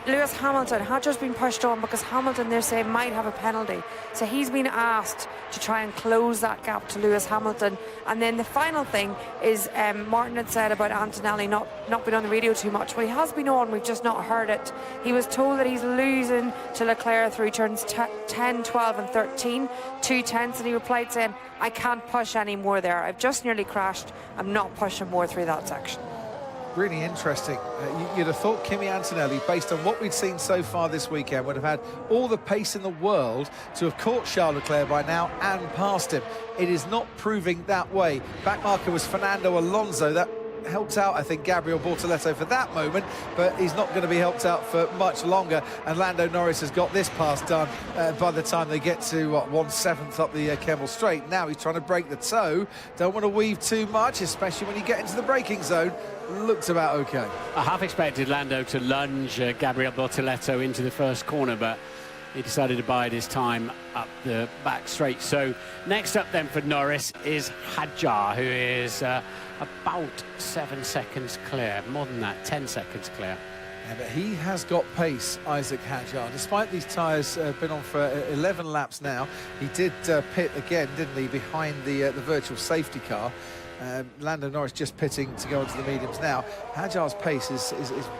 Lewis Hamilton. Hadjar's been pushed on because Hamilton, they're saying, might have a penalty. So he's been asked to try and close that gap to Lewis Hamilton. And then the final thing is Martin had said about Antonelli not being on the radio too much. Well, he has been on, we've just not heard it. He was told that he's losing to Leclerc through turns 10, 12 and 13, 2 tenths, and he replied saying, I can't push any more there. I've just nearly crashed. I'm not pushing more through that section. Really interesting. You'd have thought Kimi Antonelli, based on what we'd seen so far this weekend, would have had all the pace in the world to have caught Charles Leclerc by now and passed him. It is not proving that way. Backmarker was Fernando Alonso. That helped out, I think, Gabriel Bortoleto for that moment, but he's not going to be helped out for much longer, and Lando Norris has got this pass done by the time they get to 1/7 up the Kemmel Straight. Now he's trying to break the toe. Don't want to weave too much, especially when you get into the braking zone. Looks about okay. I half expected Lando to lunge Gabriel Bortoleto into the first corner, but he decided to bide his time up the back straight. So next up then for Norris is Hadjar, who is about 7 seconds clear, more than that, 10 seconds clear. Yeah, but he has got pace, Isaac Hadjar. Despite these tyres been on for 11 laps now, he did pit again, didn't he, behind the virtual safety car. Lando Norris just pitting to go into the mediums now. Hadjar's pace is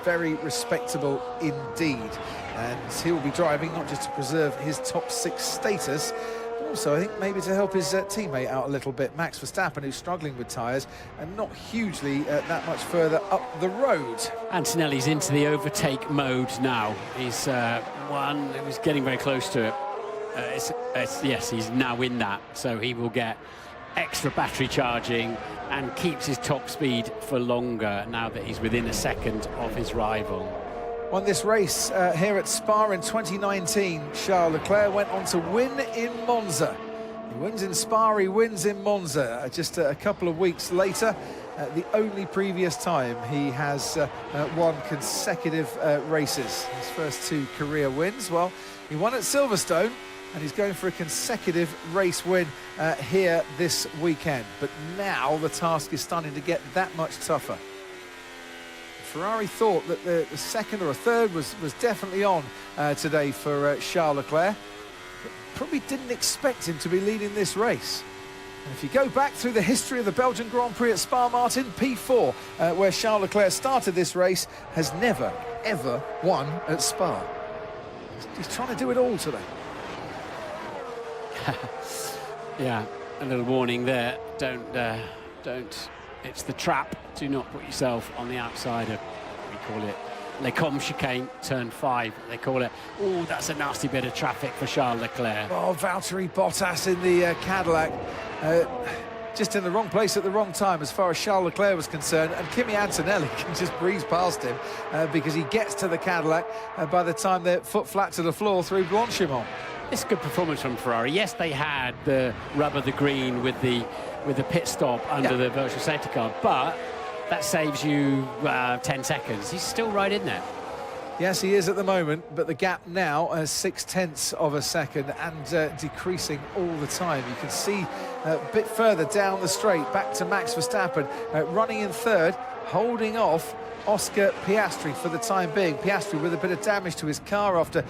very respectable indeed, and he will be driving not just to preserve his top 6 status, but also I think maybe to help his teammate out a little bit, Max Verstappen, who's struggling with tyres and not hugely that much further up the road. Antonelli's into the overtake mode now. He's he was getting very close to it. Yes, he's now in that, so he will get extra battery charging and keeps his top speed for longer now that he's within a second of his rival. Won this race here at Spa in 2019. Charles Leclerc went on to win in Monza. He wins in Spa, he wins in Monza. Just a couple of weeks later, the only previous time he has won consecutive races. His first 2 career wins, well, he won at Silverstone, and he's going for a consecutive race win here this weekend. But now the task is starting to get that much tougher. Ferrari thought that the second or a third was definitely on today for Charles Leclerc, but probably didn't expect him to be leading this race. And if you go back through the history of the Belgian Grand Prix at Spa-Martin, P4, where Charles Leclerc started this race, has never, ever won at Spa. He's trying to do it all today. Yeah, a little warning there. Don't. It's the trap. Do not put yourself on the outside of, we call it, Les Combes chicane, turn 5, they call it. Oh, that's a nasty bit of traffic for Charles Leclerc. Oh, Valtteri Bottas in the Cadillac. Just in the wrong place at the wrong time as far as Charles Leclerc was concerned, and Kimi Antonelli can just breeze past him because he gets to the Cadillac by the time they're foot flat to the floor through Blanchimont. It's a good performance from Ferrari. Yes, they had the rubber, the green with the pit stop under the virtual safety car, but that saves you 10 seconds. He's still right in there. Yes, he is at the moment, but the gap now is 0.6 of a second and decreasing all the time. You can see a bit further down the straight, back to Max Verstappen, running in third, holding off Oscar Piastri for the time being. Piastri with a bit of damage to his car after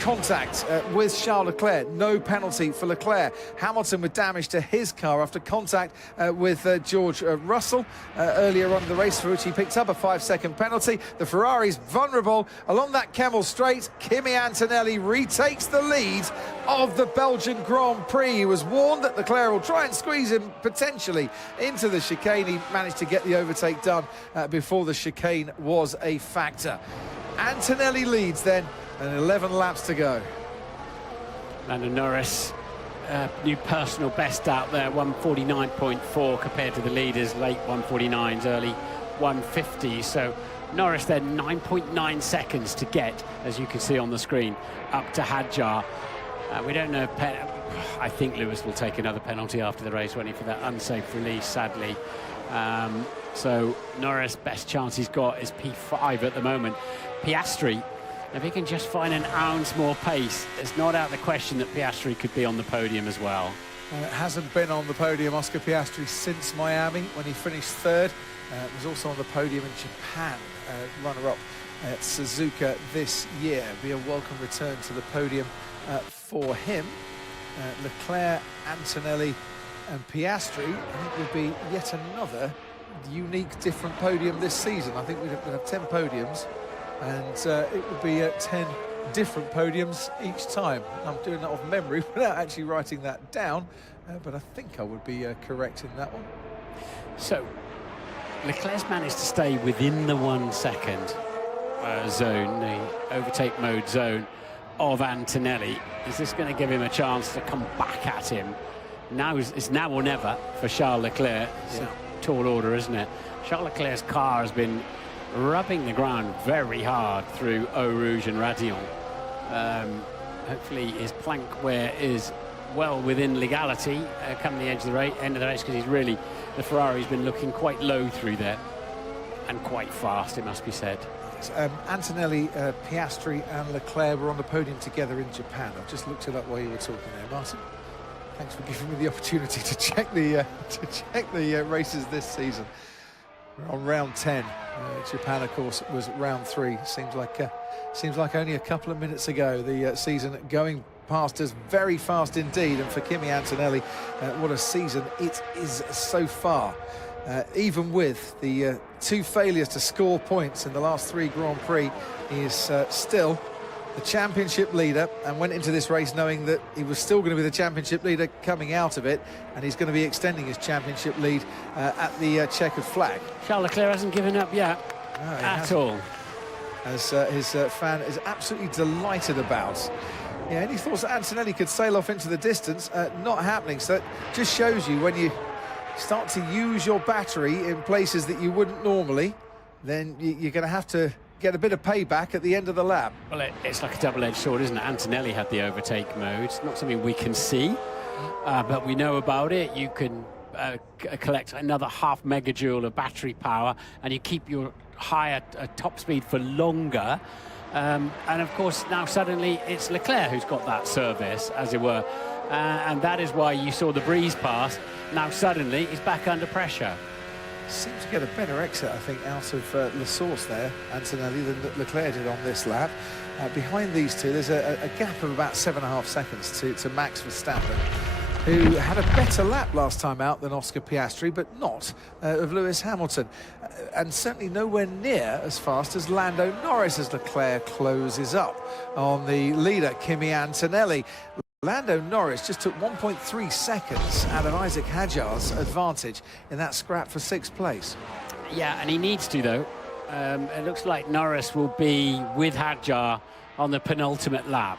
contact with Charles Leclerc. No penalty for Leclerc. Hamilton with damage to his car after contact with George Russell earlier on in the race, for which he picked up a 5-second penalty. The Ferrari's vulnerable along that Kemmel straight. Kimi Antonelli retakes the lead of the Belgian Grand Prix. He was warned that Leclerc will try and squeeze him potentially into the chicane. He managed to get the overtake done before the chicane was a factor. Antonelli leads then, and 11 laps to go. Lando Norris, new personal best out there, 149.4 compared to the leaders, late 149s, early 150. So Norris then 9.9 seconds to get, as you can see on the screen, up to Hadjar. We don't know if I think Lewis will take another penalty after the race, won't he, for that unsafe release, sadly. So Norris, best chance he's got is P5 at the moment. Piastri, if he can just find an ounce more pace, it's not out of the question that Piastri could be on the podium as well. Hasn't been on the podium, Oscar Piastri, since Miami when he finished third. Was also on the podium in Japan, runner-up at Suzuka this year. Be a welcome return to the podium for him. Leclerc, Antonelli and Piastri, I think, would be yet another unique, different podium this season. I think we'd have 10 podiums, and it would be 10 different podiums each time. I'm doing that off memory without actually writing that down, but I think I would be correct in that one. So Leclerc's managed to stay within the 1 second zone, the overtake mode zone of Antonelli. Is this going to give him a chance to come back at him? Now it's now or never for Charles Leclerc. It's a tall order, isn't it? Charles Leclerc's car has been rubbing the ground very hard through Eau Rouge and Raidillon. Hopefully his plank wear is well within legality come the end of the race, because he's really, the Ferrari's been looking quite low through there, and quite fast, it must be said. Antonelli, Piastri and Leclerc were on the podium together in Japan. I've just looked it up while you were talking there, Martin. Thanks for giving me the opportunity to check the races this season. We're on round 10. Japan, of course, was round 3. Seems like only a couple of minutes ago. The season going past us very fast indeed. And for Kimi Antonelli, what a season it is so far. Even with the 2 failures to score points in the last 3 Grand Prix, he is still the championship leader, and went into this race knowing that he was still going to be the championship leader coming out of it, and he's going to be extending his championship lead at the checkered flag. Charles Leclerc hasn't given up yet at all. As his fan is absolutely delighted about. Yeah, any thoughts that Antonelli could sail off into the distance? Not happening. So it just shows you, when you start to use your battery in places that you wouldn't normally, then you're going to have to get a bit of payback at the end of the lap. Well, it's like a double-edged sword, isn't it? Antonelli had the overtake mode. It's not something we can see, but we know about it. You can collect another half megajoule of battery power, and you keep your higher top speed for longer. And of course, now suddenly it's Leclerc who's got that service, as it were. And that is why you saw the breeze pass. Now suddenly he's back under pressure. Seemed to get a better exit, I think, out of Le Source there, Antonelli, than Leclerc did on this lap. Behind these two, there's a gap of about 7.5 seconds to Max Verstappen, who had a better lap last time out than Oscar Piastri, but not of Lewis Hamilton. And certainly nowhere near as fast as Lando Norris as Leclerc closes up on the leader, Kimi Antonelli. Lando Norris just took 1.3 seconds out of Isaac Hadjar's advantage in that scrap for 6th place. Yeah, and he needs to, though. It looks like Norris will be with Hadjar on the penultimate lap.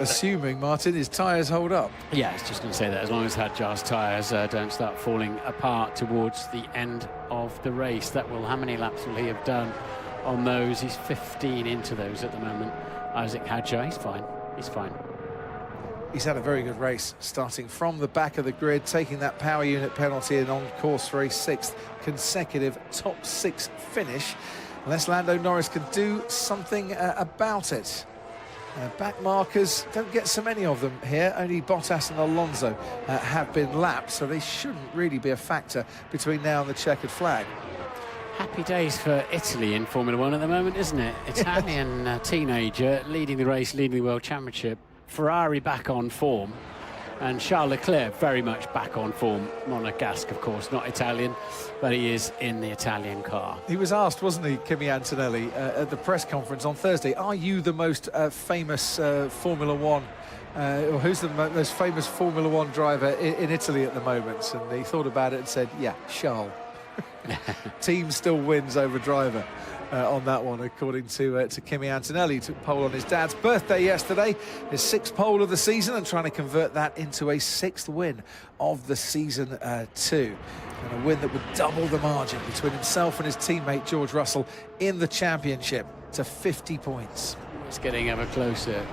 Assuming, Martin, his tyres hold up. Yeah, I was just going to say that, as long as Hadjar's tyres don't start falling apart towards the end of the race. That will, how many laps will he have done on those? He's 15 into those at the moment. Isaac Hadjar, he's fine. He's fine. He's had a very good race, starting from the back of the grid, taking that power unit penalty and on course for a 6th consecutive top 6 finish, unless Lando Norris can do something about it. Back markers, don't get so many of them here. Only Bottas and Alonso have been lapped, so they shouldn't really be a factor between now and the checkered flag. Happy days for Italy in Formula One at the moment, isn't it? Italian teenager leading the race, leading the World Championship. Ferrari back on form, and Charles Leclerc very much back on form. Monegasque, of course, not Italian, but he is in the Italian car. He was asked, wasn't he, Kimi Antonelli, at the press conference on Thursday, are you the most famous Formula One, or who's the most famous Formula One driver in Italy at the moment? And he thought about it and said, yeah, Charles. Team still wins over driver on that one, according to Kimi Antonelli. He took pole on his dad's birthday yesterday, his 6th pole of the season, and trying to convert that into a 6th win of the season too. And a win that would double the margin between himself and his teammate George Russell in the championship to 50 points. It's getting ever closer.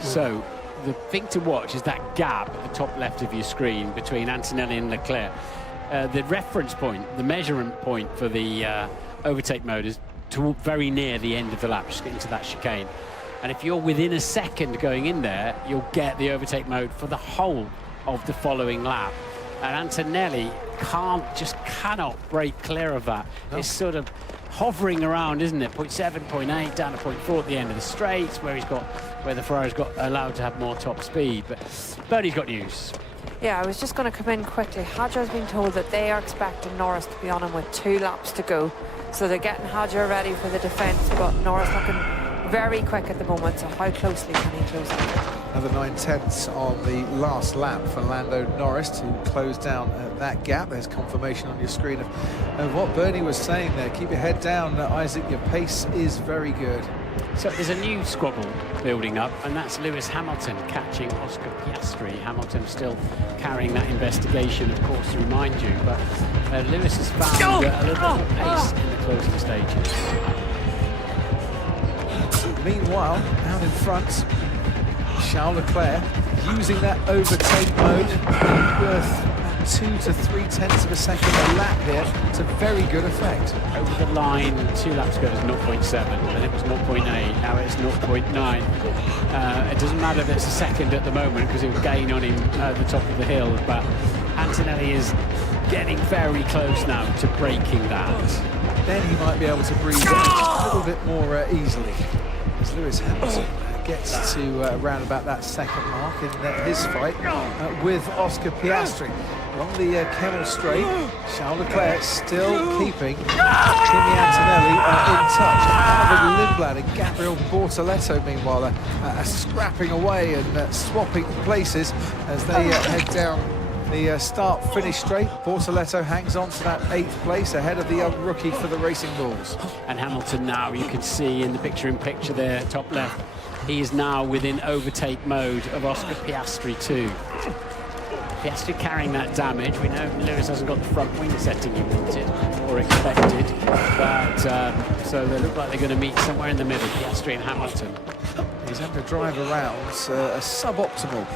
So the thing to watch is that gap at the top left of your screen between Antonelli and Leclerc. The reference point, the measurement point for the overtake mode is very near the end of the lap, just getting to that chicane. And if you're within a second going in there, you'll get the overtake mode for the whole of the following lap. And Antonelli cannot break clear of that. No. It's sort of hovering around, isn't it? 0.7, 0.8, down to 0.4 at the end of the straights, where the Ferrari's got allowed to have more top speed. But Bernie's got news. Yeah, I was just going to come in quickly. Hadjar's been told that they are expecting Norris to be on him with 2 laps to go. So they're getting Hadjar ready for the defence, but Norris looking very quick at the moment, so how closely can he close that? Another 9/10 on the last lap for Lando Norris to close down that gap. There's confirmation on your screen of what Bernie was saying there. Keep your head down, Isaac, your pace is very good. So there's a new squabble building up, and that's Lewis Hamilton catching Oscar Piastri. Hamilton still carrying that investigation, of course, to remind you, but Lewis has found a little bit of pace in the closing stages. Meanwhile, out in front, Charles Leclerc using that overtake mode, worth 2 to 3/10 of a second a lap here. It's a very good effect. Over the line 2 laps ago it was 0.7, then it was 0.8, now it's 0.9. It doesn't matter that it's a second at the moment because it will gain on him at the top of the hill, but Antonelli is getting very close now to breaking that. Then he might be able to breathe a little bit more easily as Lewis Hamilton gets to around about that second mark in his fight with Oscar Piastri. Along the Kemmel Straight, Charles Leclerc still keeping Kimi Antonelli in touch. David Lindblad and Gabriel Bortoleto, meanwhile, are scrapping away and swapping places as they head down the start-finish straight. Bortoleto hangs on to that 8th place ahead of the young rookie for the Racing Bulls. And Hamilton now, you can see in the picture-in-picture there, top left, he is now within overtake mode of Oscar Piastri too. Piastri carrying that damage. We know Lewis hasn't got the front wing setting he wanted or expected, but so they look like they're going to meet somewhere in the middle, Piastri and Hamilton. He's having to drive around a suboptimal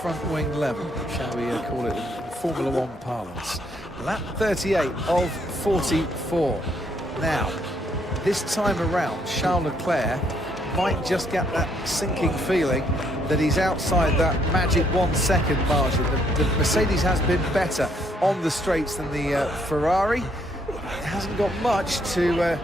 front wing level, shall we call it in Formula One parlance. Lap 38 of 44. Now, this time around, Charles Leclerc might just get that sinking feeling that he's outside that magic 1 second margin. The Mercedes has been better on the straights than the Ferrari. It hasn't got much to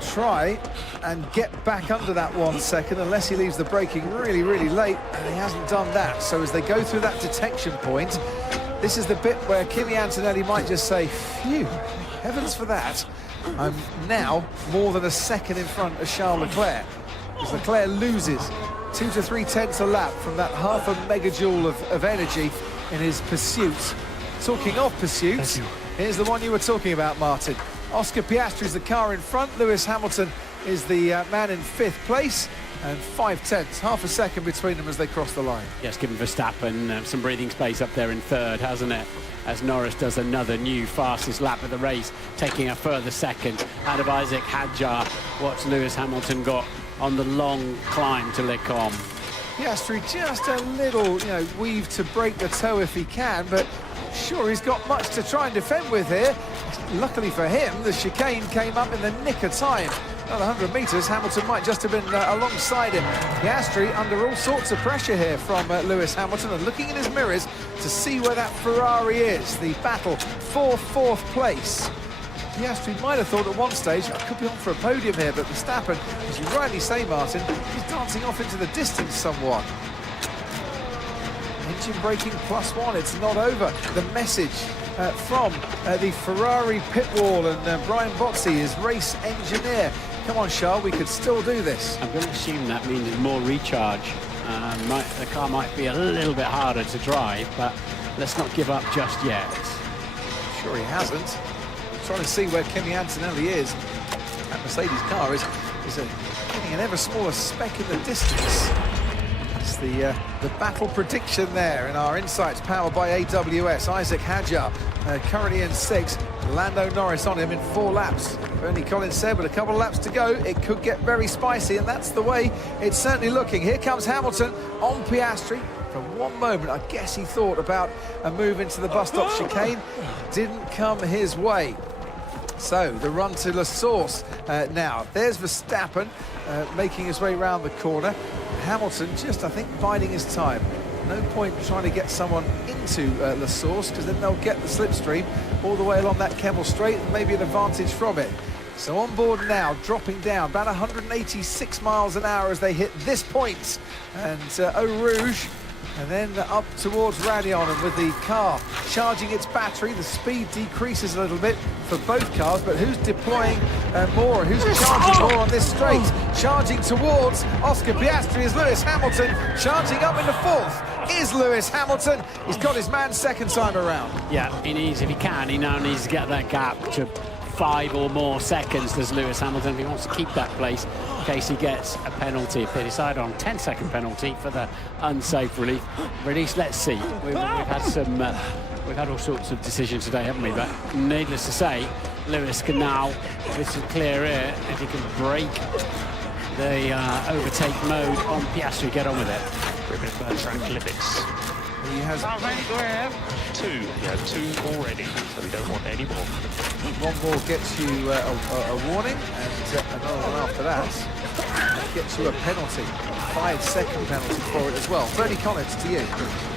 try and get back under that 1 second unless he leaves the braking really, really late, and he hasn't done that. So as they go through that detection point, this is the bit where Kimi Antonelli might just say, phew, heavens for that. I'm now more than a second in front of Charles Leclerc, as Leclerc loses 2 to 3 tenths a lap from that half a megajoule of energy in his pursuit. Talking of pursuits, here's the one you were talking about, Martin. Oscar Piastri is the car in front. Lewis Hamilton is the man in 5th place, and 5 tenths, half a second between them as they cross the line. Yes, given Verstappen some breathing space up there in 3rd, hasn't it? As Norris does another new fastest lap of the race, taking a further second out of Isaac Hadjar. What's Lewis Hamilton got on the long climb to Le Combe? Piastri just a little, weave to break the toe if he can, but sure, he's got much to try and defend with here. Luckily for him, the chicane came up in the nick of time. Another 100 metres, Hamilton might just have been alongside him. Piastri under all sorts of pressure here from Lewis Hamilton, and looking in his mirrors to see where that Ferrari is. The battle for 4th place. Piastri might have thought at one stage, I could be on for a podium here, but Verstappen, as you rightly say, Martin, he's dancing off into the distance somewhat. Engine braking +1, it's not over. The message from the Ferrari pit wall, and Brian Bozzi, his race engineer. Come on, Charles, we could still do this. I'm going to assume that means more recharge. The car might be a little bit harder to drive, but let's not give up just yet. Sure he hasn't. Trying to see where Kimi Antonelli is. That Mercedes car is getting an ever smaller speck in the distance. That's the battle prediction there in our insights, powered by AWS. Isaac Hadjar currently in 6th. Lando Norris on him in 4 laps. Bernie Collins said with a couple of laps to go, it could get very spicy, and that's the way it's certainly looking. Here comes Hamilton on Piastri. For one moment, I guess he thought about a move into the bus stop chicane. Didn't come his way. So, the run to La Source now. There's Verstappen making his way round the corner. Hamilton just, I think, biding his time. No point trying to get someone into La Source, because then they'll get the slipstream all the way along that Kemmel Straight and maybe an advantage from it. So on board now, dropping down about 186 miles an hour as they hit this point. And Eau Rouge, and then up towards Raidillon, and with the car charging its battery, the speed decreases a little bit for both cars, but who's deploying more? Who's charging more on this straight? Charging towards Oscar Piastri is Lewis Hamilton. Charging up into 4th is Lewis Hamilton. He's got his man second time around. Yeah, he needs, if he can, he now needs to get that gap to 5 or more seconds. Does Lewis Hamilton, if he wants to keep that place in case he gets a penalty. If they decide on 10-second penalty for the unsafe release, let's see. We've had some, we've had all sorts of decisions today, haven't we? But needless to say, Lewis can now, with some clear air, if he can break the overtake mode on Piastri, get on with it. Remember track limits. He has 2. He had 2 already, so we don't want any more. One more gets you a warning, and another one after that gets you a penalty. 5-second penalty for it as well. Bernie Collins, to you.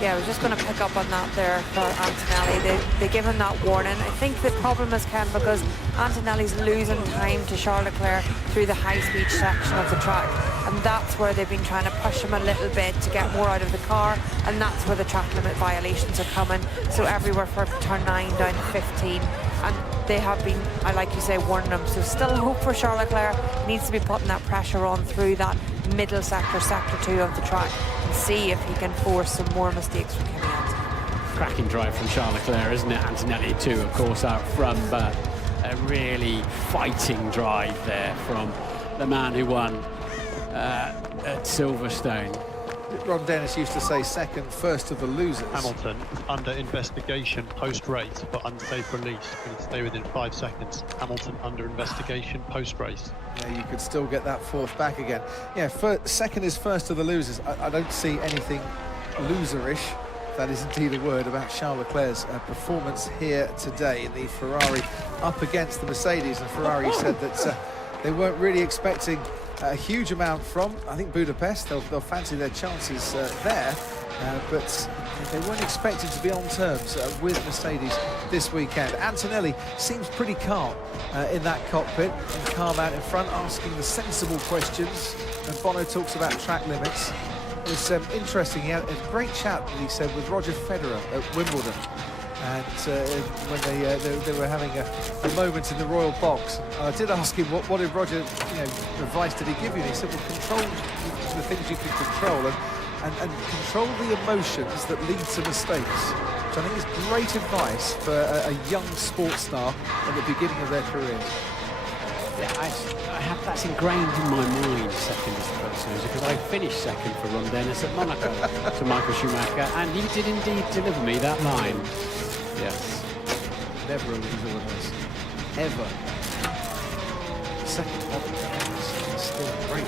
Yeah, I was just going to pick up on that there for Antonelli. They give him that warning. I think the problem is, Ken, because Antonelli's losing time to Charles Leclerc through the high-speed section of the track, and that's where they've been trying to push him a little bit to get more out of the car, and that's where the track limit violations are coming. So everywhere from turn 9 down to 15, and they have been, I like you say, warning him. So still hope for Charles Leclerc. He needs to be putting that pressure on through that middle sector, sector 2 of the track, and see if he can force some more mistakes from Kimi Antonelli. Cracking drive from Charles Leclerc, isn't it? Antonelli too, of course, out front, but a really fighting drive there from the man who won at Silverstone. Ron Dennis used to say second, first to the losers. Hamilton under investigation post-race for unsafe release. Going to stay within 5 seconds. Hamilton under investigation post-race. Yeah, you could still get that fourth back again. Yeah, second is first to the losers. I don't see anything loserish, if that is indeed a word, about Charles Leclerc's performance here today in the Ferrari up against the Mercedes. And Ferrari said that they weren't really expecting a huge amount from, I think, Budapest. They'll fancy their chances there, but they weren't expected to be on terms with Mercedes this weekend. Antonelli seems pretty calm in that cockpit, and calm out in front, asking the sensible questions. And Bono talks about track limits. It's interesting, he had a great chat, he said, with Roger Federer at Wimbledon. And when they were having a moment in the royal box, I did ask him what did Roger, advice did he give you? And he said, well, control the things you can control and control the emotions that lead to mistakes, which I think is great advice for a young sports star at the beginning of their careers. Yeah, I have that's ingrained in my mind, second is the first loser, because I finished second for Ron Dennis at Monaco to Michael Schumacher, and he did indeed deliver me that line. Yes. Never a loser with us. Ever. Second is still great.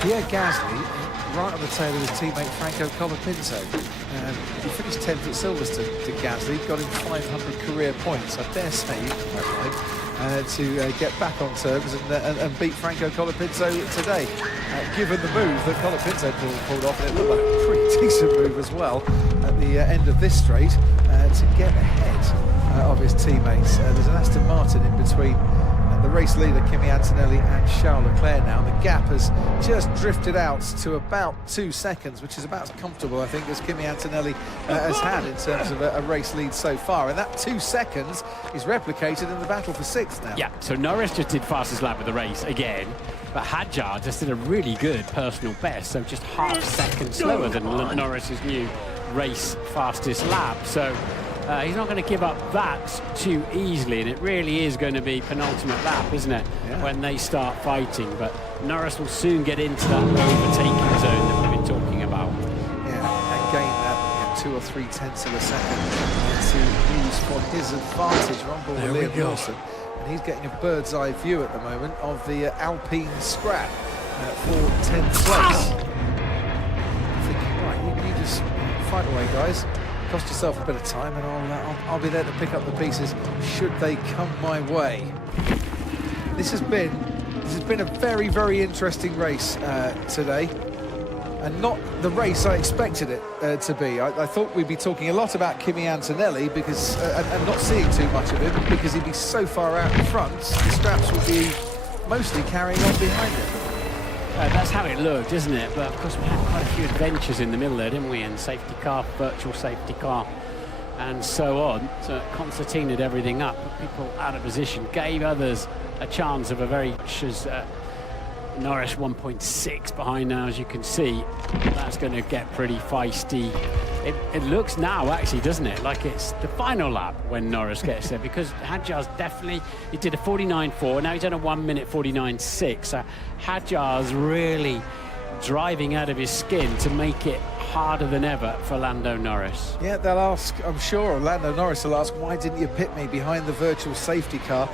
Pierre Gasly, right on the tail of his teammate Franco Colapinto. He finished 10th at Silverstone to Gasly, got him 500 career points. I dare say, to get back on terms and beat Franco Colapinto today. Given the move that Colapinto pulled off, and it looked like a pretty decent move as well at the end of this straight to get ahead of his teammates. There's an Aston Martin in between the race leader Kimi Antonelli and Charles Leclerc now. The gap has just drifted out to about 2 seconds, which is about as comfortable, I think, as Kimi Antonelli has had in terms of a race lead so far. And that 2 seconds is replicated in the battle for 6th now. Yeah, so Norris just did fastest lap of the race again, but Hadjar just did a really good personal best, so just half a second slower than Norris's new race fastest lap. So he's not going to give up that too easily, and it really is going to be penultimate lap, isn't it, when they start fighting. But Norris will soon get into that overtaking zone that we've been talking about. Yeah, and gain that 2 or 3 tenths of a second to use for his advantage. Ron Ball with Liam Lawson, and he's getting a bird's eye view at the moment of the Alpine scrap for 10th place. Thinking, right, you just fight away, guys. Cost yourself a bit of time, and I'll be there to pick up the pieces should they come my way. This has been a very, very interesting race today, and not the race I expected it to be. I thought we'd be talking a lot about Kimi Antonelli because and not seeing too much of him because he'd be so far out in front. The straps would be mostly carrying on behind him. That's how it looked, isn't it? But of course we had quite a few adventures in the middle there, didn't we? And safety car, virtual safety car, and so on. So Constantine had everything up, put people out of position, gave others a chance of a very much as Norris 1.6 behind now, as you can see. That's going to get pretty feisty. It looks now, actually, doesn't it, like it's the final lap when Norris gets there, because Hadjar's definitely, he did a 49.4, now he's done a 1 minute 49.6. So Hadjar's really driving out of his skin to make it harder than ever for Lando Norris. Yeah, they'll ask, I'm sure, Lando Norris will ask, why didn't you pit me behind the virtual safety car?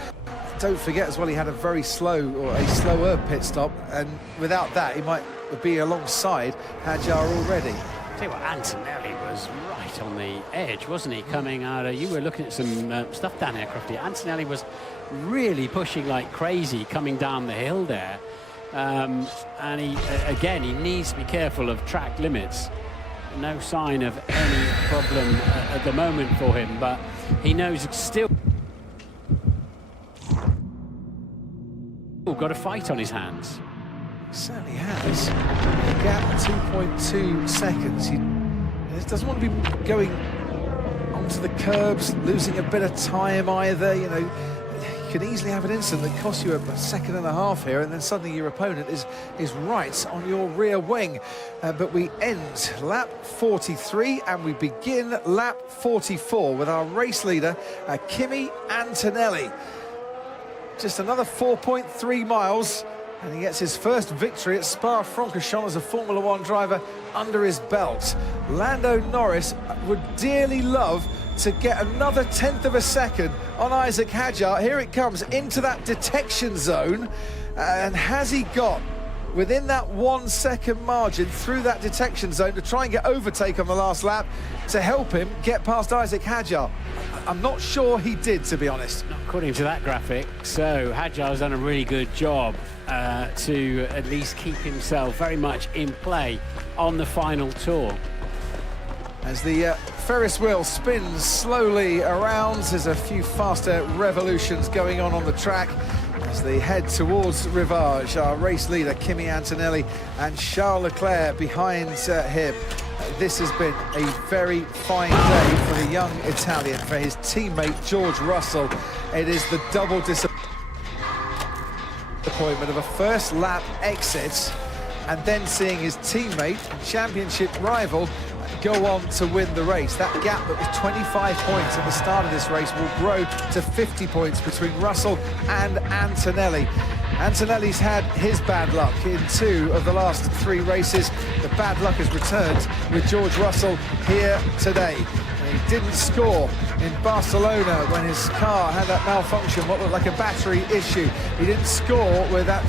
Don't forget as well, he had a very slow, or a slower pit stop, and without that he might be alongside Hadjar already. Tell you what, Antonelli was right on the edge, wasn't he? Coming out of, you were looking at some stuff down here, Crofty. Antonelli was really pushing like crazy coming down the hill there. And he needs to be careful of track limits. No sign of any problem at the moment for him, but he knows it's still got a fight on his hands. Certainly has. Gap 2.2 seconds. He doesn't want to be going onto the curbs, losing a bit of time either. You know, you can easily have an incident that costs you a second and a half here, and then suddenly your opponent is right on your rear wing. But we end lap 43 and we begin lap 44 with our race leader, Kimi Antonelli. Just another 4.3 miles And he gets his first victory at Spa-Francorchamps as a Formula One driver under his belt. Lando Norris would dearly love to get another 1/10 of a second on Isack Hadjar. Here it comes into that detection zone. And has he got within that 1 second margin through that detection zone to try and get overtake on the last lap to help him get past Isack Hadjar? I'm not sure he did, to be honest. Not according to that graphic. So Hadjar's done a really good job to at least keep himself very much in play on the final tour. As the Ferris wheel spins slowly around, there's a few faster revolutions going on the track as they head towards Rivage. Our race leader, Kimi Antonelli, and Charles Leclerc behind him. This has been a very fine day for the young Italian, for his teammate George Russell. It is the double disappointment of a first lap exit and then seeing his teammate and championship rival go on to win the race. That gap that was 25 points at the start of this race will grow to 50 points between Russell and Antonelli. Antonelli's had his bad luck in 2 of the last 3 races. The bad luck has returned with George Russell here today. He didn't score in Barcelona when his car had that malfunction, what looked like a battery issue. He didn't score with that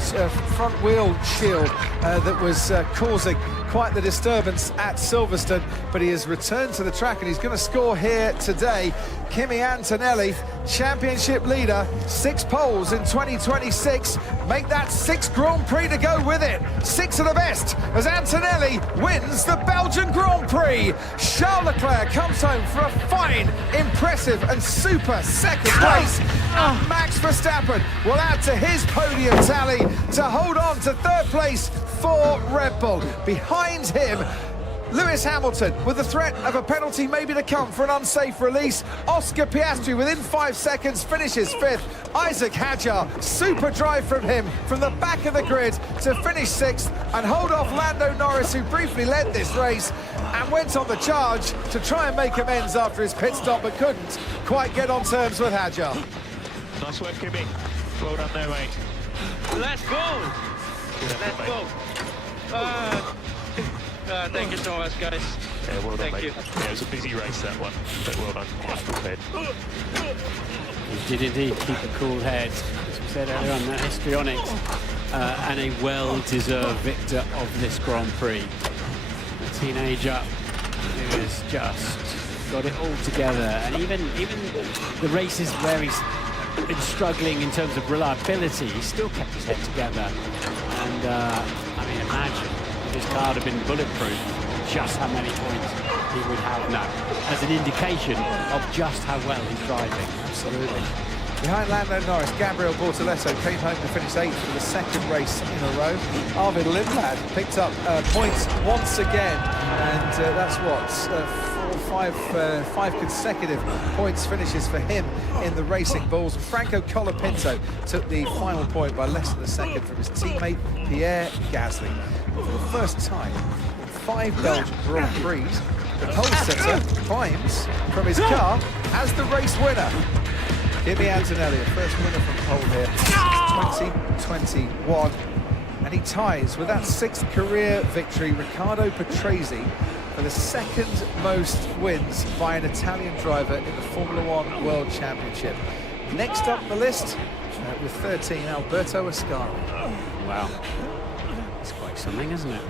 front wheel shield that was causing quite the disturbance at Silverstone, but he has returned to the track and he's going to score here today. Kimi Antonelli, championship leader, 6 poles in 2026. Make that 6th Grand Prix to go with it. 6 of the best as Antonelli wins the Belgian Grand Prix. Charles Leclerc comes home for a fine, impressive and super second place. And Max Verstappen will add to his podium tally to hold on to 3rd place for Red Bull. Behind him, Lewis Hamilton with the threat of a penalty maybe to come for an unsafe release. Oscar Piastri within 5 seconds finishes 5th. Isack Hadjar, super drive from him from the back of the grid to finish 6th and hold off Lando Norris, who briefly led this race and went on the charge to try and make amends after his pit stop, but couldn't quite get on terms with Hadjar. Nice work, Kimi. Well done there, mate. Let's go! Let's go! Thank you so much, guys. Yeah, well done, Thank mate. you. Yeah, it was a busy race, that one. But well done. Quite prepared. He did indeed keep a cool head, as we said earlier on, that histrionics, and a well-deserved victor of this Grand Prix. A teenager who has just got it all together, and even the races where he's been struggling in terms of reliability, he still kept his head together. And I mean, imagine if his car had been bulletproof, just how many points he would have now, as an indication of just how well he's driving. Absolutely. Behind Lando Norris, Gabriel Bortoleto came home to finish 8th for the 2nd race in a row. Arvid Lindblad picked up points once again, and that's what, 5 consecutive points finishes for him in the Racing Bulls. Franco Colapinto took the final point by less than a second from his teammate Pierre Gasly. For the first time in 5 Belgian Grand Prix, the pole sitter climbs from his car as the race winner. Kimi Antonelli, a first winner from pole here, 2021. And he ties with that 6th career victory Riccardo Patrese for the 2nd most wins by an Italian driver in the Formula One World Championship. Next up the list, with 13, Alberto Ascari. Wow. It's quite something, isn't it?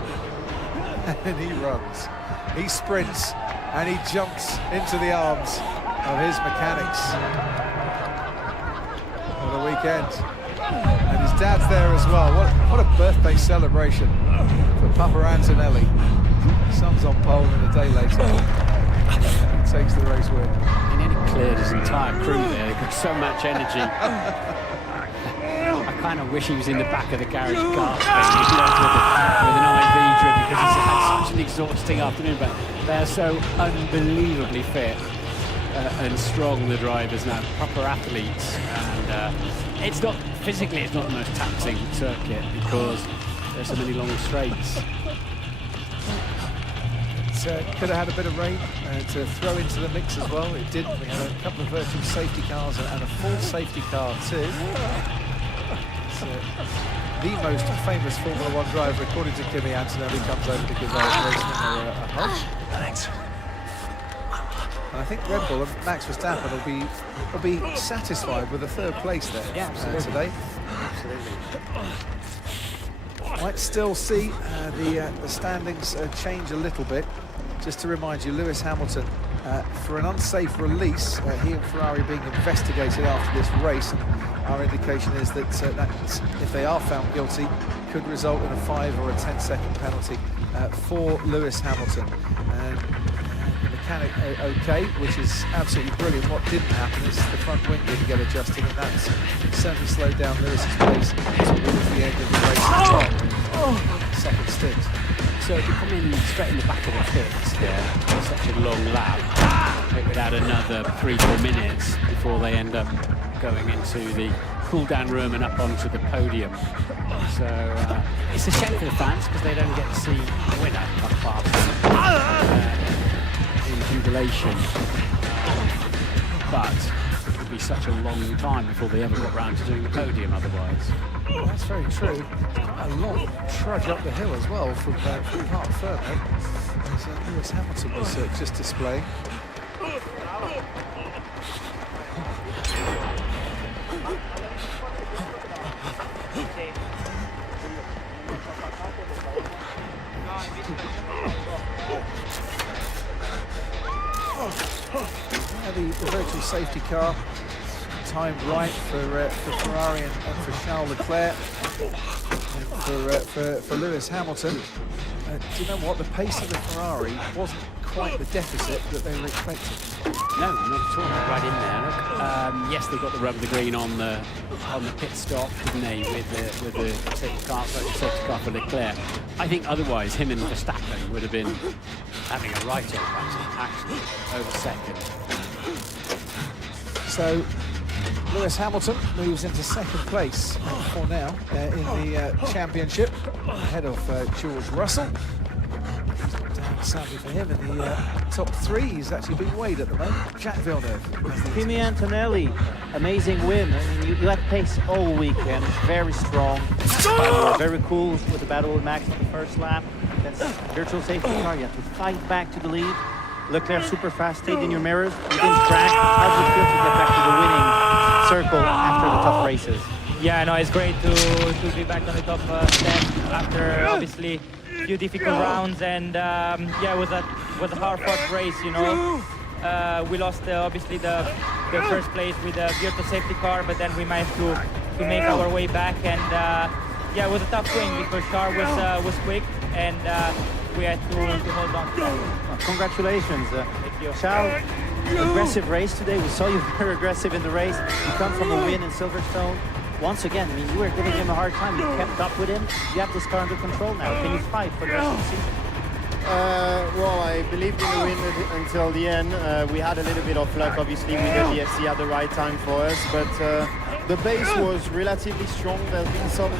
And he runs, he sprints, and he jumps into the arms of his mechanics for the weekend. And his dad's there as well. What a birthday celebration for Papa Antonelli. Son's on pole and a day later he takes the race win. He nearly cleared his entire crew there. They've got so much energy. I kind of wish he was in the back of the garage car with an IV drip, because he's had such an exhausting afternoon, but they're so unbelievably fit and strong, the drivers now, proper athletes. And it's not, physically it's not the most taxing circuit because there's so many long straights. Could have had a bit of rain to throw into the mix as well. It didn't. We had a couple of virtual safety cars and a full safety car too. the most famous Formula One driver, according to Kimi Antonelli, comes over to give Racing a hug. Thanks. And I think Red Bull and Max Verstappen will be satisfied with a third place there today. Absolutely. Might still see the standings change a little bit. Just to remind you, Lewis Hamilton, for an unsafe release, he and Ferrari being investigated after this race. Our indication is that if they are found guilty, could result in a 5 or a 10-second penalty for Lewis Hamilton. And the mechanic okay, which is absolutely brilliant. What didn't happen is the front wing didn't get adjusted, and that's certainly slowed down Lewis's pace towards the end of the race. Second stint. So if you come in straight in the back of the pits there, such a long lap, it would add another 3-4 minutes before they end up going into the cool-down room and up onto the podium. So it's a shame for the fans because they don't get to see the winner up fast in jubilation. But it would be such a long time before they ever got round to doing the podium otherwise. Well, that's very true. Quite a long trudge up the hill as well from Parc Fermé, as Lewis Hamilton was just displaying. The virtual safety car timed right for Ferrari and for Charles Leclerc and for Lewis Hamilton. Do you know what? The pace of the Ferrari wasn't quite the deficit that they were expecting. No, not at all. Right in there. Look. Yes, they got the rub of the green on the pit stop, didn't they, with the safety car for Leclerc. I think otherwise, him and Verstappen would have been having a write-off actually over second. So Lewis Hamilton moves into second place for now in the championship, ahead of George Russell. Sadly for him, in the top 3, he's actually being weighed at the moment. Jacques Villeneuve. Kimi Antonelli, amazing win. I mean, you had pace all weekend, very strong, very cool with the battle with Max in the first lap. That's virtual safety car. You have to fight back to the lead. Leclerc super fast, stayed in your mirrors. You didn't crack. How does it feel to get back to the winning circle after the tough races? Yeah, no, it's great to be back on the top 10 after obviously a few difficult rounds, and yeah, it was a hard-fought race, you know. We lost obviously the first place with the virtual safety car, but then we managed to make our way back, and yeah, it was a tough win because Charles was quick, and we had to hold on to that. Well, congratulations, Charles. Aggressive race today. We saw you very aggressive in the race. You come from a win in Silverstone. Once again, I mean, you were giving him a hard time. You kept up with him. You have this car under control now. Can you fight for the rest of the season? Well, I believed in the win until the end. We had a little bit of luck, obviously, with the DFC at the right time for us, but the base was relatively strong. There's been some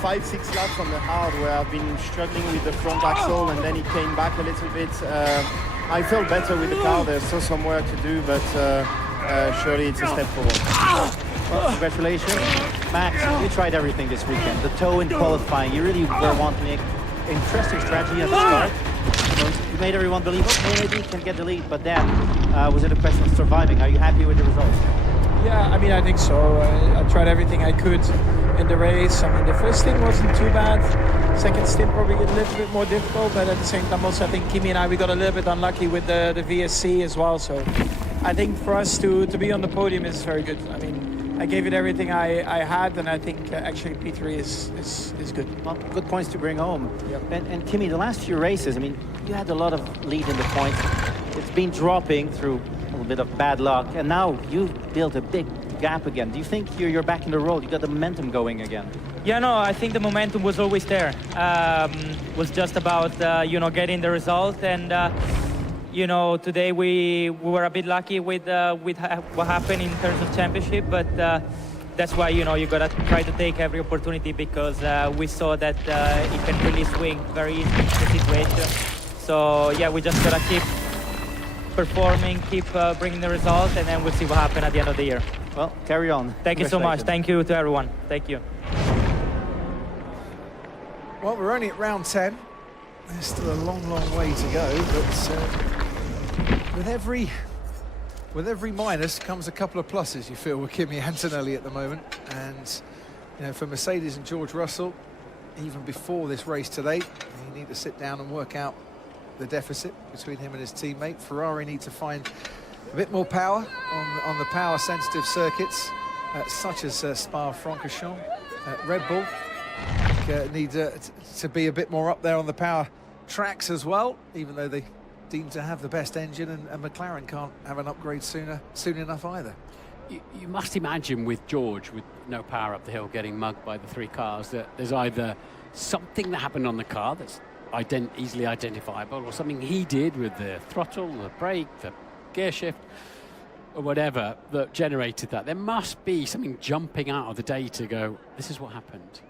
5-6 laps on the hard where I've been struggling with the front axle, and then it came back a little bit. I felt better with the car. There's still some work to do, but surely it's a step forward. Well, congratulations. Max, you tried everything this weekend. The toe in qualifying, you really were wanting an interesting strategy at the start. You made everyone believe, okay, maybe you can get the lead, but then was it a question of surviving? Are you happy with the results? Yeah, I mean, I think so. I tried everything I could in the race. I mean, the first stint wasn't too bad. Second stint probably a little bit more difficult, but at the same time also I think Kimi and we got a little bit unlucky with the VSC as well. So I think for us to be on the podium is very good. I mean, I gave it everything I had, and I think actually P3 is good. Well, good points to bring home. Yep. And Kimi, the last few races, I mean, you had a lot of lead in the points. It's been dropping through a little bit of bad luck, and now you've built a big gap again. Do you think you're back in the road? You got the momentum going again? Yeah, no, I think the momentum was always there. Was just about you know, getting the result, and you know, today we were a bit lucky with what happened in terms of championship, but that's why, you know, you gotta try to take every opportunity, because we saw that it can really swing very easily the situation. So yeah, we just gotta keep performing, keep bringing the results, and then we'll see what happens at the end of the year. Well, carry on. Thank you so much. Thank you to everyone. Thank you. Well, we're only at round 10. There's still a long, long way to go, but with every minus comes a couple of pluses, you feel, with Kimi Antonelli at the moment. And, you know, for Mercedes and George Russell, even before this race today, you need to sit down and work out the deficit between him and his teammate. Ferrari need to find a bit more power on the power-sensitive circuits, such as Spa-Francorchamps. Red Bull need to be a bit more up there on the power tracks as well, even though they deem to have the best engine, and McLaren can't have an upgrade soon enough either. You must imagine with George, with no power up the hill, getting mugged by the three cars, that there's either something that happened on the car that's easily identifiable, or something he did with the throttle, the brake, the gear shift, or whatever, that generated that. There must be something jumping out of the data go, this is what happened.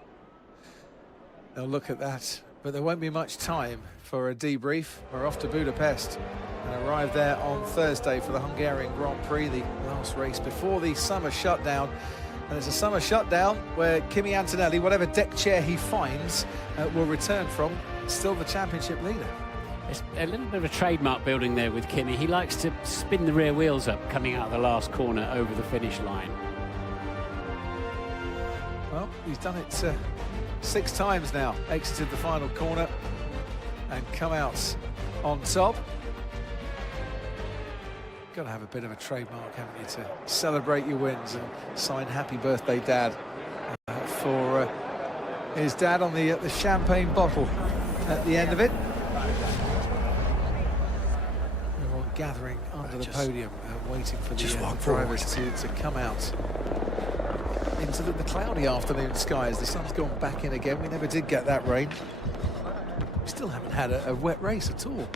They'll look at that, but there won't be much time for a debrief. We're off to Budapest and arrive there on Thursday for the Hungarian Grand Prix, the last race before the summer shutdown. And it's a summer shutdown where Kimi Antonelli, whatever deck chair he finds, will return from, still the championship leader. It's a little bit of a trademark building there with Kimi. He likes to spin the rear wheels up coming out of the last corner over the finish line. Well, he's done it 6 times now, exited the final corner and come out on top. Got to have a bit of a trademark, haven't you, to celebrate your wins and sign "Happy Birthday, Dad" for his dad on the champagne bottle at the end of it. Everyone gathering under the podium, waiting for the drivers to come out into the cloudy afternoon skies. The sun's gone back in again. We never did get that rain. We still haven't had a wet race at all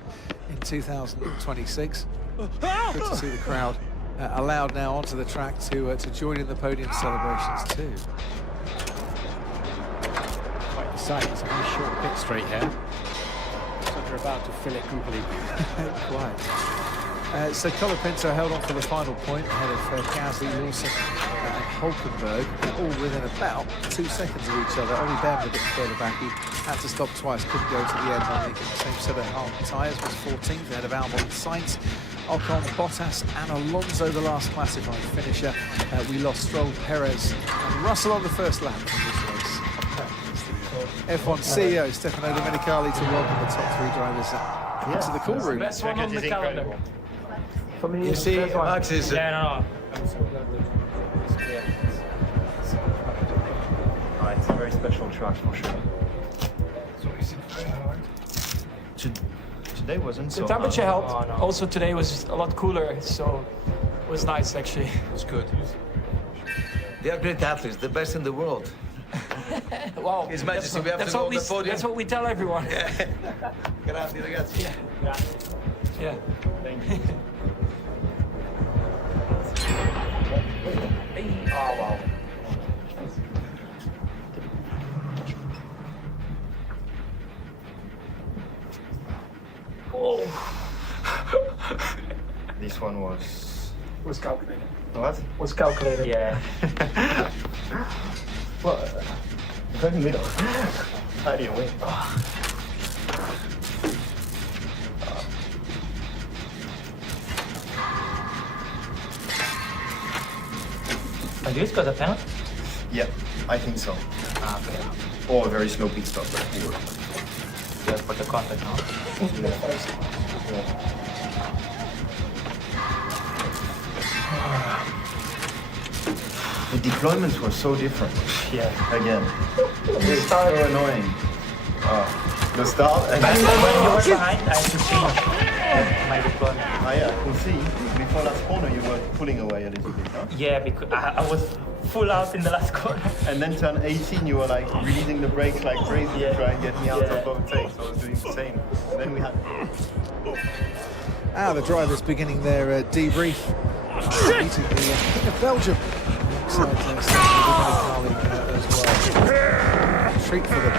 in 2026. Good to see the crowd allowed now onto the track to join in the podium celebrations too. Quite exciting. It's a very short pit straight here. So they're about to fill it completely. Quite. So Colapinto held on for the final point ahead of Gasly, Lawson and Hulkenberg, all within about 2 seconds of each other. Only Behrman a bit further back. He had to stop twice, couldn't go to the end on the same set of hard tyres. Was 14th ahead of Albon and Sainz. Ocon, Bottas and Alonso, the last classified finisher. We lost Stroll, Perez and Russell on the first lap of this race. F1 CEO Stefano Domenicali to welcome the top 3 drivers into the call room. Best one on the calendar. For me, you see, Max is... Yeah, no. It's a very special track for sure. Today wasn't so The temperature hot. helped. Oh, no. Also today was a lot cooler, so it was nice actually. It was good. They are great athletes, the best in the world. Wow. His Majesty, we have to that's go what on the podium. That's what we tell everyone. Grazie ragazzi. Yeah. Thank you. Oh, wow. This one was calculated. What? Was calculated. Yeah. Well, right in the middle. How do you win? Have you got a penalty? Yeah, I think so. Okay. Or a very slow pit stop, but poor. Yeah, for the contact now. The deployments were so different. Yeah. Again. It's so annoying. The start and when you were behind, I had to change my deployment. Yeah, I can see. Before last corner, you were pulling away a little bit, huh? Yeah, because I was full out in the last corner. And then turn 18, you were like releasing the brakes like crazy to try and get me out of overtake. So I was doing the same. And then we had. The drivers beginning their debrief. Beating the King of Belgium. Domenicali as well. Treat for them.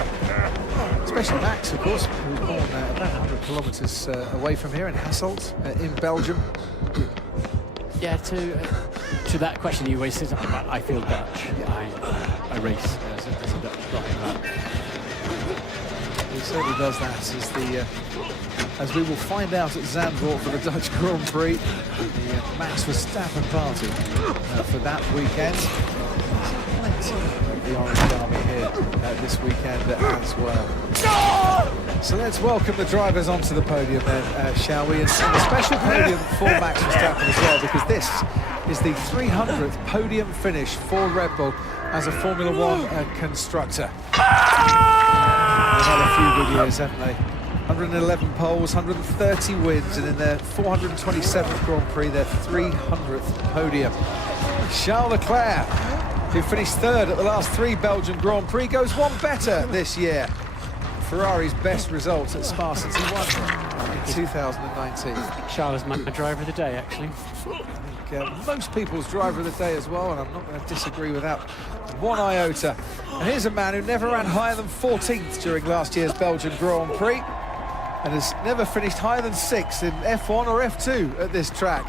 Especially Max, of course, who was born about 100 kilometres away from here in Hasselt, in Belgium. Yeah, to that question you always said about I feel Dutch. I race as a Dutch driver. he certainly does that as we will find out at Zandvoort for the Dutch Grand Prix, the Max Verstappen party for that weekend. Plenty of the Orange Army here this weekend as well. So let's welcome the drivers onto the podium then, shall we? And a special podium for Max Verstappen as well, because this is the 300th podium finish for Red Bull as a Formula One constructor. They've had a few good years, haven't they? 111 poles, 130 wins, and in their 427th Grand Prix, their 300th podium. Charles Leclerc, who finished third at the last 3 Belgian Grand Prix, goes one better this year. Ferrari's best result at Spa since he won in 2019. Charles is my driver of the day, actually. I think most people's driver of the day as well, and I'm not going to disagree with that one iota. And here's a man who never ran higher than 14th during last year's Belgian Grand Prix, and has never finished higher than 6th in F1 or F2 at this track.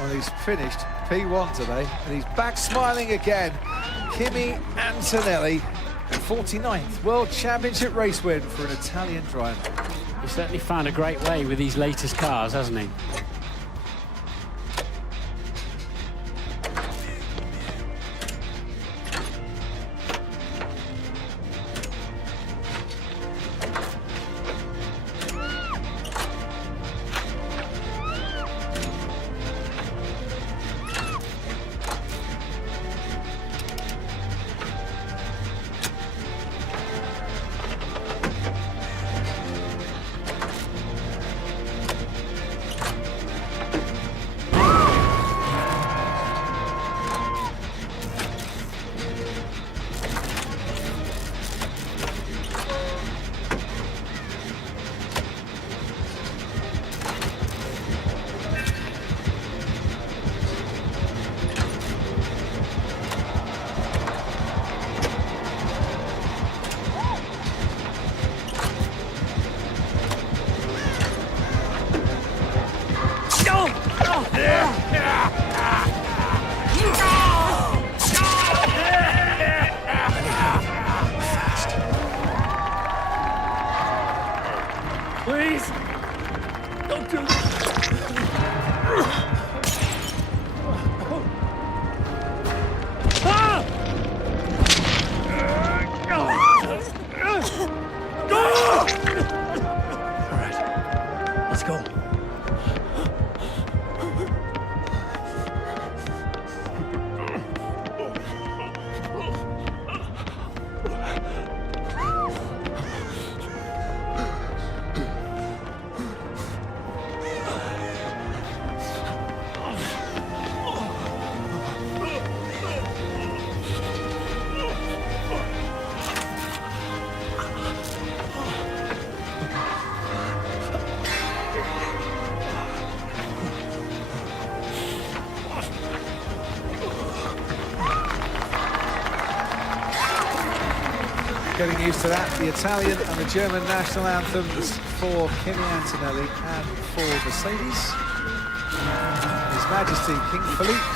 Well, he's finished P1 today, and he's back smiling again. Kimi Antonelli, 49th World Championship race win for an Italian driver. He's certainly found a great way with these latest cars, hasn't he? Please, don't do this. All right, let's go. Getting used to that, the Italian and the German national anthems for Kimi Antonelli and for Mercedes. His Majesty King Philippe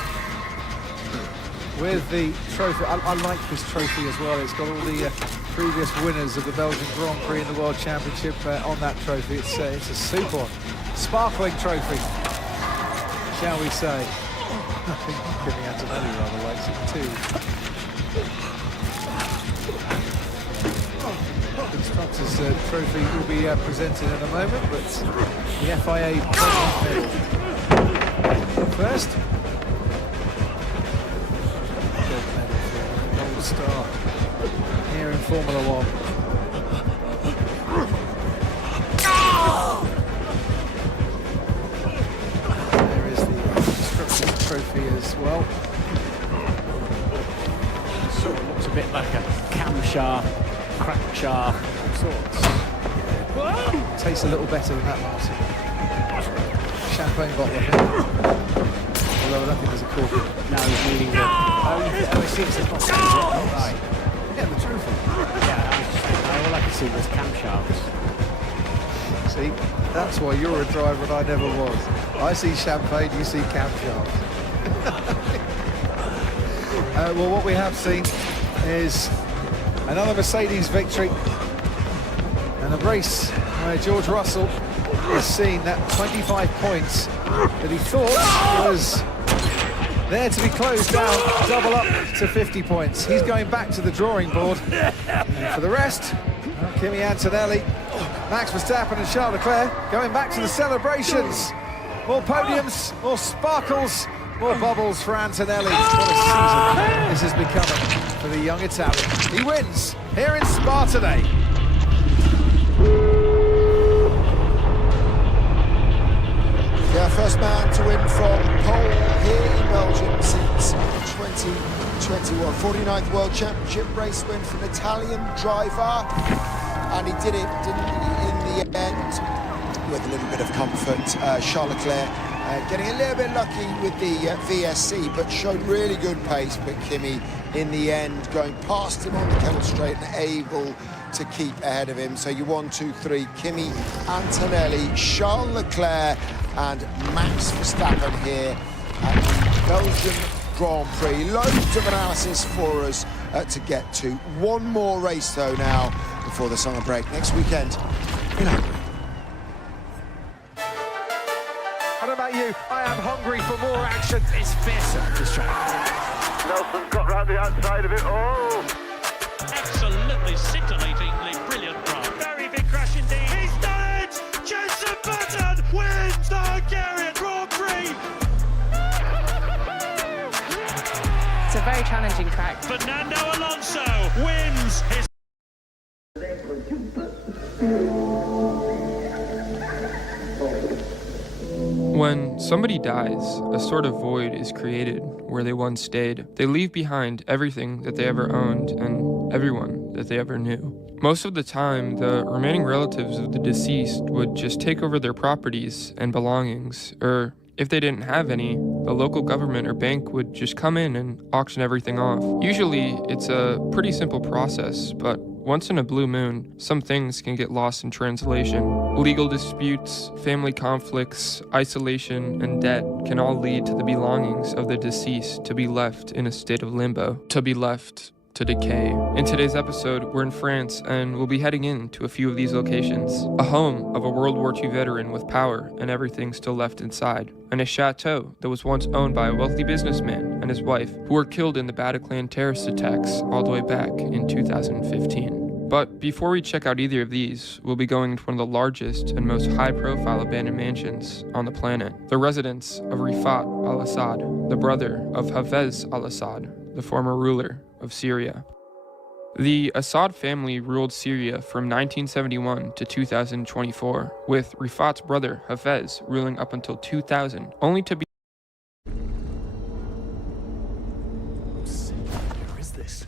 with the trophy. I like this trophy as well. It's got all the previous winners of the Belgian Grand Prix and the World Championship on that trophy. It's a super sparkling trophy, shall we say. I think Kimi Antonelli rather likes it too. Constructors' trophy will be presented in a moment, but the FIA medal first. Gold medal for Gold Star here in Formula One. There is the Constructors' trophy as well. Sort of looks a bit like a camshaft, crankshaft sorts. Yeah. Tastes a little better than that, Martin. Champagne bottle, I think. Although I don't think there's a cork. No, he's meaning the... Oh, it seems it's not right. Yeah, the trophy. Yeah, all I could see was camshafts. See, that's why you're a driver and I never was. I see champagne, you see camshafts. Well, what we have seen is another Mercedes victory. And a race where George Russell has seen that 25 points that he thought was there to be closed down, double up to 50 points. He's going back to the drawing board. And for the rest, Kimi Antonelli, Max Verstappen and Charles Leclerc going back to the celebrations. More podiums, more sparkles, more bubbles for Antonelli. What a season this is becoming for the young Italian. He wins here in Spa today. Yeah, first man to win from pole here in Belgium since 2021. 49th World Championship race win for an Italian driver. And he did it, didn't he, in the end, with a little bit of comfort. Charles Leclerc getting a little bit lucky with the VSC, but showed really good pace. But Kimi, in the end, going past him on the Kennel Straight and able to keep ahead of him. So you 1, 2, 3, Kimi Antonelli, Charles Leclerc and Max Verstappen here at the Belgian Grand Prix. Loads of analysis for us to get to. One more race though now before the summer break next weekend in Hungary. I don't know about you, I am hungry for more action. It's fiercer, this track. Nelson's got round the outside of it. Oh! Absolutely scintillatingly brilliant drive. Very big crash indeed. He's done it! Jenson Button wins the Hungarian Grand Prix! It's a very challenging track. Fernando Alonso wins his... When somebody dies, a sort of void is created where they once stayed. They leave behind everything that they ever owned and everyone that they ever knew. Most of the time, the remaining relatives of the deceased would just take over their properties and belongings, or if they didn't have any, the local government or bank would just come in and auction everything off. Usually, it's a pretty simple process, but once in a blue moon, some things can get lost in translation. Legal disputes, family conflicts, isolation, and debt can all lead to the belongings of the deceased to be left in a state of limbo, to be left to decay. In today's episode, we're in France and we'll be heading into a few of these locations. A home of a World War II veteran with power and everything still left inside, and a chateau that was once owned by a wealthy businessman and his wife, who were killed in the Bataclan terrorist attacks all the way back in 2015. But before we check out either of these, we'll be going to one of the largest and most high-profile abandoned mansions on the planet, the residence of Rifat al-Assad, the brother of Hafez al-Assad, the former ruler of Syria. The Assad family ruled Syria from 1971 to 2024, with Rifat's brother Hafez ruling up until 2000, only to be... Where is this?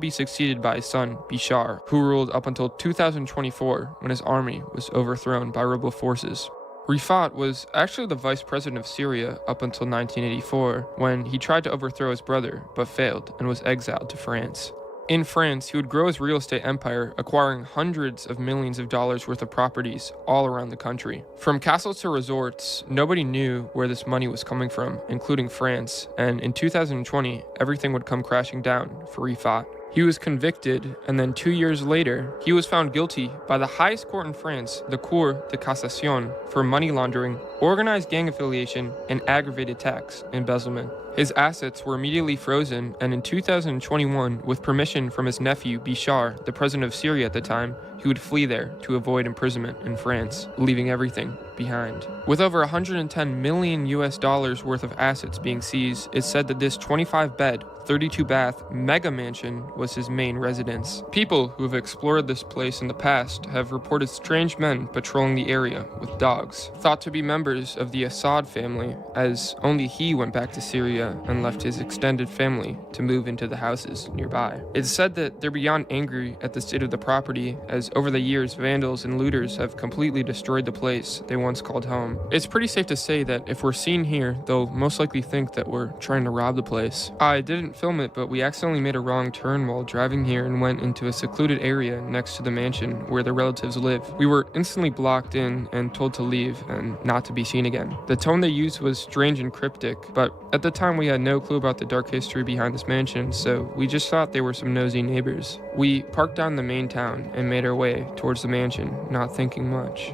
be succeeded by his son, Bishar, who ruled up until 2024 when his army was overthrown by rebel forces. Rifat was actually the vice president of Syria up until 1984, when he tried to overthrow his brother, but failed and was exiled to France. In France, he would grow his real estate empire, acquiring hundreds of millions of dollars worth of properties all around the country. From castles to resorts, nobody knew where this money was coming from, including France, and in 2020, everything would come crashing down for Rifat. He was convicted, and then 2 years later, he was found guilty by the highest court in France, the Cour de Cassation, for money laundering, organized gang affiliation, and aggravated tax embezzlement. His assets were immediately frozen, and in 2021, with permission from his nephew Bishar, the president of Syria at the time, he would flee there to avoid imprisonment in France, leaving everything behind. With over $110 million worth of assets being seized, it's said that this 25-bed, 32-bath mega mansion was his main residence. People who have explored this place in the past have reported strange men patrolling the area with dogs, thought to be members of the Assad family, as only he went back to Syria and left his extended family to move into the houses nearby. It's said that they're beyond angry at the state of the property, as over the years vandals and looters have completely destroyed the place they once called home. It's pretty safe to say that if we're seen here, they'll most likely think that we're trying to rob the place. I didn't film it, but we accidentally made a wrong turn while driving here and went into a secluded area next to the mansion where the relatives live. We were instantly blocked in and told to leave and not to be seen again. The tone they used was strange and cryptic, but at the time we had no clue about the dark history behind this mansion, so we just thought they were some nosy neighbors. We parked down the main town and made our way towards the mansion, not thinking much.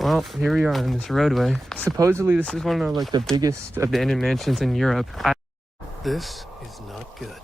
Well, here we are on this roadway. Supposedly this is one of the biggest abandoned mansions in Europe. This is not good.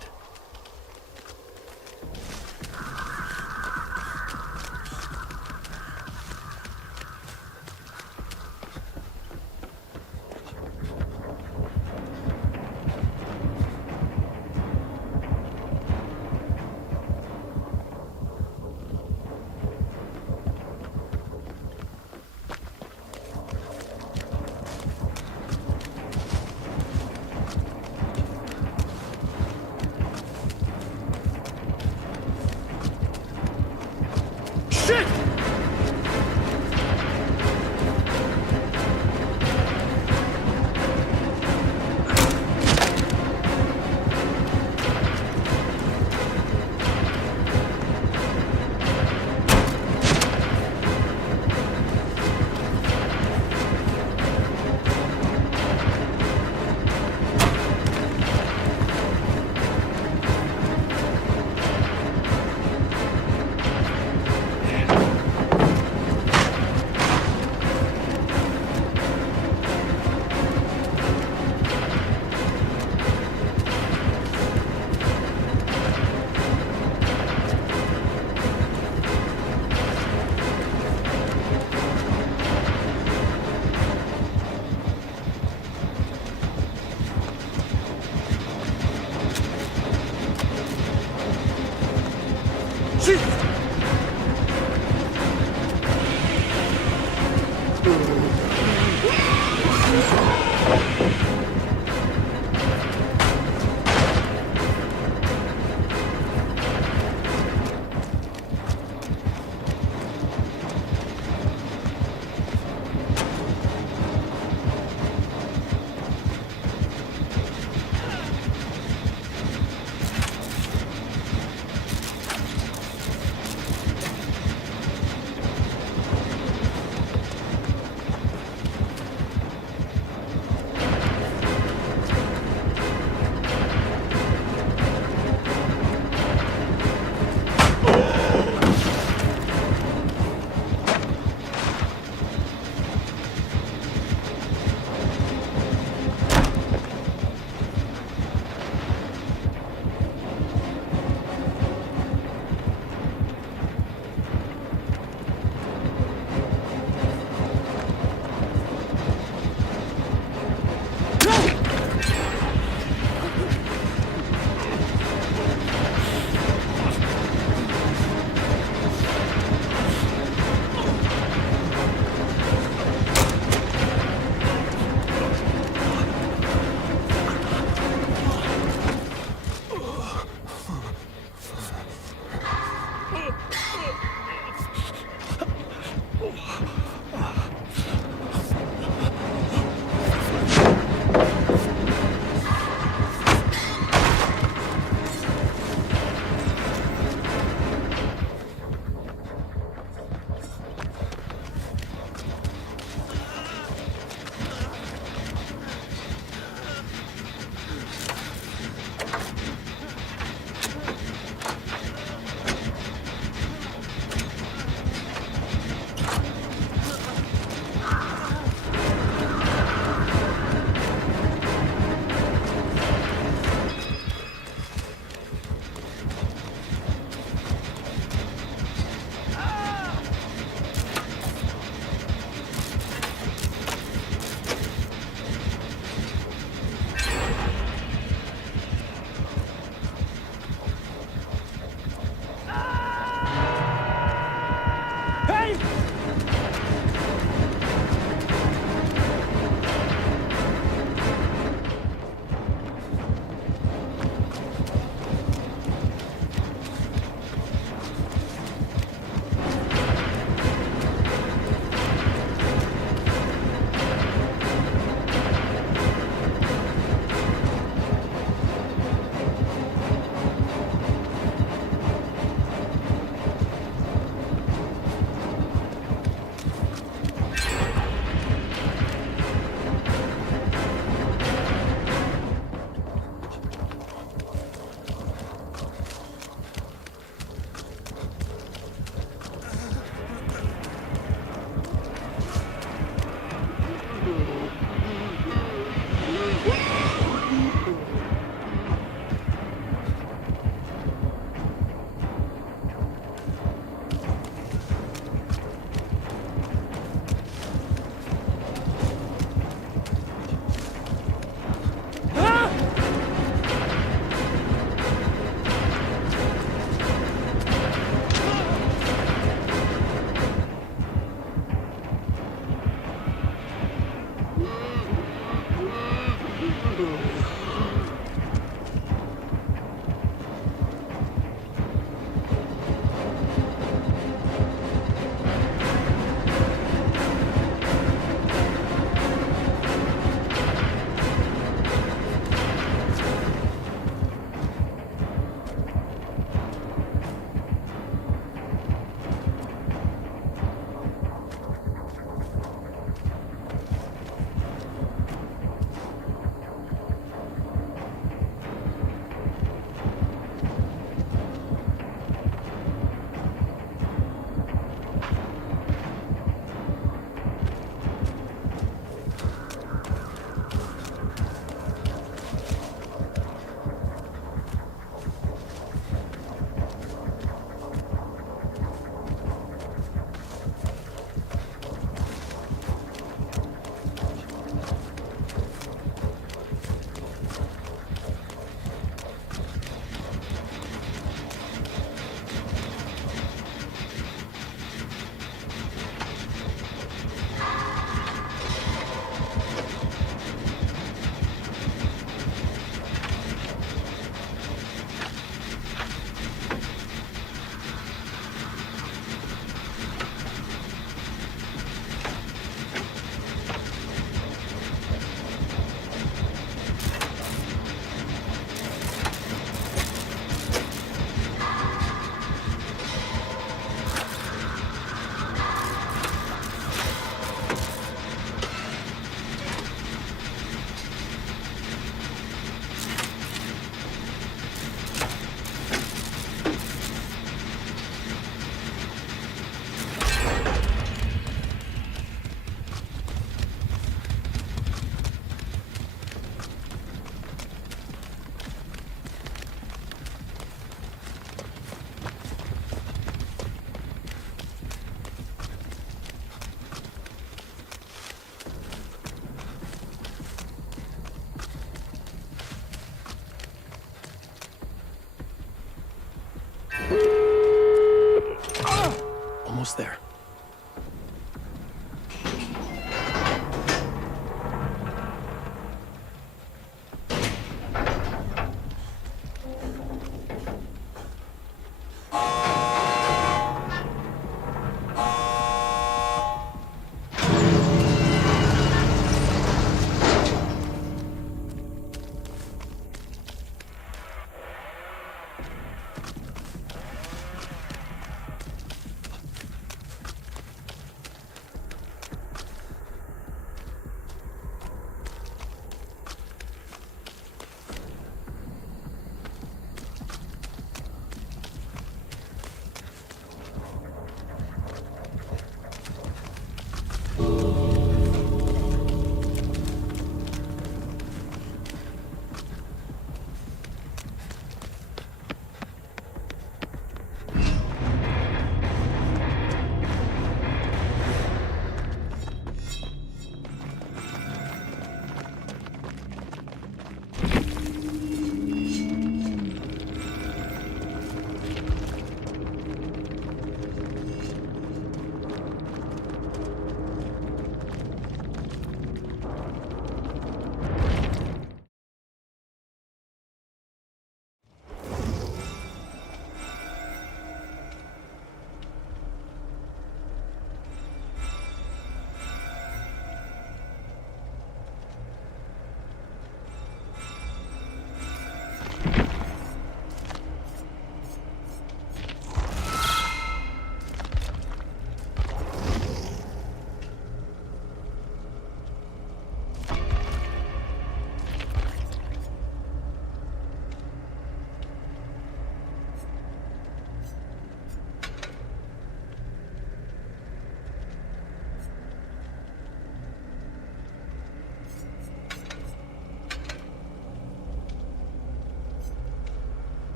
almost there.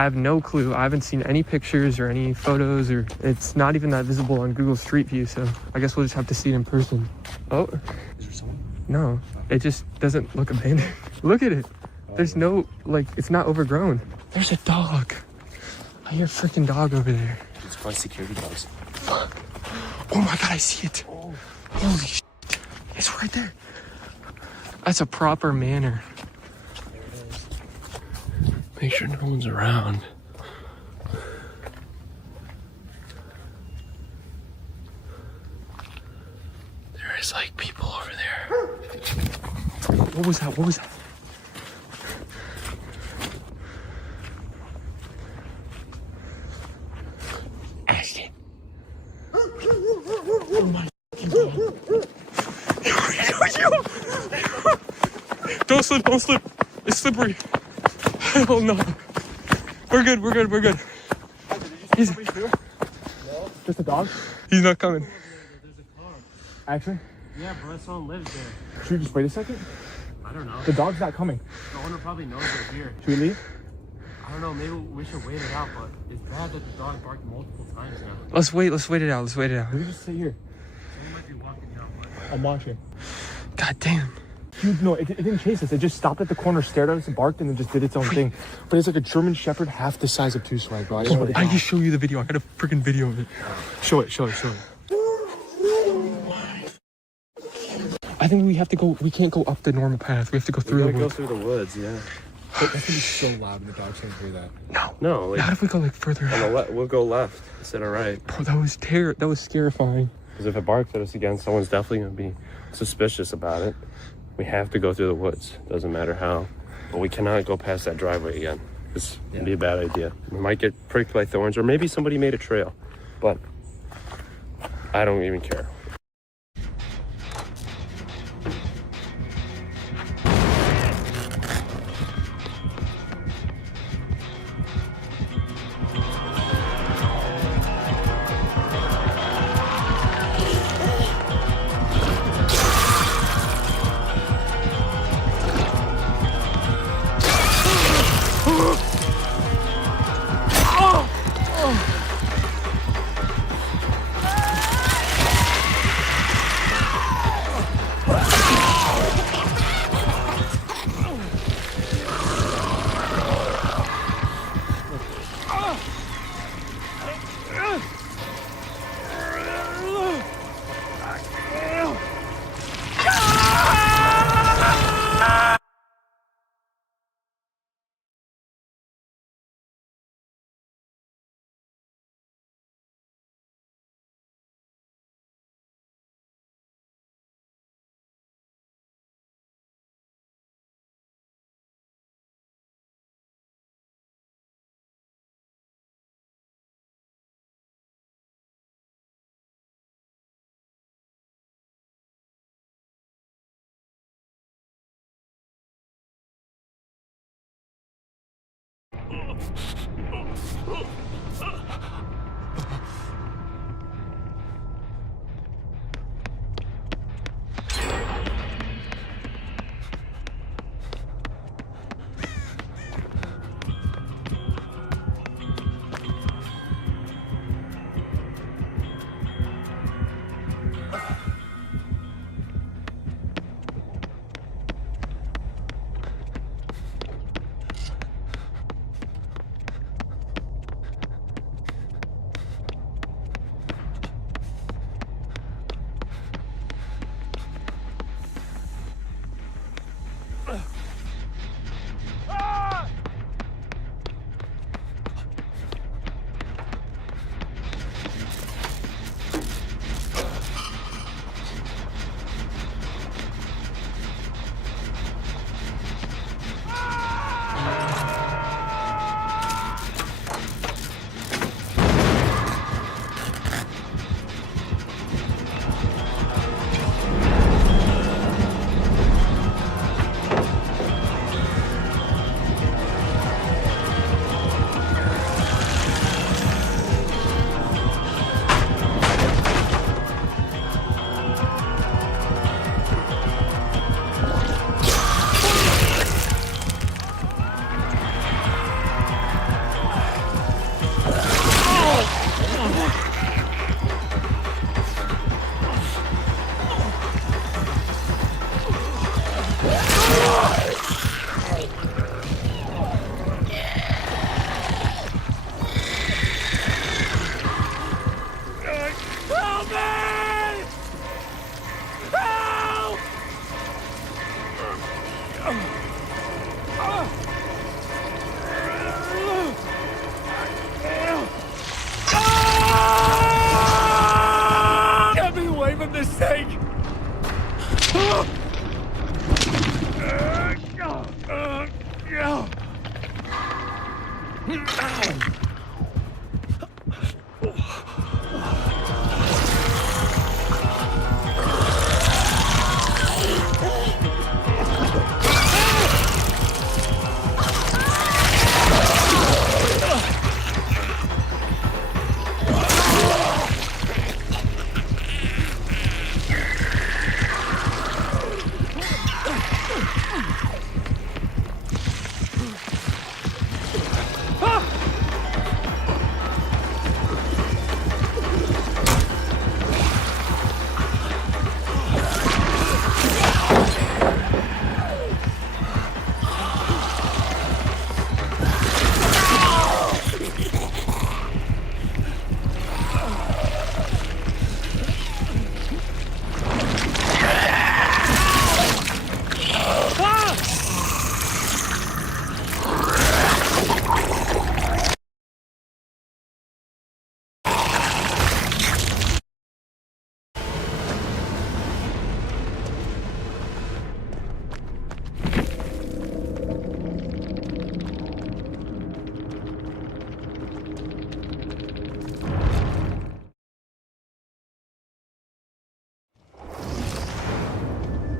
I have no clue. I haven't seen any pictures or any photos, or it's not even that visible on Google Street View, so I guess we'll just have to see it in person. Oh. Is there someone? No, it just doesn't look abandoned. Look at it. There's no, like, it's not overgrown. There's a dog. I hear a freaking dog over there. It's probably security dogs. Fuck. Oh my god, I see it. Holy shit. It's right there. That's a proper manor. Make sure no one's around. There is like people over there. What was that? What was that? Ashton. Oh my god. Don't slip, don't slip. It's slippery. Oh no. We're good, we're good, we're good. He's... Just a dog? He's not coming. Actually? Yeah, bro, someone lives there. Should we just wait a second? I don't know. The dog's not coming. The owner probably knows we're here. Should we leave? I don't know, maybe we should wait it out, but it's bad that the dog barked multiple times now. Let's wait it out, let's wait it out. Maybe just sit here. Someone might be walking out, but... I'm watching. God damn. Dude, no, it didn't chase us. It just stopped at the corner, stared at us and barked, and then just did its own thing. But it's like a German Shepherd half the size of Two Swag, bro. I can show you the video. I got a freaking video of it. Show it, show it, show it. I think we have to go, we can't go up the normal path. We have to go through the woods. Go through the woods, yeah. That's gonna be so loud when the dogs can't hear that. No. No, like, not if we go like further out. we'll go left instead of right. Bro, that was scarifying. Because if it barks at us again, someone's definitely gonna be suspicious about it. We have to go through the woods. Doesn't matter how. But we cannot go past that driveway again. This would be a bad idea. We might get pricked by thorns, or maybe somebody made a trail. But I don't even care.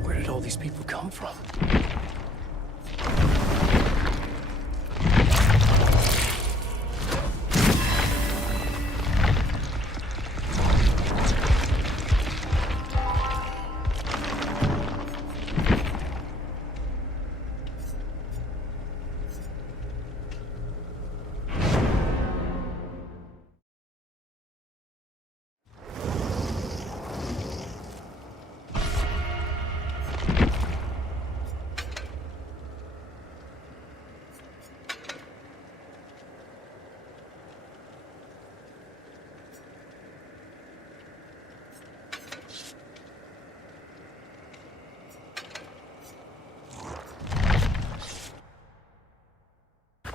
Where did all these people come from?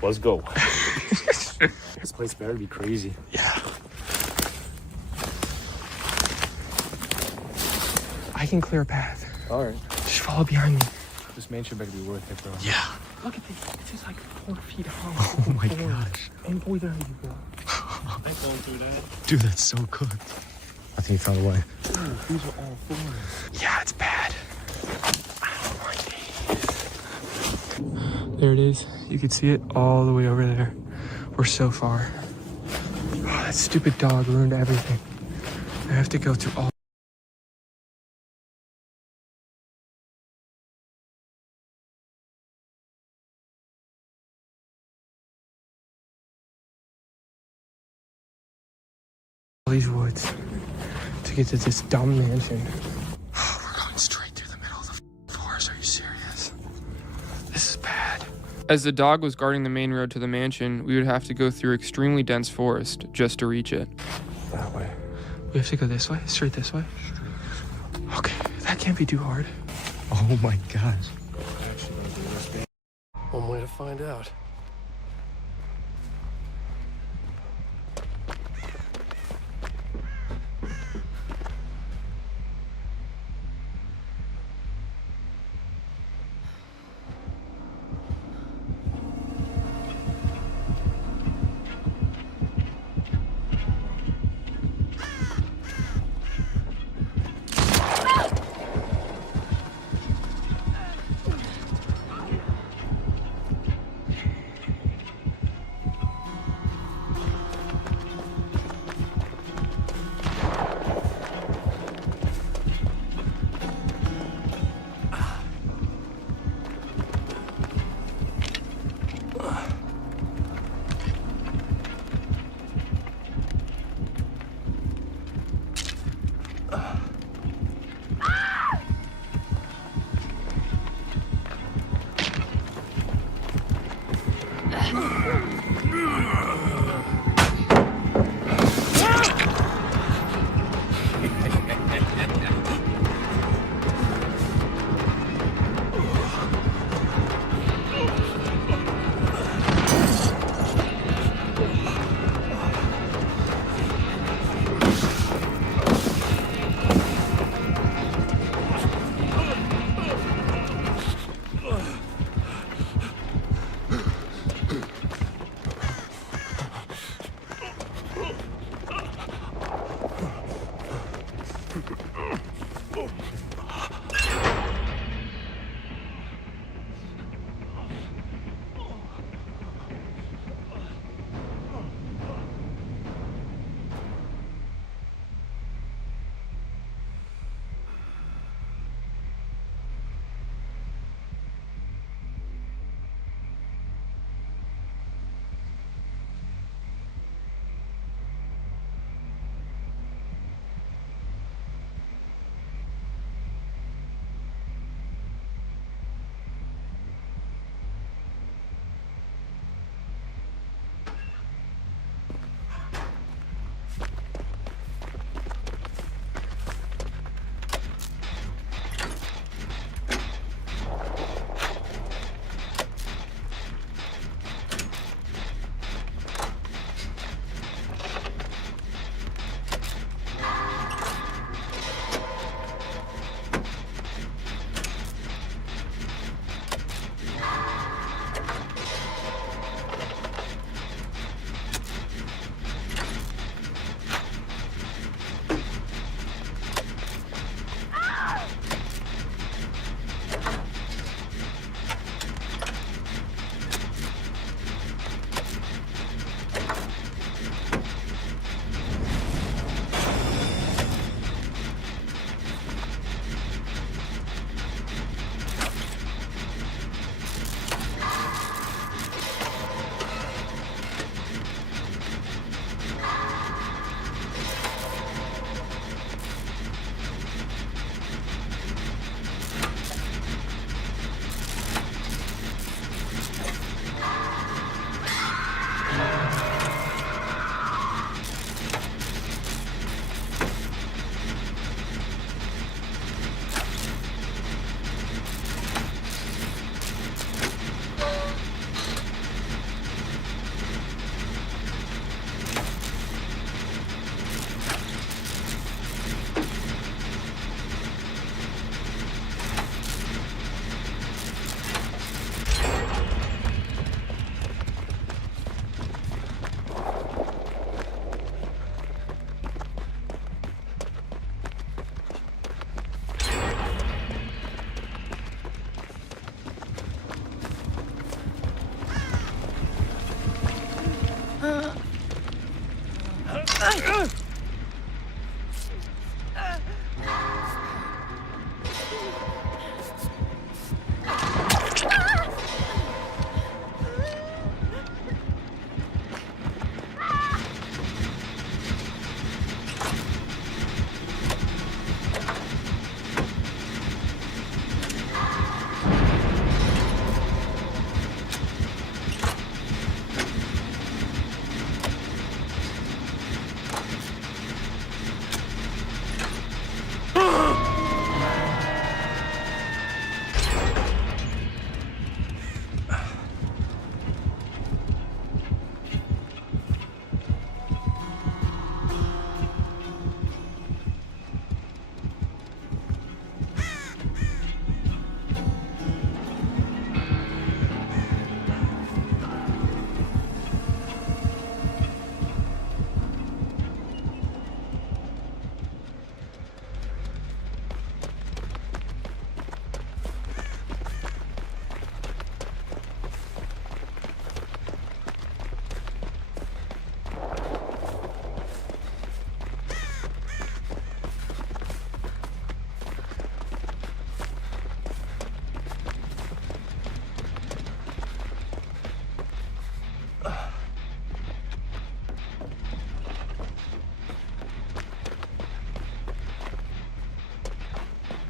Let's go. This place better be crazy. Yeah. I can clear a path. All right. Just follow behind me. This mansion better be worth it, bro. Yeah. Look at this. It's just like 4 feet high. Oh my gosh. And boy, there you go. I'm going through that. Dude, that's so good. I think he found a way. Ooh, these are all fours. Yeah, it's bad. There it is. You can see it all the way over there. We're so far. Oh, that stupid dog ruined everything. I have to go through all. These woods to get to this dumb mansion. We're going straight through the middle of the forest. Are you serious? This is bad. As the dog was guarding the main road to the mansion, we would have to go through extremely dense forest just to reach it. That way. We have to go this way? Straight this way? Okay, that can't be too hard. Oh my gosh. One way to find out.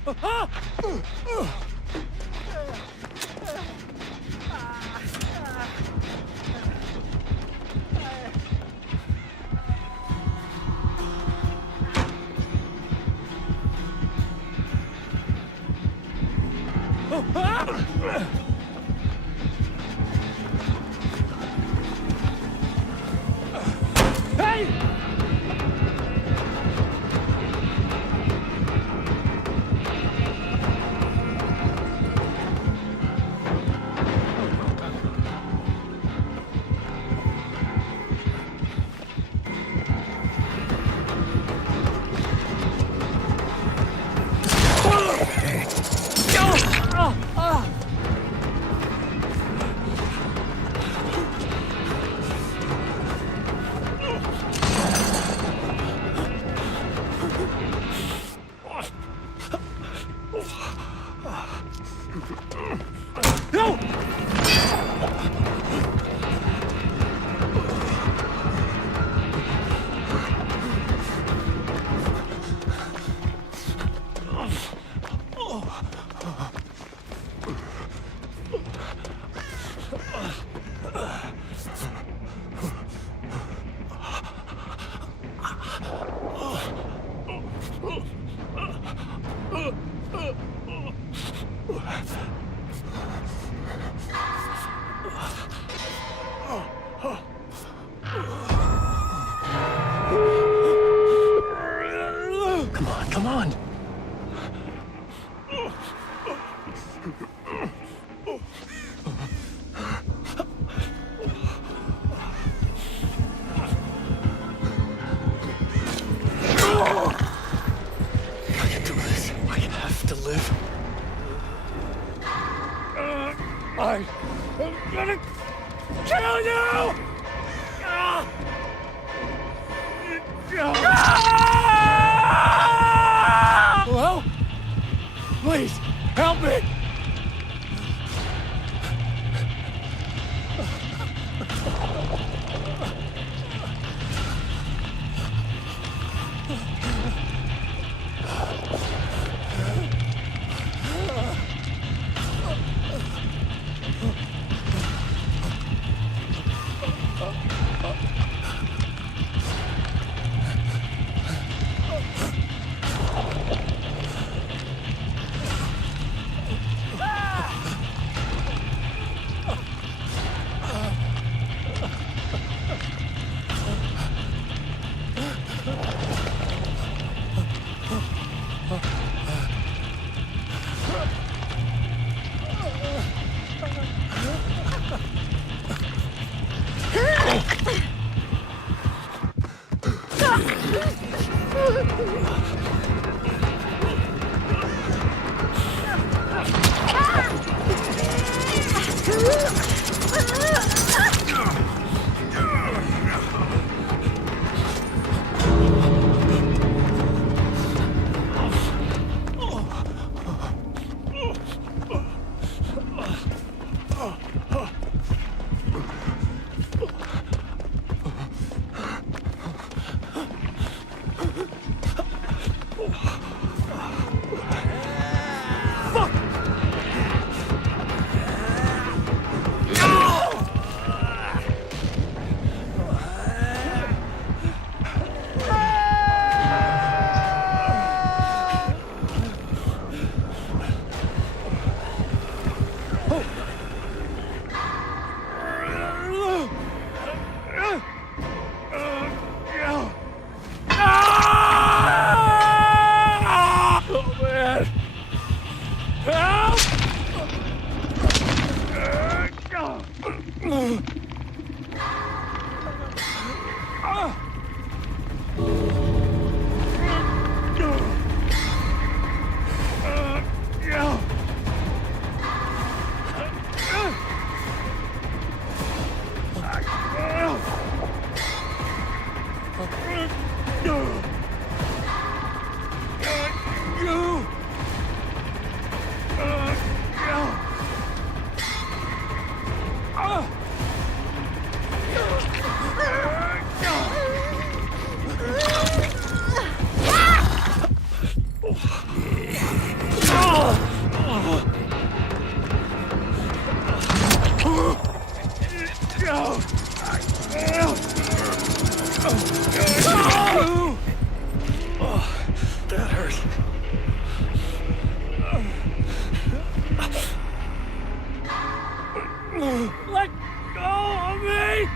Come on, come on. I can do this. I have to live. I'm gonna kill you! Hello? Please, help me! That hurt. Let go of me!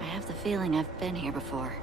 I have the feeling I've been here before.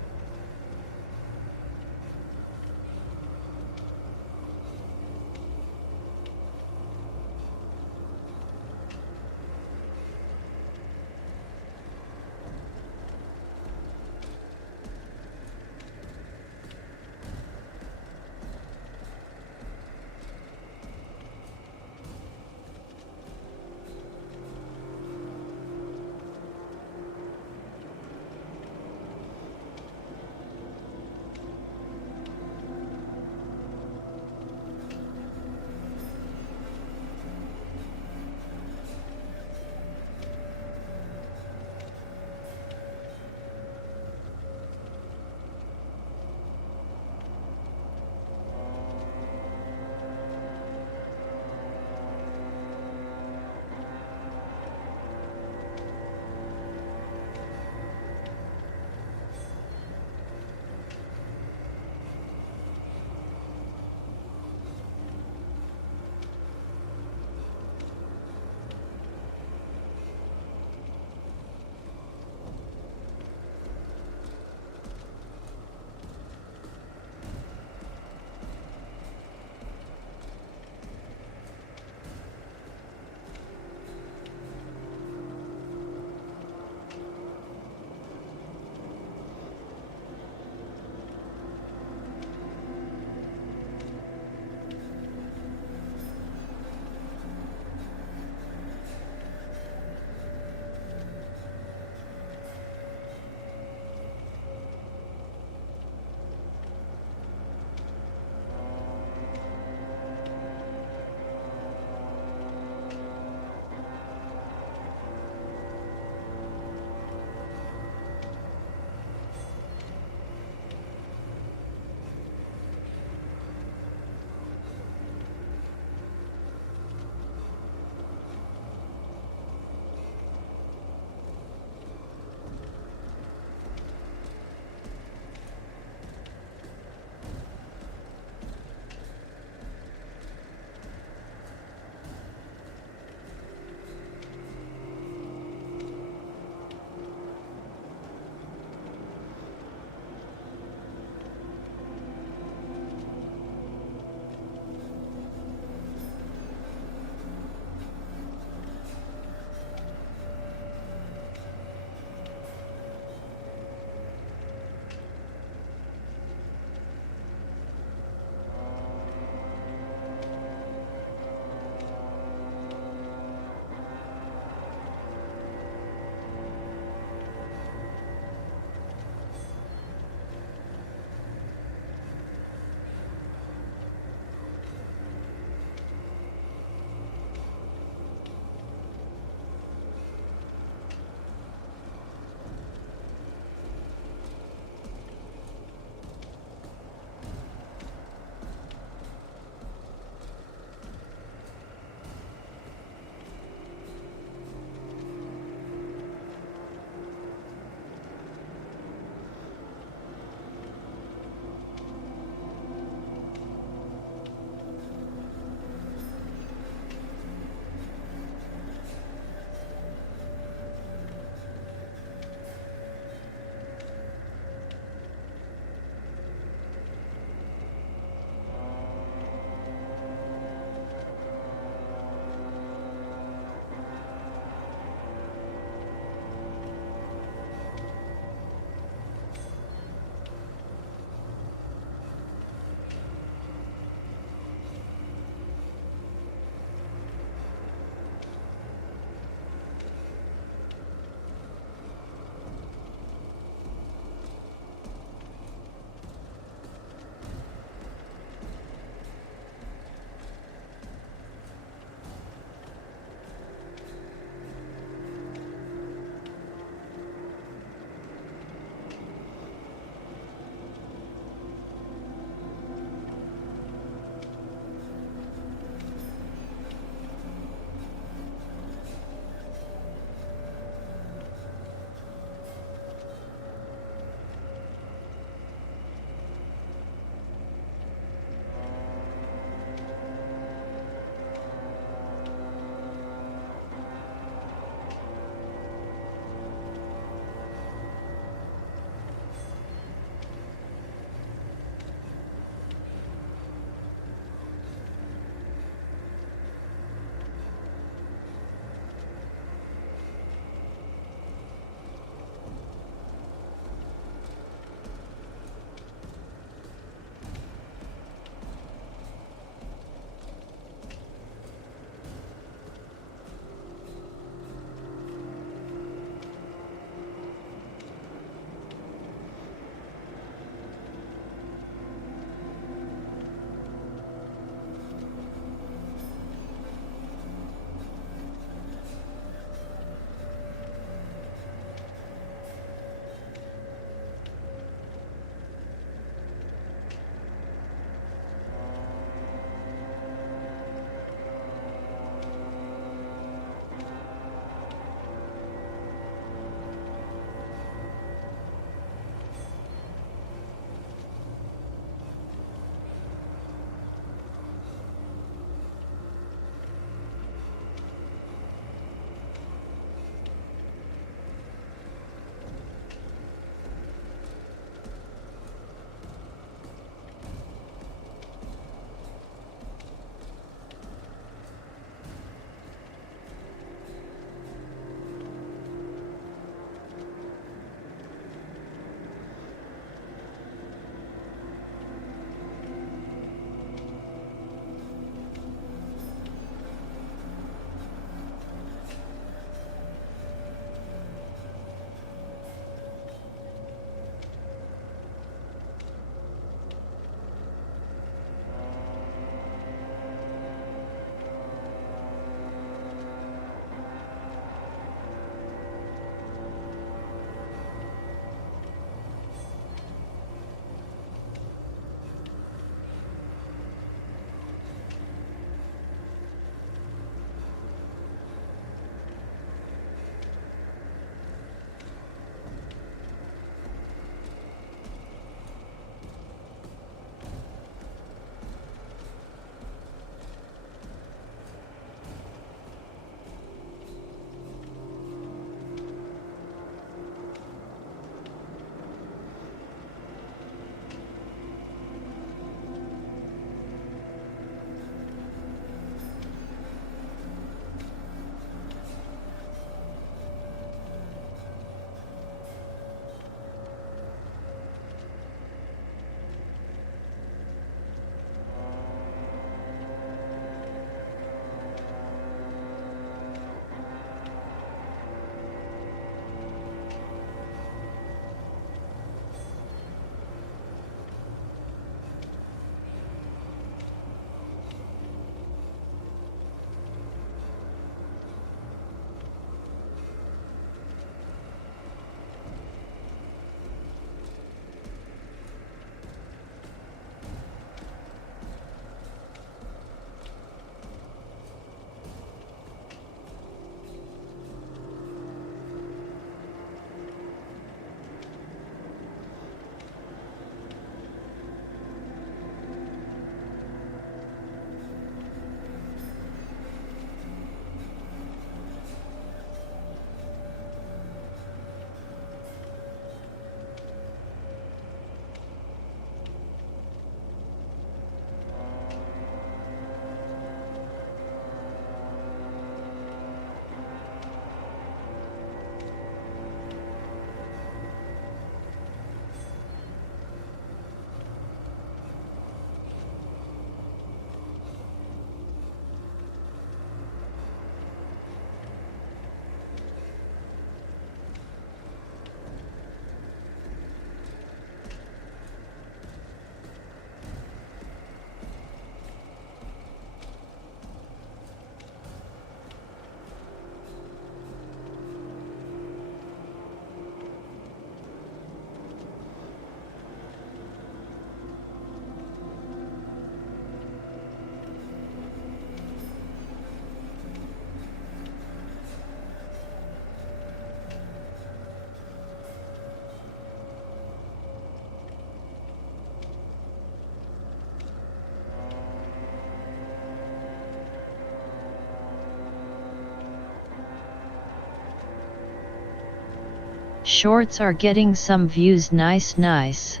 Shorts are getting some views. Nice, nice.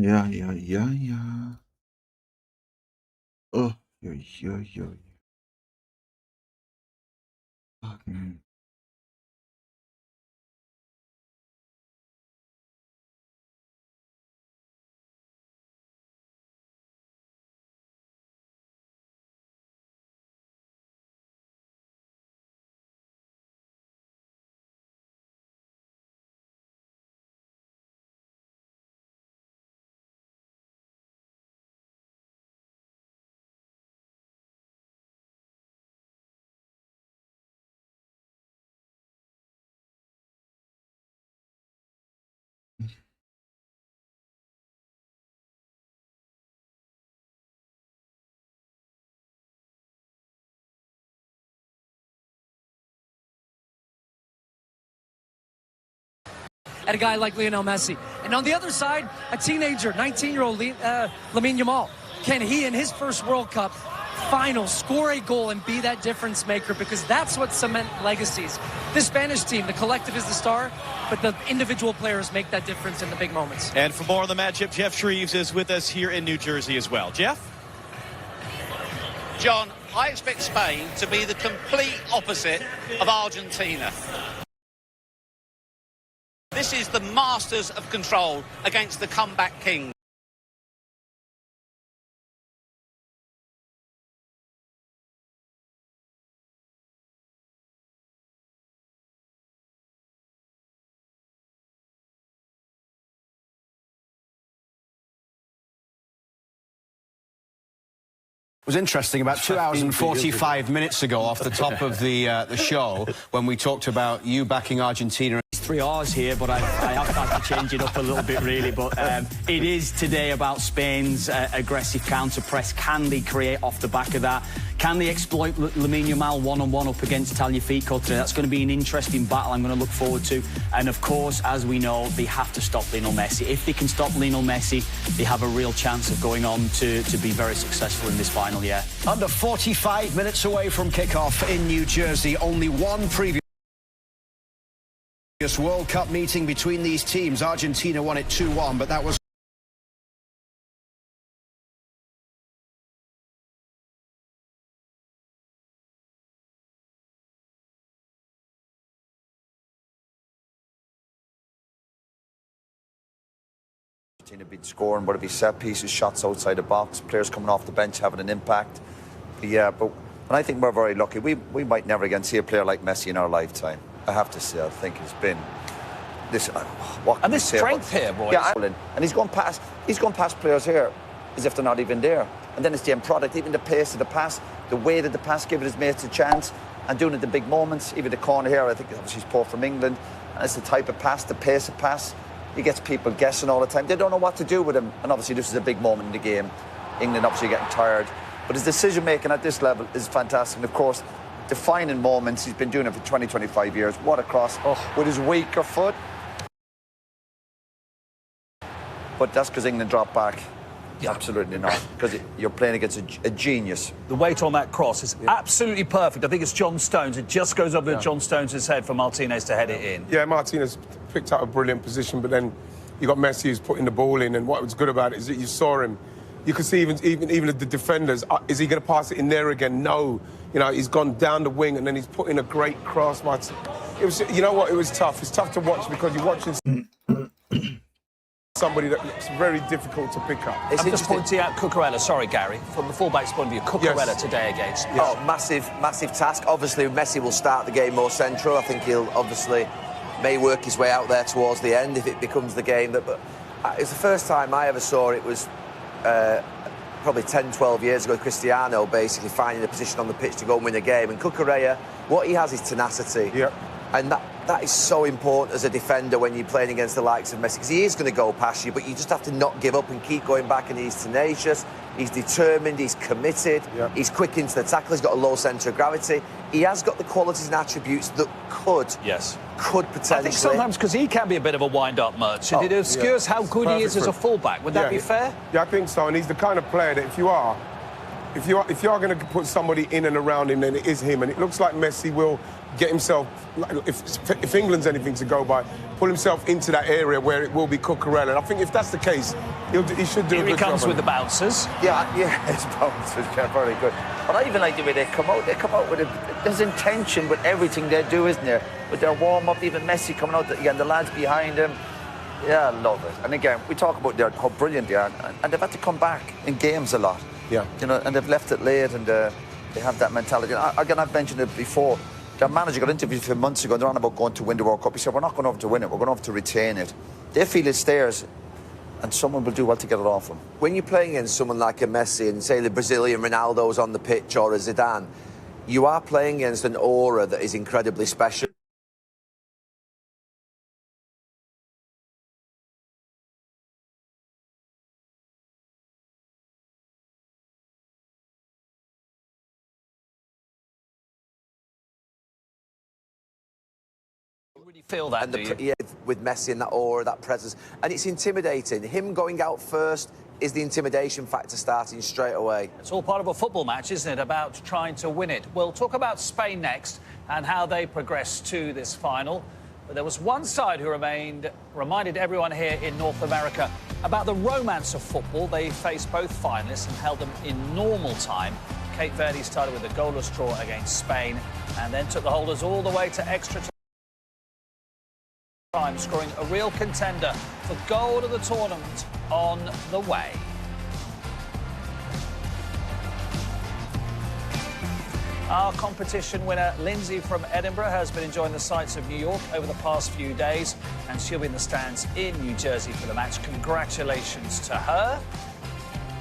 Ja, ja, ja, ja. Oh, joi, joi, joi. Okay. At a guy like Lionel Messi. And on the other side, a teenager, 19-year-old Lamine Yamal. Can he, in his first World Cup final, score a goal and be that difference maker? Because that's what cement legacies. This Spanish team, the collective is the star, but the individual players make that difference in the big moments. And for more on the matchup, Jeff Shreves is with us here in New Jersey as well. Jeff? John, I expect Spain to be the complete opposite of Argentina. This is the masters of control against the comeback king. Was interesting about 2 hours and 45 minutes ago off the top of the show when we talked about you backing Argentina. It's 3 hours here, but I have had to change it up a little bit, really. But it is today about Spain's aggressive counter-press. Can they create off the back of that? Can they exploit Lamine Yamal one-on-one up against Tagliafico today? That's going to be an interesting battle I'm going to look forward to. And, of course, as we know, they have to stop Lionel Messi. If they can stop Lionel Messi, they have a real chance of going on to be very successful in this final, yeah. Under 45 minutes away from kickoff in New Jersey, only one previous World Cup meeting between these teams. Argentina won it 2-1, but that was Argentina been scoring, whether it be set pieces, shots outside the box, players coming off the bench having an impact. But yeah, but I think we're very lucky. We might never again see a player like Messi in our lifetime. I have to say, I think it's been this. What And this strength here, boys. Yeah, and he's gone past players here as if they're not even there. And then it's the end product, even the pace of the pass, the weight of the pass, giving his mates a chance, and doing it in the big moments. Even the corner here, I think obviously he's poor from England, and it's the type of pass, the pace of pass. He gets people guessing all the time. They don't know what to do with him, and obviously this is a big moment in the game. England obviously getting tired, but his decision making at this level is fantastic. And of course, defining moments. He's been doing it for 20, 25 years. What a cross with his weaker foot. But that's because England dropped back. Yeah. Absolutely not, because you're playing against a genius. The weight on that cross is absolutely perfect. I think it's John Stones. It just goes over John Stones' head for Martinez to head it in. Yeah, Martinez picked out a brilliant position, but then you got Messi who's putting the ball in, and what was good about it is that you saw him. You could see even the defenders. Is he going to pass it in there again? No. You know, he's gone down the wing and then he's put in a great cross. It was, you know what? It was tough. It's tough to watch because you're watching somebody that looks very difficult to pick up. I'm just pointing out Cucurella. Sorry, Gary. From the fullback's point of view, Cucurella today against. Yes. Oh, massive task. Obviously, Messi will start the game more central. I think he'll obviously may work his way out there towards the end if it becomes the game that. But it's the first time I ever saw it was. Probably 10, 12 years ago, Cristiano basically finding a position on the pitch to go and win a game. And Cucurella, what he has is tenacity. Yep. And that is so important as a defender when you're playing against the likes of Messi, because he is going to go past you, but you just have to not give up and keep going back. And he's tenacious, he's determined, he's committed, he's quick into the tackle, he's got a low centre of gravity. He has got the qualities and attributes that could potentially. I think sometimes because he can be a bit of a wind-up merchant, it obscures how good he is as a fullback. Would that be fair? Yeah, I think so. And he's the kind of player that if you are going to put somebody in and around him, then it is him. And it looks like Messi will get himself, like, if England's anything to go by, pull himself into that area where it will be Cucurella. And I think if that's the case, he should do a good job. Here he comes with the bouncers. Yeah, it's bouncers, yeah, very good. But I even like the way they come out. They come out with there's intention with everything they do, isn't there? With their warm-up, even Messi coming out, again, the lads behind him. Yeah, I love it. And again, we talk about how brilliant they are, and they've had to come back in games a lot. Yeah. You know, and they've left it late, and they have that mentality. Again, I've mentioned it before. Their manager got interviewed a few months ago, and they're on about going to win the World Cup. He said, we're not going over to win it, we're going over to retain it. They feel it's theirs, and someone will do well to get it off them. When you're playing against someone like a Messi and, say, the Brazilian Ronaldo's on the pitch or a Zidane, you are playing against an aura that is incredibly special. Really feel that, do you? Yeah, with Messi and that aura, that presence. And it's intimidating. Him going out first is the intimidation factor starting straight away. It's all part of a football match, isn't it, about trying to win it. We'll talk about Spain next and how they progressed to this final. But there was one side who reminded everyone here in North America about the romance of football. They faced both finalists and held them in normal time. Cape Verde started with a goalless draw against Spain and then took the holders all the way to extra time, scoring a real contender for gold of the tournament on the way. Our competition winner, Lindsay from Edinburgh, has been enjoying the sights of New York over the past few days, and she'll be in the stands in New Jersey for the match. Congratulations to her.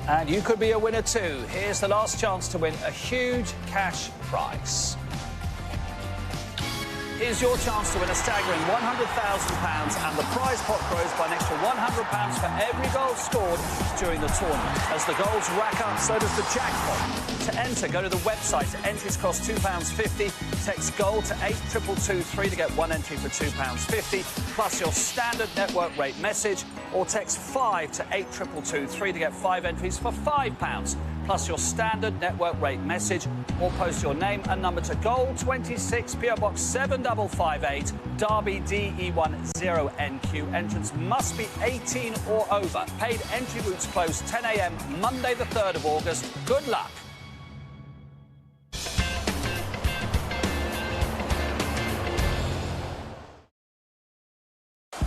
And you could be a winner too. Here's the last chance to win a huge cash prize. Here's your chance to win a staggering £100,000, and the prize pot grows by an extra £100 for every goal scored during the tournament. As the goals rack up, so does the jackpot. To enter, go to the website. Entries cost £2.50. Text GOAL to 82223 to get one entry for £2.50, plus your standard network rate message, or text 5 to 82223 to get 5 entries for £5. Plus your standard network rate message, or post your name and number to GOAL 26, PO Box 7558, Derby DE10NQ. Entrance must be 18 or over. Paid entry routes close 10 a.m. Monday the 3rd of August. Good luck.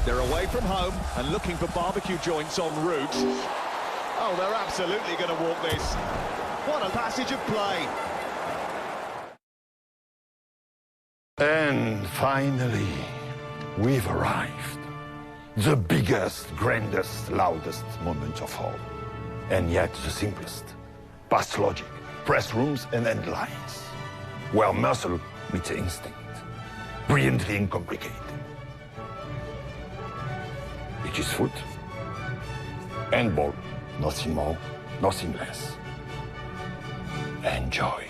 They're away from home and looking for barbecue joints en route. Oh, they're absolutely going to walk this. What a passage of play. And finally, we've arrived. The biggest, grandest, loudest moment of all. And yet the simplest. Past logic, press rooms and end lines. Where muscle meets instinct. Brilliantly uncomplicated. It is foot. Handball. Nothing more, nothing less. Enjoy.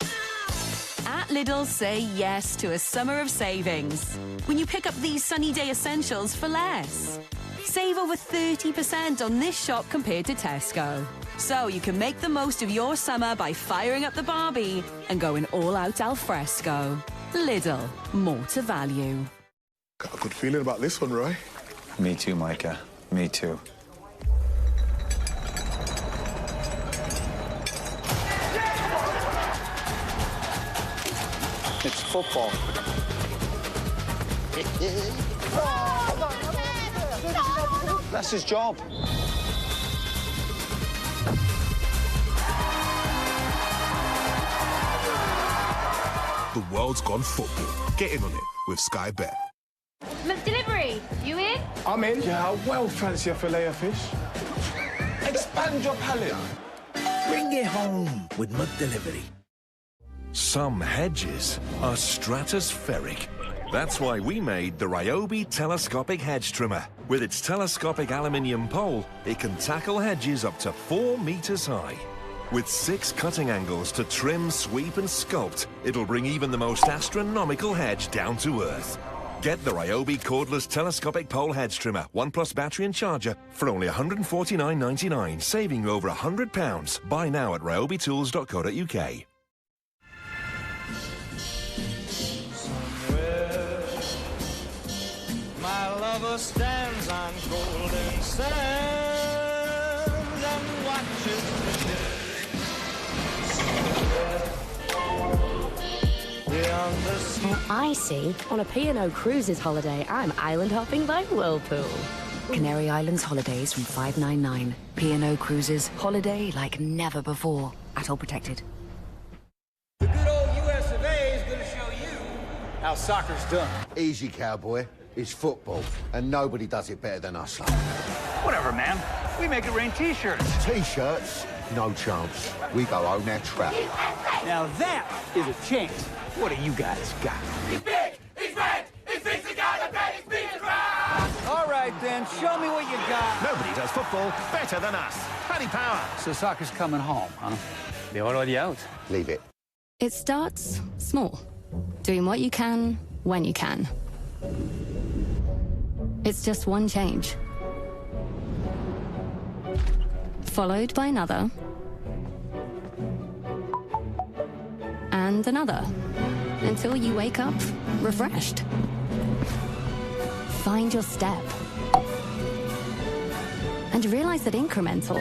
At Lidl, say yes to a summer of savings when you pick up these sunny day essentials for less. Save over 30% on this shop compared to Tesco. So you can make the most of your summer by firing up the Barbie and going all out al fresco. Lidl, more to value. Got a good feeling about this one, Roy. Me too, Micah. Me too. It's football. That's his job. The world's gone football. Get in on it with Sky Bet. McDelivery, you in? I'm in. Yeah, I well fancy a fillet of fish. Expand your palate. Bring it home with McDelivery. Some hedges are stratospheric. That's why we made the Ryobi Telescopic Hedge Trimmer. With its telescopic aluminium pole, it can tackle hedges up to 4 meters high. With 6 cutting angles to trim, sweep and sculpt, it'll bring even the most astronomical hedge down to earth. Get the Ryobi Cordless Telescopic Pole Hedge Trimmer, 1+ battery and charger, for only £149.99, saving you over £100. Buy now at ryobitools.co.uk. lover stands on golden sand and watches the beyond the sea. I see. On a P&O Cruises holiday, I'm island hopping by Whirlpool. Canary Islands holidays from $599. P&O Cruises, holiday like never before. At all protected. The good old US of A is going to show you how soccer's done. Easy, cowboy. It's football, and nobody does it better than us. Whatever, man. We make it rain T-shirts. T-shirts? No chance. We go own our trap. Now that is a chance. What do you guys got? He's big! He's red! He's the guy that bet his beat the ground! All right, then. Show me what you got. Nobody does football better than us. Paddy Power. So soccer's coming home, huh? They're already out. Leave it. It starts small. Doing what you can, when you can. It's just one change. Followed by another. And another. Until you wake up refreshed. Find your step. And realize that incremental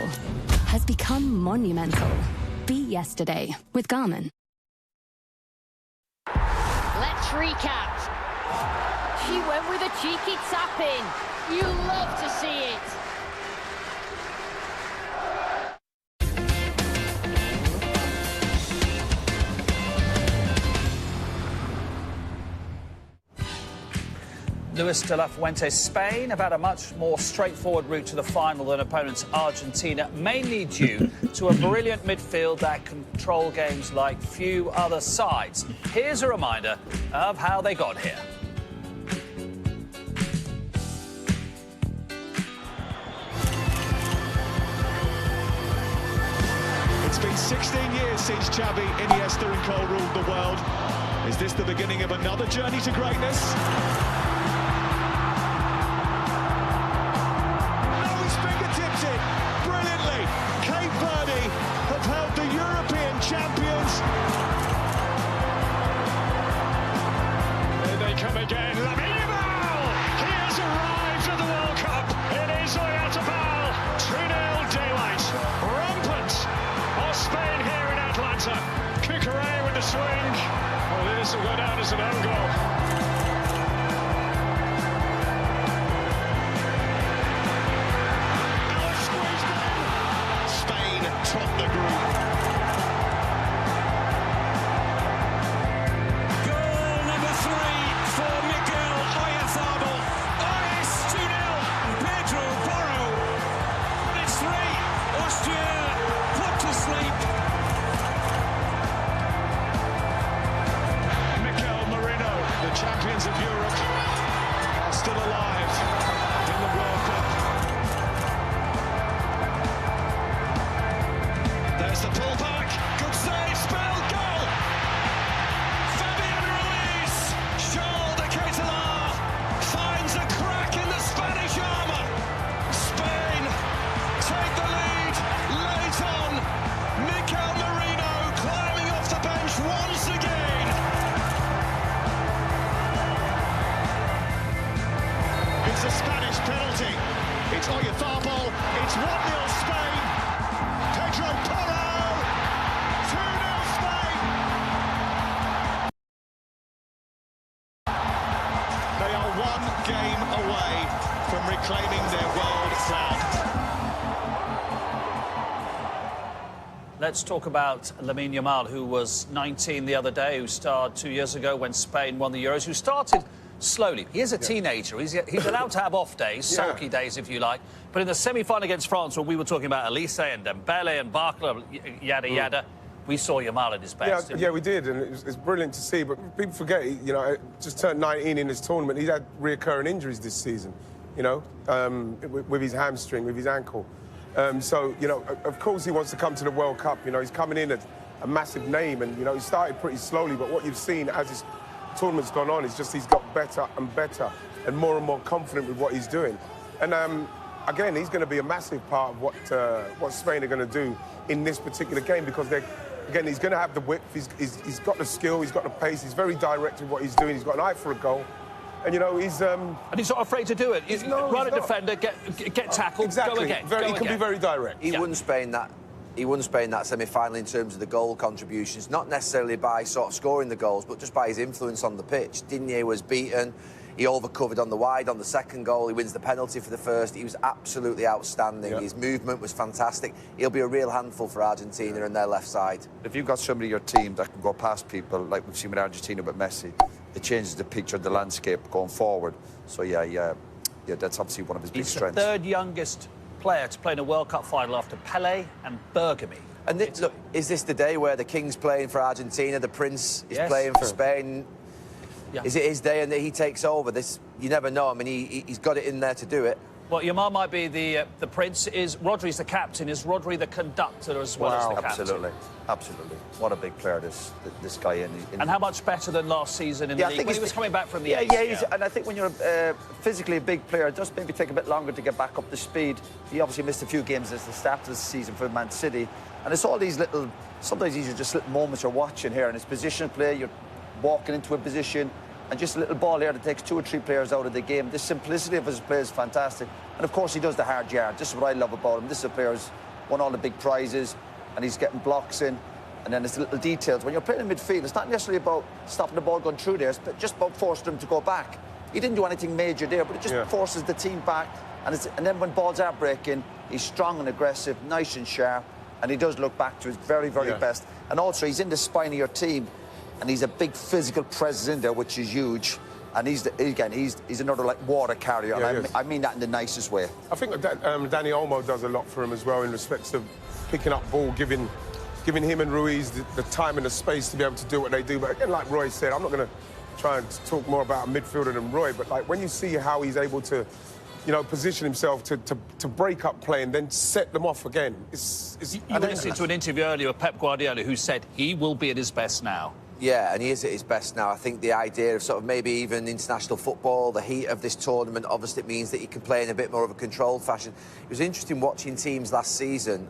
has become monumental. Be yesterday with Garmin. Let's recap. She went with a cheeky tap in. You love to see it. Luis de la Fuente, Spain have had a much more straightforward route to the final than opponents Argentina, mainly due to a brilliant midfield that control games like few other sides. Here's a reminder of how they got here. It's been 16 years since Xavi, Iniesta and Cole ruled the world. Is this the beginning of another journey to greatness? Fingertips it brilliantly. Cape Verde have held the European champions. Here they come again. Lamine Yamal! He has arrived at the World Cup. It is Oyarzabal. 2-0 daylight. Rampant of Spain here in Atlanta. Cucurella with the swing. Well, this will go down as an own goal. Top the group. Goal number 3 for Mikel Oyarzabal. It's 2-0. Pedro Porro. It's 3. Austria put to sleep. Mikel Merino, the champions of Europe, are still alive in the World Cup. There's the pullback. Good save. Spell. Goal. Fabian Ruiz. Charles de Ketelaere finds a crack in the Spanish armour. Spain take the lead late on. Mikel Merino climbing off the bench once again. It's a Spanish penalty. It's Oyarzabal. It's 1-0 Spain. Pedro Porro. 2-0 Spain. They are one game away from reclaiming their world crown. Let's talk about Lamine Yamal, who was 19 the other day, who starred 2 years ago when Spain won the Euros, who started slowly. He is a teenager. He's allowed to have off days, sulky days, if you like. But in the semi-final against France, where we were talking about Elise and Dembele and Barcola, yada, yada, we saw Yamal at his best. Yeah, we did, and it's brilliant to see. But people forget, you know, just turned 19 in this tournament. He's had recurring injuries this season, you know, with his hamstring, with his ankle. So, you know, of course he wants to come to the World Cup. You know, he's coming in as a massive name, and, you know, he started pretty slowly. But what you've seen as his tournament's gone on is just he's got better and better and more confident with what he's doing. And again, he's going to be a massive part of what Spain are going to do in this particular game, because again, he's going to have the width, he's got the skill, he's got the pace, he's very direct in what he's doing, he's got an eye for a goal. And, you know, he's... And he's not afraid to do it. He's run a defender, get tackled, exactly. go again. He can be very direct. He won Spain that. He won Spain that semi-final in terms of the goal contributions, not necessarily by sort of scoring the goals, but just by his influence on the pitch. Digne was beaten. He overcovered on the wide on the second goal. He wins the penalty for the first. He was absolutely outstanding. His movement was fantastic. He'll be a real handful for Argentina and their left side. If you've got somebody in your team that can go past people, like we've seen with Argentina with Messi, it changes the picture, the landscape going forward. So, yeah, that's obviously one of his big strengths. He's the third youngest player to play in a World Cup final after Pelé and Bergamy. And look, is this the day where the King's playing for Argentina, the Prince is playing for Spain? Yeah. Is it his day and that he takes over? This, you never know. I mean, he's got it in there to do it. Well, Yamal might be the Prince. Rodri's the captain? Is Rodri the conductor as well as the captain? Absolutely. What a big player this guy is. And how much better than last season in the league when he was coming back from the ACL? And I think when you're physically a big player, it does maybe take a bit longer to get back up to speed. He obviously missed a few games at the start of the season for Man City. And it's all these little, sometimes these are just little moments you're watching here. And it's position play, you're walking into a position, and just a little ball here that takes 2 or 3 players out of the game. The simplicity of his play is fantastic. And, of course, he does the hard yard. This is what I love about him. This is a player who's won all the big prizes, and he's getting blocks in. And then it's the little details. When you're playing in midfield, it's not necessarily about stopping the ball going through there. It's just about forcing them to go back. He didn't do anything major there, but it just forces the team back. And then when balls are breaking, he's strong and aggressive, nice and sharp, and he does look back to his very, very best. And also, he's in the spine of your team, and he's a big physical presence in there, which is huge. And he's another like water carrier. And I mean that in the nicest way. I think that Dani Olmo does a lot for him as well in respect of picking up ball, giving him and Ruiz the time and the space to be able to do what they do. But again, like Roy said, I'm not going to try and talk more about a midfielder than Roy, but like when you see how he's able to, you know, position himself to break up play and then set them off again, you listened to an interview earlier with Pep Guardiola who said he will be at his best now. Yeah, and he is at his best now. I think the idea of sort of maybe even international football, the heat of this tournament, obviously it means that he can play in a bit more of a controlled fashion. It was interesting watching teams last season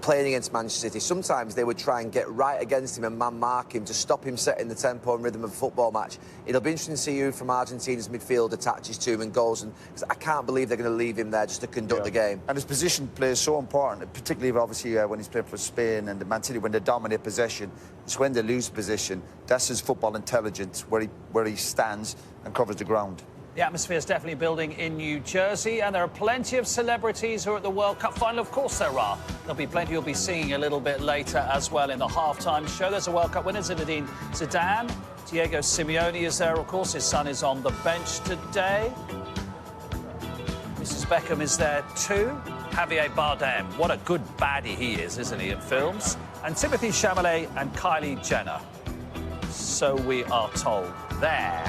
playing against Manchester City. Sometimes they would try and get right against him and man-mark him to stop him setting the tempo and rhythm of a football match. It'll be interesting to see who from Argentina's midfield attaches to him and goes. And I can't believe they're going to leave him there just to conduct the game. And his position play is so important, particularly obviously when he's playing for Spain and the Man City, when they dominate possession. It's when they lose position. That's his football intelligence, where he stands and covers the ground. The atmosphere is definitely building in New Jersey, and there are plenty of celebrities who are at the World Cup final. Of course there are. There'll be plenty you'll be seeing a little bit later as well in the halftime show. There's a World Cup winner, Zinedine Zidane. Diego Simeone is there, of course. His son is on the bench today. Mrs. Beckham is there too. Javier Bardem. What a good baddie he is, isn't he, in films? And Timothée Chalamet and Kylie Jenner. So we are told there.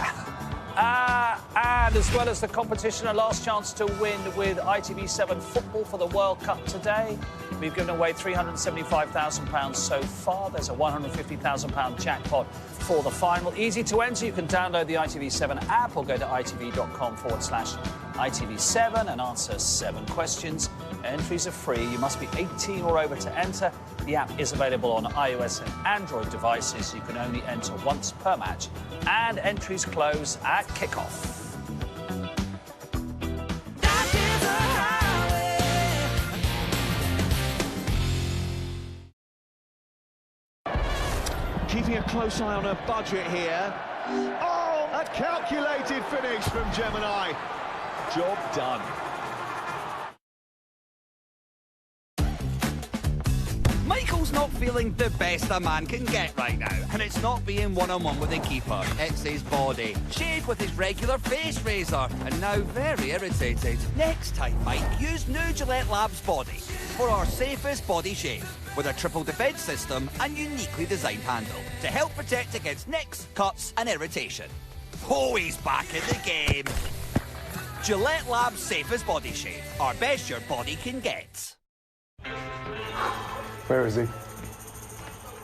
And as well as the competition, a last chance to win with ITV7 Football for the World Cup today. We've given away £375,000 so far. There's a £150,000 jackpot for the final. Easy to enter. You can download the ITV7 app or go to itv.com/ITV7 and answer 7 questions. Entries are free. You must be 18 or over to enter. The app is available on iOS and Android devices. You can only enter once per match. And entries close at kickoff. Keeping a close eye on her budget here. Oh, a calculated finish from Gemini. Job done. Michael's not feeling the best a man can get right now, and it's not being one-on-one with the keeper. It's his body. Shaved with his regular face razor, and now very irritated. Next time, Mike, use new Gillette Labs Body for our safest body shave, with a triple defence system and uniquely designed handle to help protect against nicks, cuts and irritation. Oh, he's back in the game. Gillette Labs Safest Body Shave. Our best your body can get. Where is he?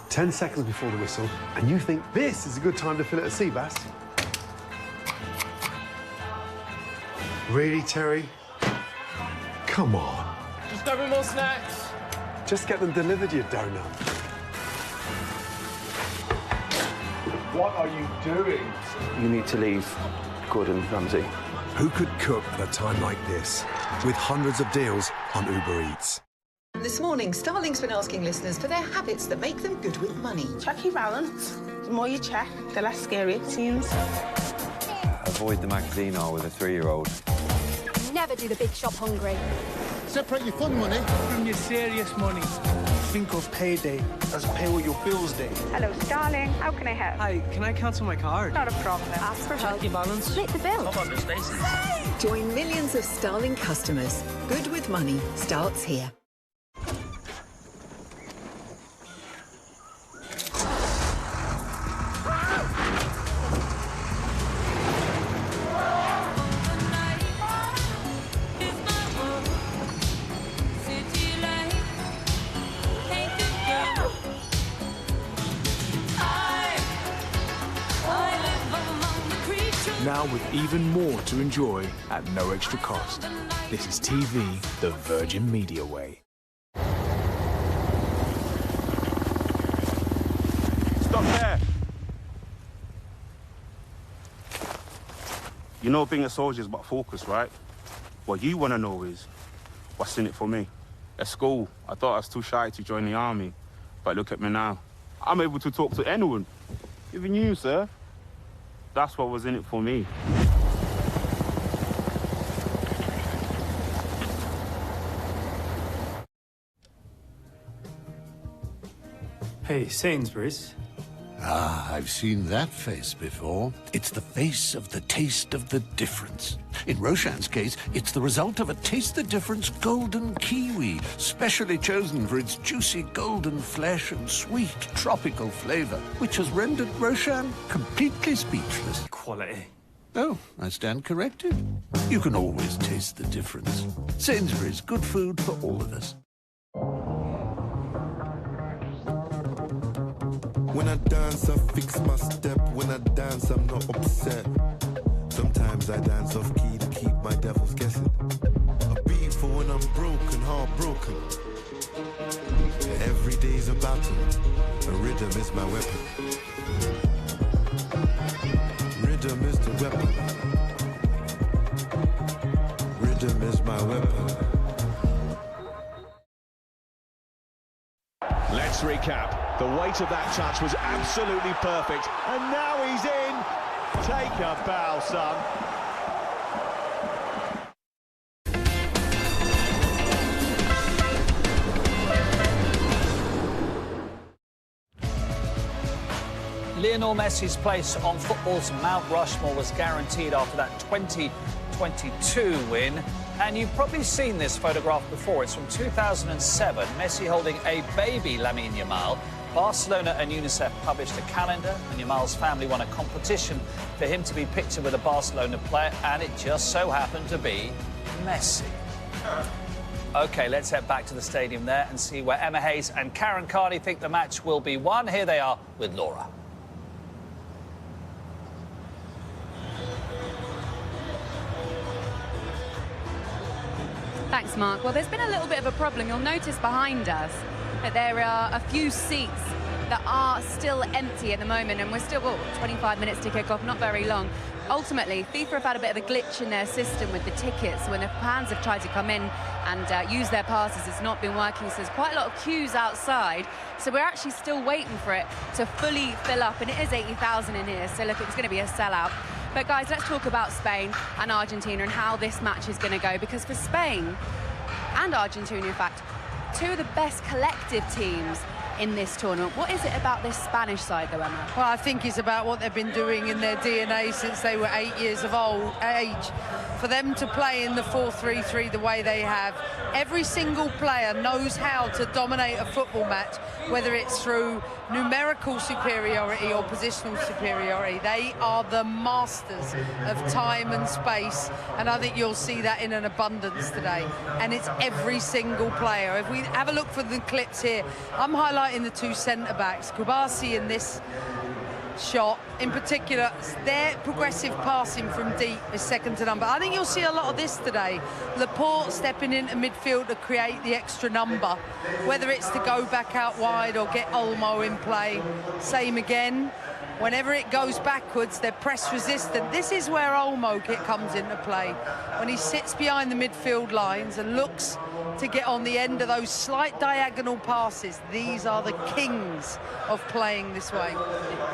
10 seconds before the whistle, and you think this is a good time to fill it at Seabass? Really, Terry? Come on. Just grab more snacks. Just get them delivered, you donut. What are you doing? You need to leave. Gordon Ramsay. Who could cook at a time like this? With hundreds of deals on Uber Eats. This morning, Starling's been asking listeners for their habits that make them good with money. Check your balance. The more you check, the less scary it seems. Avoid the Magazino with a 3-year-old. Never do the big shop hungry. Separate your fun money from your serious money. Think of payday as pay all your bills day. Hello, Starling. How can I help? Hi, can I cancel my card? Not a problem. Ask for help. Check your balance. Split the bill. Come on, Miss Stacey. Join millions of Starling customers. Good with money starts here. Now with even more to enjoy at no extra cost. This is TV the Virgin Media way. Stop there! You know being a soldier is about focus, right? What you want to know is, what's in it for me? At school, I thought I was too shy to join the army. But look at me now. I'm able to talk to anyone. Even you, sir. That's what was in it for me. Hey, Sainsbury's. Ah, I've seen that face before. It's the face of the taste of the difference. In Roshan's case, it's the result of a Taste the Difference golden kiwi, specially chosen for its juicy golden flesh and sweet tropical flavour, which has rendered Roshan completely speechless. Quality. Oh, I stand corrected. You can always taste the difference. Sainsbury's, good food for all of us. When I dance, I fix my step. When I dance, I'm not upset. Sometimes I dance off key to keep my devils guessing. A beat for when I'm broken, heartbroken. Every day's a battle. A rhythm is my weapon. Rhythm is the weapon. Rhythm is my weapon. Let's recap. The weight of that touch was absolutely perfect. And now he's in. Take a bow, son. Lionel Messi's place on football's Mount Rushmore was guaranteed after that 2022 win. And you've probably seen this photograph before. It's from 2007. Messi holding a baby Lamine Yamal. Barcelona and UNICEF published a calendar, and Yamal's family won a competition for him to be pictured with a Barcelona player, and it just so happened to be Messi. OK, let's head back to the stadium there and see where Emma Hayes and Karen Carney think the match will be won. Here they are with Laura. Thanks, Mark. Well, there's been a little bit of a problem. You'll notice behind us that there are a few seats that are still empty at the moment, and we're still, 25 minutes to kick off, not very long. Ultimately, FIFA have had a bit of a glitch in their system with the tickets. When the fans have tried to come in and use their passes, it's not been working, so there's quite a lot of queues outside. So we're actually still waiting for it to fully fill up, and it is 80,000 in here, so look, it's going to be a sellout. But guys, let's talk about Spain and Argentina and how this match is going to go, because for Spain and Argentina, in fact, two of the best collective teams in this tournament. What is it about this Spanish side, though, Emma? Well, I think it's about what they've been doing in their DNA since they were 8 years of age. For them to play in the 4-3-3 the way they have, every single player knows how to dominate a football match, whether it's through numerical superiority or positional superiority. They are the masters of time and space, and I think you'll see that in an abundance today. And it's every single player. If we have a look for the clips here, I'm highlighting the two centre-backs, Kubasi in this shot in particular. Their progressive passing from deep is second to none. I think you'll see a lot of this today. Laporte stepping into midfield to create the extra number, whether it's to go back out wide or get Olmo in play. Same again. Whenever it goes backwards, they're press resistant. This is where Olmo comes into play. When he sits behind the midfield lines and looks to get on the end of those slight diagonal passes, these are the kings of playing this way.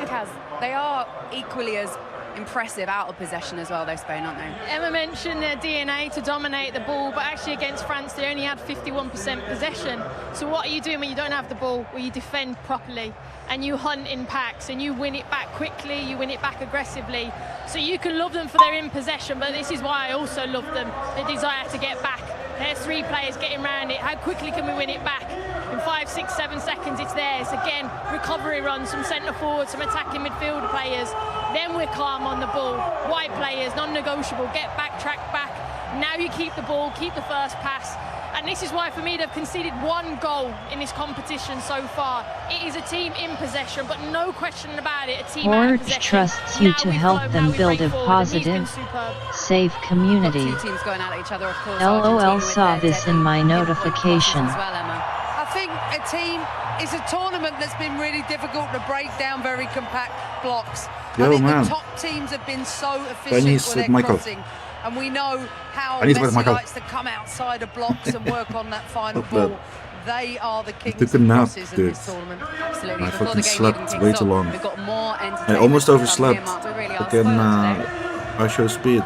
Because they are equally as impressive out of possession as well, though, Spain, aren't they? Emma mentioned their DNA to dominate the ball, but actually against France they only had 51% possession. So what are you doing when you don't have the ball? Well, you defend properly and you hunt in packs and you win it back quickly, you win it back aggressively. So you can love them for their in possession, but this is why I also love them, the desire to get back. There's 3 players getting around it. How quickly can we win it back? In 5, 6, 7 seconds, it's theirs. Again, recovery runs, some centre forwards, some attacking midfield players. Then we're calm on the ball. Wide players, non-negotiable. Get back, track back. Now you keep the ball, keep the first pass. And this is why, for me, they've conceded 1 goal in this competition so far. It is a team in possession, but no question about it, a team out of possession. trusts you to help them build a positive, safe community. Two teams going at each other, of course. LOL, saw this in my notification. As well, Emma. I think a team is a tournament that's been really difficult to break down very compact blocks. I think the top teams have been so efficient with their crossing. And we know how Messi likes to come outside of blocks and work on that final ball. They are the kings of crosses in this tournament. Absolutely. I fucking slept way too long. We've got more I almost overslept. But then I show speed.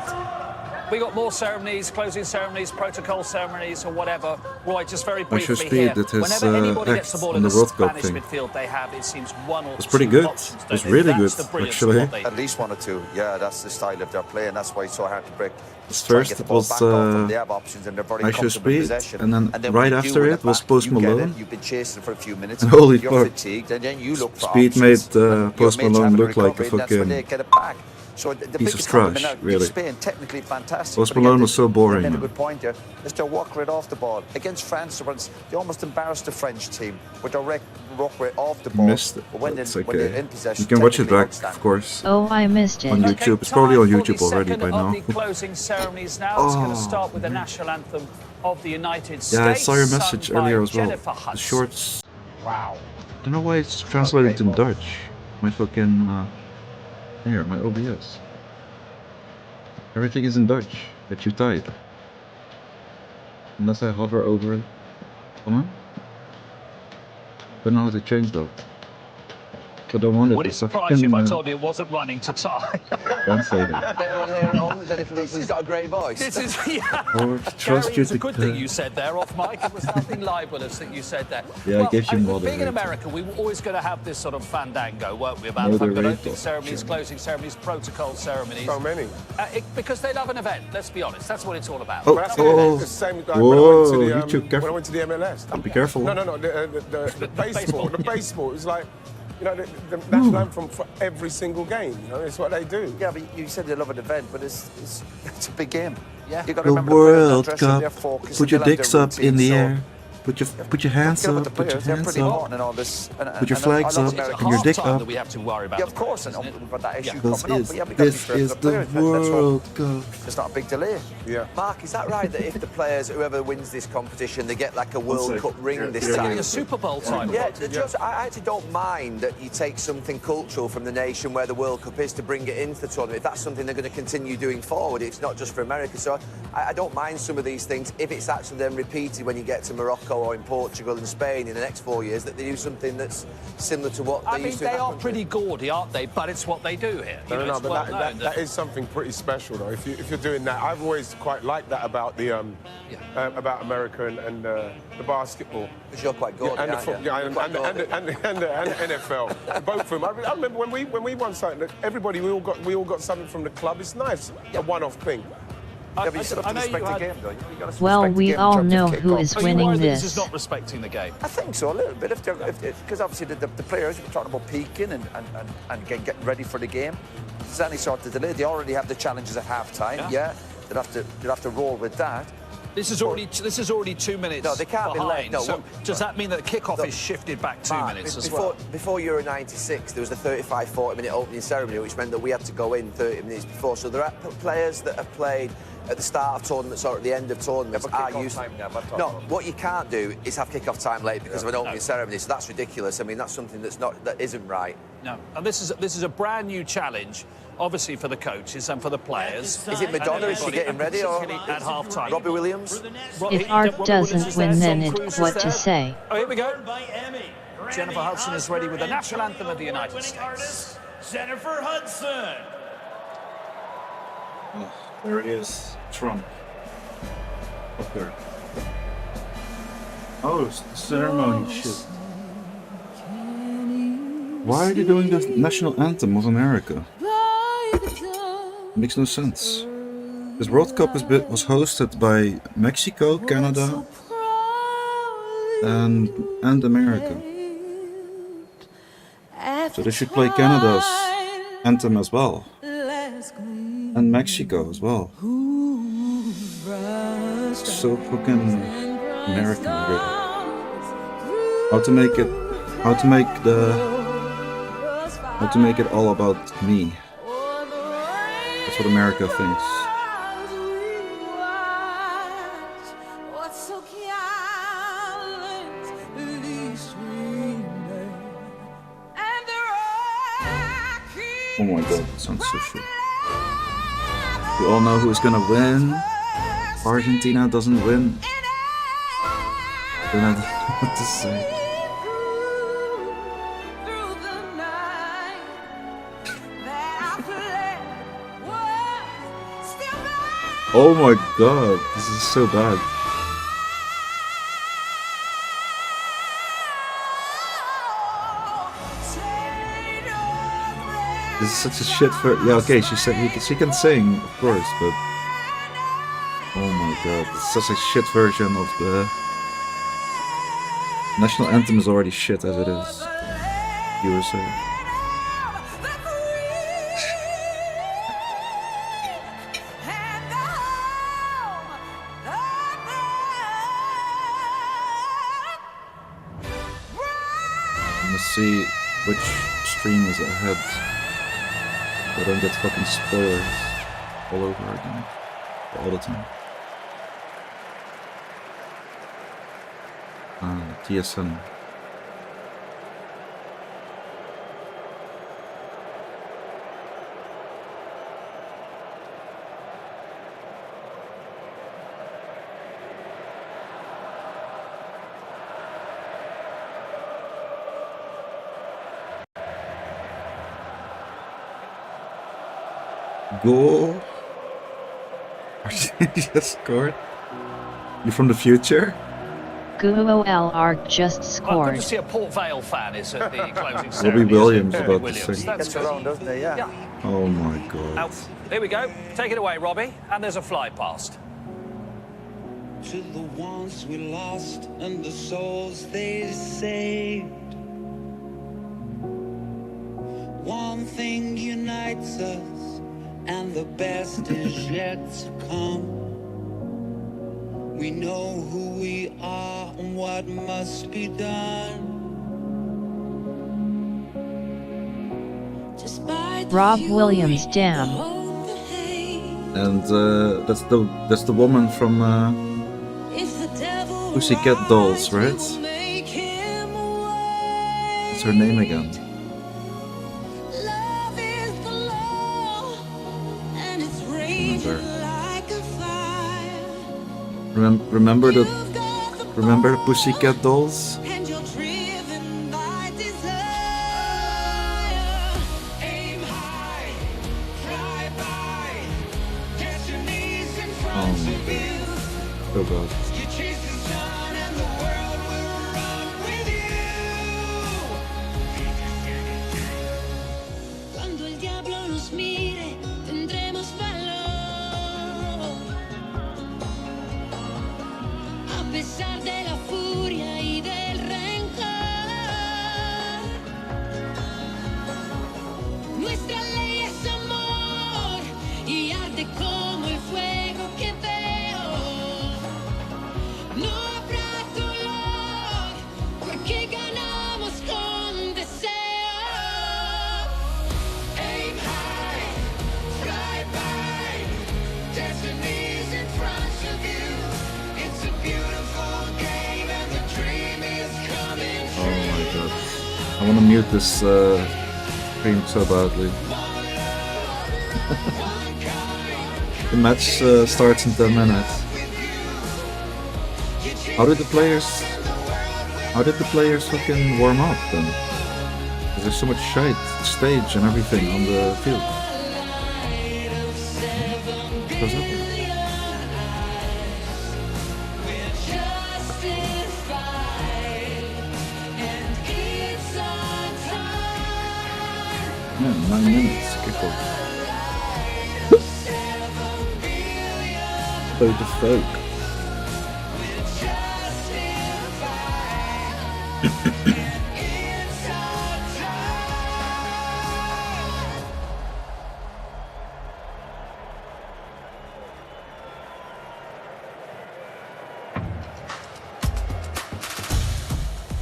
We got more ceremonies, closing ceremonies, protocol ceremonies, or whatever. Roy, just very I show briefly speed here. that his Whenever anybody gets the ball in the World Cup Spanish thing. midfield, they have, it seems, 1 or 2 It's pretty good. options, It's don't really they? good, That's the brilliance actually. of what they At least 1 or 2. Yeah, that's the style of their play, and that's why it's so hard to break. First it was I show speed, and then right after it was Post Malone. You've been chasing for a few minutes. And holy you're fuck, fatigued, and then you look for Speed made Post Your mates Malone having look like a recovery, and that's when they fucking get it back. So the piece of biggest compliment trash, now, really. Spain, technically fantastic. Post but Malone again, was so boring, they made a man. good point there. Is to walk right off the ball. Against France, they almost embarrassed the French team with direct walk right off the ball. Missed it. But when It's when they're okay. in possession, You can watch it technically back, outstanding. of course. Oh, I missed it. On YouTube. It's probably on YouTube already by now. The closing ceremonies now. It's going to start with the national anthem of the United States. Yeah, I saw your message sung by earlier as well. Jennifer The Hudson. shorts. Wow. I don't know why it's translated to Dutch. My fucking here, my OBS. Everything is in Dutch that you type. Unless I hover over it. Come on. Don't know how to change though. I don't want it. Would it surprise you if I told you it wasn't running to tie? Can't say that. He's got a great voice. This is, yeah. Or trust Gary, you it's a to good thing you said there off mic. It was nothing libelous that you said there. Yeah, I well, gave you more than being in rating. America, we were always going to have this sort of fandango, weren't we? About More the than fact that rating. opening ceremonies, closing ceremonies, protocol ceremonies. So many. Because they love an event. Let's be honest. That's what it's all about. Oh, That's oh, the same like whoa, when I you went to too the, careful. when I went to the MLS. Be careful. No, the baseball. The baseball. It was like, you know, the national anthem for every single game. You know, it's what they do. Yeah, but you said you love an event, but it's a big game. Yeah. You got to The remember the players World are dressing, they're Cup. focused, Put your they'll have dicks their up in the routine, air. Put your hands Forget up. about the Put your players, they're hands pretty up. important and all this. Put your flags I up love America. and your dick Half-time up. that we have to worry about. Yeah, of course, isn't it? we've got that issue This coming up. is But yeah, we got to be fair to the the players. That's what- World Cup. It's not a big delay. Yeah. Mark, is that right that if the players, whoever wins this competition, they get like a World Cup ring this They're time? getting a Super Bowl title. Yeah, I actually don't mind that you take something cultural from the nation where the World Cup is to bring it into the tournament. If that's something they're going to continue doing forward, it's not just for America. So I don't mind some of these things if it's actually then repeated when you get to Morocco or in Portugal and Spain in the next 4 years, that they do something that's similar to what they I mean, used to they in that are country. pretty gaudy, aren't they? But it's what they do here. You know, No, it's but well that known is something pretty special, though. If you're doing that, I've always quite liked that about the about America and the basketball. Because you're quite gaudy, and the aren't you? football, You're quite gaudy. and the NFL, both of them. I remember when we won something. Everybody, we all got something from the club. It's nice, a one-off thing. Yeah, but you still have to respect the game, though. You gotta Well, respect the we game in all terms of know kick who off. is Are you winning worried that this this. is not respecting the game? I think so, a little bit. Because obviously the players, we're talking about peaking and getting ready for the game. If there's any sort of delay, they already have the challenges at half-time. Yeah, they'll have to roll with that. This is already 2 minutes. No, they can't be late. behind. No, so does that mean that the kickoff is shifted back 2 Mark, minutes as before, well? Before Euro 96, there was a 35-40-minute opening ceremony, which meant that we had to go in 30 minutes before. So there are players that have played at the start of tournaments or at the end of tournaments are used. No, what you can't do is have kick-off time late because of an opening ceremony. So that's ridiculous. I mean, that's something that isn't right. No, and this is a brand new challenge, obviously for the coaches and for the players. Is it Madonna? Is she getting ready, or at half time? Robbie Williams? If Art doesn't win, then it's what to say. Oh, here we go. Jennifer Hudson is ready with the national anthem of the United States. Jennifer Hudson. Oh, there he is, Trump. Up there. Oh, it's the ceremony shit. Why are they doing the national anthem of America? Makes no sense. This World Cup was hosted by Mexico, Canada, and America. So they should play Canada's anthem as well, and Mexico as well. It's so fucking American, really. How to make it all about me. That's what America thinks. Oh my god, that sounds so shit. We all know who's gonna win. Argentina doesn't win. Then I don't know what to say. Oh my god, this is so bad. This is such a shit for. Yeah, okay, she can sing, of course, but oh my god, it's such a shit version of the national anthem. Is already shit as it is. USA. Let's see which stream is ahead. So I don't get fucking spoilers all over again. All the time. TSN. Goal. Argentina just scored. You from the future? GUOLR just Good scored. to see a Port Vale fan is at the closing ceremony. Robbie Williams Robbie about Williams. to sing. That's good. Around, doesn't he? Yeah. Oh my god. Now, here we go. Take it away, Robbie. And there's a fly past. To the ones we lost and the souls they saved. One thing unites us, and the best is yet to come. We know who we are and what must be done. Rob Williams, damn. And that's the woman from Pussycat Dolls, right? What's her name again? Remember the Pussycat Dolls? Oh my god. Oh god. Cuando el diablo nos mire, tendremos valor. A pesar de la furia y del rencor, nuestra ley es amor y arde como el fuego que veo. No habrá dolor porque ganamos con deseo. Aim high, fly by, destiny's in front of you. It's a beautiful game and the dream is coming Oh my god. I wanna mute this screamed so badly. The match starts in 10 minutes. How did the players fucking warm up then? Because there's so much shite, stage and everything on the field. What's up? Yeah, 9 minutes kickoff. Play the folk.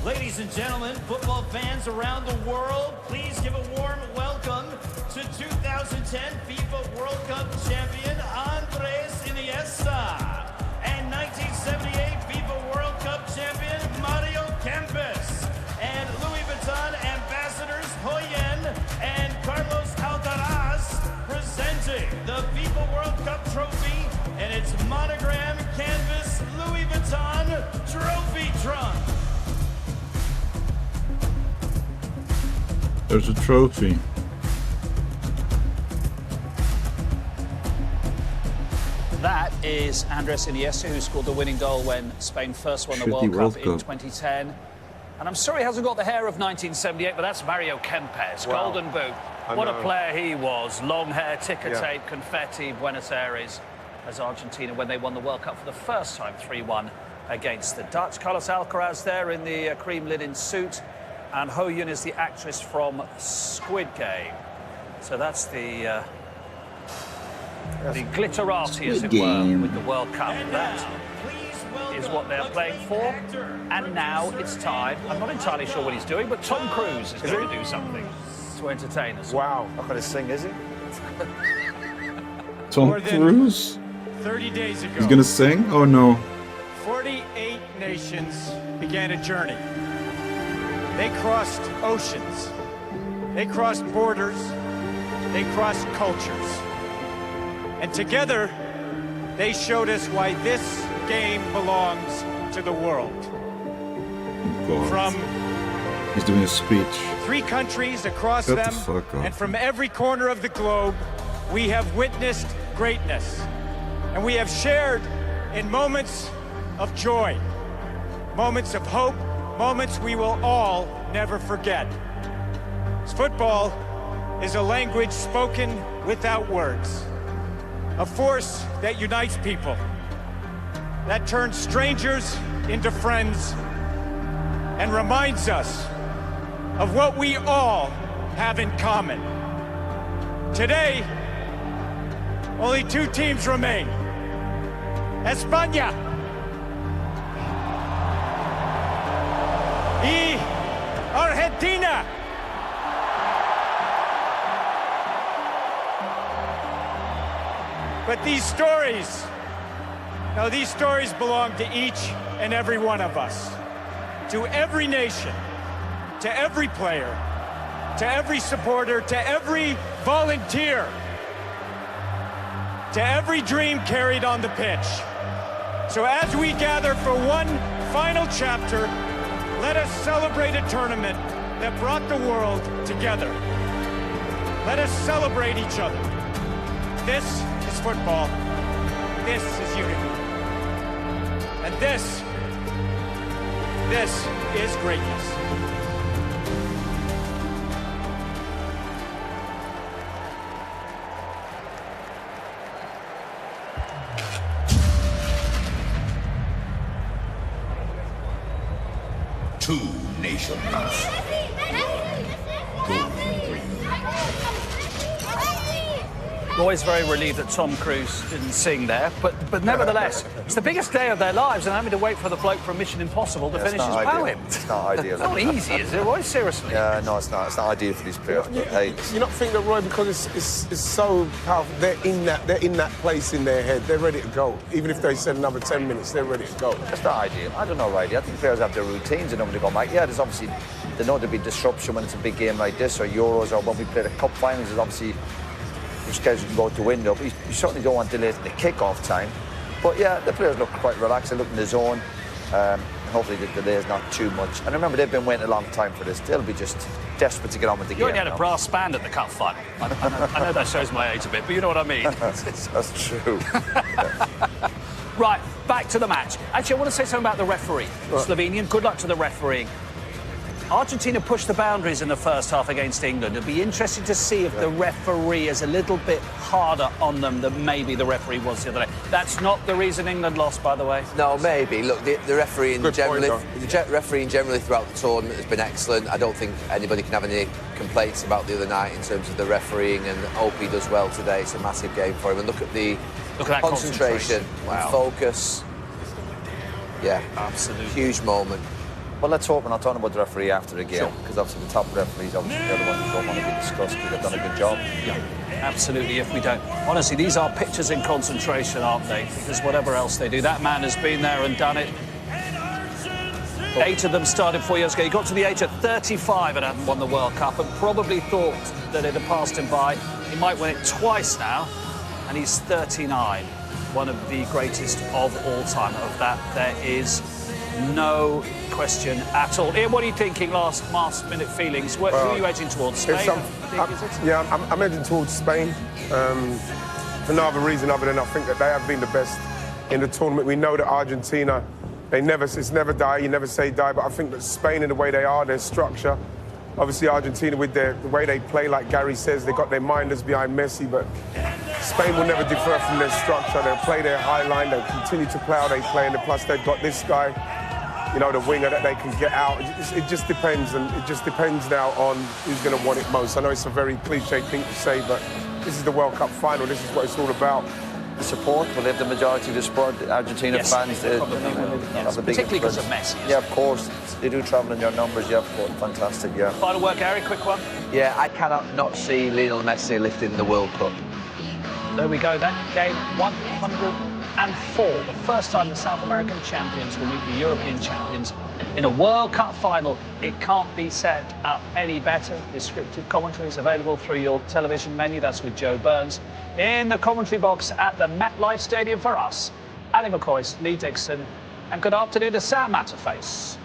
Ladies and gentlemen, football fans around the world, please give a warm welcome to 2010 FIFA World Cup champion Andres Iniesta and 1978 FIFA World Cup champion Mario Kempes and Louis Vuitton ambassadors Hoyen and Carlos Alcaraz presenting the FIFA World Cup trophy and its monogram canvas Louis Vuitton Trophy Trunk. There's a trophy. That is Andres Iniesta, who scored the winning goal when Spain first won the World Cup in 2010. And I'm sorry he hasn't got the hair of 1978, but that's Mario Kempes, Wow. Golden Boot. What a player he was. Long hair, ticker tape, confetti, Buenos Aires as Argentina when they won the World Cup for the first time, 3-1 against the Dutch. Carlos Alcaraz there in the cream linen suit. And Ho Yun is the actress from Squid Game. So that's the glitterati, as it were, with the World Cup. That is what they're playing for. And now it's time. I'm not entirely sure what he's doing, but Tom Cruise is going to do something to entertain us. Wow. Not going to sing, is he? Tom Cruise? 30 days ago. He's gonna sing? Oh no. 48 nations began a journey. They crossed oceans, they crossed borders, they crossed cultures. And together, they showed us why this game belongs to the world. God. From He's doing a speech. 3 countries across Shut the them, fuck up. and from every corner of the globe, we have witnessed greatness. And we have shared in moments of joy, moments of hope, moments we will all never forget. Football is a language spoken without words, a force that unites people, that turns strangers into friends, and reminds us of what we all have in common. Today, only 2 teams remain. España y Argentina. But these stories belong to each and every one of us, to every nation, to every player, to every supporter, to every volunteer, to every dream carried on the pitch. So as we gather for one final chapter, let us celebrate a tournament that brought the world together. Let us celebrate each other. This is football. This is unity. And this is greatness. Two nations. Always very relieved that Tom Cruise didn't sing there, but nevertheless, it's the biggest day of their lives, and having to wait for the bloke from Mission Impossible to finish his poem. It's not ideal. It's not easy, is it, Roy? Seriously. Yeah, no, it's not. It's not ideal for these players. But hey, You not think that, Roy, because it's so powerful, they're in that place in their head. They're ready to go. Even if they said another 10 minutes, they're ready to go. it's not ideal. I don't know, Riley. I think players have their routines and know when they go back. Yeah, there's obviously They know there'll be disruption when it's a big game like this, or Euros, or when we play the cup finals. Is obviously your schedule can go out the window. But you certainly don't want delays in the kick-off time. But yeah, the players look quite relaxed. They look in the zone. And hopefully the delay is not too much. And remember, they've been waiting a long time for this. They'll be just desperate to get on with the game. You only had a brass band at the cup final. I know that shows my age a bit, but you know what I mean. That's true. Right, back to the match. Actually, I want to say something about the referee. Right. Slovenian, good luck to the refereeing. Argentina pushed the boundaries in the first half against England. It'll be interesting to see if the referee is a little bit harder on them than maybe the referee was the other day. That's not the reason England lost, by the way. No, maybe. Look, the refereeing generally throughout the tournament has been excellent. I don't think anybody can have any complaints about the other night in terms of the refereeing, and hope he does well today. It's a massive game for him. And look at that concentration and focus. Yeah, absolutely. Huge moment. Well, let's hope we're not talking about the referee after the game, because obviously the top referees, obviously they're the ones who don't want to be discussed, because they've done a good job. Yeah, absolutely, if we don't. Honestly, these are pictures in concentration, aren't they? Because whatever else they do, that man has been there and done it. 8 of them started 4 years ago. He got to the age of 35 and hadn't won the World Cup, and probably thought that it had passed him by. He might win it twice now, and he's 39. One of the greatest of all time. Of that, there is no question at all. Ian, what are you thinking, last minute feelings? Who are you edging towards? Spain? I'm edging towards Spain. For no other reason other than I think that they have been the best in the tournament. We know that Argentina, it's never die, you never say die, but I think that Spain, in the way they are, their structure, obviously Argentina with the way they play, like Gary says, they got their minders behind Messi, but Spain will never differ from their structure. They'll play their high line, they'll continue to play how they play, and plus they've got this guy, you know, the winger that they can get out. It just depends, and it just depends now on who's going to want it most. I know it's a very cliche thing to say, but this is the World Cup final. This is what it's all about. The support, will they have the majority of the support, the Argentina fans? Particularly because of Messi. Yeah, of course. They do travel in your numbers, yeah, fantastic, yeah. Final word, Gary, quick one. Yeah, I cannot not see Lionel Messi lifting the World Cup. There we go, then. Game 104. The first time the South American champions will meet the European champions in a World Cup final. It can't be set up any better. Descriptive commentary is available through your television menu. That's with Joe Burns. In the commentary box at the MetLife Stadium for us, Ali McCoy, Lee Dixon, and good afternoon to Sam Matterface.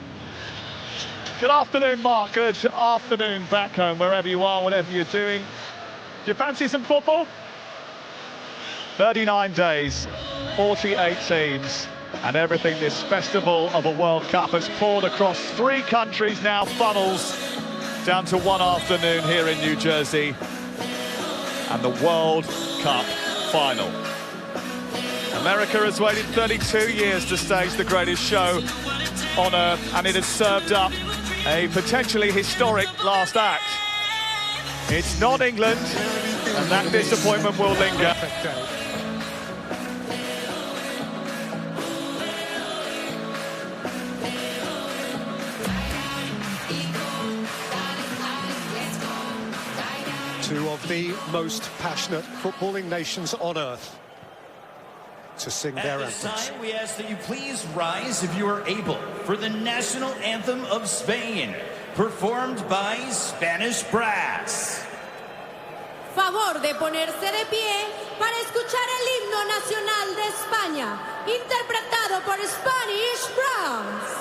Good afternoon, Mark. Good afternoon back home, wherever you are, whatever you're doing. Do you fancy some football? 39 days, 48 teams, and everything this festival of a World Cup has poured across 3 countries now, funnels down to one afternoon here in New Jersey, and the World Cup final. America has waited 32 years to stage the greatest show on Earth, and it has served up a potentially historic last act. It's not England, and that disappointment will linger. Two of the most passionate footballing nations on earth to sing their anthems. At this time, we ask that you please rise, if you are able, for the national anthem of Spain, performed by Spanish Brass. Favor de ponerse de pie para escuchar el himno nacional de España, interpretado por Spanish Brass.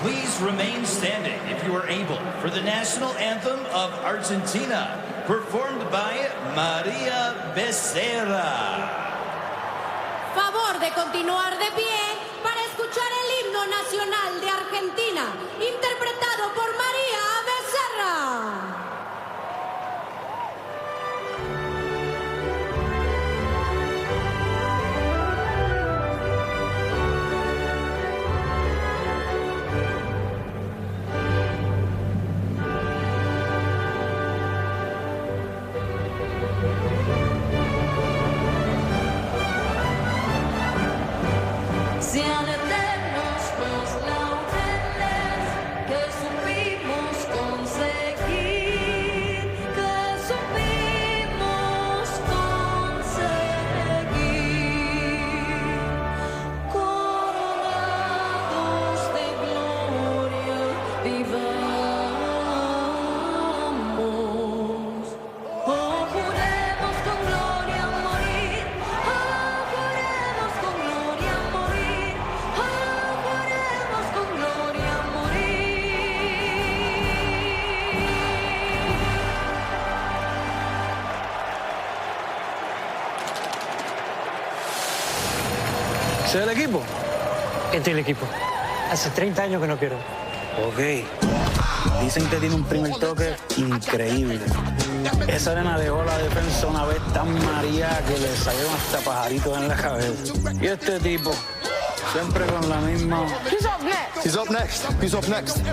Please remain standing if you are able for the national anthem of Argentina, performed by María Becerra. Favor de continuar de pie para escuchar el himno nacional de Argentina, interpretado por María Becerra. Sean eternos los laureles que supimos conseguir, coronados de gloria, vivamos. Oh, juremos con gloria morir, oh, juremos con gloria morir, oh, juremos con gloria morir. ¿Se ve el equipo? Este es el equipo. Hace 30 años que no pierdo. Ok. Dicen que tiene un primer toque increíble. Esa arena dejó la defensa una vez tan mareada que le salieron hasta pajaritos en la cabeza. Y este tipo, siempre con la misma... He's up next. He's up next. He's up next.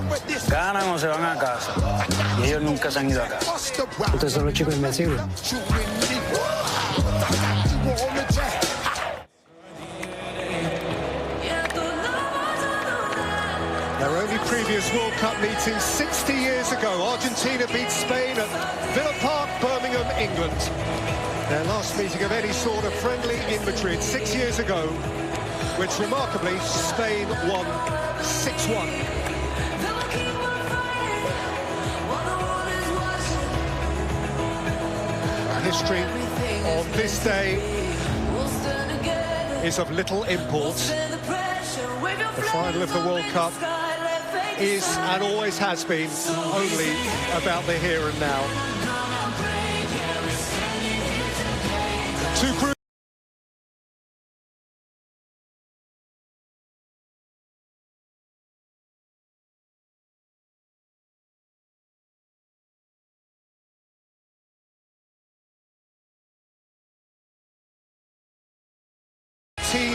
Ganan o se van a casa. Y ellos nunca se han ido a casa. Ustedes son los chicos invencibles. Their only previous World Cup meeting 60 years ago. Argentina beat Spain at Villa Park, Birmingham, England. Their last meeting of any sort of friendly in Madrid 6 years ago, which remarkably Spain won 6-1. History on this day is of little import. The final of the World Cup is and always has been only about the here and now. Two groups.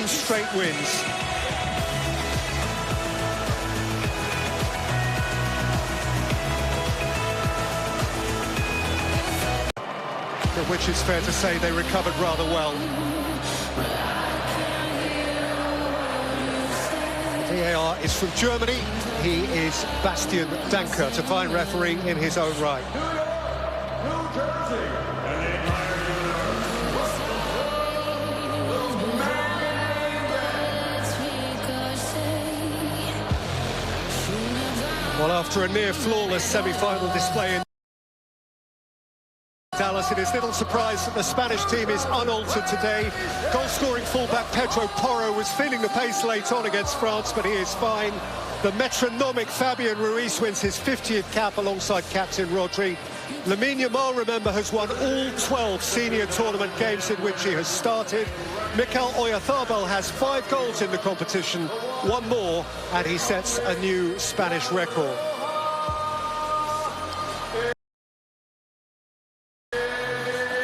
Straight wins. For which it's fair to say they recovered rather well. VAR is from Germany. He is Bastian Danker, to fine referee in his own right. Well, after a near-flawless semi-final display in Dallas, it is little surprise that the Spanish team is unaltered today. Goal-scoring fullback Pedro Porro was feeling the pace late on against France, but he is fine. The metronomic Fabian Ruiz wins his 50th cap alongside captain Rodri. Lamine Yamal, remember, has won all 12 senior tournament games in which he has started. Mikel Oyarzabal has 5 goals in the competition, 1 more, and he sets a new Spanish record.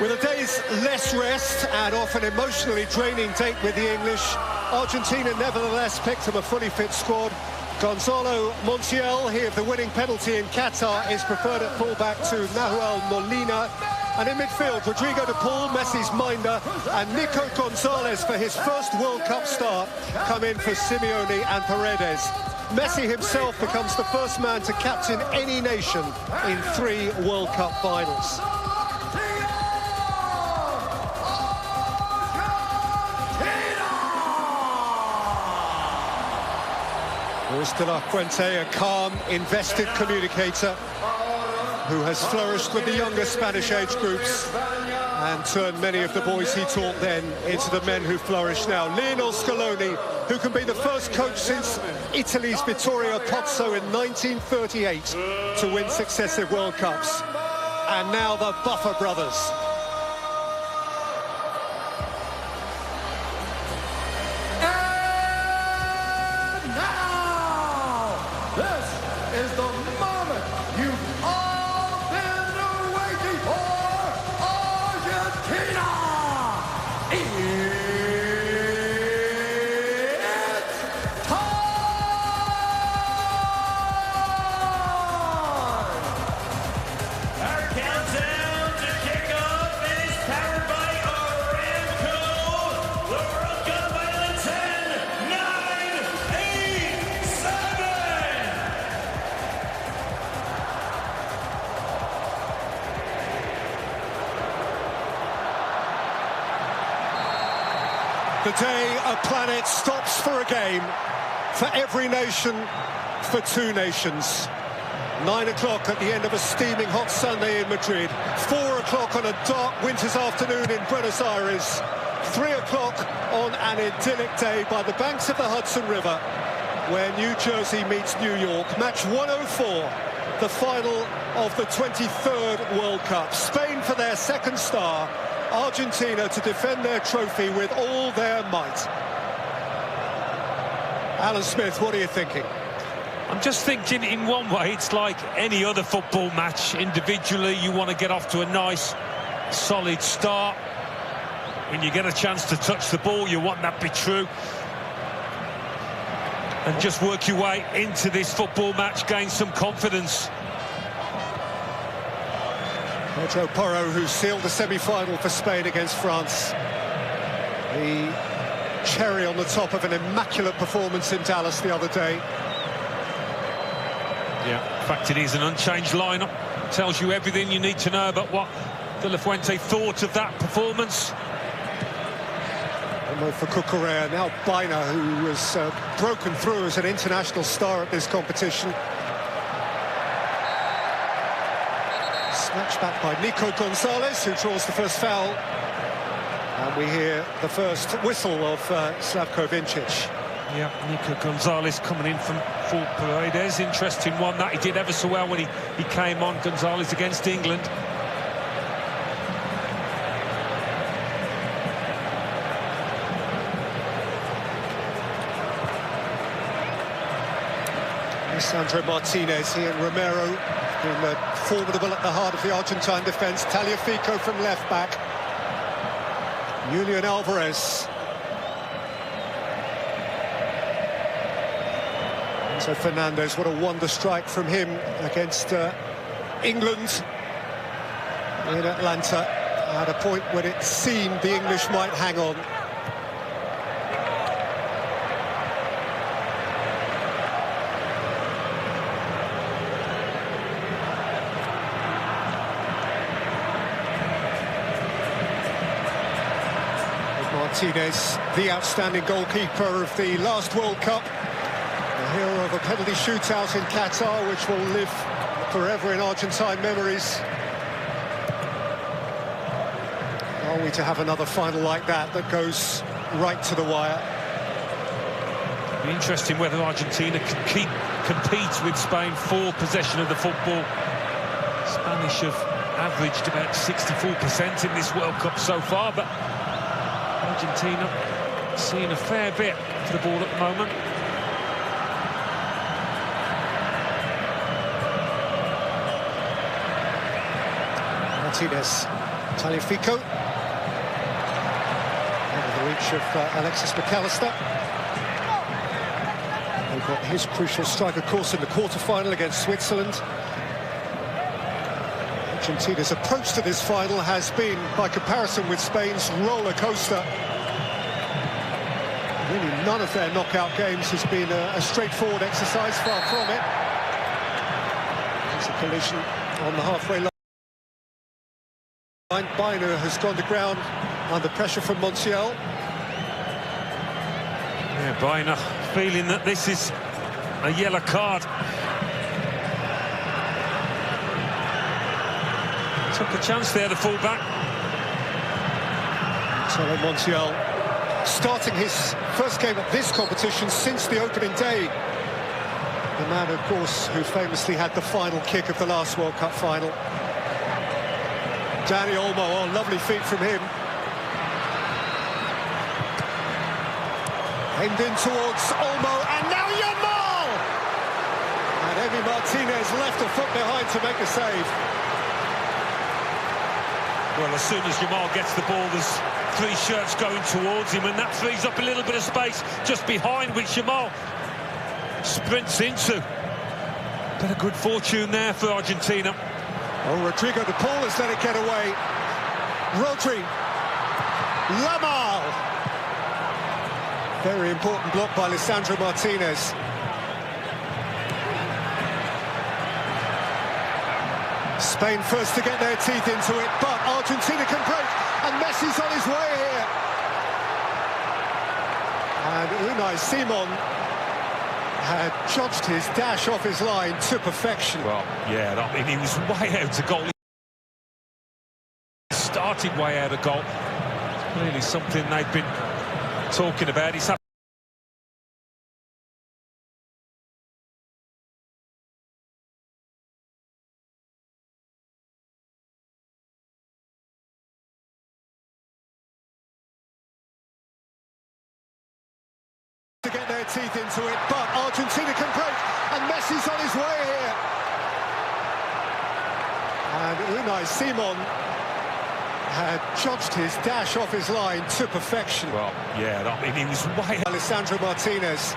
With a day's less rest and often emotionally draining date with the English, Argentina nevertheless picked from a fully fit squad. Gonzalo Montiel, he of the winning penalty in Qatar, is preferred at fullback to Nahuel Molina. And in midfield, Rodrigo de Paul, Messi's minder, and Nico Gonzalez for his first World Cup start come in for Simeone and Paredes. Messi himself becomes the first man to captain any nation in 3 World Cup finals. Luis de la Fuente, a calm, invested communicator who has flourished with the younger Spanish age groups and turned many of the boys he taught then into the men who flourish now. Lionel Scaloni, who can be the first coach since Italy's Vittorio Pozzo in 1938 to win successive World Cups. And now the Buffer brothers. And now, this is the moment you've all been waiting for. Argentina! It's time! Our countdown to kickoff is powered by Aramco. The World Cup final in 10, 9, 8, 7. The day a planet stops for a game, for every nation, for two nations. 9 o'clock at the end of a steaming hot Sunday in Madrid. 4 o'clock on a dark winter's afternoon in Buenos Aires. 3 o'clock on an idyllic day by the banks of the Hudson River, where New Jersey meets New York. Match 104, the final of the 23rd World Cup. Spain for their second star, Argentina to defend their trophy with all their might. Alan Smith, what are you thinking? I'm just thinking, in one way, it's like any other football match. Individually, you want to get off to a nice, solid start. When you get a chance to touch the ball, you want that to be true. And just work your way into this football match, gain some confidence. Pedro Porro, who sealed the semi-final for Spain against France. The cherry on the top of an immaculate performance in Dallas the other day. Yeah, in fact, it is an unchanged lineup. Tells you everything you need to know about what De La Fuente thought of that performance. And for Cucurella, now Baina, who was broken through as an international star at this competition. Snatched back by Nico Gonzalez, who draws the first foul. And we hear the first whistle of Slavko Vincic. Yeah, Nico Gonzalez coming in from full Paredes. Interesting one that he did ever so well when he came on, Gonzalez against England. Lisandro Martinez, he and Romero been formidable at the heart of the Argentine defence. Tagliafico from left back. Julian Alvarez. Enzo Fernandez, what a wonder strike from him against England in Atlanta at a point when it seemed the English might hang on. Martinez, the outstanding goalkeeper of the last World Cup, the hero of a penalty shootout in Qatar, which will live forever in Argentine memories. Are we to have another final like that goes right to the wire? It'll be interesting whether Argentina can compete with Spain for possession of the football. Spanish have averaged about 64% in this World Cup so far, but Argentina seeing a fair bit to the ball at the moment. Martinez, Tagliafico. Out of the reach of Alexis McAllister. They've got his crucial strike, of course, in the quarter-final against Switzerland. Argentina's approach to this final has been, by comparison with Spain's, roller coaster. Really, none of their knockout games has been a straightforward exercise, far from it. There's a collision on the halfway line. Baina has gone to ground under pressure from Montiel. Yeah, Baina feeling that this is a yellow card. Took a chance there, the fullback. Gonzalo Montiel starting his first game at this competition since the opening day. The man, of course, who famously had the final kick of the last World Cup final. Dani Olmo, oh, lovely feet from him. Aimed in towards Olmo, and now Yamal! And Emi Martinez left a foot behind to make the save. Well, as soon as Yamal gets the ball, there's 3 shirts going towards him, and that frees up a little bit of space just behind, which Yamal sprints into. Bit of good fortune there for Argentina. Oh, Rodrigo de Paul has let it get away. Rodri. Yamal. Very important block by Lisandro Martinez. Spain first to get their teeth into it, but Argentina can break, and Messi's on his way here. And Unai Simon had judged his dash off his line to perfection. Well, yeah, I mean, he was way out of goal. He started way out of goal. It's really something they've been talking about. He's had to get their teeth into it, but Argentina can break, and Messi's on his way here. And Unai Simon had judged his dash off his line to perfection. Well, yeah, I mean, he was way... Alessandro Martinez.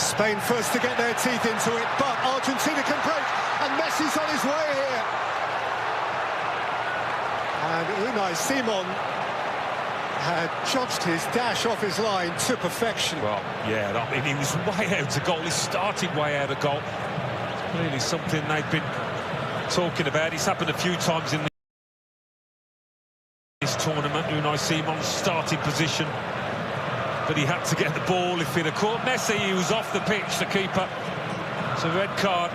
Spain first to get their teeth into it, but Argentina can break, and Messi's on his way here. And Unai Simon had judged his dash off his line to perfection. Well, yeah, I mean, he was way out of goal. He started way out of goal. It's really something they've been talking about. It's happened a few times in this tournament. Unai Simon's starting position, but he had to get the ball. If he'd have caught Messi, he was off the pitch, the keeper. It's a red card.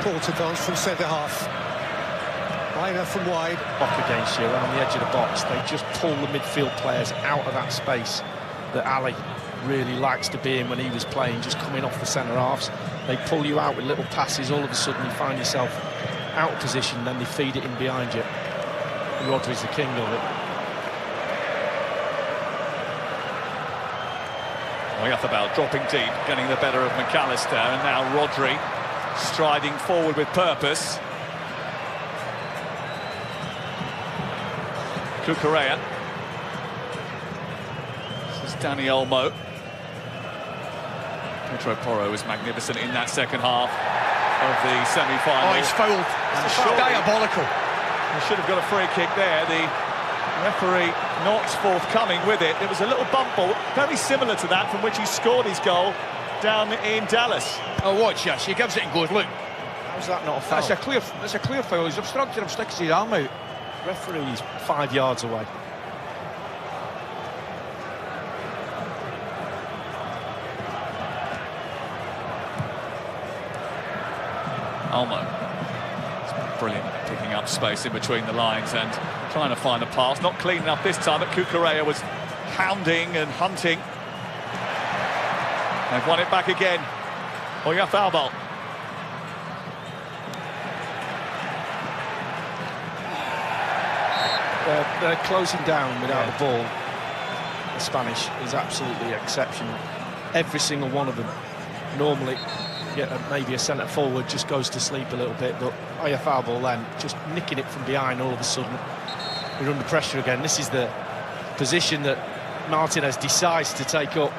Port advance from centre-half. Reina from wide. Up against you around the edge of the box. They just pull the midfield players out of that space that Ali really likes to be in when he was playing, just coming off the centre-halves. They pull you out with little passes. All of a sudden you find yourself out of position, then they feed it in behind you. Rodri's the king of it. Oyarzabal dropping deep, getting the better of McAllister, and now Rodri striding forward with purpose. Cucurella. This is Dani Olmo. Pedro Porro was magnificent in that second half of the semi-final. Oh, he's fouled. It's diabolical. He should have got a free kick there. The referee not forthcoming with it. It was a little bump ball, very similar to that from which he scored his goal down in Dallas. Oh, watch this. He gives it and goes, look. How's that not a foul? That's a clear foul. He's obstructed him, sticks his arm out. Referee's 5 yards away. Olmo. It's brilliant, picking up space in between the lines and trying to find a pass. Not clean enough this time, but Cucurella was hounding and hunting. They've won it back again. Oyarzabal. They're closing down without the ball. The Spanish is absolutely exceptional. Every single one of them. Normally, maybe a centre forward just goes to sleep a little bit, but Oyarzabal then just nicking it from behind. All of a sudden, we're under pressure again. This is the position that Martinez decides to take up.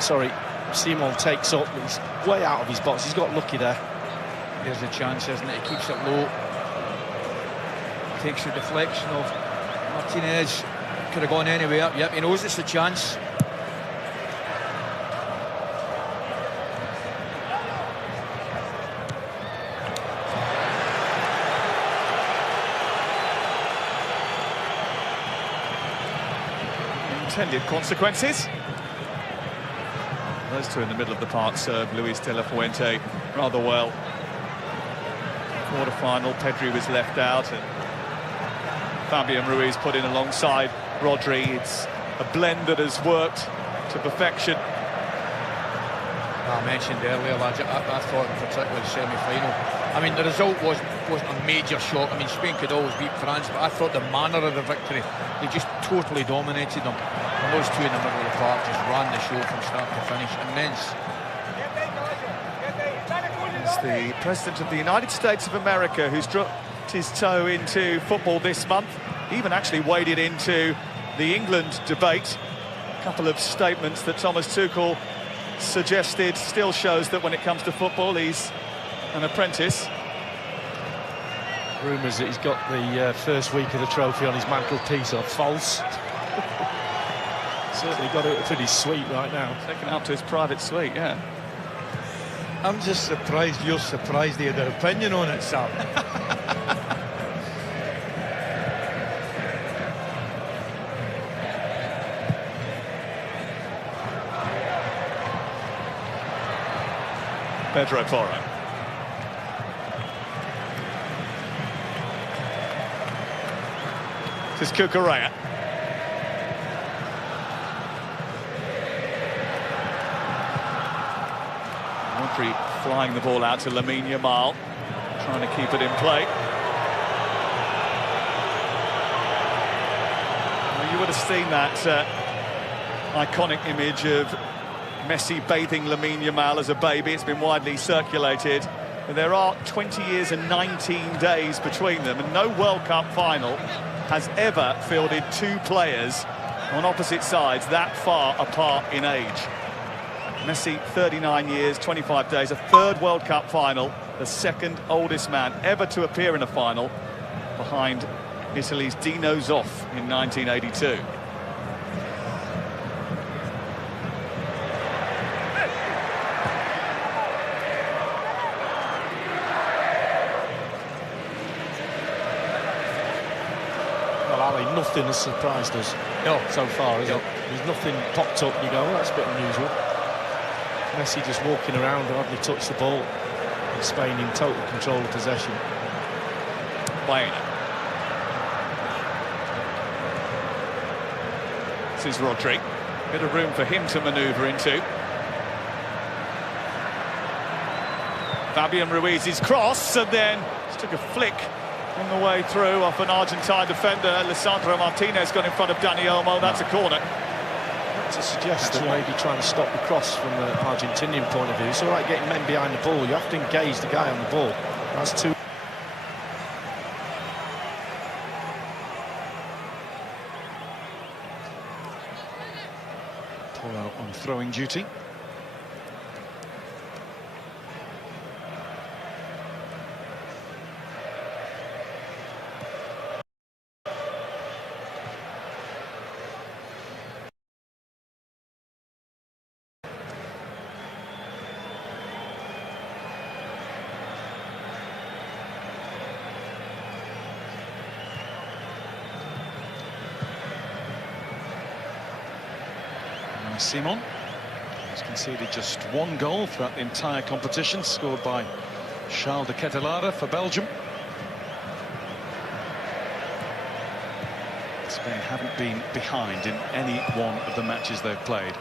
Sorry, Simon takes up. He's way out of his box. He's got lucky there. Here's a chance, isn't it? He keeps it low. Takes the deflection of Martinez. Could have gone anywhere. Yep, he knows it's a chance. unintended consequences. Those two in the middle of the park served Luis de la Fuente rather well. Quarter-final, Pedri was left out, and Fabian Ruiz put in alongside Rodri. It's a blend that has worked to perfection. I mentioned earlier, lads, I thought in particular the semi-final. I mean, the result wasn't a major shock. I mean, Spain could always beat France, but I thought the manner of the victory, they just totally dominated them. And those two in the middle of the park just ran the show from start to finish. Immense. It's the President of the United States of America who's dropped his toe into football this month, even actually waded into the England debate. A couple of statements that Thomas Tuchel suggested still shows that when it comes to football, he's an apprentice. Rumours that he's got the first week of the trophy on his mantelpiece are false. Certainly got it in his suite right now. Taken out to his private suite, yeah. I'm just surprised you're surprised he had an opinion on it, Sam. Pedro Porro. This is Cucurella. Rodri flying the ball out to Lamine Yamal, trying to keep it in play. Well, you would have seen that iconic image of Messi bathing Lamine Yamal as a baby. It's been widely circulated. And there are 20 years and 19 days between them, and no World Cup final has ever fielded two players on opposite sides that far apart in age. Messi, 39 years, 25 days, a third World Cup final, the second oldest man ever to appear in a final, behind Italy's Dino Zoff in 1982. Nothing has surprised us so far, is it? There's nothing popped up and you go, oh, that's a bit unusual. Messi just walking around, hardly touched the ball. And Spain in total control of possession. Baena. This is Rodri. Bit of room for him to manoeuvre into. Fabian Ruiz's cross, and then just took a flick on the way through off an Argentine defender. Lisandro Martinez got in front of Dani Olmo. That's a corner. To suggest that maybe trying to stop the cross from the Argentinian point of view. It's all right getting men behind the ball. You have to engage the guy on the ball. That's too. Porro on throwing duty. Simon has conceded just one goal throughout the entire competition, scored by Charles de Ketelaere for Belgium. Spain haven't been behind in any one of the matches they've played.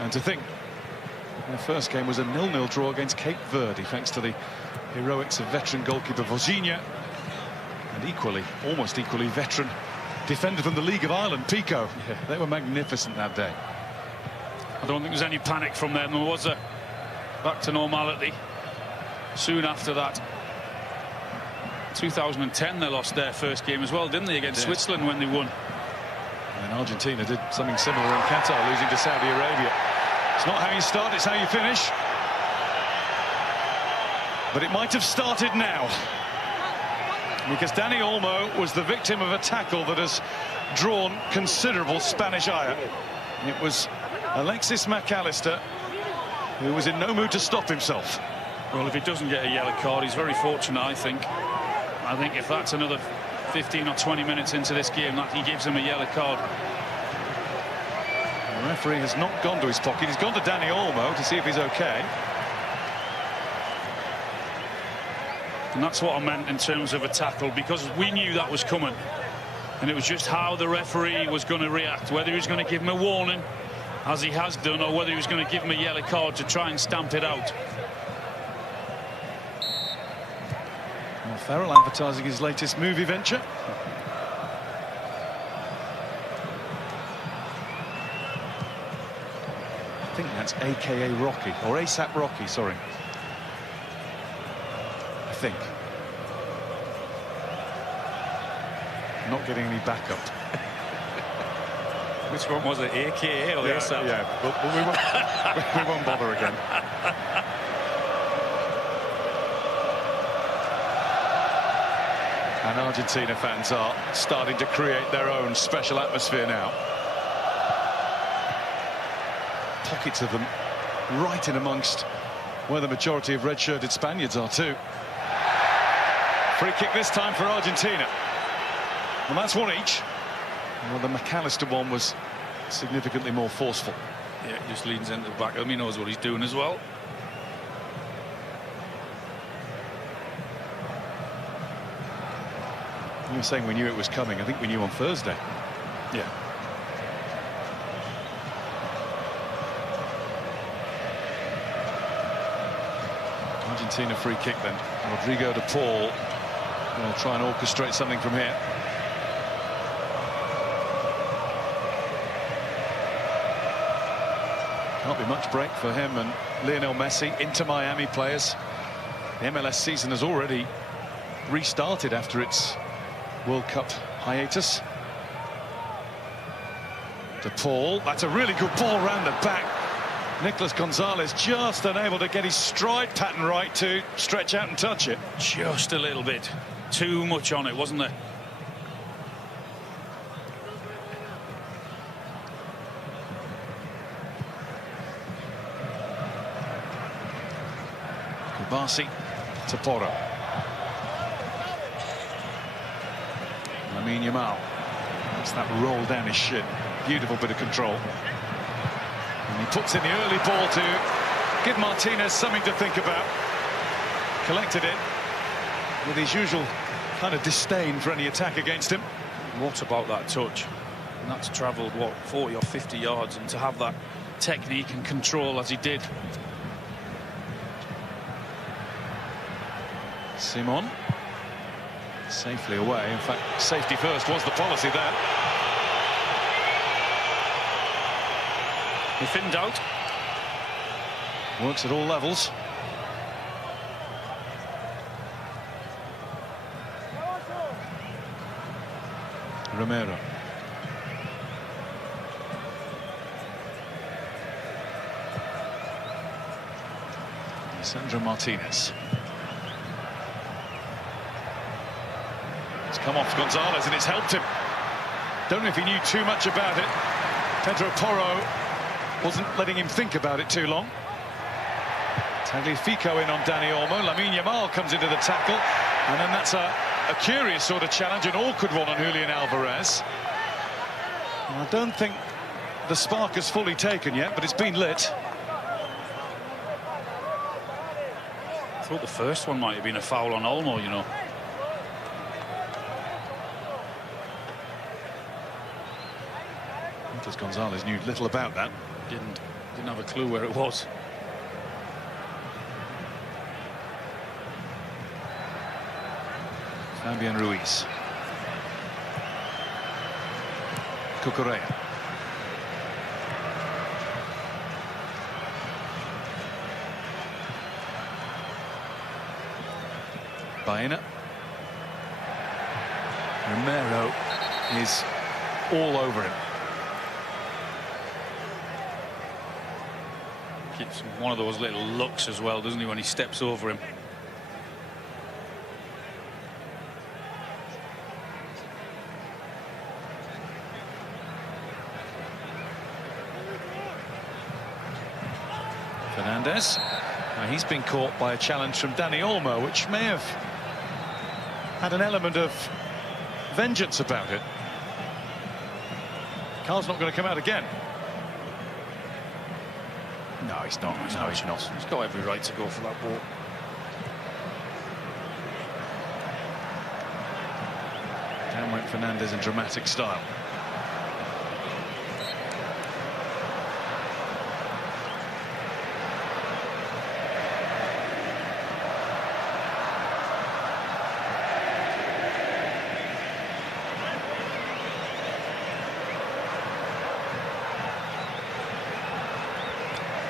And to think, their first game was a 0-0 draw against Cape Verde, thanks to the heroics of veteran goalkeeper Vozinha, and equally, almost equally, veteran defender from the League of Ireland, Pico. Yeah, they were magnificent that day. I don't think there's any panic from them. There was a back to normality soon after that. 2010 they lost their first game as well, didn't they, against Switzerland when they won. And Argentina did something similar in Qatar, losing to Saudi Arabia. It's not how you start, it's how you finish. But it might have started now, because Dani Olmo was the victim of a tackle that has drawn considerable Spanish ire. It was Alexis McAllister, who was in no mood to stop himself. Well, if he doesn't get a yellow card, he's very fortunate, I think. I think if that's another 15 or 20 minutes into this game, that he gives him a yellow card. The referee has not gone to his pocket. He's gone to Dani Olmo to see if he's okay. And that's what I meant in terms of a tackle, because we knew that was coming. And it was just how the referee was going to react, whether he was going to give him a warning, as he has done, or whether he was going to give him a yellow card to try and stamp it out. Well, Farrell advertising his latest movie venture. I think that's AKA Rocky, or ASAP Rocky, sorry. I think. Not getting any backup. Which one was it, AKA or ASAP? Yeah, but we won't bother again. And Argentina fans are starting to create their own special atmosphere now. Pockets of them right in amongst where the majority of red-shirted Spaniards are too. Free kick this time for Argentina. And that's one each. Well, the McAllister one was significantly more forceful. Yeah, just leans into the back of him. He knows what he's doing as well. You were saying we knew it was coming. I think we knew on Thursday. Yeah. Argentina free kick then. Rodrigo de Paul will try and orchestrate something from here. Can't be much break for him and Lionel Messi. Inter Miami players. The MLS season has already restarted after its World Cup hiatus. De Paul, that's a really good ball round the back. Nicolas Gonzalez just unable to get his stride pattern right to stretch out and touch it. Just a little bit. Too much on it, wasn't there? Kubasi to Porro. Lamine Yamal. That's that roll down his shin. Beautiful bit of control. And he puts in the early ball to give Martinez something to think about. Collected it with his usual kind of disdain for any attack against him. What about that touch? And that's travelled, what, 40 or 50 yards, and to have that technique and control as he did. Simon safely away. In fact, safety first was the policy there. If in doubt. Works at all levels. Romero. Sandro Martinez. It's come off Gonzalez and it's helped him. Don't know if he knew too much about it. Pedro Porro wasn't letting him think about it too long. Tagliafico in on Dani Olmo. Lamine Yamal comes into the tackle. And then that's a curious sort of challenge, an awkward one on Julian Alvarez. And I don't think the spark has fully taken yet, but it's been lit. I thought the first one might have been a foul on Olmo, you know. Nicolas Gonzalez knew little about that. Didn't have a clue where it was. Fabian Ruiz. Cucurella. Baena. Romero is all over him. Keeps one of those little looks as well, doesn't he, when he steps over him. Fernandez. Now he's been caught by a challenge from Dani Olmo, which may have had an element of vengeance about it. Card's not going to come out again. No, he's not. No, he's not. He's got every right to go for that ball. Down went Fernandez in dramatic style.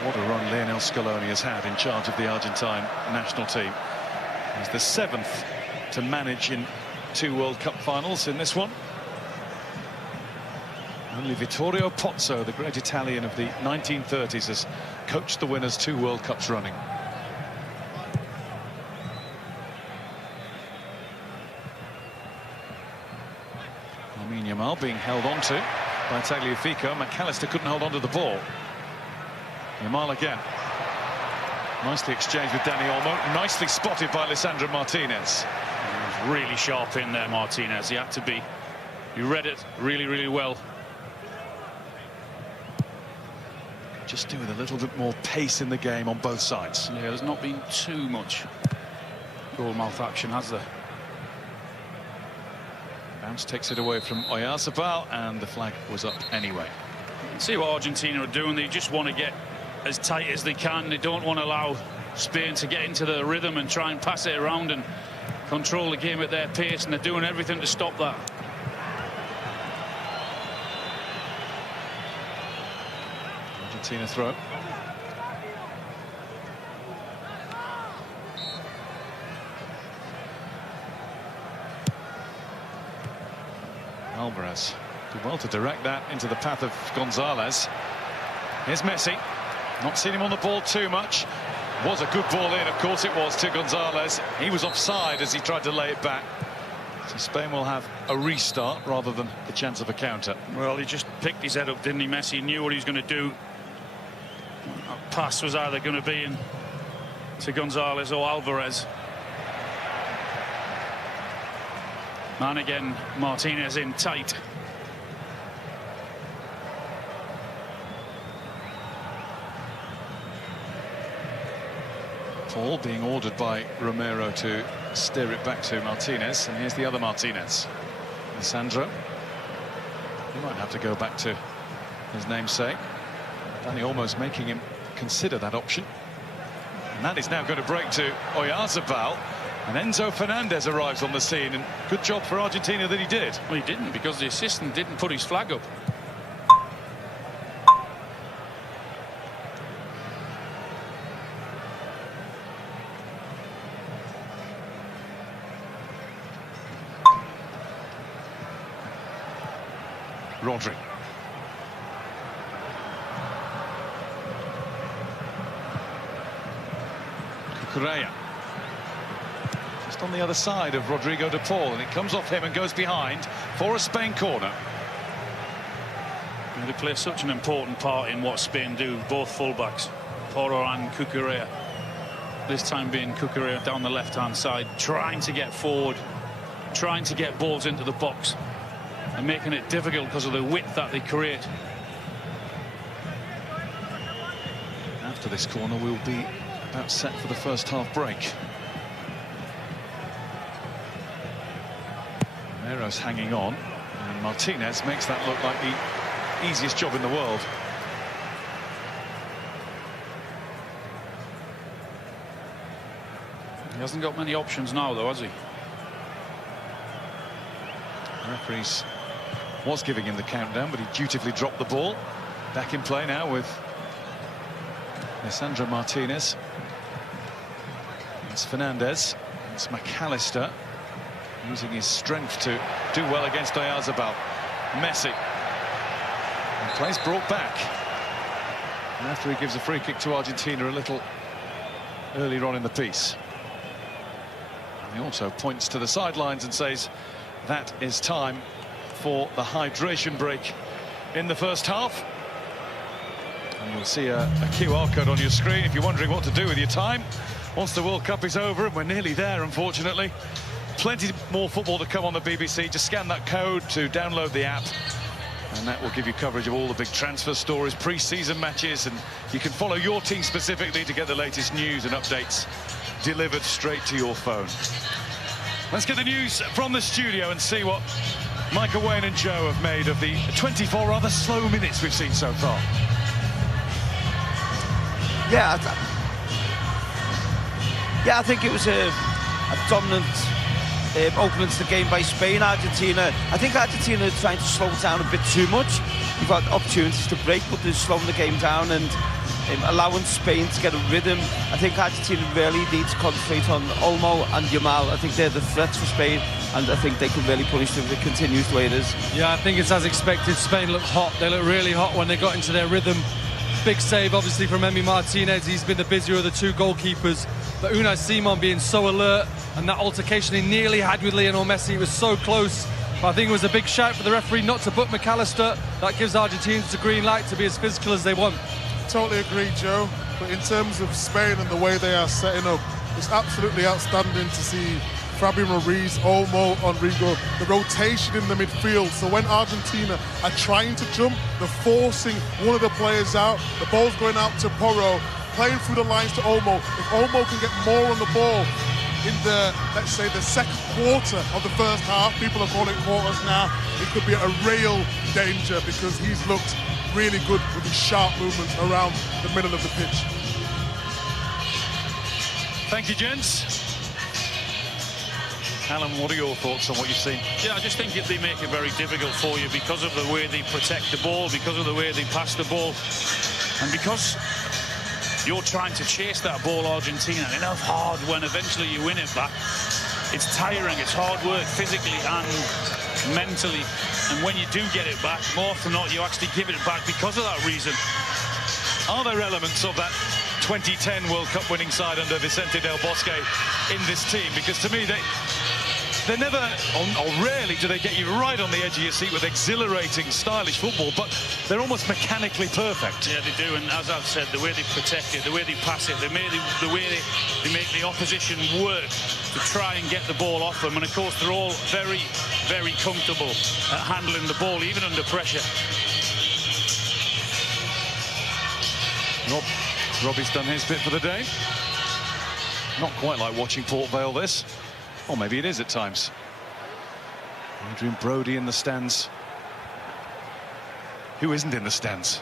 What a run Lionel Scaloni has had in charge of the Argentine national team. He's the 7th to manage in 2 World Cup finals in this one. Only Vittorio Pozzo, the great Italian of the 1930s, has coached the winners 2 World Cups running. Lamine Yamal being held onto by Tagliafico. McAllister couldn't hold onto the ball. Yamal again. Nicely exchanged with Dani Olmo. Nicely spotted by Lisandro Martinez. He was really sharp in there, Martinez. He had to be. He read it really, really well. Just do with a little bit more pace in the game on both sides. Yeah, there's not been too much goal-mouth action, has there? Bounce takes it away from Oyarzabal, and the flag was up anyway. You can see what Argentina are doing. They just want to get as tight as they can. They don't want to allow Spain to get into the rhythm and try and pass it around and control the game at their pace, and they're doing everything to stop that. Argentina throw. Alvarez did well to direct that into the path of Gonzalez. Here's Messi. Not seen him on the ball too much. Was a good ball in, of course it was, to Gonzalez. He was offside as he tried to lay it back. So Spain will have a restart rather than the chance of a counter. Well, he just picked his head up, didn't he? Messi knew what he was going to do. That pass was either going to be in to Gonzalez or Alvarez. And again, Martinez in tight. Paul being ordered by Romero to steer it back to Martinez, and here's the other Martinez. Lisandro. He might have to go back to his namesake. Dani almost making him consider that option. And that is now going to break to Oyarzabal. And Enzo Fernandez arrives on the scene, and good job for Argentina that he did. Well, he didn't, because the assistant didn't put his flag up. Rodri. Cucurella. Just on the other side of Rodrigo de Paul, and it comes off him and goes behind for a Spain corner. And they play such an important part in what Spain do, both fullbacks, Porro and Cucurella. This time being Cucurella down the left-hand side, trying to get forward, trying to get balls into the box, and making it difficult because of the width that they create. After this corner, we'll be about set for the first half break. Romero's hanging on, and Martinez makes that look like the easiest job in the world. He hasn't got many options now, though, has he? The referees was giving him the countdown, but he dutifully dropped the ball. Back in play now with Lisandro Martinez. It's Fernandez. It's McAllister using his strength to do well against Oyarzabal. Messi. And plays brought back. And after he gives a free kick to Argentina a little earlier on in the piece. And he also points to the sidelines and says that is time for the hydration break in the first half. And you'll see a QR code on your screen if you're wondering what to do with your time once the World Cup is over, and we're nearly there, unfortunately. Plenty more football to come on the BBC. Just scan that code to download the app, And that will give you coverage of all the big transfer stories, pre-season matches, and you can follow your team specifically to get the latest news and updates delivered straight to your phone. Let's get the news from the studio and see what Michael Wayne and Joe have made of the 24 rather slow minutes we've seen so far. Yeah, I think it was a dominant opening to the game by Spain. Argentina, I think Argentina are trying to slow it down a bit too much. You've got opportunities to break, but they're slowing the game down and allowing Spain to get a rhythm. I think Argentina really needs to concentrate on Olmo and Yamal. I think they're the threats for Spain, and I think they can really punish them if it continues the way it is. Yeah, I think it's as expected. Spain look hot. They look really hot when they got into their rhythm. Big save, obviously, from Emi Martinez. He's been the busier of the two goalkeepers. But Unai Simon being so alert, and that altercation he nearly had with Lionel Messi was so close. But I think it was a big shout for the referee not to book McAllister. That gives Argentinians the green light to be as physical as they want. Totally agree, Joe. But in terms of Spain and the way they are setting up, it's absolutely outstanding to see Fabian Ruiz, Olmo, Enrico, the rotation in the midfield. So when Argentina are trying to jump, they're forcing one of the players out. The ball's going out to Porro, playing through the lines to Olmo. If Olmo can get more on the ball in the, let's say, the second quarter of the first half, people are calling quarters now, it could be a real danger because he's looked really good with his sharp movements around the middle of the pitch. Thank you, gents. Alan, what are your thoughts on what you've seen? Yeah, I just think they make it very difficult for you because of the way they protect the ball, because of the way they pass the ball, and because you're trying to chase that ball, Argentina, enough hard when eventually you win it back. It's tiring, it's hard work physically and mentally, and when you do get it back, more often than not, you actually give it back because of that reason. Are there elements of that 2010 World Cup winning side under Vicente Del Bosque in this team? Because to me, they're never, or rarely do they get you right on the edge of your seat with exhilarating, stylish football, but they're almost mechanically perfect. Yeah, they do, and as I've said, the way they protect it, the way they pass it, the way they make the opposition work to try and get the ball off them, and of course they're all very, very comfortable at handling the ball, even under pressure. Robbie's done his bit for the day. Not quite like watching Port Vale, this. Or maybe it is at times. Adrian Brody in the stands. Who isn't in the stands?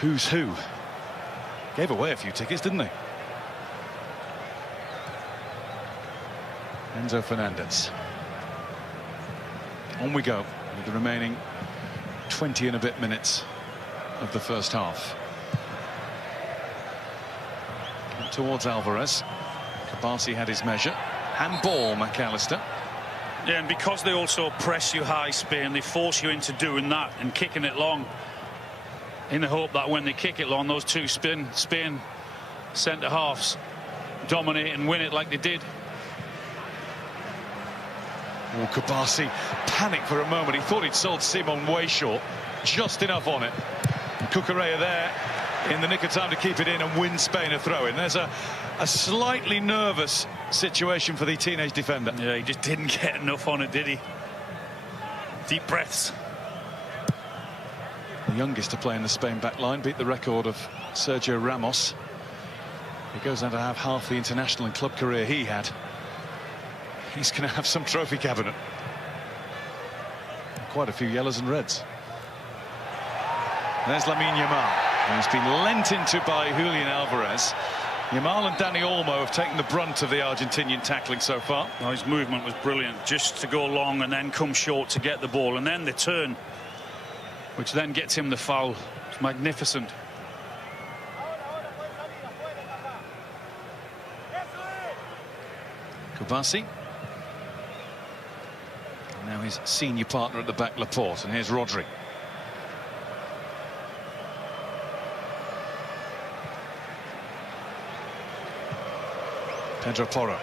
Who's who? Gave away a few tickets, didn't they? Enzo Fernandez. On we go with the remaining 20 and a bit minutes of the first half. Towards Alvarez. Kabasi had his measure. Handball, McAllister. Yeah, and because they also press you high, Spain, they force you into doing that and kicking it long, in the hope that when they kick it long, those two Spain centre-halves dominate and win it like they did. Oh, Kabasi panicked for a moment. He thought he'd sold Simon way short. Just enough on it. And Cucurella there in the nick of time to keep it in and win Spain a throw-in. There's a slightly nervous situation for the teenage defender. Yeah, he just didn't get enough on it, did he? Deep breaths. The youngest to play in the Spain back line, beat the record of Sergio Ramos. He goes on to have half the international and club career he had. He's going to have some trophy cabinet. Quite a few yellows and reds. There's Lamine Yamal, who's been lent into by Julian Alvarez. Yamal and Dani Olmo have taken the brunt of the Argentinian tackling so far. Oh, his movement was brilliant, just to go long and then come short to get the ball, and then the turn, which then gets him the foul. It's magnificent. Kabasi. Now his senior partner at the back, Laporte, and here's Rodri. Pedro Porro.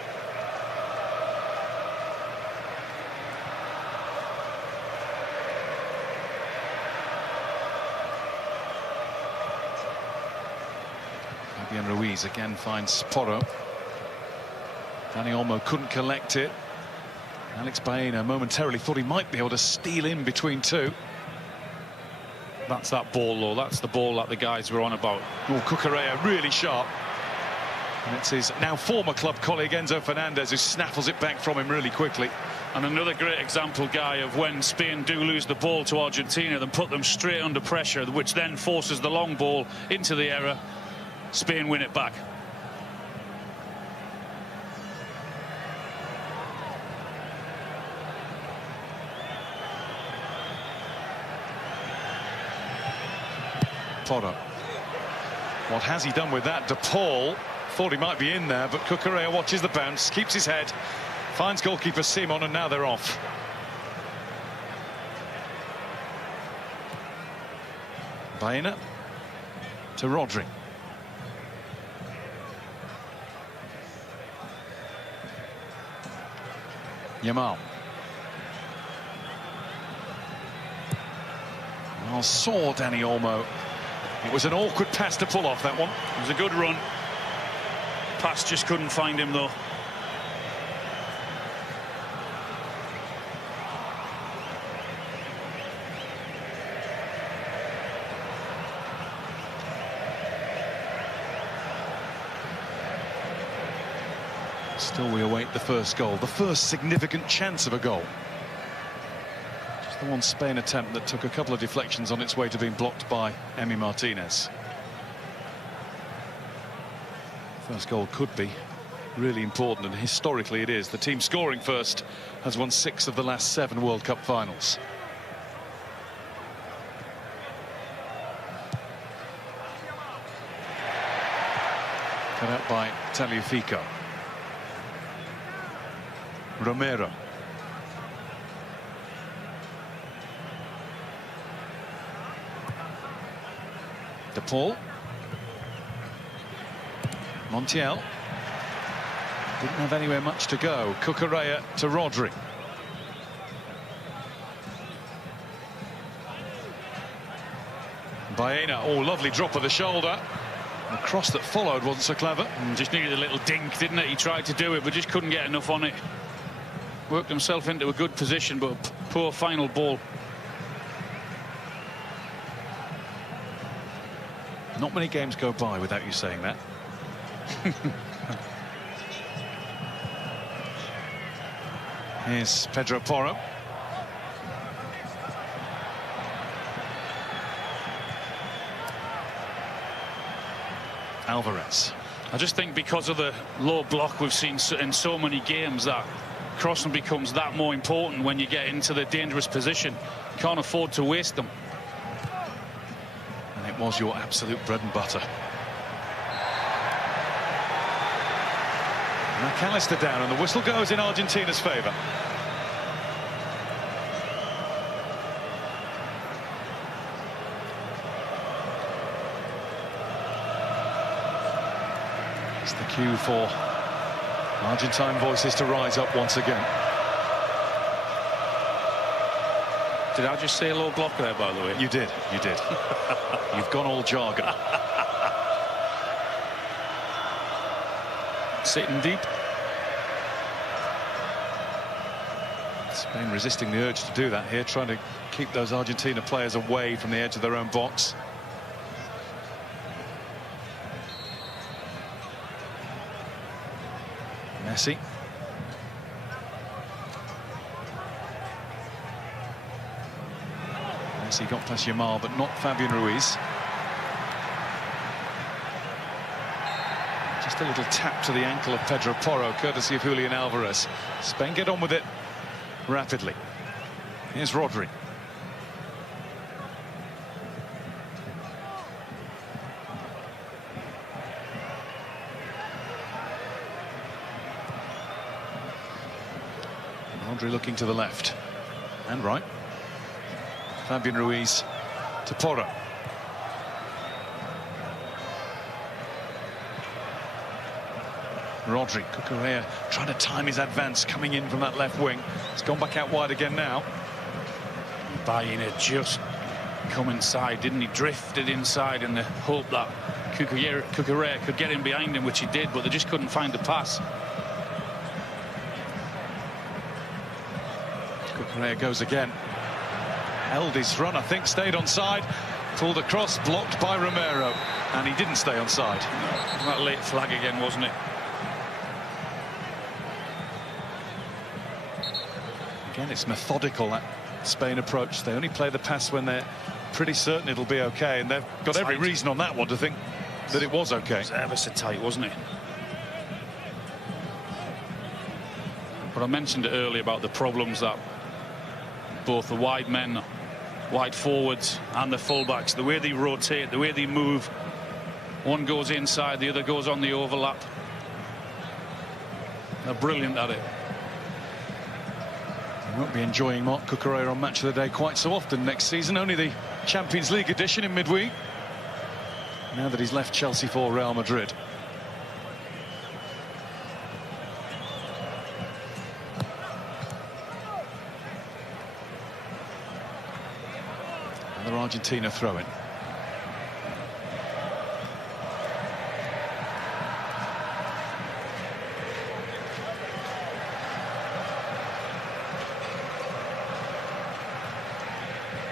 Fabian Ruiz again finds Porro. Dani Olmo couldn't collect it. Alex Baena momentarily thought he might be able to steal in between two. That's that ball, though. That's the ball that the guys were on about. Oh, Cucurella really sharp. And it's his now former club colleague Enzo Fernandez who snaffles it back from him really quickly. And another great example, Guy, of when Spain do lose the ball to Argentina, then put them straight under pressure, which then forces the long ball into the area. Spain win it back. Porro. What has he done with that? De Paul thought he might be in there, but Cucurella watches the bounce, keeps his head, finds goalkeeper Simon, and now they're off. Baena to Rodri. Yamal. Well, saw Dani Olmo. It was an awkward pass to pull off, that one. It was a good run. Pass just couldn't find him, though. Still we await the first goal, the first significant chance of a goal. Just the one Spain attempt that took a couple of deflections on its way to being blocked by Emi Martinez. First goal could be really important, and historically it is. The team scoring first has won 6 of the last 7 World Cup finals. Cut out by Tagliafico. Romero. De Paul. Montiel. Didn't have anywhere much to go. Cucurella to Rodri. Baena. Oh, lovely drop of the shoulder. The cross that followed wasn't so clever. Just needed a little dink, didn't it? He tried to do it, but just couldn't get enough on it. Worked himself into a good position, but a poor final ball. Not many games go by without you saying that. Here's Pedro Porro. Alvarez. I just think because of the low block we've seen in so many games, that crossing becomes that more important when you get into the dangerous position. You can't afford to waste them. And it was your absolute bread and butter. McAllister down, and the whistle goes in Argentina's favour. It's the cue for Argentine voices to rise up once again. Did I just say a low block there, by the way? You did, you did. You've gone all jargon. Sitting deep. Spain resisting the urge to do that here, trying to keep those Argentina players away from the edge of their own box. Messi. Messi got past Yamal, but not Fabian Ruiz. Just a little tap to the ankle of Pedro Porro, courtesy of Julian Alvarez. Spain get on with it rapidly. Here's Rodri. Rodri looking to the left and right. Fabian Ruiz to Porro. Rodri. Cucurella trying to time his advance, coming in from that left wing. It's gone back out wide again now. Baena just come inside, didn't he? Drifted inside in the hope that Cucurella could get in behind him, which he did, but they just couldn't find the pass. Correa goes again. Held his run, I think, stayed onside. Pulled across, blocked by Romero. And he didn't stay onside. That late flag again, wasn't it? Again, it's methodical, that Spain approach. They only play the pass when they're pretty certain it'll be okay, and they've got every reason on that one to think that it was okay. It was ever so tight, wasn't it? But I mentioned it earlier about the problems that both the wide men, wide forwards and the fullbacks, the way they rotate, the way they move, one goes inside, the other goes on the overlap. They're brilliant at it. We won't be enjoying Marc Cucurella on Match of the Day quite so often next season, only the Champions League edition in midweek, now that he's left Chelsea for Real Madrid. Another Argentina throw-in.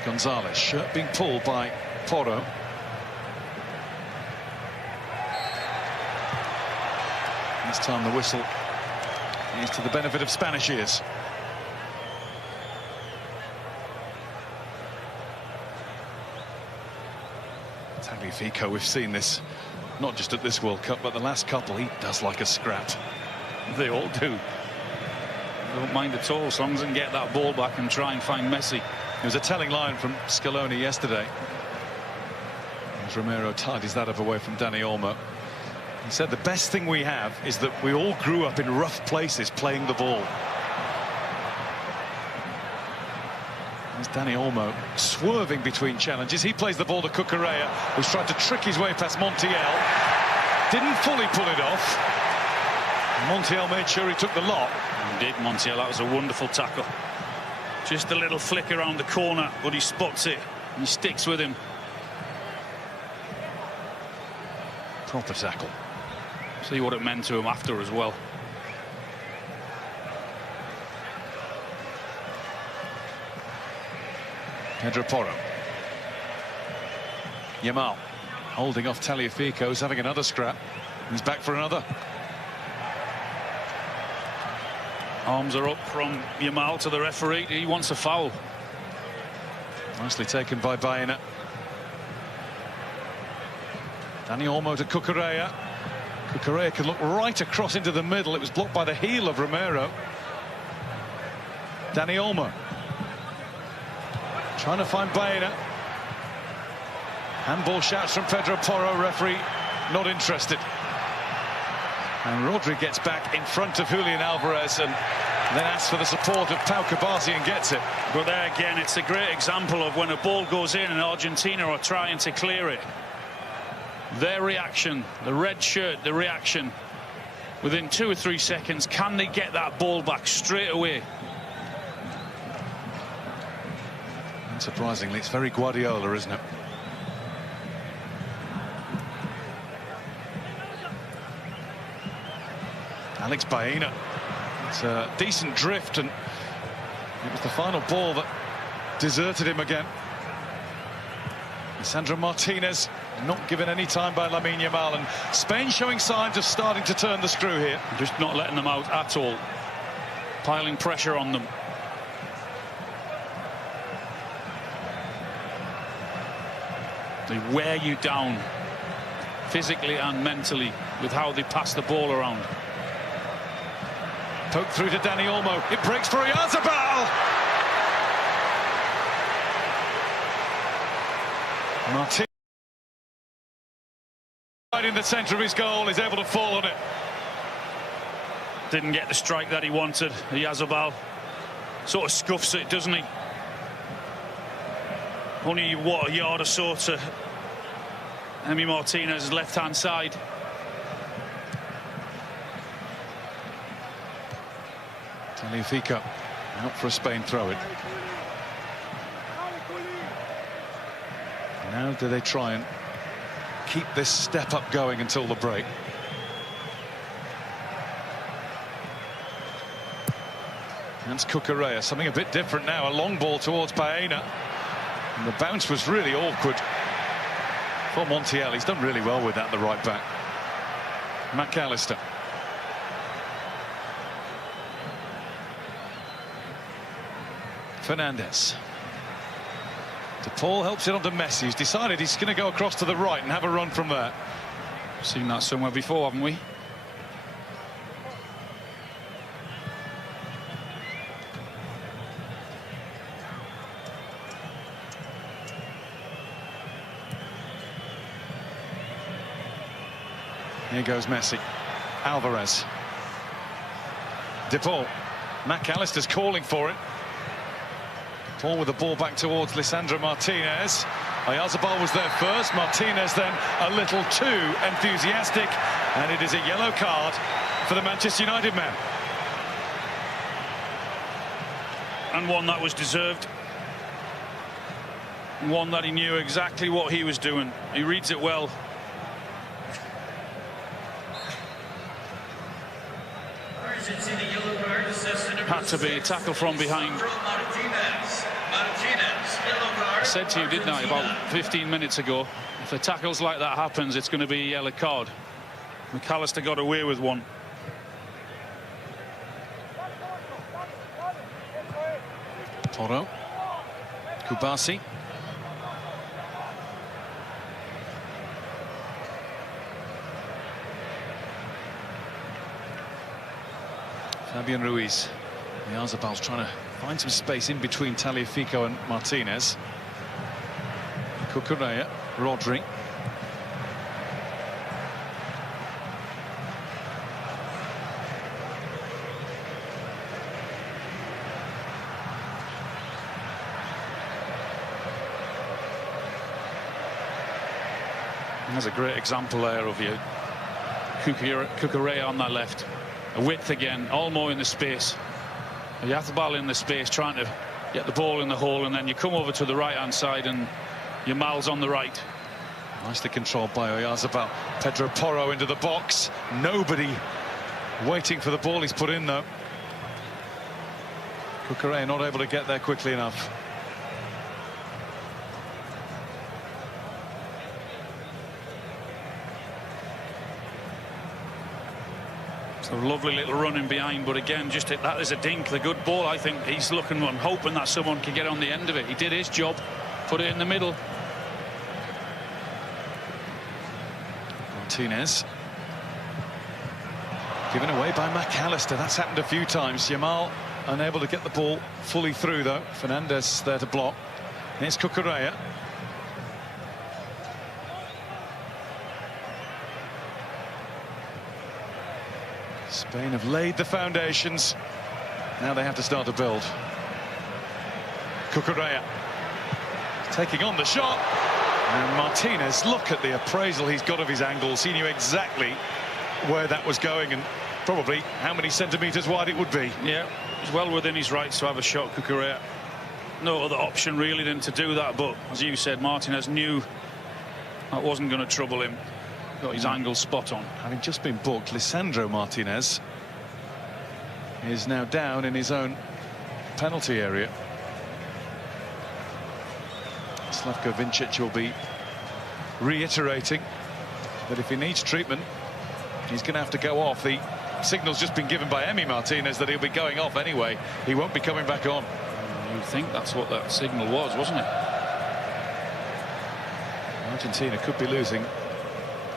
Gonzalez, shirt being pulled by Porro. This time the whistle is to the benefit of Spanish ears. Tagliafico, we've seen this not just at this World Cup, but the last couple. He does like a scrap. They all do. They don't mind at all, as long as they can get that ball back and try and find Messi. It was a telling line from Scaloni yesterday, as Romero tidies that up away from Dani Olmo. He said the best thing we have is that we all grew up in rough places playing the ball. There's Dani Olmo swerving between challenges. He plays the ball to Cucurella, who's tried to trick his way past Montiel. Didn't fully pull it off. Montiel made sure he took the lot. Indeed, Montiel, that was a wonderful tackle. Just a little flick around the corner, but he spots it and he sticks with him. Proper tackle. See what it meant to him after as well. Pedro Porro. Yamal holding off Tagliafico, who's having another scrap. He's back for another. Arms are up from Yamal to the referee. He wants a foul. Nicely taken by Baena. Dani Olmo to Cucurella. Cucurella could look right across into the middle. It was blocked by the heel of Romero. Dani Olmo trying to find Baena. Handball shouts from Pedro Porro. Referee not interested. And Rodri gets back in front of Julian Alvarez and then asks for the support of Pau Cubarsí and gets it. But there again, it's a great example of when a ball goes in and Argentina are trying to clear it. Their reaction, the red shirt, the reaction, within 2 or 3 seconds, can they get that ball back straight away? Unsurprisingly, it's very Guardiola, isn't it? Alex Baena. It's a decent drift, and it was the final ball that deserted him again. Sandro Martinez not given any time by Lamine Yamal, and Spain showing signs of starting to turn the screw here. Just not letting them out at all. Piling pressure on them. They wear you down physically and mentally with how they pass the ball around. Poke through to Dani Olmo. It breaks for Oyarzabal. Martinez right in the centre of his goal, is able to fall on it. Didn't get the strike that he wanted. Oyarzabal sort of scuffs it, doesn't he? Only, what, a yard or so to Emi Martinez's left-hand side. Tagliafico out for a Spain throw-in. Now do they try and keep this step-up going until the break? That's Cucurella, something a bit different now. A long ball towards Baena. And the bounce was really awkward for Montiel. He's done really well with that, the right back. McAllister. Fernandez. De Paul helps it on to Messi, who's decided he's going to go across to the right and have a run from there. Seen that somewhere before, haven't we? Here goes Messi. Alvarez. De Paul. McAllister's calling for it. Paul with the ball back towards Lisandro Martinez. Oyarzabal was there first. Martinez then a little too enthusiastic. And it is a yellow card for the Manchester United man. And one that was deserved. One that he knew exactly what he was doing. He reads it well. Had to be a tackle from behind. I said to you, didn't I, about 15 minutes ago, if the tackles like that happens, it's going to be a yellow card. McAllister got away with one. Toro. Kubasi. Fabian Ruiz. Oyarzabal trying to find some space in between Tagliafico and Martinez. Cucurella, Rodri. There's a great example there of you. Cucurella on that left. A width again, Olmo in the space. Oyarzabal in the space, trying to get the ball in the hole, and then you come over to the right-hand side and Yamal's on the right. Nicely controlled by Oyarzabal. Pedro Porro into the box. Nobody waiting for the ball he's put in, though. Cucurella not able to get there quickly enough. A lovely little run in behind, but again, just that is a dink. The good ball, I think he's looking and hoping that someone can get on the end of it. He did his job, put it in the middle. Martinez. Given away by McAllister. That's happened a few times. Yamal unable to get the ball fully through, though. Fernandez there to block. Here's Cucurella. Spain have laid the foundations. Now they have to start to build. Cucurella taking on the shot. And Martinez, look at the appraisal he's got of his angles. He knew exactly where that was going and probably how many centimetres wide it would be. Yeah, he's well within his rights to have a shot, Cucurella. No other option really than to do that, but as you said, Martinez knew that wasn't going to trouble him. Got his angle spot on. Having just been booked, Lisandro Martinez is now down in his own penalty area. Slavko Vincic will be reiterating that if he needs treatment, he's going to have to go off. The signal's just been given by Emi Martinez that he'll be going off anyway. He won't be coming back on. You'd think that's what that signal was, wasn't it? Argentina could be losing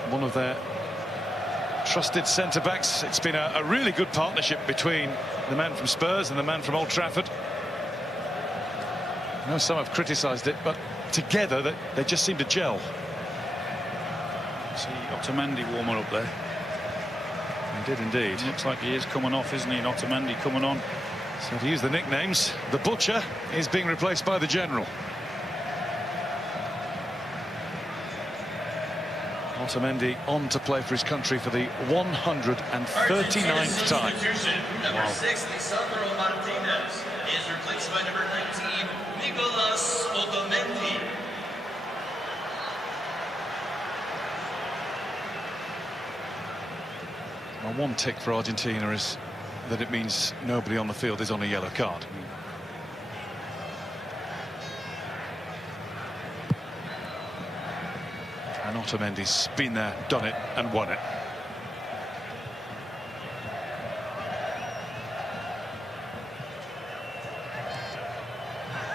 one of their trusted centre-backs. It's been a really good partnership between the man from Spurs and the man from Old Trafford. I know some have criticised it, but together they just seem to gel. See Otamendi warming up there. He did indeed. Looks like he is coming off, isn't he? Otamendi coming on. So to use the nicknames, the Butcher is being replaced by the General. Otamendi on to play for his country for the 139th time. Number 6, Lisandro Martinez, is replaced by number 19, Nicolas Otamendi. Well, one tick for Argentina is that it means nobody on the field is on a yellow card. And Otamendi's been there, done it, and won it.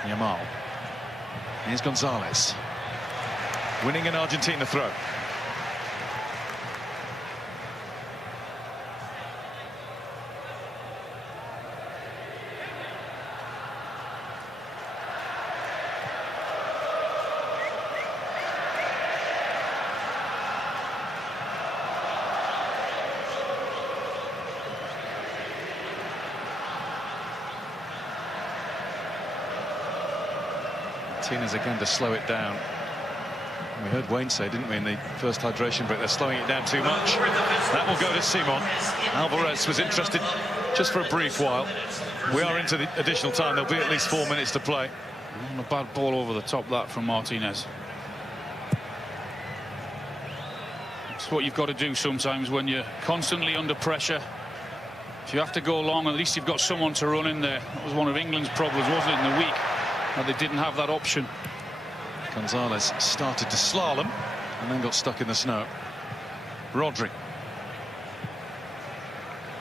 Yamal. Here's Gonzalez. Winning an Argentina throw. Martinez again to slow it down. We heard Wayne say, didn't we, in the first hydration break, they're slowing it down too much. That will go to Simon. Alvarez was interested just for a brief while. We are into the additional time. There'll be at least 4 minutes to play. And a bad ball over the top, that from Martinez. It's what you've got to do sometimes when you're constantly under pressure. If you have to go long, at least you've got someone to run in there. That was one of England's problems, wasn't it, in the week? That they didn't have that option. Gonzalez started to slalom and then got stuck in the snow. Rodri.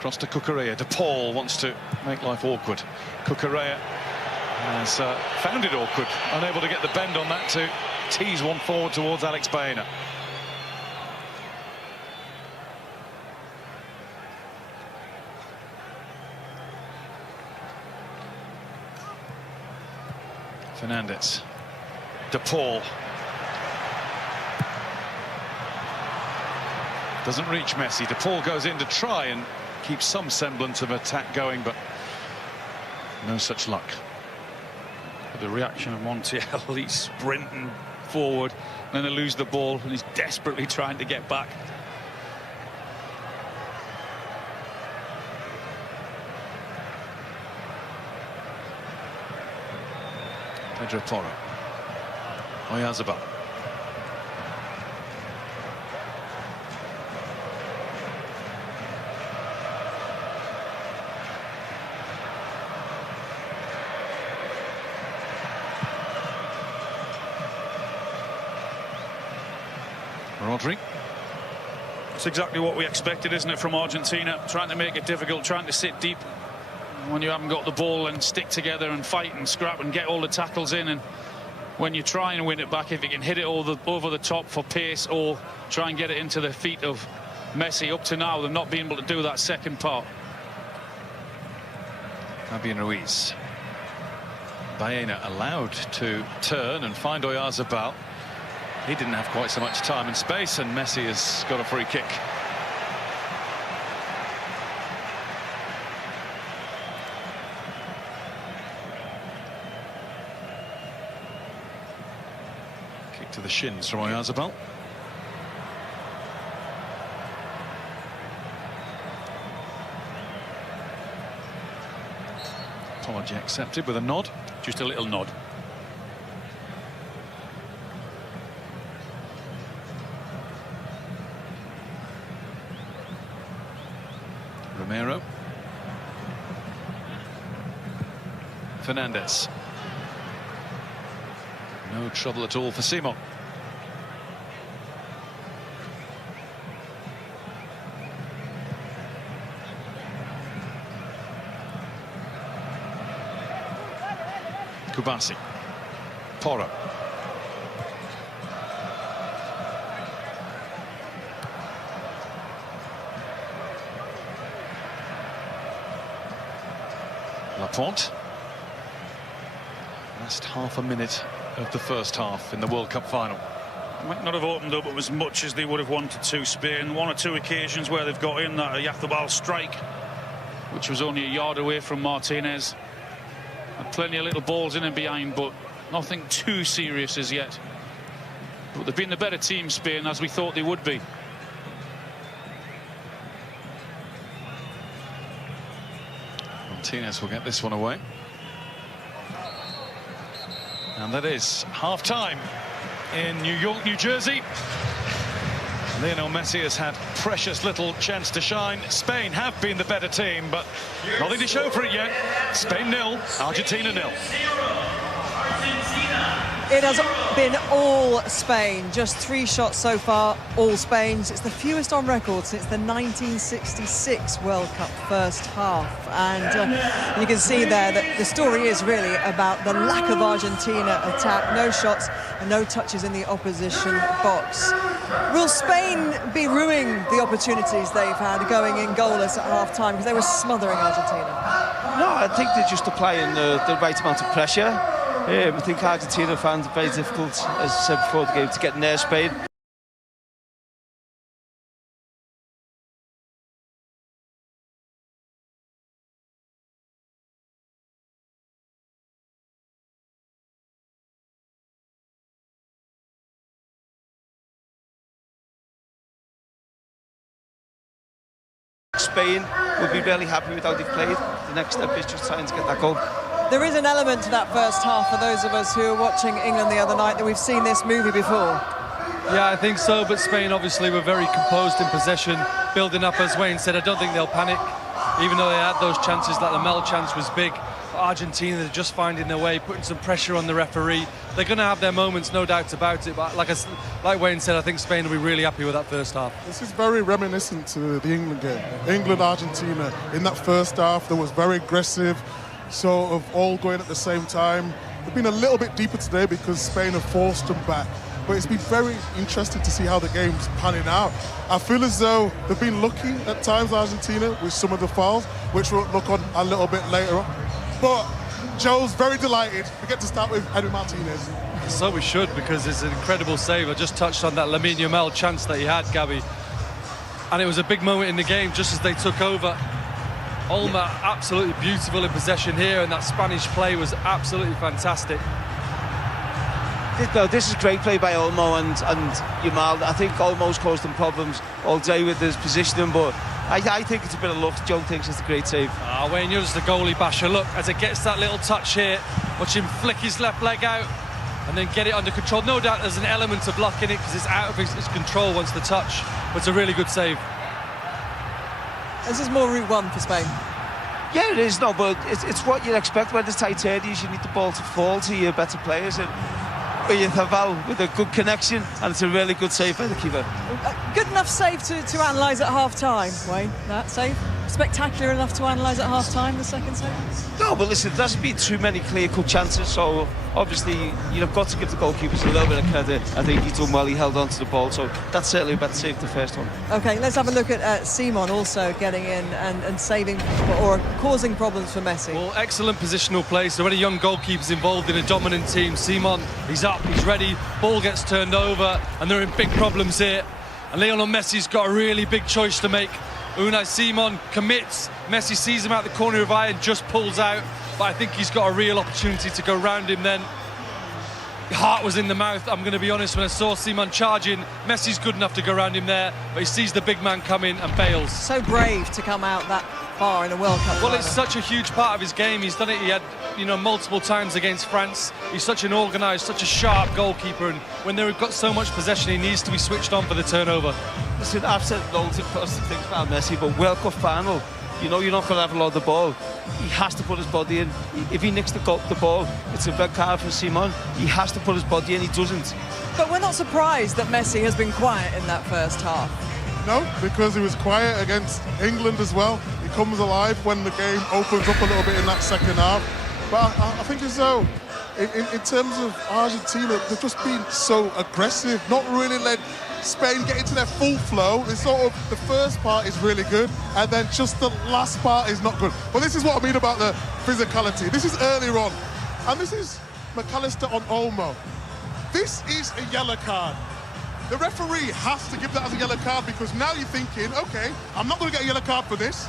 Cross to Cucurella. De Paul wants to make life awkward. Cucurella has found it awkward. Unable to get the bend on that to tease one forward towards Alex Baena. Fernandez. De Paul. Doesn't reach Messi. De Paul goes in to try and keep some semblance of attack going, but no such luck. The reaction of Montiel, he's sprinting forward, then they lose the ball, and he's desperately trying to get back. Pedro Porro. Oyarzabal. Rodri. It's exactly what we expected, isn't it, from Argentina? Trying to make it difficult, trying to sit deep when you haven't got the ball and stick together and fight and scrap and get all the tackles in. And when you try and win it back, if you can hit it over the top for pace or try and get it into the feet of Messi, up to now they're not being able to do that second part. Fabian Ruiz. Baena allowed to turn and find Oyarzabal. He didn't have quite so much time and space, and Messi has got a free kick. Kick to the shins from Oyarzabal. Apology accepted with a nod. Just a little nod. Romero. Fernandez. No trouble at all for Simon. Kubasi. Porro. Laporte. Last half a minute of the first half in the World Cup final. Might not have opened up as much as they would have wanted to. Spain, one or two occasions where they've got in that Oyarzabal strike, which was only a yard away from Martinez. And plenty of little balls in and behind, but nothing too serious as yet. But they've been the better team, Spain, as we thought they would be. Martinez will get this one away. And that is half-time in New York, New Jersey. Lionel Messi has had precious little chance to shine. Spain have been the better team, but nothing to show for it yet. Spain 0, Argentina 0. It has been all Spain. Just 3 shots so far, all Spain. It's the fewest on record since the 1966 World Cup first half. And you can see there that the story is really about the lack of Argentina attack. No shots and no touches in the opposition box. Will Spain be ruining the opportunities they've had going in goalless at half-time because they were smothering Argentina? No, I think they're just applying the right amount of pressure. I think Argentina found it very difficult, as I said before the game, to get near Spain. Spain would be really happy with how they've played. The next step is just trying to get that goal. There is an element to that first half for those of us who were watching England the other night that we've seen this movie before. Yeah, I think so, but Spain obviously were very composed in possession, building up, as Wayne said. I don't think they'll panic, even though they had those chances, like the Mel chance was big. Argentina, they're just finding their way, putting some pressure on the referee. They're going to have their moments, no doubt about it, but like Wayne said, I think Spain will be really happy with that first half. This is very reminiscent to the England game. England-Argentina, in that first half, that was very aggressive, sort of all going at the same time. They've been a little bit deeper today because Spain have forced them back. But it's been very interesting to see how the game's panning out. I feel as though they've been lucky at times, Argentina, with some of the fouls, which we'll look on a little bit later on. But Joe's very delighted. We get to start with Edwin Martinez. So we should, because it's an incredible save. I just touched on that Lamine Yamal chance that he had, Gabby. And it was a big moment in the game, just as they took over. Olmo absolutely beautiful in possession here, and that Spanish play was absolutely fantastic. This is great play by Olmo and Yamal. I think Olmo's caused them problems all day with his positioning, but I think it's a bit of luck. Joe thinks it's a great save. Wayne, you're just a goalie basher. Look, as it gets that little touch here, watch him flick his left leg out and then get it under control. No doubt there's an element of luck in it because it's out of his control once the touch, but it's a really good save. This is more route one for Spain. Yeah, it is, no, but it's what you'd expect when there's tight areas. You need the ball to fall to your better players. And Oyarzabal with a good connection, and it's a really good save by the keeper. Good enough save to analyse at half-time, Wayne, that save? Spectacular enough to analyse at half-time, the second save? No, but listen, there hasn't been too many clear-cut chances, so obviously you've got to give the goalkeepers a little bit of credit. I think he's done well, he held on to the ball, so that's certainly a better save than the first one. OK, let's have a look at Simon also getting in and saving or causing problems for Messi. Well, excellent positional play, so when a young goalkeeper's involved in a dominant team, Simon, he's up, he's ready, ball gets turned over, and they're in big problems here. And Lionel Messi's got a really big choice to make. Unai Simon commits, Messi sees him out the corner of eye and just pulls out, but I think he's got a real opportunity to go round him then. Heart was in the mouth, I'm going to be honest, when I saw Simon charging. Messi's good enough to go round him there, but he sees the big man come in and bails. So brave to come out that far in a World Cup. Well, it's such a huge part of his game. He's done it, he had, multiple times against France. He's such an organised, such a sharp goalkeeper, and when they've got so much possession, he needs to be switched on for the turnover. Listen, I've said loads of positive things about Messi, but World Cup final, you're not going to have a lot of the ball. He has to put his body in. If he nicks the ball, it's a red card for Simon. He has to put his body in, he doesn't. But we're not surprised that Messi has been quiet in that first half. No, because he was quiet against England as well. He comes alive when the game opens up a little bit in that second half. But I think as though, in terms of Argentina, they've just been so aggressive, not really let Spain get into their full flow. It's sort of, the first part is really good, and then just the last part is not good. But this is what I mean about the physicality. This is earlier on, and this is McAllister on Olmo. This is a yellow card. The referee has to give that as a yellow card, because now you're thinking, OK, I'm not going to get a yellow card for this.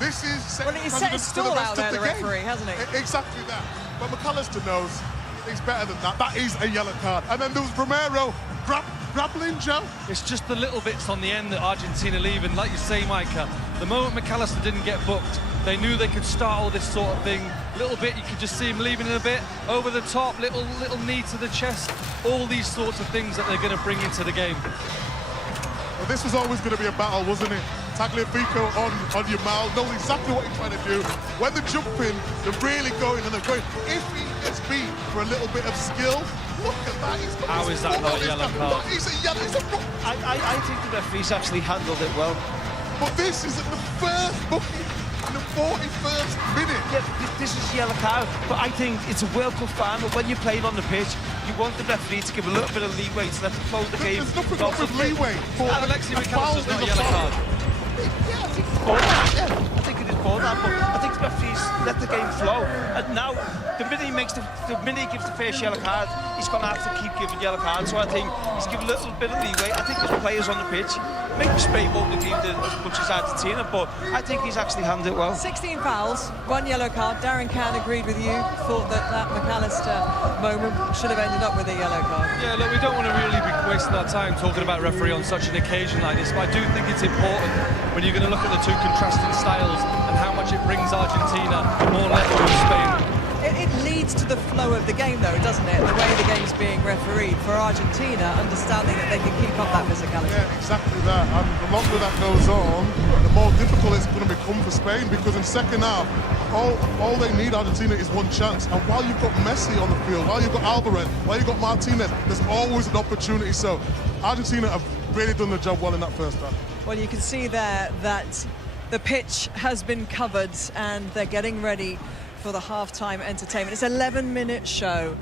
This is... Well, he's set his stall out there, the referee, hasn't he? Exactly that. But McAllister knows it's better than that. That is a yellow card. And then there was Romero grappling, Joe. It's just the little bits on the end that Argentina leave, and like you say, Micah, the moment McAllister didn't get booked, they knew they could start all this sort of thing. Little bit, you could just see him leaving in a bit, over the top, little knee to the chest, all these sorts of things that they're going to bring into the game. But this was always going to be a battle, wasn't it? Tagliafico on your mouth, knows exactly what he's trying to do. When they're jumping, they're really going and they're going. If he gets beat for a little bit of skill, look at that. How is that not a yellow card? He's a yellow. I think the referee's actually handled it well. But this is at the first booking in the 41st minute. Yeah, this is a yellow card, but I think it's a World Cup final. When you're playing on the pitch, you want the referee to give a little bit of leeway to let them flow the game. There's nothing wrong with leeway. Alexi McAllister's not a yellow card. I think it is for that, but I think the referees let the game flow. And now, the minute he gives the first yellow card, he's going to have to keep giving yellow cards. So I think he's given a little bit of leeway. I think there's players on the pitch. Maybe Spain won't have given as much as Argentina, but I think he's actually handled it well. 16 fouls, 1 yellow card. Darren Cann agreed with you, thought that McAllister moment should have ended up with a yellow card. Yeah, look, we don't want to really be wasting our time talking about referee on such an occasion like this, but I do think it's important when you're going to look at the two contrasting styles and how much it brings Argentina more level with Spain. It leads to the flow of the game, though, doesn't it? The way the game's being refereed for Argentina, understanding that they can keep up that physicality. Yeah, exactly that. And the longer that goes on, the more difficult it's going to become for Spain, because in second half, all they need, Argentina, is one chance. And while you've got Messi on the field, while you've got Alvarez, while you've got Martinez, there's always an opportunity. So Argentina have really done the job well in that first half. Well, you can see there that the pitch has been covered and they're getting ready for the halftime entertainment. It's an 11-minute show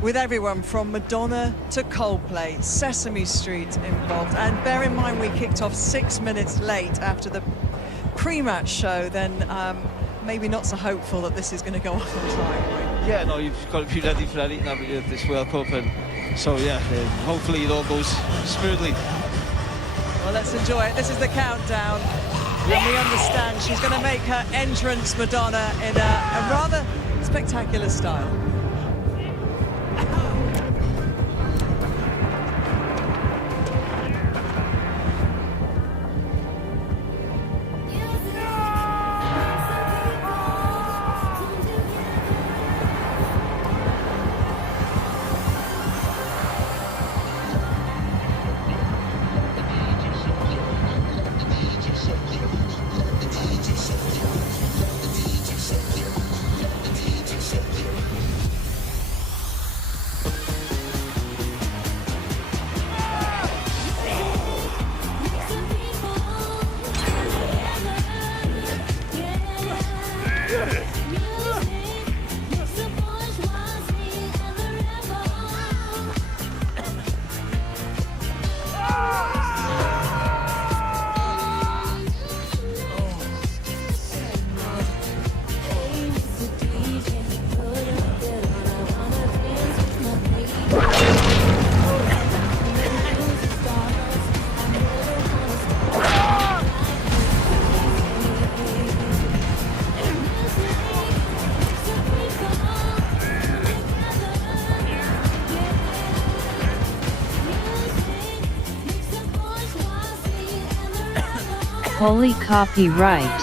with everyone from Madonna to Coldplay, Sesame Street involved. And bear in mind, we kicked off 6 minutes late after the pre-match show, then maybe not so hopeful that this is going to go off on time. Yeah, no, you've got to be ready for anything at this World Cup, and so yeah, hopefully it all goes smoothly. Well, let's enjoy it. This is the countdown. And we understand she's going to make her entrance, Madonna, in a rather spectacular style. Holy copyright.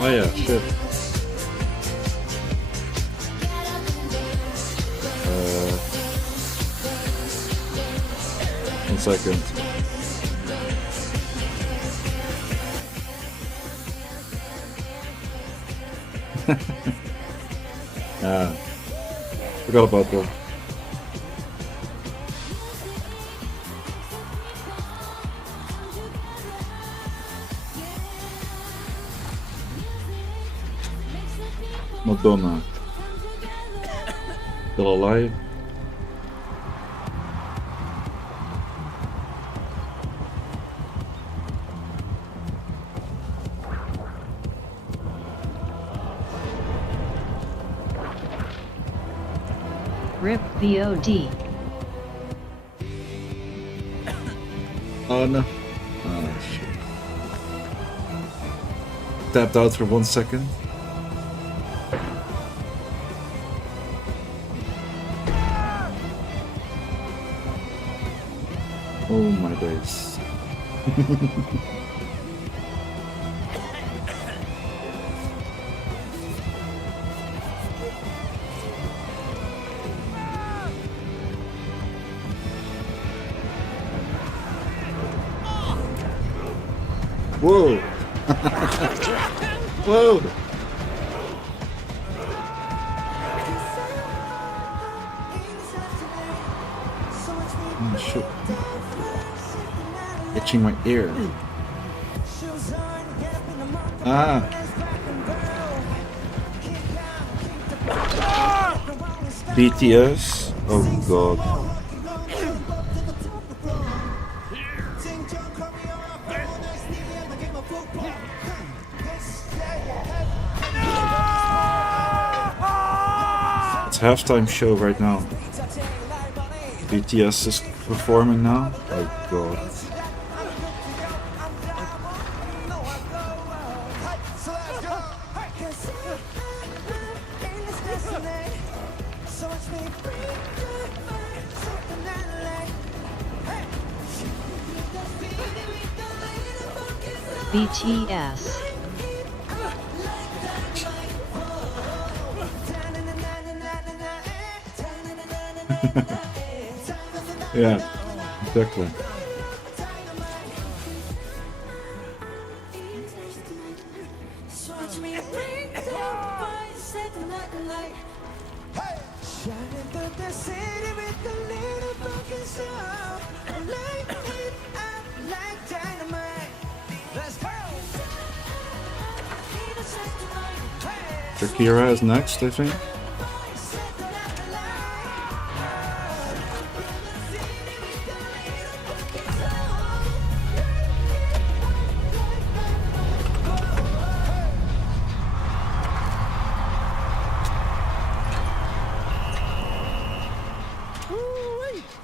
Oh yeah, shit. 1 second. Forgot about that. Madonna. Still alive? RIP VOD. Oh no. Oh shit. Tapped out for 1 second. Oh my days. Whoa! Whoa! Oh shit. Itching my ear. Ah! BTS? Oh god. It's halftime show right now. BTS is performing now. Oh god. BTS. Yeah, exactly. Shakira is next, I think.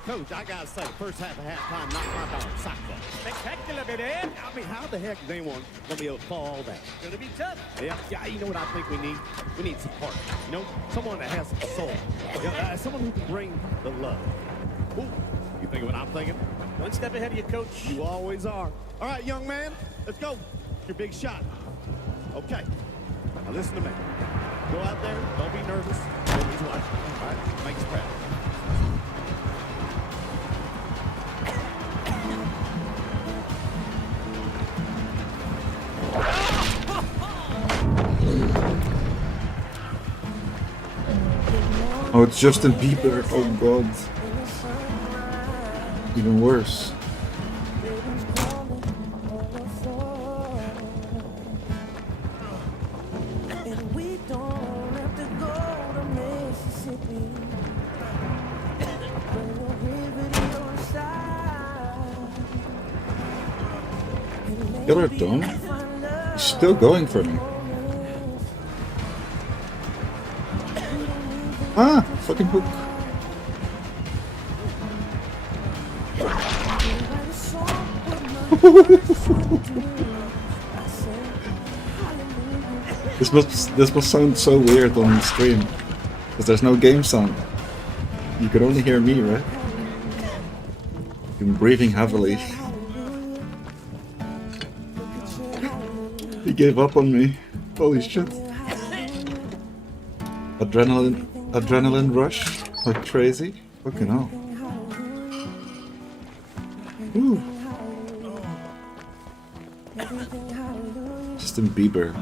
Coach, I gotta say, first half of halftime knocked my dog sock off. Spectacular, baby. I mean, how the heck is anyone gonna be able to fall all that? Gonna be tough. Yeah, you know what I think we need? We need support. You know, someone that has a soul. Someone who can bring the love. Ooh, you think of what I'm thinking? One step ahead of you, Coach. You always are. All right, young man, let's go. Your big shot. Okay. Now listen to me. Go out there, don't be nervous. Nobody's watching. All right, make us proud. Oh, it's Justin Bieber. Oh god. Even worse. Killer Dawn? He's still going for me. Ah! Fucking hook. This must sound so weird on the stream. Because there's no game sound. You can only hear me, right? I'm breathing heavily. He gave up on me. Holy shit. Adrenaline rush? Like crazy? Fucking hell. Ooh. Justin Bieber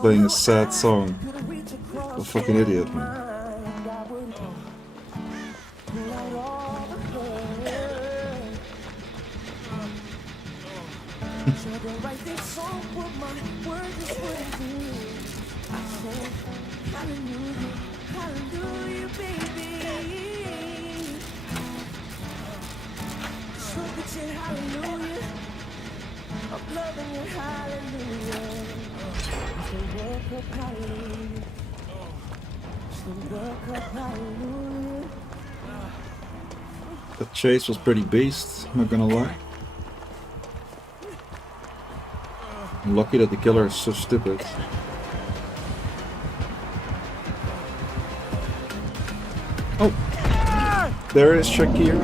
playing a sad song. A fucking idiot, man. The chase was pretty beast, I'm not gonna lie. I'm lucky that the killer is so stupid. Oh! There is Shakira.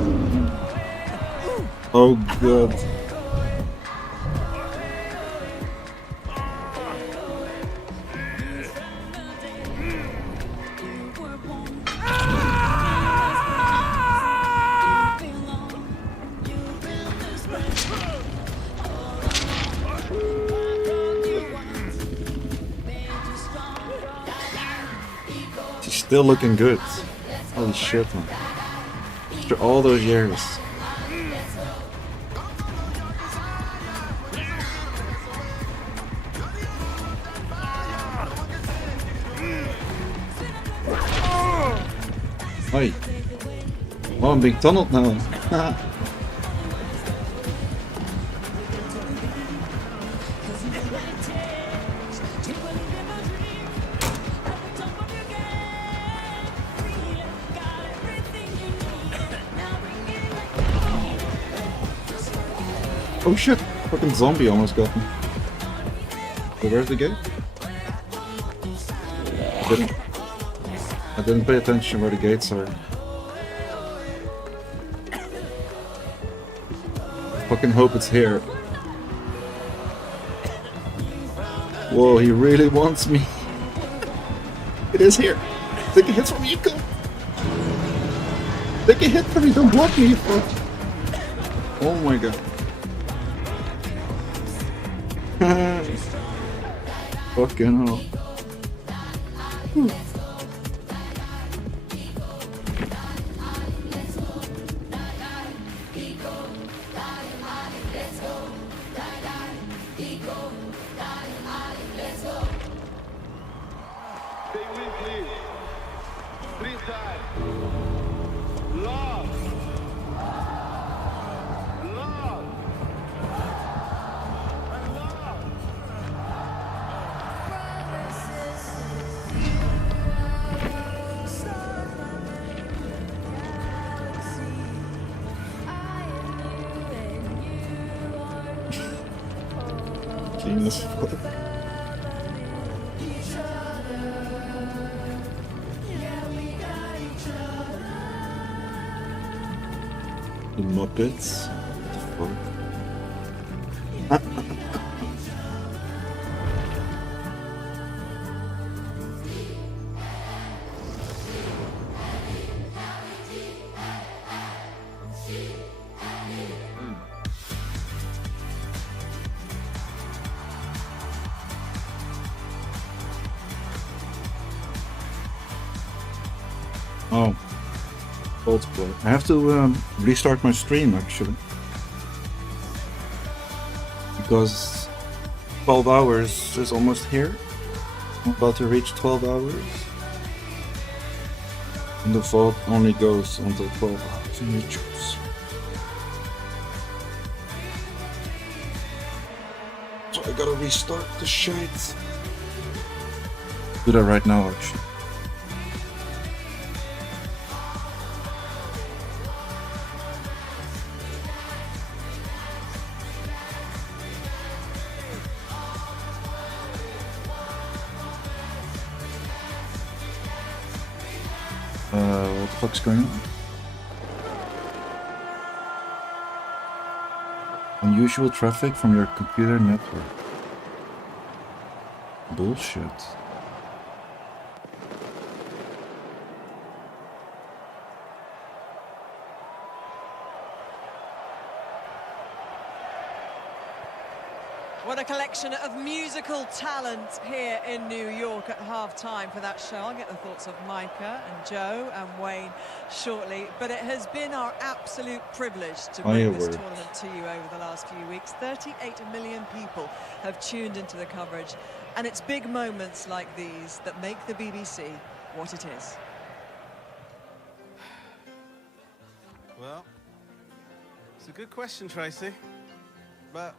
Oh god. Still looking good. Holy shit, man. After all those years. Oi. Oh, I'm being tunneled now. Oh shit! Fucking zombie almost got me. So where's the gate? I didn't pay attention where the gates are. Fucking hope it's here. Whoa, he really wants me. It is here. Take a hit from me, go. Take a hit from me, don't block me, you fuck. Oh my god. Fucking hell. Whew. Genius. The Muppets? What the fuck? Oh, Coldplay. I have to restart my stream actually, because 12 hours is almost here. I'm about to reach 12 hours, and the vault only goes until 12 hours in each choose. So I gotta restart the shit. Do that right now actually. What the fuck's going on? Unusual traffic from your computer network. Bullshit. What a collection of musical talent here in New York at half-time for that show. I'll get the thoughts of Micah and Joe and Wayne shortly, but it has been our absolute privilege to bring this tournament to you over the last few weeks. 38 million people have tuned into the coverage, and it's big moments like these that make the BBC what it is. Well, it's a good question, Tracy, but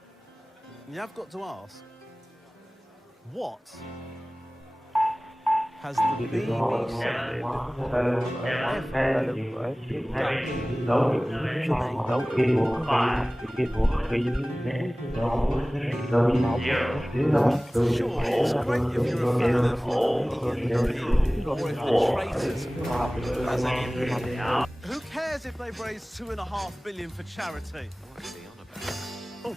you have got to ask, what has the BBC Who cares if they've raised $2.5 billion for charity? Oh.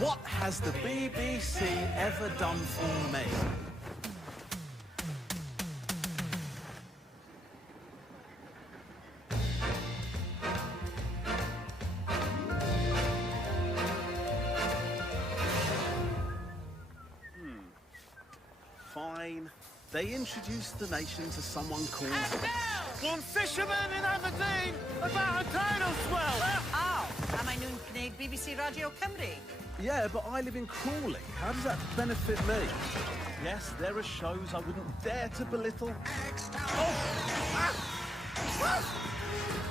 What has the BBC ever done for me? Fine. they introduced the nation to someone called... One fisherman in Aberdeen about a tidal swell. Oh, am I known Craig BBC Radio Cymru? Yeah, but I live in Crawley. How does that benefit me? Yes, there are shows I wouldn't dare to belittle.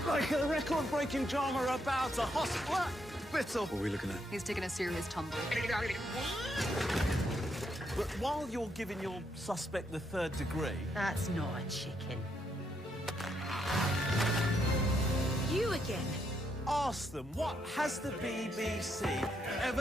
Like a record-breaking drama about a hospital. What are we looking at? He's taking a serious tumble. But while you're giving your suspect the 3rd degree... That's not a chicken. You again? Ask them, what has the BBC ever